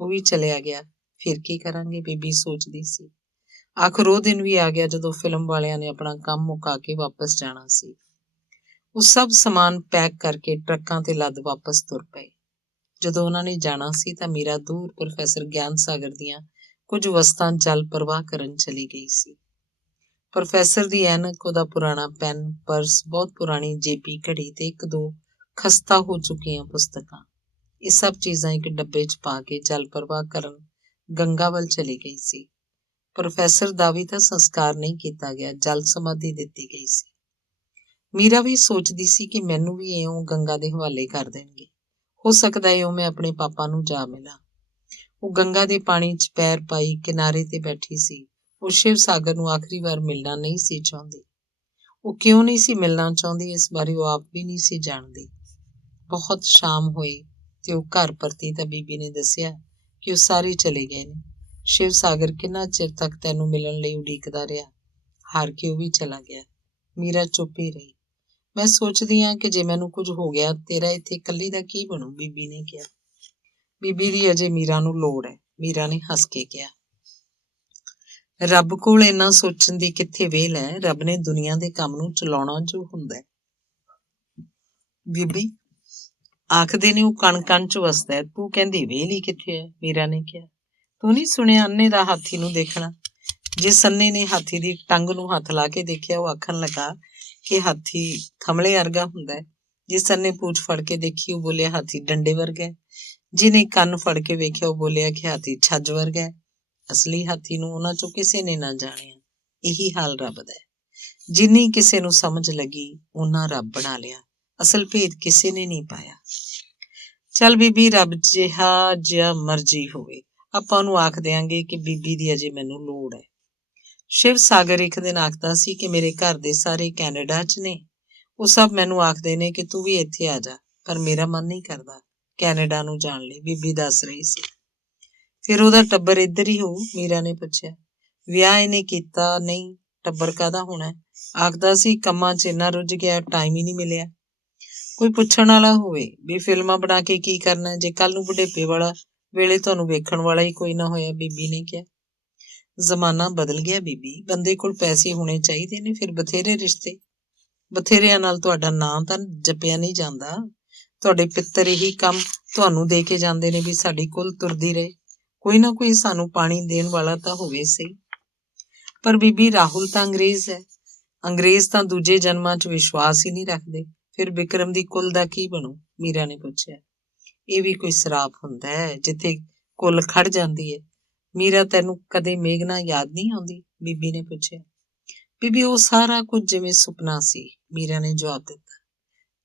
ਉਹ ਵੀ ਚਲਿਆ ਗਿਆ, ਫਿਰ ਕੀ ਕਰਾਂਗੇ, ਬੀਬੀ ਸੋਚਦੀ ਸੀ। ਆਖਰ ਉਹ ਦਿਨ ਵੀ ਆ ਗਿਆ ਜਦੋਂ ਫਿਲਮ ਵਾਲਿਆਂ ਨੇ ਆਪਣਾ ਕੰਮ ਮੁਕਾ ਕੇ ਵਾਪਸ ਜਾਣਾ ਸੀ। ਉਹ ਸਭ ਸਮਾਨ ਪੈਕ ਕਰਕੇ ਟਰੱਕਾਂ ਤੇ ਲੱਦ ਵਾਪਸ ਤੁਰ ਪਏ। ਜਦੋਂ ਉਹਨਾਂ ਨੇ ਜਾਣਾ ਸੀ ਤਾਂ ਮੀਰਾ ਦੂਰ ਪ੍ਰੋਫੈਸਰ ਗਿਆਨ ਸਾਗਰ ਦੀਆਂ ਕੁਝ ਵਸਤਾਂ ਜਲ ਪ੍ਰਵਾਹ ਕਰਨ ਚਲੀ ਗਈ ਸੀ। ਪ੍ਰੋਫੈਸਰ ਦੀ ਐਨਕ, ਉਹਦਾ ਪੁਰਾਣਾ ਪੈਨ, ਪਰਸ, ਬਹੁਤ ਪੁਰਾਣੀ ਜੇਬੀ ਘੜੀ ਤੇ ਇੱਕ ਦੋ ਖਸਤਾ ਹੋ ਚੁੱਕੀਆਂ ਪੁਸਤਕਾਂ, ਇਹ ਸਭ ਚੀਜ਼ਾਂ ਇੱਕ ਡੱਬੇ 'ਚ ਪਾ ਕੇ ਜਲ ਪ੍ਰਵਾਹ ਕਰਨ ਗੰਗਾ ਵੱਲ ਚਲੀ ਗਈ ਸੀ। ਪ੍ਰੋਫੈਸਰ ਦਾ ਵੀ ਤਾਂ ਸੰਸਕਾਰ ਨਹੀਂ ਕੀਤਾ ਗਿਆ, ਜਲ ਸਮਾਧੀ ਦਿੱਤੀ ਗਈ ਸੀ। ਮੀਰਾ ਵੀ ਸੋਚਦੀ ਸੀ ਕਿ ਮੈਨੂੰ ਵੀ ਇਉਂ ਗੰਗਾ ਦੇ ਹਵਾਲੇ ਕਰ ਦੇਣਗੇ। ਹੋ ਸਕਦਾ ਇਉਂ ਮੈਂ ਆਪਣੇ ਪਾਪਾ ਨੂੰ ਜਾ ਮਿਲਾਂ। ਉਹ ਗੰਗਾ ਦੇ ਪਾਣੀ 'ਚ ਪੈਰ ਪਾਈ ਕਿਨਾਰੇ ਤੇ ਬੈਠੀ ਸੀ। ਉਹ ਸ਼ਿਵ ਸਾਗਰ ਨੂੰ ਆਖਰੀ ਵਾਰ ਮਿਲਣਾ ਨਹੀਂ ਸੀ ਚਾਹੁੰਦੀ। ਉਹ ਕਿਉਂ ਨਹੀਂ ਸੀ ਮਿਲਣਾ ਚਾਹੁੰਦੀ, ਇਸ ਬਾਰੇ ਉਹ ਆਪ ਵੀ ਨਹੀਂ ਸੀ ਜਾਣਦੀ। ਬਹੁਤ ਸ਼ਾਮ ਹੋਈ ਤੇ ਉਹ ਘਰ ਪਰਤੀ ਤਾਂ ਬੀਬੀ ਨੇ ਦੱਸਿਆ ਕਿ ਉਹ ਸਾਰੇ ਚਲੇ ਗਏ ਨੇ। ਸ਼ਿਵ ਸਾਗਰ ਕਿੰਨਾ ਚਿਰ ਤੱਕ ਤੈਨੂੰ ਮਿਲਣ ਲਈ ਉਡੀਕਦਾ ਰਿਹਾ। ਹਾਰ ਕੇ ਉਹ ਵੀ ਚਲਾ ਗਿਆ। ਮੀਰਾ ਚੁੱਪ ਹੀ ਰਹੀ। ਮੈਂ ਸੋਚਦੀ ਹਾਂ ਕਿ ਜੇ ਮੈਨੂੰ ਕੁਝ ਹੋ ਗਿਆ ਤੇਰਾ ਇੱਥੇ ਇਕੱਲੀ ਦਾ ਕੀ ਬਣੂ, ਬੀਬੀ ਨੇ ਕਿਹਾ। ਬੀਬੀ ਦੀ ਅਜੇ ਮੀਰਾ ਨੂੰ ਲੋੜ ਹੈ, ਮੀਰਾ ਨੇ ਹੱਸ ਕੇ ਕਿਹਾ। ਰੱਬ ਕੋਲ ਇੰਨਾ ਸੋਚਣ ਦੀ ਕਿੱਥੇ ਵਿਹਲ ਹੈ। ਰੱਬ ਨੇ ਦੁਨੀਆ ਦੇ ਕੰਮ ਨੂੰ ਚਲਾਉਣਾ ਜੋ ਹੁੰਦਾ ਹੈ। ਬੀਬੀ ਆਖਦੇ ਨੇ ਉਹ ਕਣ ਕਣ ਚ ਵਸਦਾ ਹੈ, ਤੂੰ ਕਹਿੰਦੀ ਵਿਹਲ ਹੀ ਕਿੱਥੇ ਹੈ, ਮੀਰਾ ਨੇ ਕਿਹਾ। ਤੂੰ ਨਹੀਂ ਸੁਣਿਆ ਅੰਨੇ ਦਾ ਹਾਥੀ ਨੂੰ ਦੇਖਣਾ। ਜਿਸ ਅੰਨੇ ਨੇ ਹਾਥੀ ਦੀ ਟੰਗ ਨੂੰ ਹੱਥ ਲਾ ਕੇ ਦੇਖਿਆ ਉਹ ਆਖਣ ਲੱਗਾ ਕਿ ਹਾਥੀ ਥਮਲੇ ਵਰਗਾ ਹੁੰਦਾ ਹੈ। ਜਿਸ ਅੰਨੇ ਪੂਛ ਫੜ ਕੇ ਦੇਖੀ ਉਹ ਬੋਲਿਆ ਹਾਥੀ ਡੰਡੇ ਵਰਗਾ ਹੈ। ਜਿਹਨੇ ਕੰਨ ਫੜ ਕੇ ਵੇਖਿਆ ਉਹ ਬੋਲਿਆ ਕਿ ਹਾਥੀ ਛੱਜ ਵਰਗਾ ਹੈ। ਅਸਲੀ ਹਾਥੀ ਨੂੰ ਉਹਨਾਂ ਚੋਂ ਕਿਸੇ ਨੇ ਨਾ ਜਾਣਿਆ। ਇਹੀ ਹਾਲ ਰੱਬ ਦਾ ਹੈ। ਜਿੰਨੀ ਕਿਸੇ ਨੂੰ ਸਮਝ ਲੱਗੀ ਉਹਨਾਂ ਰੱਬ ਬਣਾ ਲਿਆ। ਅਸਲ ਭੇਦ ਕਿਸੇ ਨੇ ਨਹੀਂ ਪਾਇਆ। ਚੱਲ ਬੀਬੀ, ਰੱਬ ਜਿਹਾ ਮਰਜ਼ੀ ਹੋਵੇ, ਆਪਾਂ ਉਹਨੂੰ ਆਖ ਦਿਆਂਗੇ ਕਿ ਬੀਬੀ ਦੀ ਅਜੇ ਮੈਨੂੰ ਲੋੜ ਹੈ। ਸ਼ਿਵ ਸਾਗਰ ਇੱਕ ਦਿਨ ਆਖਦਾ ਸੀ ਕਿ ਮੇਰੇ ਘਰ ਦੇ ਸਾਰੇ ਕੈਨੇਡਾ 'ਚ ਨੇ। ਉਹ ਸਭ ਮੈਨੂੰ ਆਖਦੇ ਨੇ ਕਿ ਤੂੰ ਵੀ ਇੱਥੇ ਆ ਜਾ, ਪਰ ਮੇਰਾ ਮਨ ਨਹੀਂ ਕਰਦਾ ਕੈਨੇਡਾ ਨੂੰ ਜਾਣ ਲਈ, ਬੀਬੀ ਦੱਸ ਰਹੀ ਸੀ। ਫਿਰ ਉਹਦਾ ਟੱਬਰ ਇੱਧਰ ਹੀ ਹੋਊ, ਮੀਰਾ ਨੇ ਪੁੱਛਿਆ। ਵਿਆਹ ਇਹਨੇ ਕੀਤਾ ਨਹੀਂ, ਟੱਬਰ ਕਾਹਦਾ ਹੋਣਾ। ਆਖਦਾ ਸੀ ਕੰਮਾਂ 'ਚ ਇੰਨਾ ਰੁੱਝ ਗਿਆ ਟਾਈਮ ਹੀ ਨਹੀਂ ਮਿਲਿਆ। ਕੋਈ ਪੁੱਛਣ ਵਾਲਾ ਹੋਵੇ ਵੀ ਫਿਲਮਾਂ ਬਣਾ ਕੇ ਕੀ ਕਰਨਾ ਜੇ ਕੱਲ ਨੂੰ ਬੁਢੇਪੇ ਵਾਲਾ ਵੇਲੇ ਤੁਹਾਨੂੰ ਵੇਖਣ ਵਾਲਾ ਹੀ ਕੋਈ ਨਾ ਹੋਇਆ, ਬੀਬੀ ਨੇ ਕਿਹਾ। ਜ਼ਮਾਨਾ ਬਦਲ ਗਿਆ ਬੀਬੀ, ਬੰਦੇ ਕੋਲ ਪੈਸੇ ਹੋਣੇ ਚਾਹੀਦੇ ਨੇ, ਫਿਰ ਬਥੇਰੇ ਰਿਸ਼ਤੇ। ਬਥੇਰਿਆਂ ਨਾਲ ਤੁਹਾਡਾ ਨਾਂ ਤਾਂ ਜਪਿਆ ਨਹੀਂ ਜਾਂਦਾ। ਤੁਹਾਡੇ ਪਿੱਤਰ ਇਹੀ ਕੰਮ ਤੁਹਾਨੂੰ ਦੇ ਕੇ ਜਾਂਦੇ ਨੇ ਵੀ ਸਾਡੀ ਕੁੱਲ ਤੁਰਦੀ ਰਹੇ। ਕੋਈ ਨਾ ਕੋਈ ਸਾਨੂੰ ਪਾਣੀ ਦੇਣ ਵਾਲਾ ਤਾਂ ਹੋਵੇ ਸਹੀ। ਪਰ ਬੀਬੀ ਰਾਹੁਲ ਤਾਂ ਅੰਗਰੇਜ਼ ਹੈ। ਅੰਗਰੇਜ਼ ਤਾਂ ਦੂਜੇ ਜਨਮਾਂ 'ਚ ਵਿਸ਼ਵਾਸ ਹੀ ਨਹੀਂ ਰੱਖਦੇ। ਫਿਰ ਵਿਕਰਮ ਦੀ ਕੁੱਲ ਦਾ ਕੀ ਬਣੂ, ਮੀਰਾ ਨੇ ਪੁੱਛਿਆ। ਇਹ ਵੀ ਕੋਈ ਸਰਾਪ ਹੁੰਦਾ ਹੈ ਜਿੱਥੇ ਕੁੱਲ ਖੜ ਜਾਂਦੀ ਹੈ। ਮੀਰਾ, ਤੈਨੂੰ ਕਦੇ ਮੇਘਨਾ ਯਾਦ ਨਹੀਂ ਆਉਂਦੀ, ਬੀਬੀ ਨੇ ਪੁੱਛਿਆ। ਬੀਬੀ ਉਹ ਸਾਰਾ ਕੁਝ ਜਿਵੇਂ ਸੁਪਨਾ ਸੀ, ਮੀਰਾ ਨੇ ਜਵਾਬ ਦਿੱਤਾ।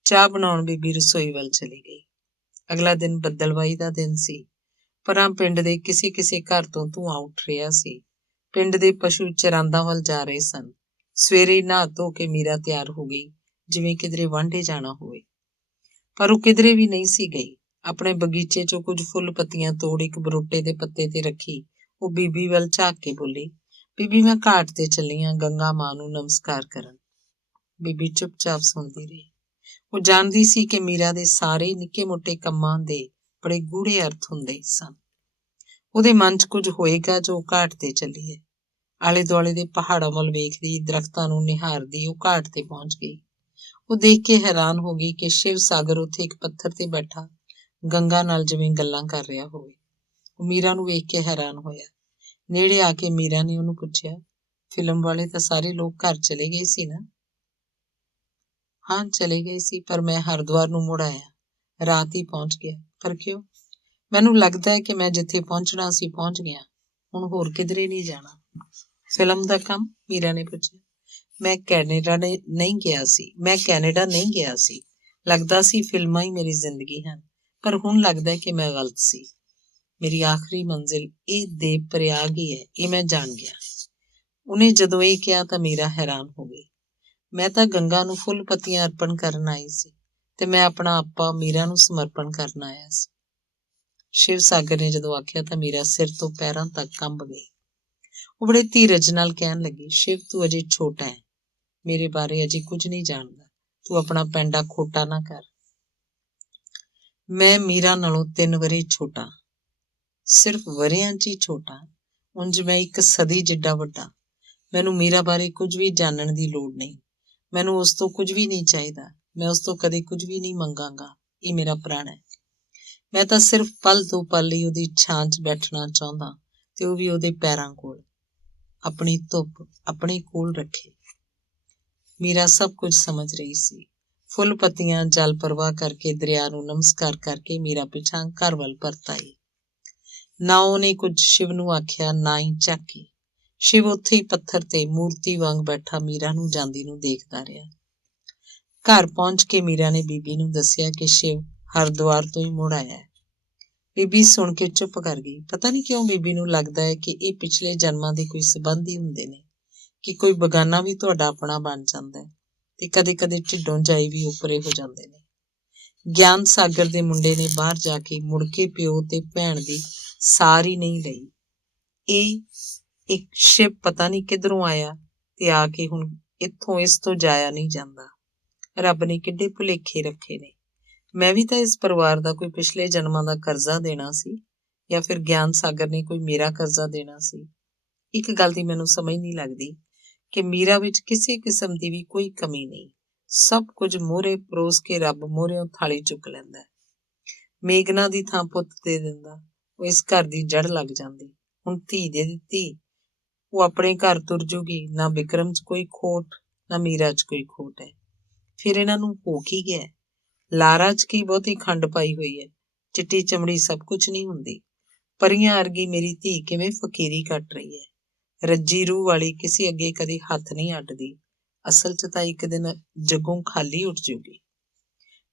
ਚਾਹ ਬਣਾਉਣ ਬੀਬੀ ਰਸੋਈ ਵੱਲ ਚਲੀ ਗਈ। ਅਗਲਾ ਦਿਨ ਬੱਦਲਵਾਈ ਦਾ ਦਿਨ ਸੀ। ਪਰਾਂ ਪਿੰਡ ਦੇ ਕਿਸੇ ਕਿਸੇ ਘਰ ਤੋਂ ਧੂੰਆਂ ਉੱਠ ਰਿਹਾ ਸੀ। ਪਿੰਡ ਦੇ ਪਸ਼ੂ ਚਰਾਂਦਾ ਵੱਲ ਜਾ ਰਹੇ ਸਨ। ਸਵੇਰੇ ਨਹਾ ਧੋ ਕੇ ਮੀਰਾ ਤਿਆਰ ਹੋ ਗਈ ਜਿਵੇਂ ਕਿਧਰੇ ਵਾਂਢੇ ਜਾਣਾ ਹੋਵੇ, ਪਰ ਉਹ ਕਿਧਰੇ ਵੀ ਨਹੀਂ ਸੀ ਗਈ। ਆਪਣੇ ਬਗੀਚੇ 'ਚੋਂ ਕੁਝ ਫੁੱਲ ਪੱਤੀਆਂ ਤੋੜ ਇੱਕ ਬਰੋਟੇ ਦੇ ਪੱਤੇ ਤੇ ਰੱਖੀ ਉਹ ਬੀਬੀ ਵੱਲ ਝਾਕ ਕੇ ਬੋਲੀ, ਬੀਬੀ ਮੈਂ ਘਾਟ ਤੇ ਚੱਲੀ ਆਂ ਗੰਗਾ ਮਾਂ ਨੂੰ ਨਮਸਕਾਰ ਕਰਨ। ਬੀਬੀ ਚੁੱਪਚਾਪ ਸੁਣਦੀ ਰਹੀ। ਉਹ ਜਾਣਦੀ ਸੀ ਕਿ ਮੀਰਾ ਦੇ ਸਾਰੇ ਨਿੱਕੇ ਮੋਟੇ ਕੰਮਾਂ ਦੇ ਬੜੇ ਗੂੜੇ ਅਰਥ ਹੁੰਦੇ ਸਨ। ਉਹਦੇ ਮਨ 'ਚ ਕੁਝ ਹੋਏਗਾ ਜੋ ਘਾਟ ਤੇ ਚੱਲੀ ਹੈ। ਆਲੇ ਦੁਆਲੇ ਦੇ ਪਹਾੜਾਂ ਵੱਲ ਵੇਖਦੀ, ਦਰਖਤਾਂ ਨੂੰ ਨਿਹਾਰਦੀ ਉਹ ਘਾਟ ਤੇ ਪਹੁੰਚ ਗਈ। ਉਹ ਦੇਖ ਕੇ ਹੈਰਾਨ ਹੋ ਗਈ ਕਿ ਸ਼ਿਵ ਸਾਗਰ ਉੱਥੇ ਇੱਕ ਪੱਥਰ ਤੇ ਬੈਠਾ ਗੰਗਾ ਨਾਲ ਜਿਵੇਂ ਗੱਲਾਂ ਕਰ ਰਿਹਾ ਹੋਵੇ। ਉਹ ਮੀਰਾ ਨੂੰ ਵੇਖ ਕੇ ਹੈਰਾਨ ਹੋਇਆ। ਨੇੜੇ ਆ ਕੇ ਮੀਰਾ ਨੇ ਉਹਨੂੰ ਪੁੱਛਿਆ, ਫਿਲਮ ਵਾਲੇ ਤਾਂ ਸਾਰੇ ਲੋਕ ਘਰ ਚਲੇ ਗਏ ਸੀ ਨਾ? ਹਾਂ ਚਲੇ ਗਏ ਸੀ, ਪਰ ਮੈਂ ਹਰਿਦੁਆਰ ਨੂੰ ਮੁੜ ਆਇਆ। ਰਾਤ ਹੀ ਪਹੁੰਚ ਗਿਆ। ਪਰ ਕਿਉਂ? ਮੈਨੂੰ ਲੱਗਦਾ ਹੈ ਕਿ ਮੈਂ ਜਿੱਥੇ ਪਹੁੰਚਣਾ ਸੀ ਪਹੁੰਚ ਗਿਆ। ਹੁਣ ਹੋਰ ਕਿਧਰੇ ਨਹੀਂ ਜਾਣਾ। ਫਿਲਮ ਦਾ ਕੰਮ? ਮੀਰਾ ਨੇ ਪੁੱਛਿਆ। ਮੈਂ ਕੈਨੇਡਾ ਨਹੀਂ ਗਿਆ ਸੀ। ਲੱਗਦਾ ਸੀ ਫਿਲਮਾਂ ਹੀ ਮੇਰੀ ਜ਼ਿੰਦਗੀ ਹਨ, ਪਰ ਹੁਣ ਲੱਗਦਾ ਕਿ ਮੈਂ ਗਲਤ ਸੀ। ਮੇਰੀ ਆਖਰੀ ਮੰਜ਼ਿਲ ਇਹ ਦੇਵ ਪ੍ਰਯਾਗ ਹੀ ਹੈ, ਇਹ ਮੈਂ ਜਾਣ ਗਿਆ। ਉਹਨੇ ਜਦੋਂ ਇਹ ਕਿਹਾ ਤਾਂ ਮੀਰਾ ਹੈਰਾਨ ਹੋ ਗਈ। ਮੈਂ ਤਾਂ ਗੰਗਾ ਨੂੰ ਫੁੱਲ ਪੱਤੀਆਂ ਅਰਪਣ ਕਰਨ ਆਈ ਸੀ ਤੇ ਮੈਂ ਆਪਣਾ ਆਪਾ ਮੀਰਾ ਨੂੰ ਸਮਰਪਣ ਕਰਨ ਆਇਆ ਸੀ। ਸ਼ਿਵ ਸਾਗਰ ਨੇ ਜਦੋਂ ਆਖਿਆ ਤਾਂ ਮੀਰਾ ਸਿਰ ਤੋਂ ਪੈਰਾਂ ਤੱਕ ਕੰਬ ਗਈ। ਉਹ ਬੜੇ ਧੀਰਜ ਨਾਲ ਕਹਿਣ ਲੱਗੀ, ਸ਼ਿਵ ਤੂੰ ਅਜੇ ਛੋਟਾ ਹੈ, ਮੇਰੇ ਬਾਰੇ ਅਜੇ ਕੁਝ ਨਹੀਂ ਜਾਣਦਾ। ਤੂੰ ਆਪਣਾ ਪੈਂਡਾ ਖੋਟਾ ਨਾ ਕਰ। ਮੈਂ ਮੀਰਾ ਨਾਲੋਂ 3 ਵਰ੍ਹੇ ਛੋਟਾ, ਸਿਰਫ ਵਰ੍ਹਿਆਂ 'ਚ ਹੀ ਛੋਟਾ। ਉਂਝ ਮੈਂ 1 ਸਦੀ ਜਿੱਡਾ ਵੱਡਾ। ਮੈਨੂੰ ਮੀਰਾ ਬਾਰੇ ਕੁਝ ਵੀ ਜਾਣਨ ਦੀ ਲੋੜ ਨਹੀਂ। ਮੈਨੂੰ ਉਸ ਤੋਂ ਕੁਝ ਵੀ ਨਹੀਂ ਚਾਹੀਦਾ। ਮੈਂ ਉਸ ਤੋਂ ਕਦੇ ਕੁਝ ਵੀ ਨਹੀਂ ਮੰਗਾਂਗਾ। ਇਹ ਮੇਰਾ ਪ੍ਰਣ ਹੈ। ਮੈਂ ਤਾਂ ਸਿਰਫ ਪਲ ਤੋਂ ਪਲ ਹੀ ਉਹਦੀ ਛਾਂ 'ਚ ਬੈਠਣਾ ਚਾਹੁੰਦਾ ਤੇ ਉਹ ਵੀ ਉਹਦੇ ਪੈਰਾਂ ਕੋਲ। ਆਪਣੀ ਧੁੱਪ ਆਪਣੇ ਕੋਲ ਰੱਖੇ। ਮੀਰਾ ਸਭ ਕੁਝ ਸਮਝ ਰਹੀ ਸੀ। ਫੁੱਲ ਪੱਤੀਆਂ ਜਲ ਪ੍ਰਵਾਹ ਕਰਕੇ ਦਰਿਆ ਨੂੰ ਨਮਸਕਾਰ ਕਰਕੇ ਮੀਰਾ ਪਿਛਾਂ ਘਰ ਵੱਲ ਪਰਤ ਆਈ। ਨਾ ਉਹਨੇ ਕੁਝ ਸ਼ਿਵ ਨੂੰ ਆਖਿਆ, ਨਾ ਹੀ ਝਾਕੀ। ਸ਼ਿਵ ਉੱਥੇ ਹੀ ਪੱਥਰ ਤੇ ਮੂਰਤੀ ਵਾਂਗ ਬੈਠਾ ਮੀਰਾ ਨੂੰ ਜਾਂਦੀ ਨੂੰ ਦੇਖਦਾ ਰਿਹਾ। ਘਰ ਪਹੁੰਚ ਕੇ ਮੀਰਾ ਨੇ ਬੀਬੀ ਨੂੰ ਦੱਸਿਆ ਕਿ ਸ਼ਿਵ ਹਰਿਦੁਆਰ ਤੋਂ ਹੀ ਮੁੜ ਆਇਆ ਹੈ। ਬੀਬੀ ਸੁਣ ਕੇ ਚੁੱਪ ਕਰ ਗਈ। ਪਤਾ ਨਹੀਂ ਕਿਉਂ ਬੀਬੀ ਨੂੰ ਲੱਗਦਾ ਹੈ ਕਿ ਇਹ ਪਿਛਲੇ ਜਨਮਾਂ ਦੇ ਕੋਈ ਸੰਬੰਧ ਹੀ ਹੁੰਦੇ ਨੇ, ਕਿ ਕੋਈ ਬਗਾਨਾ ਵੀ ਤੁਹਾਡਾ ਆਪਣਾ ਬਣ ਜਾਂਦਾ ਹੈ ਤੇ ਕਦੇ ਕਦੇ ਢਿੱਡੋਂ ਜਾਈ ਵੀ ਉੱਪਰੇ ਹੋ ਜਾਂਦੇ ਨੇ। ਗਿਆਨ ਸਾਗਰ ਦੇ ਮੁੰਡੇ ਨੇ ਬਾਹਰ ਜਾ ਕੇ ਮੁੜ ਕੇ ਪਿਓ ਤੇ ਭੈਣ ਦੀ ਸਾਰ ਹੀ ਨਹੀਂ ਲਈ। ਇਹ ਇੱਕ ਸ਼ਿਵ ਪਤਾ ਨਹੀਂ ਕਿੱਧਰੋਂ ਆਇਆ ਤੇ ਆ ਕੇ ਹੁਣ ਇੱਥੋਂ ਇਸ ਤੋਂ ਜਾਇਆ ਨਹੀਂ ਜਾਂਦਾ। ਰੱਬ ਨੇ ਕਿੱਡੇ ਭੁਲੇਖੇ ਰੱਖੇ ਨੇ। ਮੈਂ ਵੀ ਤਾਂ ਇਸ ਪਰਿਵਾਰ ਦਾ ਕੋਈ ਪਿਛਲੇ ਜਨਮਾਂ ਦਾ ਕਰਜ਼ਾ ਦੇਣਾ ਸੀ, ਜਾਂ ਫਿਰ ਗਿਆਨ ਸਾਗਰ ਨੇ ਕੋਈ ਮੇਰਾ ਕਰਜ਼ਾ ਦੇਣਾ ਸੀ। ਇੱਕ ਗੱਲ ਦੀ ਮੈਨੂੰ ਸਮਝ ਨਹੀਂ ਲੱਗਦੀ ਕਿ ਮੀਰਾ ਵਿੱਚ ਕਿਸੇ ਕਿਸਮ ਦੀ ਵੀ ਕੋਈ ਕਮੀ ਨਹੀਂ। ਸਭ ਕੁਝ ਮੂਹਰੇ ਪਰੋਸ ਕੇ ਰੱਬ ਮੂਹਰਿਓਂ ਥਾਲੀ ਚੁੱਕ ਲੈਂਦਾ। ਮੇਘਨਾ ਦੀ ਥਾਂ ਪੁੱਤ ਦੇ ਦਿੰਦਾ, ਉਹ ਇਸ ਘਰ ਦੀ ਜੜ ਲੱਗ ਜਾਂਦੀ। ਹੁਣ ਧੀ ਦੇ ਦਿੱਤੀ, ਉਹ ਆਪਣੇ ਘਰ ਤੁਰ ਜੂਗੀ। ਨਾ ਵਿਕਰਮ 'ਚ ਕੋਈ ਖੋਟ, ਨਾ ਮੀਰਾ 'ਚ ਕੋਈ ਖੋਟ ਹੈ। ਫਿਰ ਇਹਨਾਂ ਨੂੰ ਹੋ ਕੀ ਗਿਆ? ਲਾਰਾ 'ਚ ਕੀ ਬਹੁਤੀ ਖੰਡ ਪਾਈ ਹੋਈ ਹੈ? ਚਿੱਟੀ ਚਮੜੀ ਸਭ ਕੁਝ ਨਹੀਂ ਹੁੰਦੀ। ਪਰੀਆਂ ਵਰਗੀ ਮੇਰੀ ਧੀ ਕਿਵੇਂ ਫਕੀਰੀ ਕੱਟ ਰਹੀ ਹੈ। ਰੱਜੀ ਰੂਹ ਵਾਲੀ ਕਿਸੇ ਅੱਗੇ ਕਦੇ ਹੱਥ ਨਹੀਂ ਅੱਡਦੀ। ਅਸਲ 'ਚ ਤਾਂ ਇੱਕ ਦਿਨ ਜੱਗੋਂ ਖਾਲੀ ਉੱਠ ਜੂਗੀ।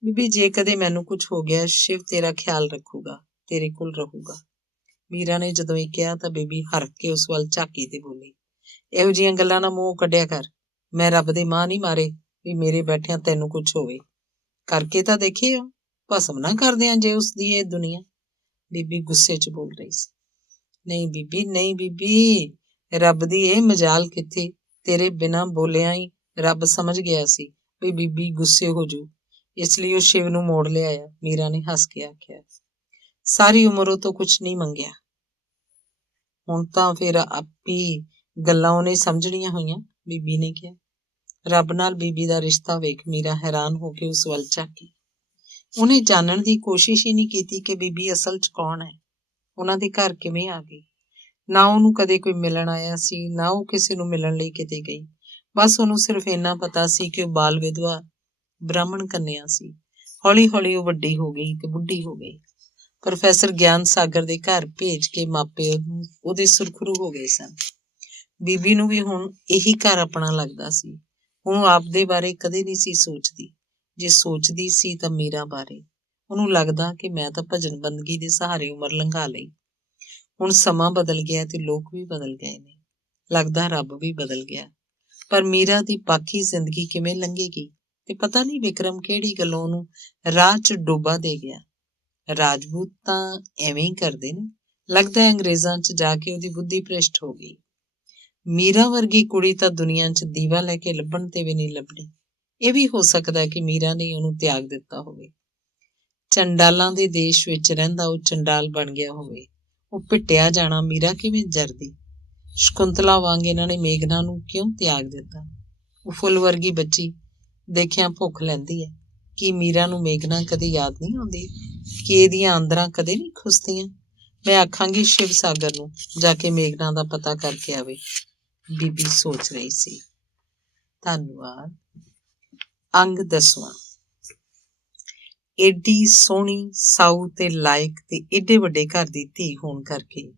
ਬੀਬੀ, ਜੇ ਕਦੇ ਮੈਨੂੰ ਕੁਝ ਹੋ ਗਿਆ, ਸ਼ਿਵ ਤੇਰਾ ਖਿਆਲ ਰੱਖੂਗਾ, ਤੇਰੇ ਕੋਲ ਰਹੂਗਾ। ਮੀਰਾ ਨੇ ਜਦੋਂ ਇਹ ਕਿਹਾ ਤਾਂ ਬੀਬੀ ਹਰਕ ਕੇ ਉਸ ਵੱਲ ਝਾਕੀ ਤੇ ਬੋਲੀ, ਇਹੋ ਜਿਹੀਆਂ ਗੱਲਾਂ ਨਾ ਮੂੰਹ ਕੱਢਿਆ ਕਰ। ਮੈਂ ਰੱਬ ਦੇ ਮਾਂ ਨਹੀਂ ਮਾਰੇ ਵੀ ਮੇਰੇ ਬੈਠਿਆਂ ਤੈਨੂੰ ਕੁਝ ਹੋਵੇ। ਕਰਕੇ ਤਾਂ ਦੇਖੇ, ਭਸਮ ਨਾ ਕਰਦੇ ਆ ਜੇ ਉਸਦੀ ਇਹ ਦੁਨੀਆ। ਬੀਬੀ ਗੁੱਸੇ 'ਚ ਬੋਲ ਰਹੀ ਸੀ। ਨਹੀਂ ਬੀਬੀ, ਨਹੀਂ ਬੀਬੀ, ਰੱਬ ਦੀ ਇਹ ਮਜਾਲ ਕਿੱਥੇ। ਤੇਰੇ ਬਿਨਾਂ ਬੋਲਿਆਂ ਹੀ ਰੱਬ ਸਮਝ ਗਿਆ ਸੀ ਵੀ ਬੀਬੀ ਗੁੱਸੇ ਹੋ ਜੂ, ਇਸ ਲਈ ਉਹ ਸ਼ਿਵ ਨੂੰ ਮੋੜ ਲਿਆਇਆ। ਮੀਰਾ ਨੇ ਹੱਸ ਕੇ ਆਖਿਆ, ਸਾਰੀ ਉਮਰ ਉਹ ਤੋਂ ਕੁਝ ਨਹੀਂ ਮੰਗਿਆ, ਹੁਣ ਤਾਂ ਫਿਰ ਆਪੀ ਗੱਲਾਂ ਉਹਨੇ ਸਮਝਣੀਆਂ ਹੋਈਆਂ। ਬੀਬੀ ਨੇ ਕਿਹਾ। ਰੱਬ ਨਾਲ ਬੀਬੀ ਦਾ ਰਿਸ਼ਤਾ ਵੇਖ ਮੀਰਾ ਹੈਰਾਨ ਹੋ ਕੇ ਉਸ ਵੱਲ ਝਾਕੀ। ਉਹਨੇ ਜਾਣਨ ਦੀ ਕੋਸ਼ਿਸ਼ ਹੀ ਨਹੀਂ ਕੀਤੀ ਕਿ ਬੀਬੀ ਅਸਲ 'ਚ ਕੌਣ ਹੈ, ਉਹਨਾਂ ਦੇ ਘਰ ਕਿਵੇਂ ਆ ਗਈ। ਨਾ ਉਹਨੂੰ ਕਦੇ ਕੋਈ ਮਿਲਣ ਆਇਆ ਸੀ, ਨਾ ਉਹ ਕਿਸੇ ਨੂੰ ਮਿਲਣ ਲਈ ਕਿਤੇ ਗਈ। ਬਸ ਉਹਨੂੰ ਸਿਰਫ ਇੰਨਾ ਪਤਾ ਸੀ ਕਿ ਉਹ ਬਾਲ ਵਿਧਵਾ ਬ੍ਰਾਹਮਣ ਕੰਨਿਆ ਸੀ। ਹੌਲੀ ਹੌਲੀ ਉਹ ਵੱਡੀ ਹੋ ਗਈ ਤੇ ਬੁੱਢੀ ਹੋ ਗਈ। ਪ੍ਰੋਫੈਸਰ ਗਿਆਨ ਸਾਗਰ ਦੇ ਘਰ ਭੇਜ ਕੇ ਮਾਪੇ ਉਹਦੇ ਸੁਰਖਰੂ ਹੋ ਗਏ ਸਨ। ਬੀਬੀ ਨੂੰ ਵੀ ਹੁਣ ਇਹੀ ਘਰ ਆਪਣਾ ਲੱਗਦਾ ਸੀ। ਹੁਣ ਉਹ ਆਪਦੇ ਬਾਰੇ ਕਦੇ ਨਹੀਂ ਸੀ ਸੋਚਦੀ। ਜੇ ਸੋਚਦੀ ਸੀ ਤਾਂ ਮੀਰਾ ਬਾਰੇ। ਉਹਨੂੰ ਲੱਗਦਾ ਕਿ ਮੈਂ ਤਾਂ ਭਜਨ ਬੰਦਗੀ ਦੇ ਸਹਾਰੇ ਉਮਰ ਲੰਘਾ ਲਈ। ਹੁਣ ਸਮਾਂ ਬਦਲ ਗਿਆ ਤੇ ਲੋਕ ਵੀ ਬਦਲ ਗਏ ਨੇ। ਲੱਗਦਾ ਰੱਬ ਵੀ ਬਦਲ ਗਿਆ। ਪਰ ਮੀਰਾ ਦੀ ਬਾਕੀ ਜ਼ਿੰਦਗੀ ਕਿਵੇਂ ਲੰਘੇਗੀ? ਤੇ ਪਤਾ ਨਹੀਂ ਵਿਕਰਮ ਕਿਹੜੀ ਗੱਲੋਂ ਉਹਨੂੰ ਰਾਹ 'ਚ ਡੋਬਾ ਦੇ ਗਿਆ। ਰਾਜਪੂਤ ਤਾਂ ਐਵੇਂ ਹੀ ਕਰਦੇ ਨੇ। ਲੱਗਦਾ ਅੰਗਰੇਜ਼ਾਂ 'ਚ ਜਾ ਕੇ ਉਹਦੀ ਬੁੱਧੀ ਭ੍ਰਿਸ਼ਟ ਹੋ ਗਈ। ਮੀਰਾ ਵਰਗੀ ਕੁੜੀ ਤਾਂ ਦੁਨੀਆ 'ਚ ਦੀਵਾ ਲੈ ਕੇ ਲੱਭਣ ਤੇ ਵੀ ਨਹੀਂ ਲੱਭਣੀ। ਇਹ ਵੀ ਹੋ ਸਕਦਾ ਕਿ ਮੀਰਾ ਨੇ ਉਹਨੂੰ ਤਿਆਗ ਦਿੱਤਾ ਹੋਵੇ। ਚੰਡਾਲਾਂ ਦੇ ਦੇਸ਼ ਵਿੱਚ ਰਹਿੰਦਾ ਉਹ ਚੰਡਾਲ ਬਣ ਗਿਆ ਹੋਵੇ। ਉਹ ਪਿੱਟਿਆ ਜਾਣਾ ਮੀਰਾ ਕਿਵੇਂ ਜਰਦੀ। ਸ਼ਕੁੰਤਲਾ ਵਾਂਗ ਇਹਨਾਂ ਨੇ ਮੇਘਨਾ ਨੂੰ ਕਿਉਂ ਤਿਆਗ ਦਿੱਤਾ? ਉਹ ਫੁੱਲ ਵਰਗੀ ਬੱਚੀ ਦੇਖਿਆ ਭੁੱਖ ਲੈਂਦੀ ਹੈ। ਕੀ ਮੀਰਾ ਨੂੰ ਮੇਘਨਾ ਕਦੇ ਯਾਦ ਨਹੀਂ ਆਉਂਦੀ? ਕਿ ਇਹਦੀਆਂ ਆਂਦਰਾਂ ਕਦੇ ਨਹੀਂ ਖੁੱਸਦੀਆਂ? ਮੈਂ ਆਖਾਂਗੀ ਸ਼ਿਵ ਸਾਗਰ ਨੂੰ ਜਾ ਕੇ ਮੇਘਨਾ ਦਾ ਪਤਾ ਕਰਕੇ ਆਵੇ। ਬੀਬੀ ਸੋਚ ਰਹੀ ਸੀ। ਧੰਨਵਾਦ। ਅੰਗ 10ਵਾਂ। ਏਡੀ ਸੋਹਣੀ, ਸਾਊ ਤੇ ਲਾਇਕ ਤੇ ਏਡੇ ਵੱਡੇ ਘਰ ਦੀ ਧੀ ਹੋਣ ਕਰਕੇ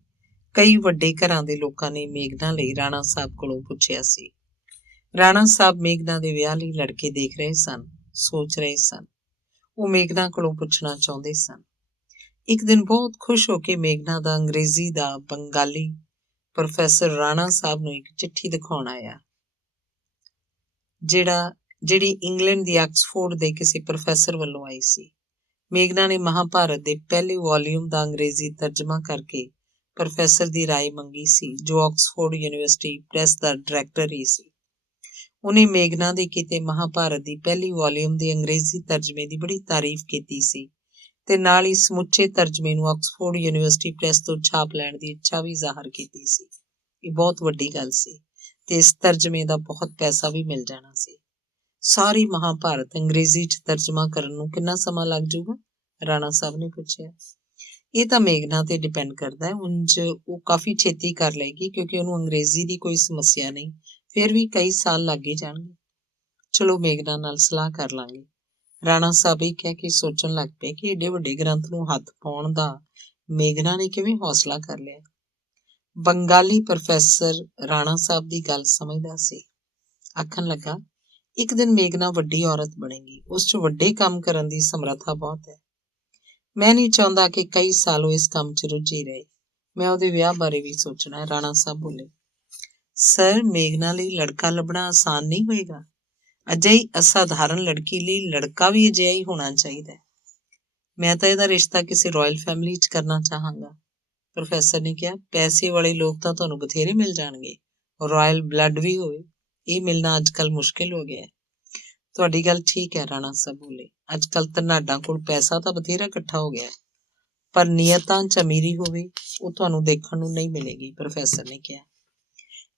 ਕਈ ਵੱਡੇ ਘਰਾਂ ਦੇ ਲੋਕਾਂ ਨੇ ਮੇਘਨਾ ਲਈ ਰਾਣਾ ਸਾਹਿਬ ਕੋਲੋਂ ਪੁੱਛਿਆ ਸੀ। ਰਾਣਾ ਸਾਹਿਬ ਮੇਘਨਾ ਦੇ ਵਿਆਹ ਲਈ ਲੜਕੇ ਦੇਖ ਰਹੇ ਸਨ, ਸੋਚ ਰਹੇ ਸਨ। ਉਹ ਮੇਘਨਾ ਕੋਲੋਂ ਪੁੱਛਣਾ ਚਾਹੁੰਦੇ ਸਨ। ਇੱਕ ਦਿਨ ਬਹੁਤ ਖੁਸ਼ ਹੋ ਕੇ ਮੇਘਨਾ ਦਾ ਅੰਗਰੇਜ਼ੀ ਦਾ ਬੰਗਾਲੀ ਪ੍ਰੋਫੈਸਰ ਰਾਣਾ ਸਾਹਿਬ ਨੂੰ ਇੱਕ ਚਿੱਠੀ ਦਿਖਾਉਣ ਆਇਆ, ਜਿਹੜੀ ਇੰਗਲੈਂਡ ਦੀ ਆਕਸਫੋਰਡ ਦੇ ਕਿਸੇ ਪ੍ਰੋਫੈਸਰ ਵੱਲੋਂ ਆਈ ਸੀ। ਮੇਘਨਾ ਨੇ ਮਹਾਭਾਰਤ ਦੇ ਪਹਿਲੇ ਵਾਲੀਅਮ ਦਾ ਅੰਗਰੇਜ਼ੀ ਤਰਜਮਾ ਕਰਕੇ ਪ੍ਰੋਫੈਸਰ ਦੀ ਰਾਏ ਮੰਗੀ ਸੀ, ਜੋ ਆਕਸਫੋਰਡ ਯੂਨੀਵਰਸਿਟੀ ਪ੍ਰੈਸ ਦਾ ਡਾਇਰੈਕਟਰ ਹੀ ਸੀ। ਉਹਨੇ ਮੇਘਨਾ ਦੇ ਕੀਤੇ ਮਹਾਭਾਰਤ ਦੀ ਪਹਿਲੀ ਵਾਲੀਅਮ ਦੇ ਅੰਗਰੇਜ਼ੀ ਤਰਜਮੇ ਦੀ ਬੜੀ ਤਾਰੀਫ ਕੀਤੀ ਸੀ ਤੇ ਨਾਲ ਹੀ ਸਮੁੱਚੇ ਤਰਜਮੇ ਨੂੰ ਆਕਸਫੋਰਡ ਯੂਨੀਵਰਸਿਟੀ ਪ੍ਰੈਸ ਤੋਂ ਛਾਪ ਲੈਣ ਦੀ ਇੱਛਾ ਵੀ ਜ਼ਾਹਰ ਕੀਤੀ ਸੀ। ਇਹ ਬਹੁਤ ਵੱਡੀ ਗੱਲ ਸੀ ਤੇ ਇਸ ਤਰਜਮੇ ਦਾ ਬਹੁਤ ਪੈਸਾ ਵੀ ਮਿਲ ਜਾਣਾ ਸੀ। ਸਾਰੀ ਮਹਾਭਾਰਤ ਅੰਗਰੇਜ਼ੀ 'ਚ ਤਰਜਮਾ ਕਰਨ ਨੂੰ ਕਿੰਨਾ ਸਮਾਂ ਲੱਗ ਜਾਊਗਾ? ਰਾਣਾ ਸਾਹਿਬ ਨੇ ਪੁੱਛਿਆ। ਇਹ ਤਾਂ ਮੇਘਨਾ ਤੇ ਡਿਪੈਂਡ ਕਰਦਾ ਹੈ। ਉਂਝ ਉਹ ਕਾਫੀ ਛੇਤੀ ਕਰ ਲਏਗੀ ਕਿਉਂਕਿ ਉਹਨੂੰ ਅੰਗਰੇਜ਼ੀ ਦੀ ਕੋਈ ਸਮੱਸਿਆ ਨਹੀਂ। ਫਿਰ ਵੀ ਕਈ ਸਾਲ ਲੱਗ ਹੀ ਜਾਣਗੇ। ਚਲੋ ਮੇਘਨਾ ਨਾਲ ਸਲਾਹ ਕਰ ਲਾਂਗੇ। ਰਾਣਾ ਸਾਹਿਬ ਇਹ ਕਹਿ ਕੇ ਸੋਚਣ ਲੱਗ ਪਏ ਕਿ ਏਡੇ ਵੱਡੇ ਗ੍ਰੰਥ ਨੂੰ ਹੱਥ ਪਾਉਣ ਦਾ ਮੇਘਨਾ ਨੇ ਕਿਵੇਂ ਹੌਸਲਾ ਕਰ ਲਿਆ। ਬੰਗਾਲੀ ਪ੍ਰੋਫੈਸਰ ਰਾਣਾ ਸਾਹਿਬ ਦੀ ਗੱਲ ਸਮਝਦਾ ਸੀ। ਆਖਣ ਲੱਗਾ, ਇੱਕ ਦਿਨ ਮੇਘਨਾ ਵੱਡੀ ਔਰਤ ਬਣੇਗੀ। ਉਸ 'ਚ ਵੱਡੇ ਕੰਮ ਕਰਨ ਦੀ ਸਮਰੱਥਾ ਬਹੁਤ ਹੈ। ਮੈਂ ਨਹੀਂ ਚਾਹੁੰਦਾ ਕਿ ਕਈ ਸਾਲ ਉਹ ਇਸ ਕੰਮ 'ਚ ਰੁੱਝੀ ਰਹੇ। ਮੈਂ ਉਹਦੇ ਵਿਆਹ ਬਾਰੇ ਵੀ ਸੋਚਣਾ ਹੈ। ਰਾਣਾ ਸਾਹਿਬ ਬੋਲੇ, ਸਰ, ਮੇਘਨਾ ਲਈ ਲੜਕਾ ਲੱਭਣਾ ਆਸਾਨ ਨਹੀਂ ਹੋਏਗਾ। ਅਜਿਹੀ ਅਸਾਧਾਰਨ ਲੜਕੀ ਲਈ ਲੜਕਾ ਵੀ ਅਜਿਹਾ ਹੀ ਹੋਣਾ ਚਾਹੀਦਾ ਹੈ। ਮੈਂ ਤਾਂ ਇਹਦਾ ਰਿਸ਼ਤਾ ਕਿਸੇ ਰਾਇਲ ਫੈਮਿਲੀ 'ਚ ਕਰਨਾ ਚਾਹਾਂਗਾ। ਪ੍ਰੋਫੈਸਰ ਨੇ ਕਿਹਾ, ਪੈਸੇ ਵਾਲੇ ਲੋਕ ਤਾਂ ਤੁਹਾਨੂੰ ਬਥੇਰੇ ਮਿਲ ਜਾਣਗੇ, ਰਾਇਲ ਬਲੱਡ ਵੀ ਹੋਵੇ, ਇਹ ਮਿਲਣਾ ਅੱਜ ਕੱਲ੍ਹ ਮੁਸ਼ਕਿਲ ਹੋ ਗਿਆ ਹੈ। ਤੁਹਾਡੀ ਗੱਲ ਠੀਕ ਹੈ, ਰਾਣਾ ਸਾਹਿਬ ਬੋਲੇ। ਅੱਜ ਕੱਲ੍ਹ ਧਨਾਢਾਂ ਕੋਲ ਪੈਸਾ ਤਾਂ ਬਥੇਰਾ ਇਕੱਠਾ ਹੋ ਗਿਆ, ਪਰ ਨੀਅਤਾਂ 'ਚ ਅਮੀਰੀ ਹੋਵੇ ਉਹ ਤੁਹਾਨੂੰ ਦੇਖਣ ਨੂੰ ਨਹੀਂ ਮਿਲੇਗੀ, ਪ੍ਰੋਫੈਸਰ ਨੇ ਕਿਹਾ।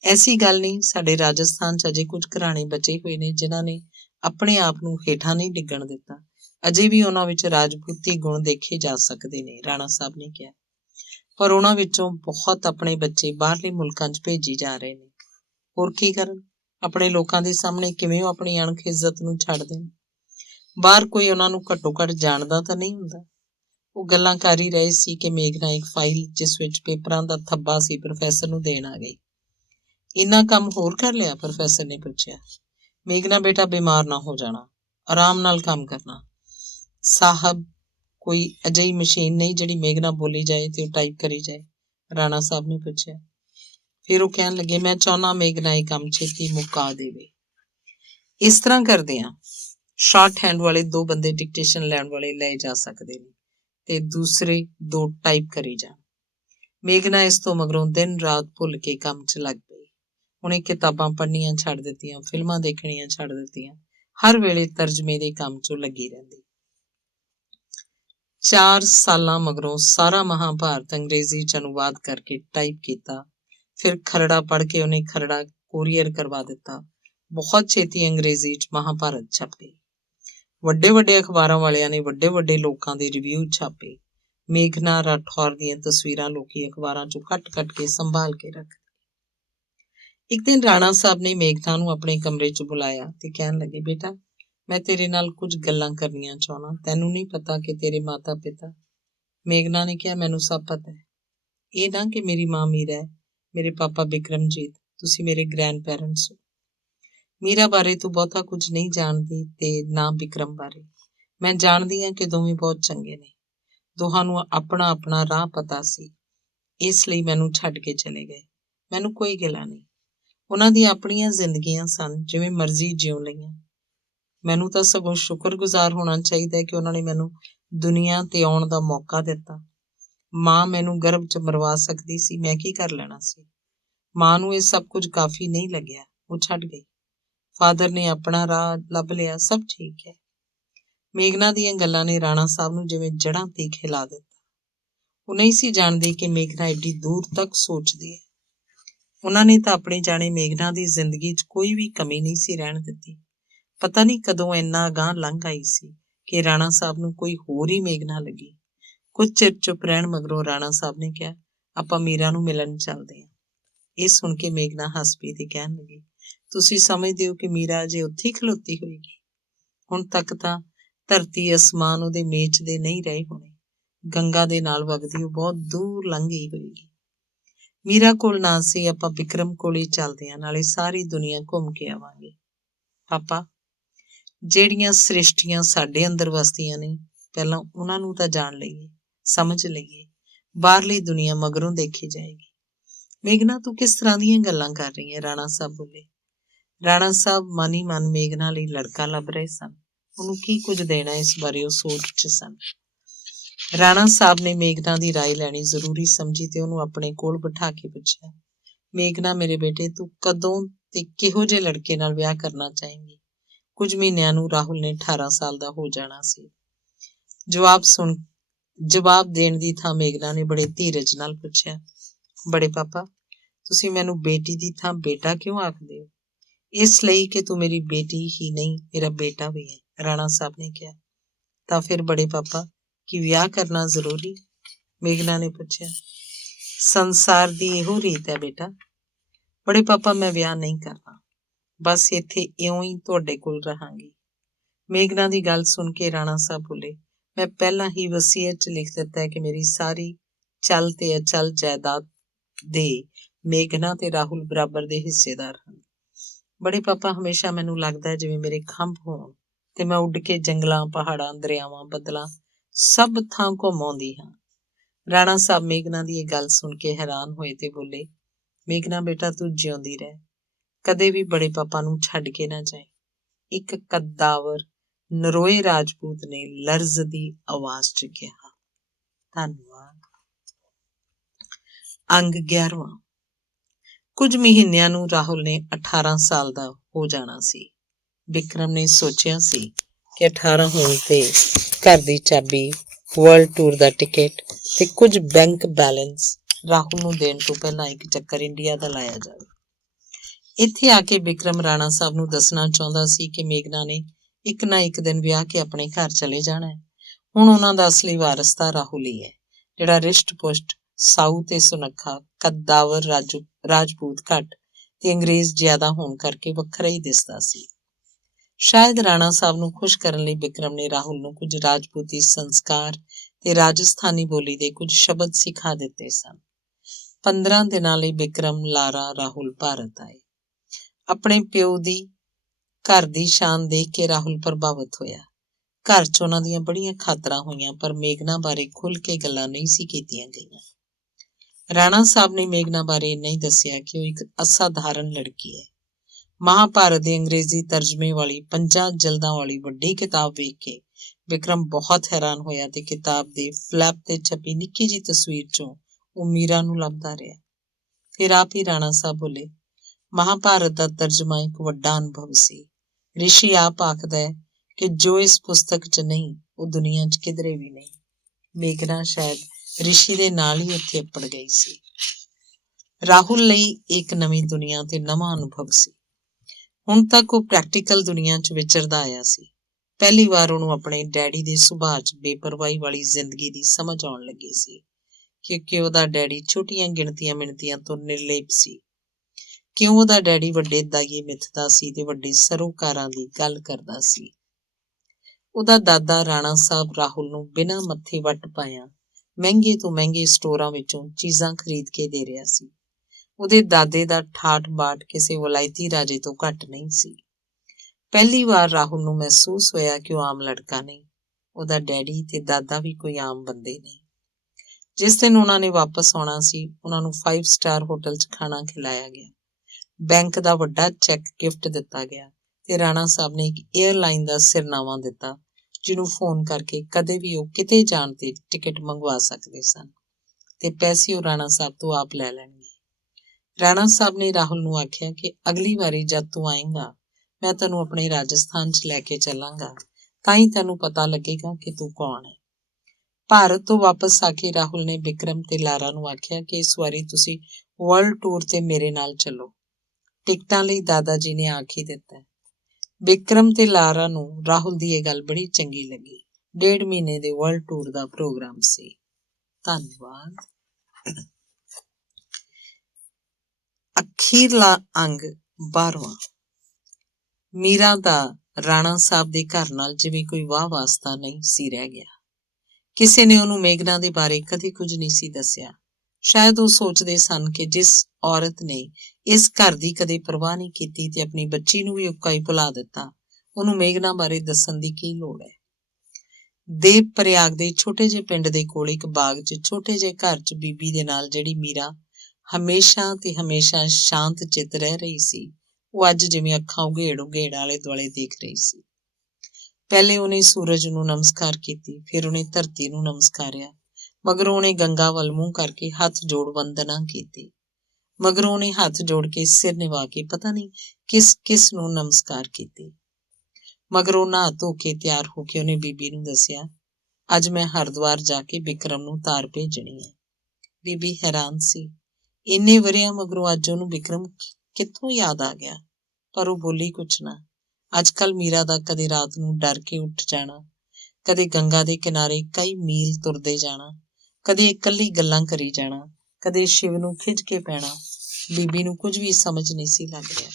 ਐਸੀ ਗੱਲ ਨਹੀਂ, ਸਾਡੇ ਰਾਜਸਥਾਨ 'ਚ ਅਜੇ ਕੁਝ ਘਰਾਣੇ ਬਚੇ ਹੋਏ ਨੇ ਜਿਨ੍ਹਾਂ ਨੇ ਆਪਣੇ ਆਪ ਨੂੰ ਹੇਠਾਂ ਨਹੀਂ ਡਿੱਗਣ ਦਿੱਤਾ। ਅਜੇ ਵੀ ਉਹਨਾਂ ਵਿੱਚ ਰਾਜਪੂਤੀ ਗੁਣ ਦੇਖੇ ਜਾ ਸਕਦੇ ਨੇ, ਰਾਣਾ ਸਾਹਿਬ ਨੇ ਕਿਹਾ। ਪਰ ਉਹਨਾਂ ਵਿੱਚੋਂ ਬਹੁਤ ਆਪਣੇ ਬੱਚੇ ਬਾਹਰਲੇ ਮੁਲਕਾਂ 'ਚ ਭੇਜੀ ਜਾ ਰਹੇ ਨੇ। ਹੋਰ ਕੀ ਕਰਨ? ਆਪਣੇ ਲੋਕਾਂ ਦੇ ਸਾਹਮਣੇ ਕਿਵੇਂ ਉਹ ਆਪਣੀ ਅਣਖ ਇੱਜ਼ਤ ਨੂੰ ਛੱਡ ਦੇਣ? ਬਾਹਰ ਕੋਈ ਉਹਨਾਂ ਨੂੰ ਘੱਟੋ ਘੱਟ ਜਾਣਦਾ ਤਾਂ ਨਹੀਂ ਹੁੰਦਾ। ਉਹ ਗੱਲਾਂ ਕਰ ਹੀ ਰਹੇ ਸੀ ਕਿ ਮੇਘਨਾ ਇੱਕ ਫਾਈਲ ਜਿਸ ਵਿੱਚ ਪੇਪਰਾਂ ਦਾ ਥੱਬਾ ਸੀ ਪ੍ਰੋਫੈਸਰ ਨੂੰ ਦੇਣ ਆ ਗਈ। ਇੰਨਾ ਕੰਮ ਹੋਰ ਕਰ ਲਿਆ? ਪ੍ਰੋਫੈਸਰ ਨੇ ਪੁੱਛਿਆ। ਮੇਘਨਾ ਬੇਟਾ, ਬਿਮਾਰ ਨਾ ਹੋ ਜਾਣਾ, ਆਰਾਮ ਨਾਲ ਕੰਮ ਕਰਨਾ। ਸਾਹਿਬ, ਕੋਈ ਅਜਿਹੀ ਮਸ਼ੀਨ ਨਹੀਂ ਜਿਹੜੀ ਮੇਘਨਾ ਬੋਲੀ ਜਾਏ ਤੇ ਉਹ ਟਾਈਪ ਕਰੀ ਜਾਏ? ਰਾਣਾ ਸਾਹਿਬ ਨੇ ਪੁੱਛਿਆ। ਫਿਰ ਉਹ ਕਹਿਣ ਲੱਗੇ, ਮੈਂ ਚਾਹੁੰਦਾ ਮੇਘਨਾ ਇਹ ਕੰਮ ਛੇਤੀ ਮੁਕਾ ਦੇਵੇ। ਇਸ ਤਰ੍ਹਾਂ ਕਰਦੇ ਹਾਂ, ਸ਼ਾਰਟ ਹੈਂਡ ਵਾਲੇ 2 ਬੰਦੇ ਡਿਕਟੇਸ਼ਨ ਲੈਣ ਵਾਲੇ ਲਏ ਜਾ ਸਕਦੇ ਨੇ ਤੇ ਦੂਸਰੇ 2 ਟਾਈਪ ਕਰੀ ਜਾਣ। ਮੇਘਨਾ ਇਸ ਤੋਂ ਮਗਰੋਂ ਦਿਨ ਰਾਤ ਭੁੱਲ ਕੇ ਕੰਮ 'ਚ ਲੱਗ ਪਈ। ਉਹਨੇ ਕਿਤਾਬਾਂ ਪੜ੍ਹਨੀਆਂ ਛੱਡ ਦਿੱਤੀਆਂ, ਫਿਲਮਾਂ ਦੇਖਣੀਆਂ ਛੱਡ ਦਿੱਤੀਆਂ, ਹਰ ਵੇਲੇ ਤਰਜਮੇ ਦੇ ਕੰਮ 'ਚੋਂ ਲੱਗੀ ਰਹਿੰਦੀ। 4 ਸਾਲਾਂ ਮਗਰੋਂ ਸਾਰਾ ਮਹਾਭਾਰਤ ਅੰਗਰੇਜ਼ੀ 'ਚ ਅਨੁਵਾਦ ਕਰਕੇ ਟਾਈਪ ਕੀਤਾ। ਫਿਰ ਖਰੜਾ ਪੜ੍ਹ ਕੇ ਉਹਨੇ ਖਰੜਾ ਕੋਰੀਅਰ ਕਰਵਾ ਦਿੱਤਾ। ਬਹੁਤ ਛੇਤੀ ਅੰਗਰੇਜ਼ੀ 'ਚ ਮਹਾਭਾਰਤ ਛਪ ਗਈ। ਵੱਡੇ ਵੱਡੇ ਅਖਬਾਰਾਂ ਵਾਲਿਆਂ ਨੇ ਵੱਡੇ ਵੱਡੇ ਲੋਕਾਂ ਦੇ ਰਿਵਿਊ ਛਾਪੇ। ਮੇਘਨਾ ਰਾਠੌਰ ਦੀਆਂ ਤਸਵੀਰਾਂ ਲੋਕੀ ਅਖਬਾਰਾਂ 'ਚੋਂ ਕੱਟ ਕੇ ਸੰਭਾਲ ਕੇ ਰੱਖ। ਇੱਕ ਦਿਨ ਰਾਣਾ ਸਾਹਿਬ ਨੇ ਮੇਘਨਾ ਨੂੰ ਆਪਣੇ ਕਮਰੇ 'ਚ ਬੁਲਾਇਆ ਤੇ ਕਹਿਣ ਲੱਗੇ, ਬੇਟਾ, ਮੈਂ ਤੇਰੇ ਨਾਲ ਕੁਝ ਗੱਲਾਂ ਕਰਨੀਆਂ ਚਾਹੁੰਦਾ। ਤੈਨੂੰ ਨਹੀਂ ਪਤਾ ਕਿ ਤੇਰੇ ਮਾਤਾ ਪਿਤਾ? ਮੇਘਨਾ ਨੇ ਕਿਹਾ, ਮੈਨੂੰ ਸਭ ਪਤਾ ਹੈ। ਇਹ ਨਾ ਕਿ ਮੇਰੀ ਮਾਂ ਮੀਰਾ ਹੈ, ਮੇਰੇ ਪਾਪਾ ਬਿਕਰਮਜੀਤ, ਤੁਸੀਂ ਮੇਰੇ ਗ੍ਰੈਂਡ ਪੈਰੈਂਟਸ ਹੋ। ਮੀਰਾ ਬਾਰੇ ਤੂੰ ਬਹੁਤਾ ਕੁਝ ਨਹੀਂ ਜਾਣਦੀ ਤੇ ਨਾ ਬਿਕਰਮ ਬਾਰੇ। ਮੈਂ ਜਾਣਦੀ ਹਾਂ ਕਿ ਦੋਵੇਂ ਬਹੁਤ ਚੰਗੇ ਨੇ। ਦੋਹਾਂ ਨੂੰ ਆਪਣਾ ਆਪਣਾ ਰਾਹ ਪਤਾ ਸੀ, ਇਸ ਲਈ ਮੈਨੂੰ ਛੱਡ ਕੇ ਚਲੇ ਗਏ। ਮੈਨੂੰ ਕੋਈ ਗਿਲਾ ਨਹੀਂ। ਉਹਨਾਂ ਦੀਆਂ ਆਪਣੀਆਂ ਜ਼ਿੰਦਗੀਆਂ ਸਨ, ਜਿਵੇਂ ਮਰਜ਼ੀ ਜਿਉ ਲਈਆਂ। ਮੈਨੂੰ ਤਾਂ ਸਗੋਂ ਸ਼ੁਕਰਗੁਜ਼ਾਰ ਹੋਣਾ ਚਾਹੀਦਾ ਹੈ ਕਿ ਉਹਨਾਂ ਨੇ ਮੈਨੂੰ ਦੁਨੀਆ ਤੇ ਆਉਣ ਦਾ ਮੌਕਾ ਦਿੱਤਾ। ਮਾਂ ਮੈਨੂੰ ਗਰਭ 'ਚ ਮਰਵਾ ਸਕਦੀ ਸੀ, ਮੈਂ ਕੀ ਕਰ ਲੈਣਾ ਸੀ? ਮਾਂ ਨੂੰ ਇਹ ਸਭ ਕੁਝ ਕਾਫੀ ਨਹੀਂ ਲੱਗਿਆ, ਉਹ ਛੱਡ ਗਈ। ਫਾਦਰ ਨੇ ਆਪਣਾ ਰਾਹ ਲੱਭ ਲਿਆ, ਸਭ ਠੀਕ ਹੈ। ਮੇਘਨਾ ਦੀਆਂ ਗੱਲਾਂ ਨੇ ਰਾਣਾ ਸਾਹਿਬ ਨੂੰ ਜਿਵੇਂ ਜੜ੍ਹਾਂ ਤੇ ਖਿਲਾ ਦਿੱਤਾ। ਉਹ ਨਹੀਂ ਸੀ ਜਾਣਦੀ ਕਿ ਮੇਘਨਾ ਏਡੀ ਦੂਰ ਤੱਕ ਸੋਚਦੀ ਹੈ। ਉਹਨਾਂ ਨੇ ਤਾਂ ਆਪਣੇ ਜਾਣੇ ਮੇਘਨਾ ਦੀ ਜ਼ਿੰਦਗੀ 'ਚ ਕੋਈ ਵੀ ਕਮੀ ਨਹੀਂ ਸੀ ਰਹਿਣ ਦਿੱਤੀ। ਪਤਾ ਨਹੀਂ ਕਦੋਂ ਇੰਨਾ ਅਗਾਂਹ ਲੰਘ ਆਈ ਸੀ ਕਿ ਰਾਣਾ ਸਾਹਿਬ ਨੂੰ ਕੋਈ ਹੋਰ ਹੀ ਮੇਘਨਾ ਲੱਗੀ। ਕੁਝ ਚਿਰ ਚੁੱਪ ਰਹਿਣ ਮਗਰੋਂ ਰਾਣਾ ਸਾਹਿਬ ਨੇ ਕਿਹਾ, ਆਪਾਂ ਮੀਰਾ ਨੂੰ ਮਿਲਣ ਚੱਲਦੇ ਹਾਂ। ਇਹ ਸੁਣ ਕੇ ਮੇਘਨਾ ਹੱਸ ਪਈ ਤੇ ਕਹਿਣ ਲੱਗੀ, ਤੁਸੀਂ ਸਮਝਦੇ ਹੋ ਕਿ ਮੀਰਾ ਅਜੇ ਉੱਥੇ ਹੀ ਖਲੋਤੀ ਹੋਏਗੀ? ਹੁਣ ਤੱਕ ਤਾਂ ਧਰਤੀ ਅਸਮਾਨ ਉਹਦੇ ਮੇਚ ਦੇ ਨਹੀਂ ਰਹੇ ਹੋਣੇ। ਗੰਗਾ ਦੇ ਨਾਲ ਵਗਦੀ ਉਹ ਬਹੁਤ ਦੂਰ ਲੰਘ ਗਈ ਹੋਏਗੀ। ਮੀਰਾ ਕੋਲ ਨਾ ਸੀ, ਆਪਾਂ ਬਿਕਰਮ ਕੋਲ ਹੀ ਚੱਲਦੇ ਹਾਂ, ਨਾਲੇ ਸਾਰੀ ਦੁਨੀਆ ਘੁੰਮ ਕੇ ਆਵਾਂਗੇ। ਪਾਪਾ, ਜਿਹੜੀਆਂ ਸ੍ਰਿਸ਼ਟੀਆਂ ਸਾਡੇ ਅੰਦਰ ਵਸਦੀਆਂ ਨੇ, ਪਹਿਲਾਂ ਉਹਨਾਂ ਨੂੰ ਤਾਂ ਜਾਣ ਲਈਏ, ਸਮਝ ਲਈਏ। ਬਾਹਰਲੀ ਦੁਨੀਆ ਮਗਰੋਂ ਦੇਖੀ ਜਾਏਗੀ। ਮੇਘਨਾ, ਤੂੰ ਕਿਸ ਤਰ੍ਹਾਂ ਦੀਆਂ ਗੱਲਾਂ ਕਰ ਰਹੀ ਹੈ? ਰਾਣਾ ਸਾਹਿਬ ਬੋਲੇ। ਰਾਣਾ ਸਾਹਿਬ ਮਨ ਹੀ ਮਨ ਮੇਘਨਾ ਲਈ ਲੜਕਾ ਲੱਭ ਰਹੇ ਸਨ। ਉਹਨੂੰ ਕੀ ਕੁਝ ਦੇਣਾ, ਇਸ ਬਾਰੇ ਉਹ ਸੋਚ 'ਚ ਸਨ। ਰਾਣਾ ਸਾਹਿਬ ਨੇ ਮੇਘਨਾ ਦੀ ਰਾਏ ਲੈਣੀ ਜ਼ਰੂਰੀ ਸਮਝੀ ਤੇ ਉਹਨੂੰ ਆਪਣੇ ਕੋਲ ਬਿਠਾ ਕੇ ਪੁੱਛਿਆ, ਮੇਘਨਾ ਮੇਰੇ ਬੇਟੇ, ਤੂੰ ਕਦੋਂ ਤੇ ਕਿਹੋ ਜਿਹੇ ਲੜਕੇ ਨਾਲ ਵਿਆਹ ਕਰਨਾ ਚਾਹੇਂਗੀ? ਕੁਝ ਮਹੀਨਿਆਂ ਨੂੰ ਰਾਹੁਲ ਨੇ 18 ਸਾਲ ਦਾ ਹੋ ਜਾਣਾ ਸੀ। ਜਵਾਬ ਦੇਣ ਦੀ ਥਾਂ ਮੇਘਨਾ ਨੇ ਬੜੇ ਧੀਰਜ ਨਾਲ ਪੁੱਛਿਆ, ਬੜੇ ਪਾਪਾ, ਤੁਸੀਂ ਮੈਨੂੰ ਬੇਟੀ ਦੀ ਥਾਂ ਬੇਟਾ ਕਿਉਂ ਆਖਦੇ ਹੋ? ਇਸ ਲਈ ਕਿ ਤੂੰ ਮੇਰੀ ਬੇਟੀ ਹੀ ਨਹੀਂ, ਮੇਰਾ ਬੇਟਾ ਵੀ ਹੈ, ਰਾਣਾ ਸਾਹਿਬ ਨੇ ਕਿਹਾ। ਤਾਂ ਫਿਰ ਬੜੇ ਪਾਪਾ, ਕੀ ਵਿਆਹ ਕਰਨਾ ਜ਼ਰੂਰੀ? ਮੇਘਨਾ ਨੇ ਪੁੱਛਿਆ। ਸੰਸਾਰ ਦੀ ਇਹੋ ਰੀਤ ਹੈ ਬੇਟਾ। ਬੜੇ ਪਾਪਾ, ਮੈਂ ਵਿਆਹ ਨਹੀਂ ਕਰਨਾ, ਬਸ ਇੱਥੇ ਇਉਂ ਹੀ ਤੁਹਾਡੇ ਕੋਲ ਰਹਾਂਗੀ। ਮੇਘਨਾ ਦੀ ਗੱਲ ਸੁਣ ਕੇ ਰਾਣਾ ਸਾਹਿਬ ਬੋਲੇ, ਮੈਂ ਪਹਿਲਾਂ ਹੀ ਵਸੀਅਤ 'ਚ ਲਿਖ ਦਿੱਤਾ ਹੈ ਕਿ ਮੇਰੀ ਸਾਰੀ ਚੱਲ ਤੇ ਅਚਲ ਜਾਇਦਾਦ ਦੇ ਮੇਘਨਾ ਤੇ ਰਾਹੁਲ ਬਰਾਬਰ ਦੇ ਹਿੱਸੇਦਾਰ ਹਨ। ਬੜੇ ਪਾਪਾ, ਹਮੇਸ਼ਾ ਮੈਨੂੰ ਲੱਗਦਾ ਹੈ ਜਿਵੇਂ ਮੇਰੇ ਖੰਭ ਹੋਣ ਤੇ ਮੈਂ ਉੱਡ ਕੇ ਜੰਗਲਾਂ, ਪਹਾੜਾਂ, ਦਰਿਆਵਾਂ, ਬੱਦਲਾਂ ਸਭ ਥਾਂ ਘੁੰਮ ਆਉਂਦੀ ਹਾਂ। ਰਾਣਾ ਸਾਹਿਬ ਮੇਘਨਾ ਦੀ ਇਹ ਗੱਲ ਸੁਣ ਕੇ ਹੈਰਾਨ ਹੋਏ ਤੇ ਬੋਲੇ, ਮੇਘਨਾ ਬੇਟਾ, ਤੂੰ ਜਿਉਂਦੀ ਰਹਿ, ਕਦੇ ਵੀ ਬੜੇ ਪਾਪਾ ਨੂੰ ਛੱਡ ਕੇ ਨਾ ਜਾਏ। ਇੱਕ ਕੱਦਾਵਰ ਨਰੋਏ ਰਾਜਪੂਤ ਨੇ ਲਰਜ਼ਦੀ ਆਵਾਜ਼ 'ਚ ਕਿਹਾ। ਧੰਨਵਾਦ। ਅੰਗ 11ਵਾਂ। ਕੁਝ ਮਹੀਨਿਆਂ ਨੂੰ ਰਾਹੁਲ ਨੇ 18 ਸਾਲ ਦਾ ਹੋ ਜਾਣਾ ਸੀ। ਵਿਕਰਮ ਨੇ ਸੋਚਿਆ ਸੀ ਕਿ 18 ਹੋਣ ਤੇ ਘਰ ਦੀ ਚਾਬੀ, ਵਰਲਡ ਟੂਰ ਦਾ ਟਿਕਟ ਤੇ ਕੁਝ ਬੈਂਕ ਬੈਲੈਂਸ ਰਾਹੁਲ ਨੂੰ ਦੇਣ ਤੋਂ ਪਹਿਲਾਂ ਇੱਕ ਚੱਕਰ ਇੰਡੀਆ ਦਾ ਲਾਇਆ ਜਾਵੇ। ਇੱਥੇ ਆ ਕੇ ਵਿਕਰਮ ਰਾਣਾ ਸਾਹਿਬ ਨੂੰ ਦੱਸਣਾ ਚਾਹੁੰਦਾ ਸੀ ਕਿ ਮੇਘਨਾ ਨੇ ਇੱਕ ਨਾ ਇੱਕ ਦਿਨ ਵਿਆਹ ਕੇ ਆਪਣੇ ਘਰ ਚਲੇ ਜਾਣਾ ਹੈ। ਹੁਣ ਉਹਨਾਂ ਦਾ ਅਸਲੀ ਵਾਰਸ ਤਾਂ ਰਾਹੁਲ ਹੀ ਹੈ, ਜਿਹੜਾ ਰਿਸ਼ਟ ਪੁਸ਼ਟ, ਸਾਊ ਤੇ ਸੁਨੱਖਾ, ਕੱਦਾਵਰ ਰਾਜਪੂਤ ਘੱਟ ਤੇ ਅੰਗਰੇਜ਼ ਜ਼ਿਆਦਾ ਹੋਣ ਕਰਕੇ ਵੱਖਰਾ ਹੀ ਦਿਸਦਾ ਸੀ। ਸ਼ਾਇਦ ਰਾਣਾ ਸਾਹਿਬ ਨੂੰ ਖੁਸ਼ ਕਰਨ ਲਈ ਵਿਕਰਮ ਨੇ ਰਾਹੁਲ ਨੂੰ ਕੁਝ ਰਾਜਪੂਤੀ ਸੰਸਕਾਰ ਤੇ ਰਾਜਸਥਾਨੀ ਬੋਲੀ ਦੇ ਕੁਝ ਸ਼ਬਦ ਸਿਖਾ ਦਿੱਤੇ ਸਨ। 15 ਦਿਨਾਂ ਲਈ ਵਿਕਰਮ, ਲਾਰਾ, ਰਾਹੁਲ ਭਾਰਤ ਆਏ। ਆਪਣੇ ਪਿਓ ਦੀ ਘਰ ਦੀ ਸ਼ਾਨ ਦੇਖ ਕੇ ਰਾਹੁਲ ਪ੍ਰਭਾਵਿਤ ਹੋਇਆ। ਘਰ 'ਚ ਉਹਨਾਂ ਦੀਆਂ ਬੜੀਆਂ ਖਾਤਰਾਂ ਹੋਈਆਂ, ਪਰ ਮੇਘਨਾ ਬਾਰੇ ਖੁੱਲ੍ਹ ਕੇ ਗੱਲਾਂ ਨਹੀਂ ਸੀ ਕੀਤੀਆਂ ਗਈਆਂ। ਰਾਣਾ ਸਾਹਿਬ ਨੇ ਮੇਘਨਾ ਬਾਰੇ ਇੰਨਾ ਹੀ ਦੱਸਿਆ ਕਿ ਉਹ ਇੱਕ ਅਸਾਧਾਰਨ ਲੜਕੀ ਹੈ। ਮਹਾਭਾਰਤ ਦੇ ਅੰਗਰੇਜ਼ੀ ਤਰਜਮੇ ਵਾਲੀ 5 ਜਲਦਾਂ ਵਾਲੀ ਵੱਡੀ ਕਿਤਾਬ ਵੇਖ ਕੇ ਵਿਕਰਮ ਬਹੁਤ ਹੈਰਾਨ ਹੋਇਆ ਤੇ ਕਿਤਾਬ ਦੇ ਫਲੈਪ ਤੇ ਛਪੀ ਨਿੱਕੀ ਜਿਹੀ ਤਸਵੀਰ 'ਚੋਂ ਉਹ ਮੀਰਾ ਨੂੰ ਲੱਭਦਾ ਰਿਹਾ। ਫਿਰ ਆਪ ਹੀ ਰਾਣਾ ਸਾਹਿਬ ਬੋਲੇ, ਮਹਾਭਾਰਤ ਦਾ ਤਰਜਮਾ ਇੱਕ ਵੱਡਾ ਅਨੁਭਵ ਸੀ। ਰਿਸ਼ੀ ਆਪ ਆਖਦਾ ਹੈ ਕਿ ਜੋ ਇਸ ਪੁਸਤਕ 'ਚ ਨਹੀਂ, ਉਹ ਦੁਨੀਆ 'ਚ ਕਿਧਰੇ ਵੀ ਨਹੀਂ। ਮੇਘਨਾ ਸ਼ਾਇਦ ਰਿਸ਼ੀ ਦੇ ਨਾਲ ਹੀ ਉੱਥੇ ਅੱਪੜ ਗਈ ਸੀ। ਰਾਹੁਲ ਲਈ ਇੱਕ ਨਵੀਂ ਦੁਨੀਆ ਤੇ ਨਵਾਂ ਅਨੁਭਵ ਸੀ। ਹੁਣ ਤੱਕ ਉਹ ਪ੍ਰੈਕਟੀਕਲ ਦੁਨੀਆ 'ਚ ਵਿਚਰਦਾ ਆਇਆ ਸੀ। ਪਹਿਲੀ ਵਾਰ ਉਹਨੂੰ ਆਪਣੇ ਡੈਡੀ ਦੇ ਸੁਭਾਅ 'ਚ ਬੇਪਰਵਾਹੀ ਵਾਲੀ ਜ਼ਿੰਦਗੀ ਦੀ ਸਮਝ ਆਉਣ ਲੱਗੀ ਸੀ, ਕਿਉਂਕਿ ਉਹਦਾ ਡੈਡੀ ਛੋਟੀਆਂ ਮਿਣਤੀਆਂ ਤੋਂ ਨਿਰਲੇਪ ਸੀ। ਕਿਉਂ ਉਹਦਾ ਡੈਡੀ ਵੱਡੇ ਦਾਈਏ ਮਿੱਥਦਾ ਸੀ ਤੇ ਵੱਡੇ ਸਰੋਕਾਰਾਂ ਦੀ ਗੱਲ ਕਰਦਾ ਸੀ। ਉਹਦਾ ਦਾਦਾ ਰਾਣਾ ਸਾਹਿਬ ਰਾਹੁਲ ਨੂੰ ਬਿਨਾਂ ਮੱਥੇ ਵੱਟ ਪਾਇਆ ਮਹਿੰਗੇ ਤੋਂ ਮਹਿੰਗੇ ਸਟੋਰਾਂ ਵਿੱਚੋਂ ਚੀਜ਼ਾਂ ਖਰੀਦ ਕੇ ਦੇ ਰਿਹਾ ਸੀ। ਉਹਦੇ ਦਾਦੇ ਦਾ ਠਾਠ ਬਾਠ ਕਿਸੇ ਵਲਾਇਤੀ ਰਾਜੇ ਤੋਂ ਘੱਟ ਨਹੀਂ ਸੀ। ਪਹਿਲੀ ਵਾਰ ਰਾਹੁਲ ਨੂੰ ਮਹਿਸੂਸ ਹੋਇਆ ਕਿ ਉਹ ਆਮ ਲੜਕਾ ਨਹੀਂ, ਉਹਦਾ ਡੈਡੀ ਤੇ ਦਾਦਾ ਵੀ ਕੋਈ ਆਮ ਬੰਦੇ ਨਹੀਂ। ਜਿਸ ਦਿਨ ਉਹਨਾਂ ਨੇ ਵਾਪਸ ਆਉਣਾ ਸੀ, ਉਹਨਾਂ ਨੂੰ 5 ਸਟਾਰ ਹੋਟਲ 'ਚ ਖਾਣਾ ਖਿਲਾਇਆ ਗਿਆ। ਬੈਂਕ ਦਾ ਵੱਡਾ ਚੈੱਕ ਗਿਫਟ ਦਿੱਤਾ ਗਿਆ ਤੇ ਰਾਣਾ ਸਾਹਿਬ ਨੇ ਇੱਕ ਏਅਰਲਾਈਨ ਦਾ ਸਿਰਨਾਮਾ ਦਿੱਤਾ, ਜਿਹਨੂੰ ਫੋਨ ਕਰਕੇ ਕਦੇ ਵੀ ਉਹ ਕਿਤੇ ਜਾਣ ਤੇ ਟਿਕਟ ਮੰਗਵਾ ਸਕਦੇ ਸਨ ਤੇ ਪੈਸੇ ਉਹ ਰਾਣਾ ਸਾਹਿਬ ਤੋਂ ਆਪ ਲੈ ਲੈਣਗੇ। ਰਾਣਾ ਸਾਹਿਬ ਨੇ ਰਾਹੁਲ ਨੂੰ ਆਖਿਆ ਕਿ ਅਗਲੀ ਵਾਰੀ ਜਦ ਤੂੰ ਆਏਂਗਾ, ਮੈਂ ਤੈਨੂੰ ਆਪਣੇ ਰਾਜਸਥਾਨ 'ਚ ਲੈ ਕੇ ਚੱਲਾਂਗਾ, ਤਾਂ ਹੀ ਤੈਨੂੰ ਪਤਾ ਲੱਗੇਗਾ ਕਿ ਤੂੰ ਕੌਣ ਹੈ। ਭਾਰਤ ਤੋਂ ਵਾਪਸ ਆ ਕੇ ਰਾਹੁਲ ਨੇ ਵਿਕਰਮ ਤੇ ਲਾਰਾ ਨੂੰ ਆਖਿਆ ਕਿ ਇਸ ਵਾਰੀ ਤੁਸੀਂ ਵਰਲਡ ਟੂਰ ਤੇ ਮੇਰੇ ਨਾਲ ਚੱਲੋ। ਟਿਕਟਾਂ ਲਈ ਦਾਦਾ ਜੀ ਨੇ ਆਖ ਹੀ ਦਿੱਤਾ। ਵਿਕਰਮ ਤੇ ਲਾਰਾ ਨੂੰ ਰਾਹੁਲ ਦੀ ਇਹ ਗੱਲ ਬੜੀ ਚੰਗੀ ਲੱਗੀ। 1.5 ਮਹੀਨੇ ਦੇ ਵਰਲਡ ਟੂਰ ਦਾ ਪ੍ਰੋਗਰਾਮ ਸੀ। ਧੰਨਵਾਦ। ਅਖੀਰਲਾ ਅੰਗ 12ਵਾਂ। ਮੀਰਾ ਦਾ ਰਾਣਾ ਸਾਹਿਬ ਦੇ ਘਰ ਨਾਲ ਜਿਵੇਂ ਕੋਈ ਵਾਹ ਵਾਸਤਾ ਨਹੀਂ ਸੀ ਰਹਿ ਗਿਆ। ਕਿਸੇ ਨੇ ਉਹਨੂੰ ਮੇਘਨਾ ਦੇ ਬਾਰੇ ਕਦੇ ਕੁਝ ਨਹੀਂ ਸੀ ਦੱਸਿਆ। ਸ਼ਾਇਦ ਉਹ ਸੋਚਦੇ ਸਨ ਕਿ ਜਿਸ ਔਰਤ ਨੇ ਇਸ ਘਰ ਦੀ ਕਦੇ ਪਰਵਾਹ ਨਹੀਂ ਕੀਤੀ ਤੇ ਆਪਣੀ ਬੱਚੀ ਨੂੰ ਵੀ ਉੱਕਾ ਹੀ ਭੁਲਾ ਦਿੱਤਾ, ਉਹਨੂੰ ਮੇਘਨਾ ਬਾਰੇ ਦੱਸਣ ਦੀ ਕੀ ਲੋੜ ਹੈ। ਦੇਵ ਪ੍ਰਯਾਗ ਦੇ ਛੋਟੇ ਜਿਹੇ ਪਿੰਡ ਦੇ ਕੋਲ ਇੱਕ ਬਾਗ 'ਚ ਛੋਟੇ ਜਿਹੇ ਘਰ 'ਚ ਬੀਬੀ ਦੇ ਨਾਲ ਜਿਹੜੀ ਮੀਰਾ ਹਮੇਸ਼ਾ ਸ਼ਾਂਤ ਚਿੱਤ ਰਹਿ ਰਹੀ ਸੀ, ਉਹ ਅੱਜ ਜਿਵੇਂ ਅੱਖਾਂ ਉਘੇੜ ਆਲੇ ਦੁਆਲੇ ਦੇਖ ਰਹੀ ਸੀ। ਪਹਿਲੇ ਉਹਨੇ ਸੂਰਜ ਨੂੰ ਨਮਸਕਾਰ ਕੀਤੀ, ਫਿਰ ਉਹਨੇ ਧਰਤੀ ਨੂੰ ਨਮਸਕਾਰਿਆ, ਮਗਰੋਂ ਉਹਨੇ ਗੰਗਾ ਵੱਲ ਮੂੰਹ ਕਰਕੇ ਹੱਥ ਜੋੜ ਵੰਦਨਾ ਕੀਤੀ। ਮਗਰੋਂ ਉਹਨੇ ਹੱਥ ਜੋੜ ਕੇ ਸਿਰ ਨਿਵਾ ਕੇ ਪਤਾ ਨਹੀਂ ਕਿਸ ਨੂੰ ਨਮਸਕਾਰ ਕੀਤੀ। ਮਗਰੋਂ ਨਹਾ ਧੋ ਕੇ ਤਿਆਰ ਹੋ ਕੇ ਉਹਨੇ ਬੀਬੀ ਨੂੰ ਦੱਸਿਆ, ਅੱਜ ਮੈਂ ਹਰਿਦੁਆਰ ਜਾ ਕੇ ਵਿਕਰਮ ਨੂੰ ਤਾਰ ਭੇਜਣੀ ਹੈ। ਬੀਬੀ ਹੈਰਾਨ ਸੀ। ਇੰਨੇ ਵਰ੍ਹਿਆਂ ਮਗਰੋਂ ਅੱਜ ਉਹਨੂੰ ਵਿਕਰਮ ਕਿੱਥੋਂ ਯਾਦ ਆ ਗਿਆ, ਪਰ ਉਹ ਬੋਲੀ ਕੁਛ ਨਾ। ਅੱਜ ਕੱਲ੍ਹ ਮੀਰਾ ਦਾ ਕਦੇ ਰਾਤ ਨੂੰ ਡਰ ਕੇ ਉੱਠ ਜਾਣਾ, ਕਦੇ ਗੰਗਾ ਦੇ ਕਿਨਾਰੇ ਕਈ ਮੀਲ ਤੁਰਦੇ ਜਾਣਾ, ਕਦੇ ਇਕੱਲੀ ਗੱਲਾਂ ਕਰੀ ਜਾਣਾ, ਕਦੇ ਸ਼ਿਵ ਨੂੰ ਖਿੱਚ ਕੇ ਪੈਣਾ, ਬੀਬੀ ਨੂੰ ਕੁਝ ਵੀ ਸਮਝ ਨਹੀਂ ਸੀ ਲੱਗ ਰਿਹਾ।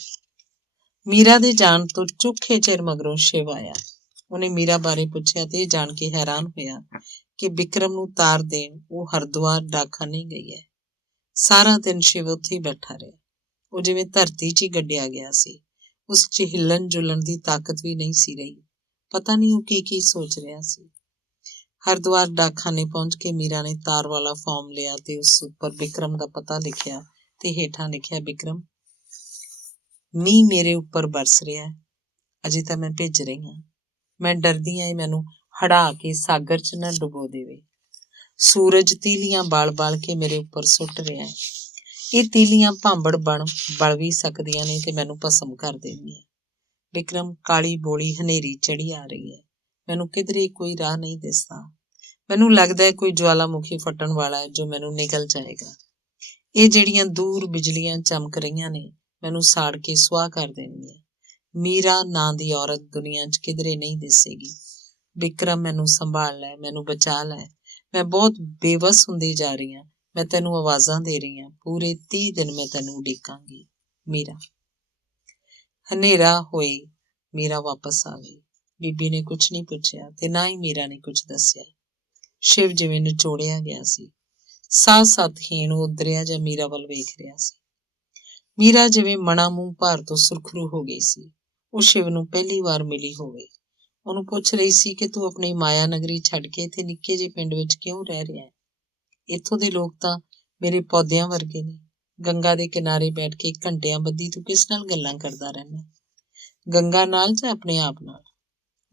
ਮੀਰਾ ਦੇ ਜਾਣ ਤੋਂ ਚੋਖੇ ਚਿਰ ਮਗਰੋਂ ਸ਼ਿਵ ਆਇਆ। ਉਹਨੇ ਮੀਰਾ ਬਾਰੇ ਪੁੱਛਿਆ ਤੇ ਇਹ ਜਾਣ ਕੇ ਹੈਰਾਨ ਹੋਇਆ ਕਿ ਵਿਕਰਮ ਨੂੰ ਤਾਰ ਦੇਣ ਉਹ ਹਰਿਦੁਆਰ ਡਾਕਖਾਨੇ ਗਈ ਹੈ। ਸਾਰਾ ਦਿਨ ਸ਼ਿਵ ਉੱਥੇ ਹੀ ਬੈਠਾ ਰਿਹਾ। ਉਹ ਜਿਵੇਂ ਧਰਤੀ 'ਚ ਹੀ ਗੱਡਿਆ ਗਿਆ ਸੀ। ਉਸ 'ਚ ਹਿੱਲਣ ਜੁਲਣ ਦੀ ਤਾਕਤ ਵੀ ਨਹੀਂ ਸੀ ਰਹੀ। ਪਤਾ ਨਹੀਂ ਉਹ ਕੀ ਸੋਚ ਰਿਹਾ ਸੀ। ਹਰਿਦੁਆਰ ਡਾਕਖਾਨੇ ਪਹੁੰਚ ਕੇ ਮੀਰਾ ਨੇ ਤਾਰ ਵਾਲਾ ਫਾਰਮ ਲਿਆ ਤੇ ਉਸ ਉੱਪਰ ਵਿਕਰਮ ਦਾ ਪਤਾ ਲਿਖਿਆ ਤੇ ਹੇਠਾਂ ਲਿਖਿਆ, ਵਿਕਰਮ, ਮੀਂਹ ਮੇਰੇ ਉੱਪਰ ਬਰਸ ਰਿਹਾ ਹੈ। ਅਜੇ ਤਾਂ ਮੈਂ ਭਿੱਜ ਰਹੀ ਹਾਂ। ਮੈਂ ਡਰਦੀ ਹਾਂ ਇਹ ਮੈਨੂੰ ਹੜਾ ਕੇ ਸਾਗਰ 'ਚ ਨਾ ਡੁਬੋ ਦੇਵੇ। ਸੂਰਜ ਤੀਲੀਆਂ ਬਾਲ-ਬਾਲ ਕੇ ਮੇਰੇ ਉੱਪਰ ਸੁੱਟ ਰਿਹਾ ਹੈ। ਇਹ ਤੀਲੀਆਂ ਭਾਂਬੜ ਬਲ ਵੀ ਸਕਦੀਆਂ ਨੇ ਤੇ ਮੈਨੂੰ ਭਸਮ ਕਰ ਦੇਣਗੀਆਂ। ਵਿਕਰਮ, ਕਾਲੀ ਬੋਲੀ ਹਨੇਰੀ ਚੜੀ ਆ ਰਹੀ ਹੈ। ਮੈਨੂੰ ਕਿਧਰੇ ਕੋਈ ਰਾਹ ਨਹੀਂ ਦਿਸਦਾ। ਮੈਨੂੰ ਲੱਗਦਾ ਹੈ ਕੋਈ ਜਵਾਲਾਮੁਖੀ ਫਟਣ ਵਾਲਾ ਹੈ ਜੋ ਮੈਨੂੰ ਨਿਗਲ ਜਾਏਗਾ। ਇਹ ਜਿਹੜੀਆਂ ਦੂਰ ਬਿਜਲੀਆਂ ਚਮਕ ਰਹੀਆਂ ਨੇ, ਮੈਨੂੰ ਸਾੜ ਕੇ ਸੁਆਹ ਕਰ ਦੇਣਗੀਆਂ। ਮੀਰਾ ਨਾਂ ਦੀ ਔਰਤ ਦੁਨੀਆ 'ਚ ਕਿਧਰੇ ਨਹੀਂ ਦਿਸੇਗੀ। ਵਿਕਰਮ, ਮੈਨੂੰ ਸੰਭਾਲ ਲੈ, ਮੈਨੂੰ ਬਚਾ ਲੈ। ਮੈਂ ਬਹੁਤ ਬੇਵਸ ਹੁੰਦੀ ਜਾ ਰਹੀ ਹਾਂ। ਮੈਂ ਤੈਨੂੰ ਆਵਾਜ਼ਾਂ ਦੇ ਰਹੀ ਹਾਂ। ਪੂਰੇ 30 ਦਿਨ ਮੈਂ ਤੈਨੂੰ ਉਡੀਕਾਂਗੀ। ਮੀਰਾ। ਹਨੇਰਾ ਹੋਏ ਮੀਰਾ ਵਾਪਸ ਆ ਗਈ। ਬੀਬੀ ਨੇ ਕੁਛ ਨਹੀਂ ਪੁੱਛਿਆ ਤੇ ਨਾ ਹੀ ਮੀਰਾ ਨੇ ਕੁਛ ਦੱਸਿਆ। ਸ਼ਿਵ ਜਿਵੇਂ ਨਿਚੋੜਿਆ ਗਿਆ ਸੀ। ਸਾਹ ਸਤਹੀਣ ਉਹ ਉਦਰਿਆ ਜਾਂ ਮੀਰਾ ਵੱਲ ਵੇਖ ਰਿਹਾ ਸੀ। ਮੀਰਾ ਜਿਵੇਂ ਮਣਾ ਮੂੰਹ ਭਾਰ ਤੋਂ ਸੁਰਖਰੂ ਹੋ ਗਈ ਸੀ। ਉਹ ਸ਼ਿਵ ਨੂੰ ਪਹਿਲੀ ਵਾਰ ਮਿਲੀ ਹੋਵੇ। ਉਹਨੂੰ ਪੁੱਛ ਰਹੀ ਸੀ ਕਿ ਤੂੰ ਆਪਣੀ ਮਾਇਆ ਨਗਰੀ ਛੱਡ ਕੇ ਇੱਥੇ ਨਿੱਕੇ ਜਿਹੇ ਪਿੰਡ ਵਿੱਚ ਕਿਉਂ ਰਹਿ ਰਿਹਾ ਹੈ? ਇੱਥੋਂ ਦੇ ਲੋਕ ਤਾਂ ਮੇਰੇ ਪੌਦਿਆਂ ਵਰਗੇ ਨੇ। ਗੰਗਾ ਦੇ ਕਿਨਾਰੇ ਬੈਠ ਕੇ ਘੰਟਿਆਂ ਬੱਧੀ ਤੂੰ ਕਿਸ ਨਾਲ ਗੱਲਾਂ ਕਰਦਾ ਰਹਿੰਦਾ? ਗੰਗਾ ਨਾਲ ਜਾਂ ਆਪਣੇ ਆਪ ਨਾਲ?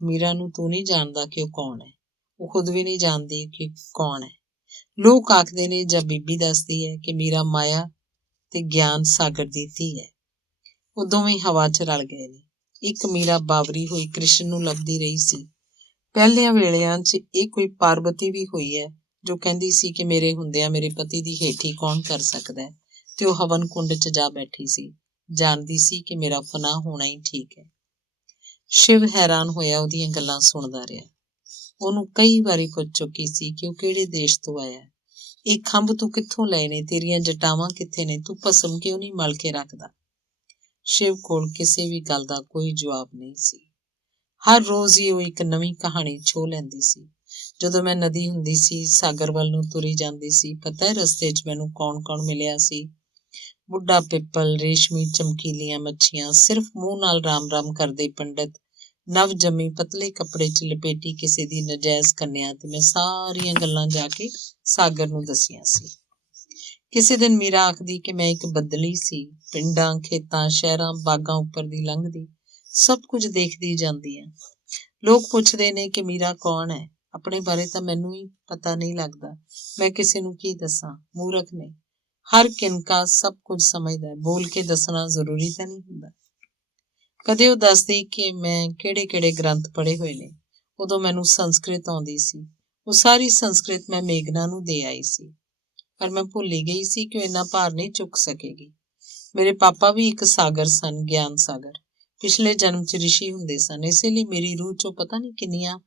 ਮੀਰਾ ਨੂੰ ਤੂੰ ਨਹੀਂ ਜਾਣਦਾ ਕਿ ਉਹ ਕੌਣ ਹੈ। ਉਹ ਖੁਦ ਵੀ ਨਹੀਂ ਜਾਣਦੀ ਕਿ ਕੌਣ ਹੈ। ਲੋਕ ਆਖਦੇ ਨੇ ਜਾਂ ਬੀਬੀ ਦੱਸਦੀ ਹੈ ਕਿ ਮੀਰਾ ਮਾਇਆ ਤੇ ਗਿਆਨ ਸਾਗਰ ਦੀ ਧੀ ਹੈ। ਉਹ ਦੋਵੇਂ ਹਵਾ 'ਚ ਰਲ ਗਏ ਨੇ। ਇੱਕ ਮੀਰਾ ਬਾਵਰੀ ਹੋਈ ਕ੍ਰਿਸ਼ਨ ਨੂੰ ਲੱਭਦੀ ਰਹੀ ਸੀ। ਪਹਿਲਿਆਂ ਵੇਲਿਆਂ 'ਚ ਇਹ ਕੋਈ ਪਾਰਬਤੀ ਵੀ ਹੋਈ ਹੈ ਜੋ ਕਹਿੰਦੀ ਸੀ ਕਿ ਮੇਰੇ ਹੁੰਦਿਆਂ ਮੇਰੇ ਪਤੀ ਦੀ ਹੇਠੀ ਕੌਣ ਕਰ ਸਕਦਾ ਹੈ, ਤੇ ਉਹ ਹਵਨ ਕੁੰਡ 'ਚ ਜਾ ਬੈਠੀ ਸੀ। ਜਾਣਦੀ ਸੀ ਕਿ ਮੇਰਾ ਫਨਾਹ ਹੋਣਾ ਹੀ ਠੀਕ ਹੈ। ਸ਼ਿਵ ਹੈਰਾਨ ਹੋਇਆ ਉਹਦੀਆਂ ਗੱਲਾਂ ਸੁਣਦਾ ਰਿਹਾ। ਉਹਨੂੰ ਕਈ ਵਾਰੀ ਪੁੱਛ ਚੁੱਕੀ ਸੀ ਕਿ ਉਹ ਕਿਹੜੇ ਦੇਸ਼ ਤੋਂ ਆਇਆ। ਇਹ ਖੰਭ ਤੂੰ ਕਿੱਥੋਂ ਲਏ ਨੇ? ਤੇਰੀਆਂ ਜਟਾਵਾਂ ਕਿੱਥੇ ਨੇ? ਤੂੰ ਭਸਮ ਕਿਉਂ ਨਹੀਂ ਮਲ ਕੇ ਰੱਖਦਾ? ਸ਼ਿਵ ਕੋਲ ਕਿਸੇ ਵੀ ਗੱਲ ਦਾ ਕੋਈ ਜਵਾਬ ਨਹੀਂ ਸੀ। ਹਰ ਰੋਜ਼ ਹੀ ਉਹ ਇੱਕ ਨਵੀਂ ਕਹਾਣੀ ਛੋਹ ਲੈਂਦੀ ਸੀ। ਜਦੋਂ ਮੈਂ ਨਦੀ ਹੁੰਦੀ ਸੀ, ਸਾਗਰ ਵੱਲ ਨੂੰ ਤੁਰੀ ਜਾਂਦੀ ਸੀ, ਪਤਾ ਹੈ ਰਸਤੇ 'ਚ ਮੈਨੂੰ ਕੌਣ-ਕੌਣ ਮਿਲਿਆ ਸੀ? ਬੁੱਢਾ ਪਿੱਪਲ, ਰੇਸ਼ਮੀ ਚਮਕੀਲੀਆਂ ਮੱਛੀਆਂ, ਸਿਰਫ ਮੂੰਹ ਨਾਲ ਰਾਮ-ਰਾਮ ਕਰਦੇ ਪੰਡਤ, ਨਵ ਜੰਮੀ ਪਤਲੇ ਕੱਪੜੇ 'ਚ ਲਪੇਟੀ ਕਿਸੇ ਦੀ ਨਜਾਇਜ਼ ਕੰਨਿਆ, ਤੇ ਮੈਂ ਸਾਰੀਆਂ ਗੱਲਾਂ ਜਾ ਕੇ ਸਾਗਰ ਨੂੰ ਦੱਸੀਆਂ ਸੀ। ਕਿਸੇ ਦਿਨ ਮੀਰਾ ਆਖਦੀ ਕਿ ਮੈਂ ਇੱਕ ਬੱਦਲੀ ਸੀ, ਪਿੰਡਾਂ, ਖੇਤਾਂ, ਸ਼ਹਿਰਾਂ, ਬਾਗਾਂ ਉੱਪਰ ਦੀ ਲੰਘਦੀ, ਸਭ ਕੁਝ ਦੇਖਦੀ ਜਾਂਦੀ ਆ। ਲੋਕ ਪੁੱਛਦੇ ਨੇ ਕਿ ਮੀਰਾ ਕੌਣ ਹੈ? ਆਪਣੇ ਬਾਰੇ ਤਾਂ ਮੈਨੂੰ ਹੀ ਪਤਾ ਨਹੀਂ ਲੱਗਦਾ। ਮੈਂ ਕਿਸੇ ਨੂੰ ਕੀ ਦੱਸਾਂ? ਮੂਰਖ ਨੇ। ਹਰ ਕਿਨਕਾ ਸਭ ਕੁਝ ਸਮਝਦਾ, ਬੋਲ ਕੇ ਦੱਸਣਾ ਜ਼ਰੂਰੀ ਤਾਂ ਨਹੀਂ ਹੁੰਦਾ। ਕਦੇ ਉਹ ਦੱਸਦੀ ਕਿ ਮੈਂ ਕਿਹੜੇ-ਕਿਹੜੇ ਗ੍ਰੰਥ ਪੜ੍ਹੇ ਹੋਏ ਨੇ। ਉਦੋਂ ਮੈਨੂੰ ਸੰਸਕ੍ਰਿਤ ਆਉਂਦੀ ਸੀ। ਉਹ ਸਾਰੀ ਸੰਸਕ੍ਰਿਤ ਮੈਂ ਮੇਘਨਾ ਨੂੰ ਦੇ ਆਈ ਸੀ। ਪਰ ਮੈਂ ਭੁੱਲ ਹੀ ਗਈ ਸੀ ਕਿ ਉਹ ਇੰਨਾ ਭਾਰ ਨਹੀਂ ਚੁੱਕ ਸਕੇਗੀ। ਮੇਰੇ ਪਾਪਾ ਵੀ ਇੱਕ ਸਾਗਰ ਸਨ, ਗਿਆਨ ਸਾਗਰ। ਪਿਛਲੇ ਜਨਮ 'ਚ ਰਿਸ਼ੀ ਹੁੰਦੇ ਸਨ, ਇਸੇ ਲਈ ਮੇਰੀ ਰੂਹ 'ਚੋਂ ਪਤਾ ਨਹੀਂ ਕਿੰਨੀਆਂ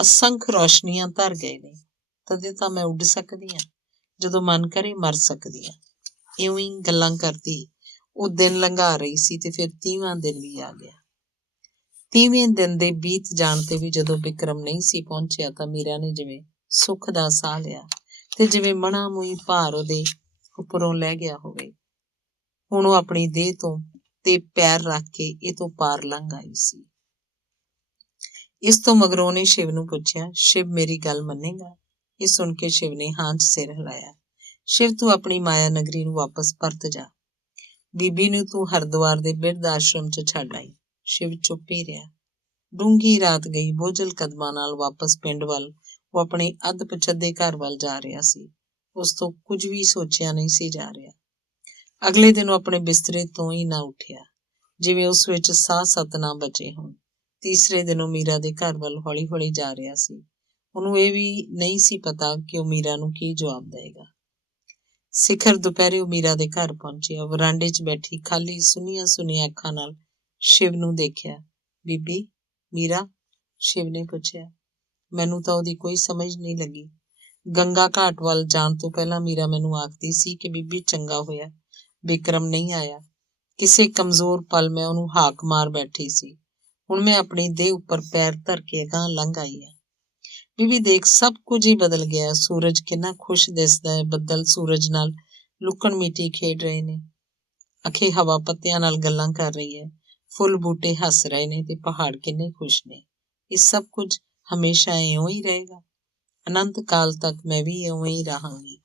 ਅਸੰਖ ਰੌਸ਼ਨੀਆਂ ਧਰ ਗਏ ਨੇ। ਤਦੇ ਤਾਂ ਮੈਂ ਉੱਡ ਸਕਦੀ ਹਾਂ, ਜਦੋਂ ਮਨ ਕਰੇ ਮਰ ਸਕਦੀ ਹਾਂ। ਇਉਂ ਹੀ ਗੱਲਾਂ ਕਰਦੀ ਉਹ ਦਿਨ ਲੰਘਾ ਰਹੀ ਸੀ ਤੇ ਫਿਰ 30ਵਾਂ ਦਿਨ ਵੀ ਆ ਗਿਆ। 30ਵੇਂ ਦਿਨ ਦੇ ਬੀਤ ਜਾਣ ਤੇ ਵੀ ਜਦੋਂ ਵਿਕਰਮ ਨਹੀਂ ਸੀ ਪਹੁੰਚਿਆ ਤਾਂ ਮੀਰਾ ਨੇ ਜਿਵੇਂ ਸੁੱਖ ਦਾ ਸਾਹ ਲਿਆ ਤੇ ਜਿਵੇਂ ਮਣਾ ਮੂੰਹੀ ਭਾਰ ਉਹਦੇ ਉੱਪਰੋਂ ਲਹਿ ਗਿਆ ਹੋਵੇ। ਹੁਣ ਉਹ ਆਪਣੀ ਦੇਹ ਤੋਂ ਤੇ ਪੈਰ ਰੱਖ ਕੇ ਇਹ ਤੋਂ ਪਾਰ ਲੰਘ ਆਈ ਸੀ। ਇਸ ਤੋਂ ਮਗਰੋਂ ਨੇ ਸ਼ਿਵ ਨੂੰ ਪੁੱਛਿਆ, ਸ਼ਿਵ ਮੇਰੀ ਗੱਲ ਮੰਨੇਗਾ? ਇਹ ਸੁਣ ਕੇ ਸ਼ਿਵ ਨੇ ਹਾਂ 'ਚ ਸਿਰ ਹਿਲਾਇਆ। ਸ਼ਿਵ, ਤੂੰ ਆਪਣੀ ਮਾਇਆ ਨਗਰੀ ਨੂੰ ਵਾਪਸ ਪਰਤ ਜਾ। ਬੀਬੀ ਨੂੰ ਤੂੰ ਹਰਿਦੁਆਰ ਦੇ ਬਿਰਧ ਆਸ਼ਰਮ 'ਚ ਛੱਡ ਆਈ। ਸ਼ਿਵ ਚੁੱਪ ਹੀ ਰਿਹਾ। ਡੂੰਘੀ ਰਾਤ ਗਈ। ਬੋਝਲ ਕਦਮਾਂ ਨਾਲ ਵਾਪਸ ਪਿੰਡ ਵੱਲ ਉਹ ਆਪਣੇ ਅੱਧ-ਪਛੱਦੇ ਘਰ ਵੱਲ ਜਾ ਰਿਹਾ ਸੀ। ਉਸ ਤੋਂ ਕੁਝ ਵੀ ਸੋਚਿਆ ਨਹੀਂ ਸੀ ਜਾ ਰਿਹਾ। ਅਗਲੇ ਦਿਨ ਉਹ ਆਪਣੇ ਬਿਸਤਰੇ ਤੋਂ ਹੀ ਨਾ ਉੱਠਿਆ, ਜਿਵੇਂ ਉਸ ਵਿੱਚ ਸਾਹ ਸਤ ਨਾ ਬਚੇ ਹੋਣ। ਤੀਸਰੇ ਦਿਨ ਉਹ ਮੀਰਾ ਦੇ ਘਰ ਵੱਲ ਹੌਲੀ-ਹੌਲੀ ਜਾ ਰਿਹਾ ਸੀ। ਉਹਨੂੰ ਇਹ ਵੀ ਨਹੀਂ ਸੀ ਪਤਾ ਕਿ ਉਹ ਮੀਰਾ ਨੂੰ ਕੀ ਜਵਾਬ ਦੇਵੇਗਾ। ਸਿਖਰ ਦੁਪਹਿਰੇ ਉਹ ਮੀਰਾ ਦੇ ਘਰ ਪਹੁੰਚਿਆ। ਵਰਾਂਡੇ 'ਚ ਬੈਠੀ ਖਾਲੀ ਸੁੰਨੀਆਂ-ਸੁੰਨੀਆਂ ਅੱਖਾਂ ਨਾਲ ਸ਼ਿਵ ਨੂੰ ਦੇਖਿਆ। ਬੀਬੀ, ਮੀਰਾ? ਸ਼ਿਵ ਨੇ ਪੁੱਛਿਆ। ਮੈਨੂੰ ਤਾਂ ਉਹਦੀ ਕੋਈ ਸਮਝ ਨਹੀਂ ਲੱਗੀ। ਗੰਗਾ ਘਾਟ ਵੱਲ ਜਾਣ ਤੋਂ ਪਹਿਲਾਂ ਮੀਰਾ ਮੈਨੂੰ ਆਖਦੀ ਸੀ ਕਿ ਬੀਬੀ ਚੰਗਾ ਹੋਇਆ ਵਿਕਰਮ ਨਹੀਂ ਆਇਆ। ਕਿਸੇ ਕਮਜ਼ੋਰ ਪਲ ਮੈਂ ਉਹਨੂੰ ਹਾਕ ਮਾਰ ਬੈਠੀ ਸੀ। ਹੁਣ ਮੈਂ ਆਪਣੀ ਦੇਹ ਉੱਪਰ ਪੈਰ ਧਰ ਕੇ ਅਗਾਂਹ ਲੰਘ ਆਈ ਹਾਂ। ਬੀਬੀ ਦੇਖ, ਸਭ ਕੁਝ ਹੀ ਬਦਲ ਗਿਆ। ਸੂਰਜ ਕਿੰਨਾ ਖੁਸ਼ ਦਿਸਦਾ ਹੈ। ਬੱਦਲ ਸੂਰਜ ਨਾਲ ਲੁਕਣ ਮੀਟੀ ਖੇਡ ਰਹੇ ਨੇ। ਅਖੇ ਹਵਾ ਪੱਤਿਆਂ ਨਾਲ ਗੱਲਾਂ ਕਰ ਰਹੀ ਹੈ। ਫੁੱਲ ਬੂਟੇ ਹੱਸ ਰਹੇ ਨੇ ਤੇ ਪਹਾੜ ਕਿੰਨੇ ਖੁਸ਼ ਨੇ। ਇਹ ਸਭ ਕੁਝ ਹਮੇਸ਼ਾ ਇਉਂ ਹੀ ਰਹੇਗਾ। ਅਨੰਤ ਕਾਲ ਤੱਕ ਮੈਂ ਵੀ ਇਉਂ ਹੀ ਰਹਾਂਗੀ।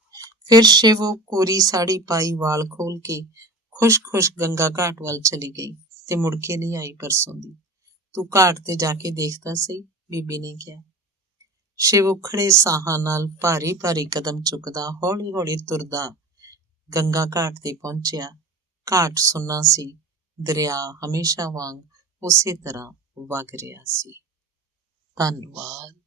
ਫਿਰ ਸ਼ਿਵ ਉਹ ਕੋਰੀ ਸਾੜੀ ਪਾਈ, ਵਾਲ ਖੋਲ ਕੇ ਖੁਸ਼-ਖੁਸ਼ ਗੰਗਾ ਘਾਟ ਵੱਲ ਚਲੀ ਗਈ ਤੇ ਮੁੜ ਕੇ ਨਹੀਂ ਆਈ ਪਰਸੋਂ ਦੀ। ਤੂੰ ਘਾਟ ਤੇ ਜਾ ਕੇ ਦੇਖਦਾ ਸਹੀ, ਬੀਬੀ ਨੇ ਕਿਹਾ। ਸ਼ਿਵ ਉਖੜੇ ਸਾਹਾਂ ਨਾਲ ਭਾਰੀ ਭਾਰੀ ਕਦਮ ਚੁੱਕਦਾ ਹੌਲੀ ਹੌਲੀ ਤੁਰਦਾ ਗੰਗਾ ਘਾਟ ਤੇ ਪਹੁੰਚਿਆ। ਘਾਟ ਸੁੰਨਾ ਸੀ। ਦਰਿਆ ਹਮੇਸ਼ਾ ਵਾਂਗ ਉਸੇ ਤਰ੍ਹਾਂ ਵਗ ਰਿਹਾ ਸੀ। ਧੰਨਵਾਦ।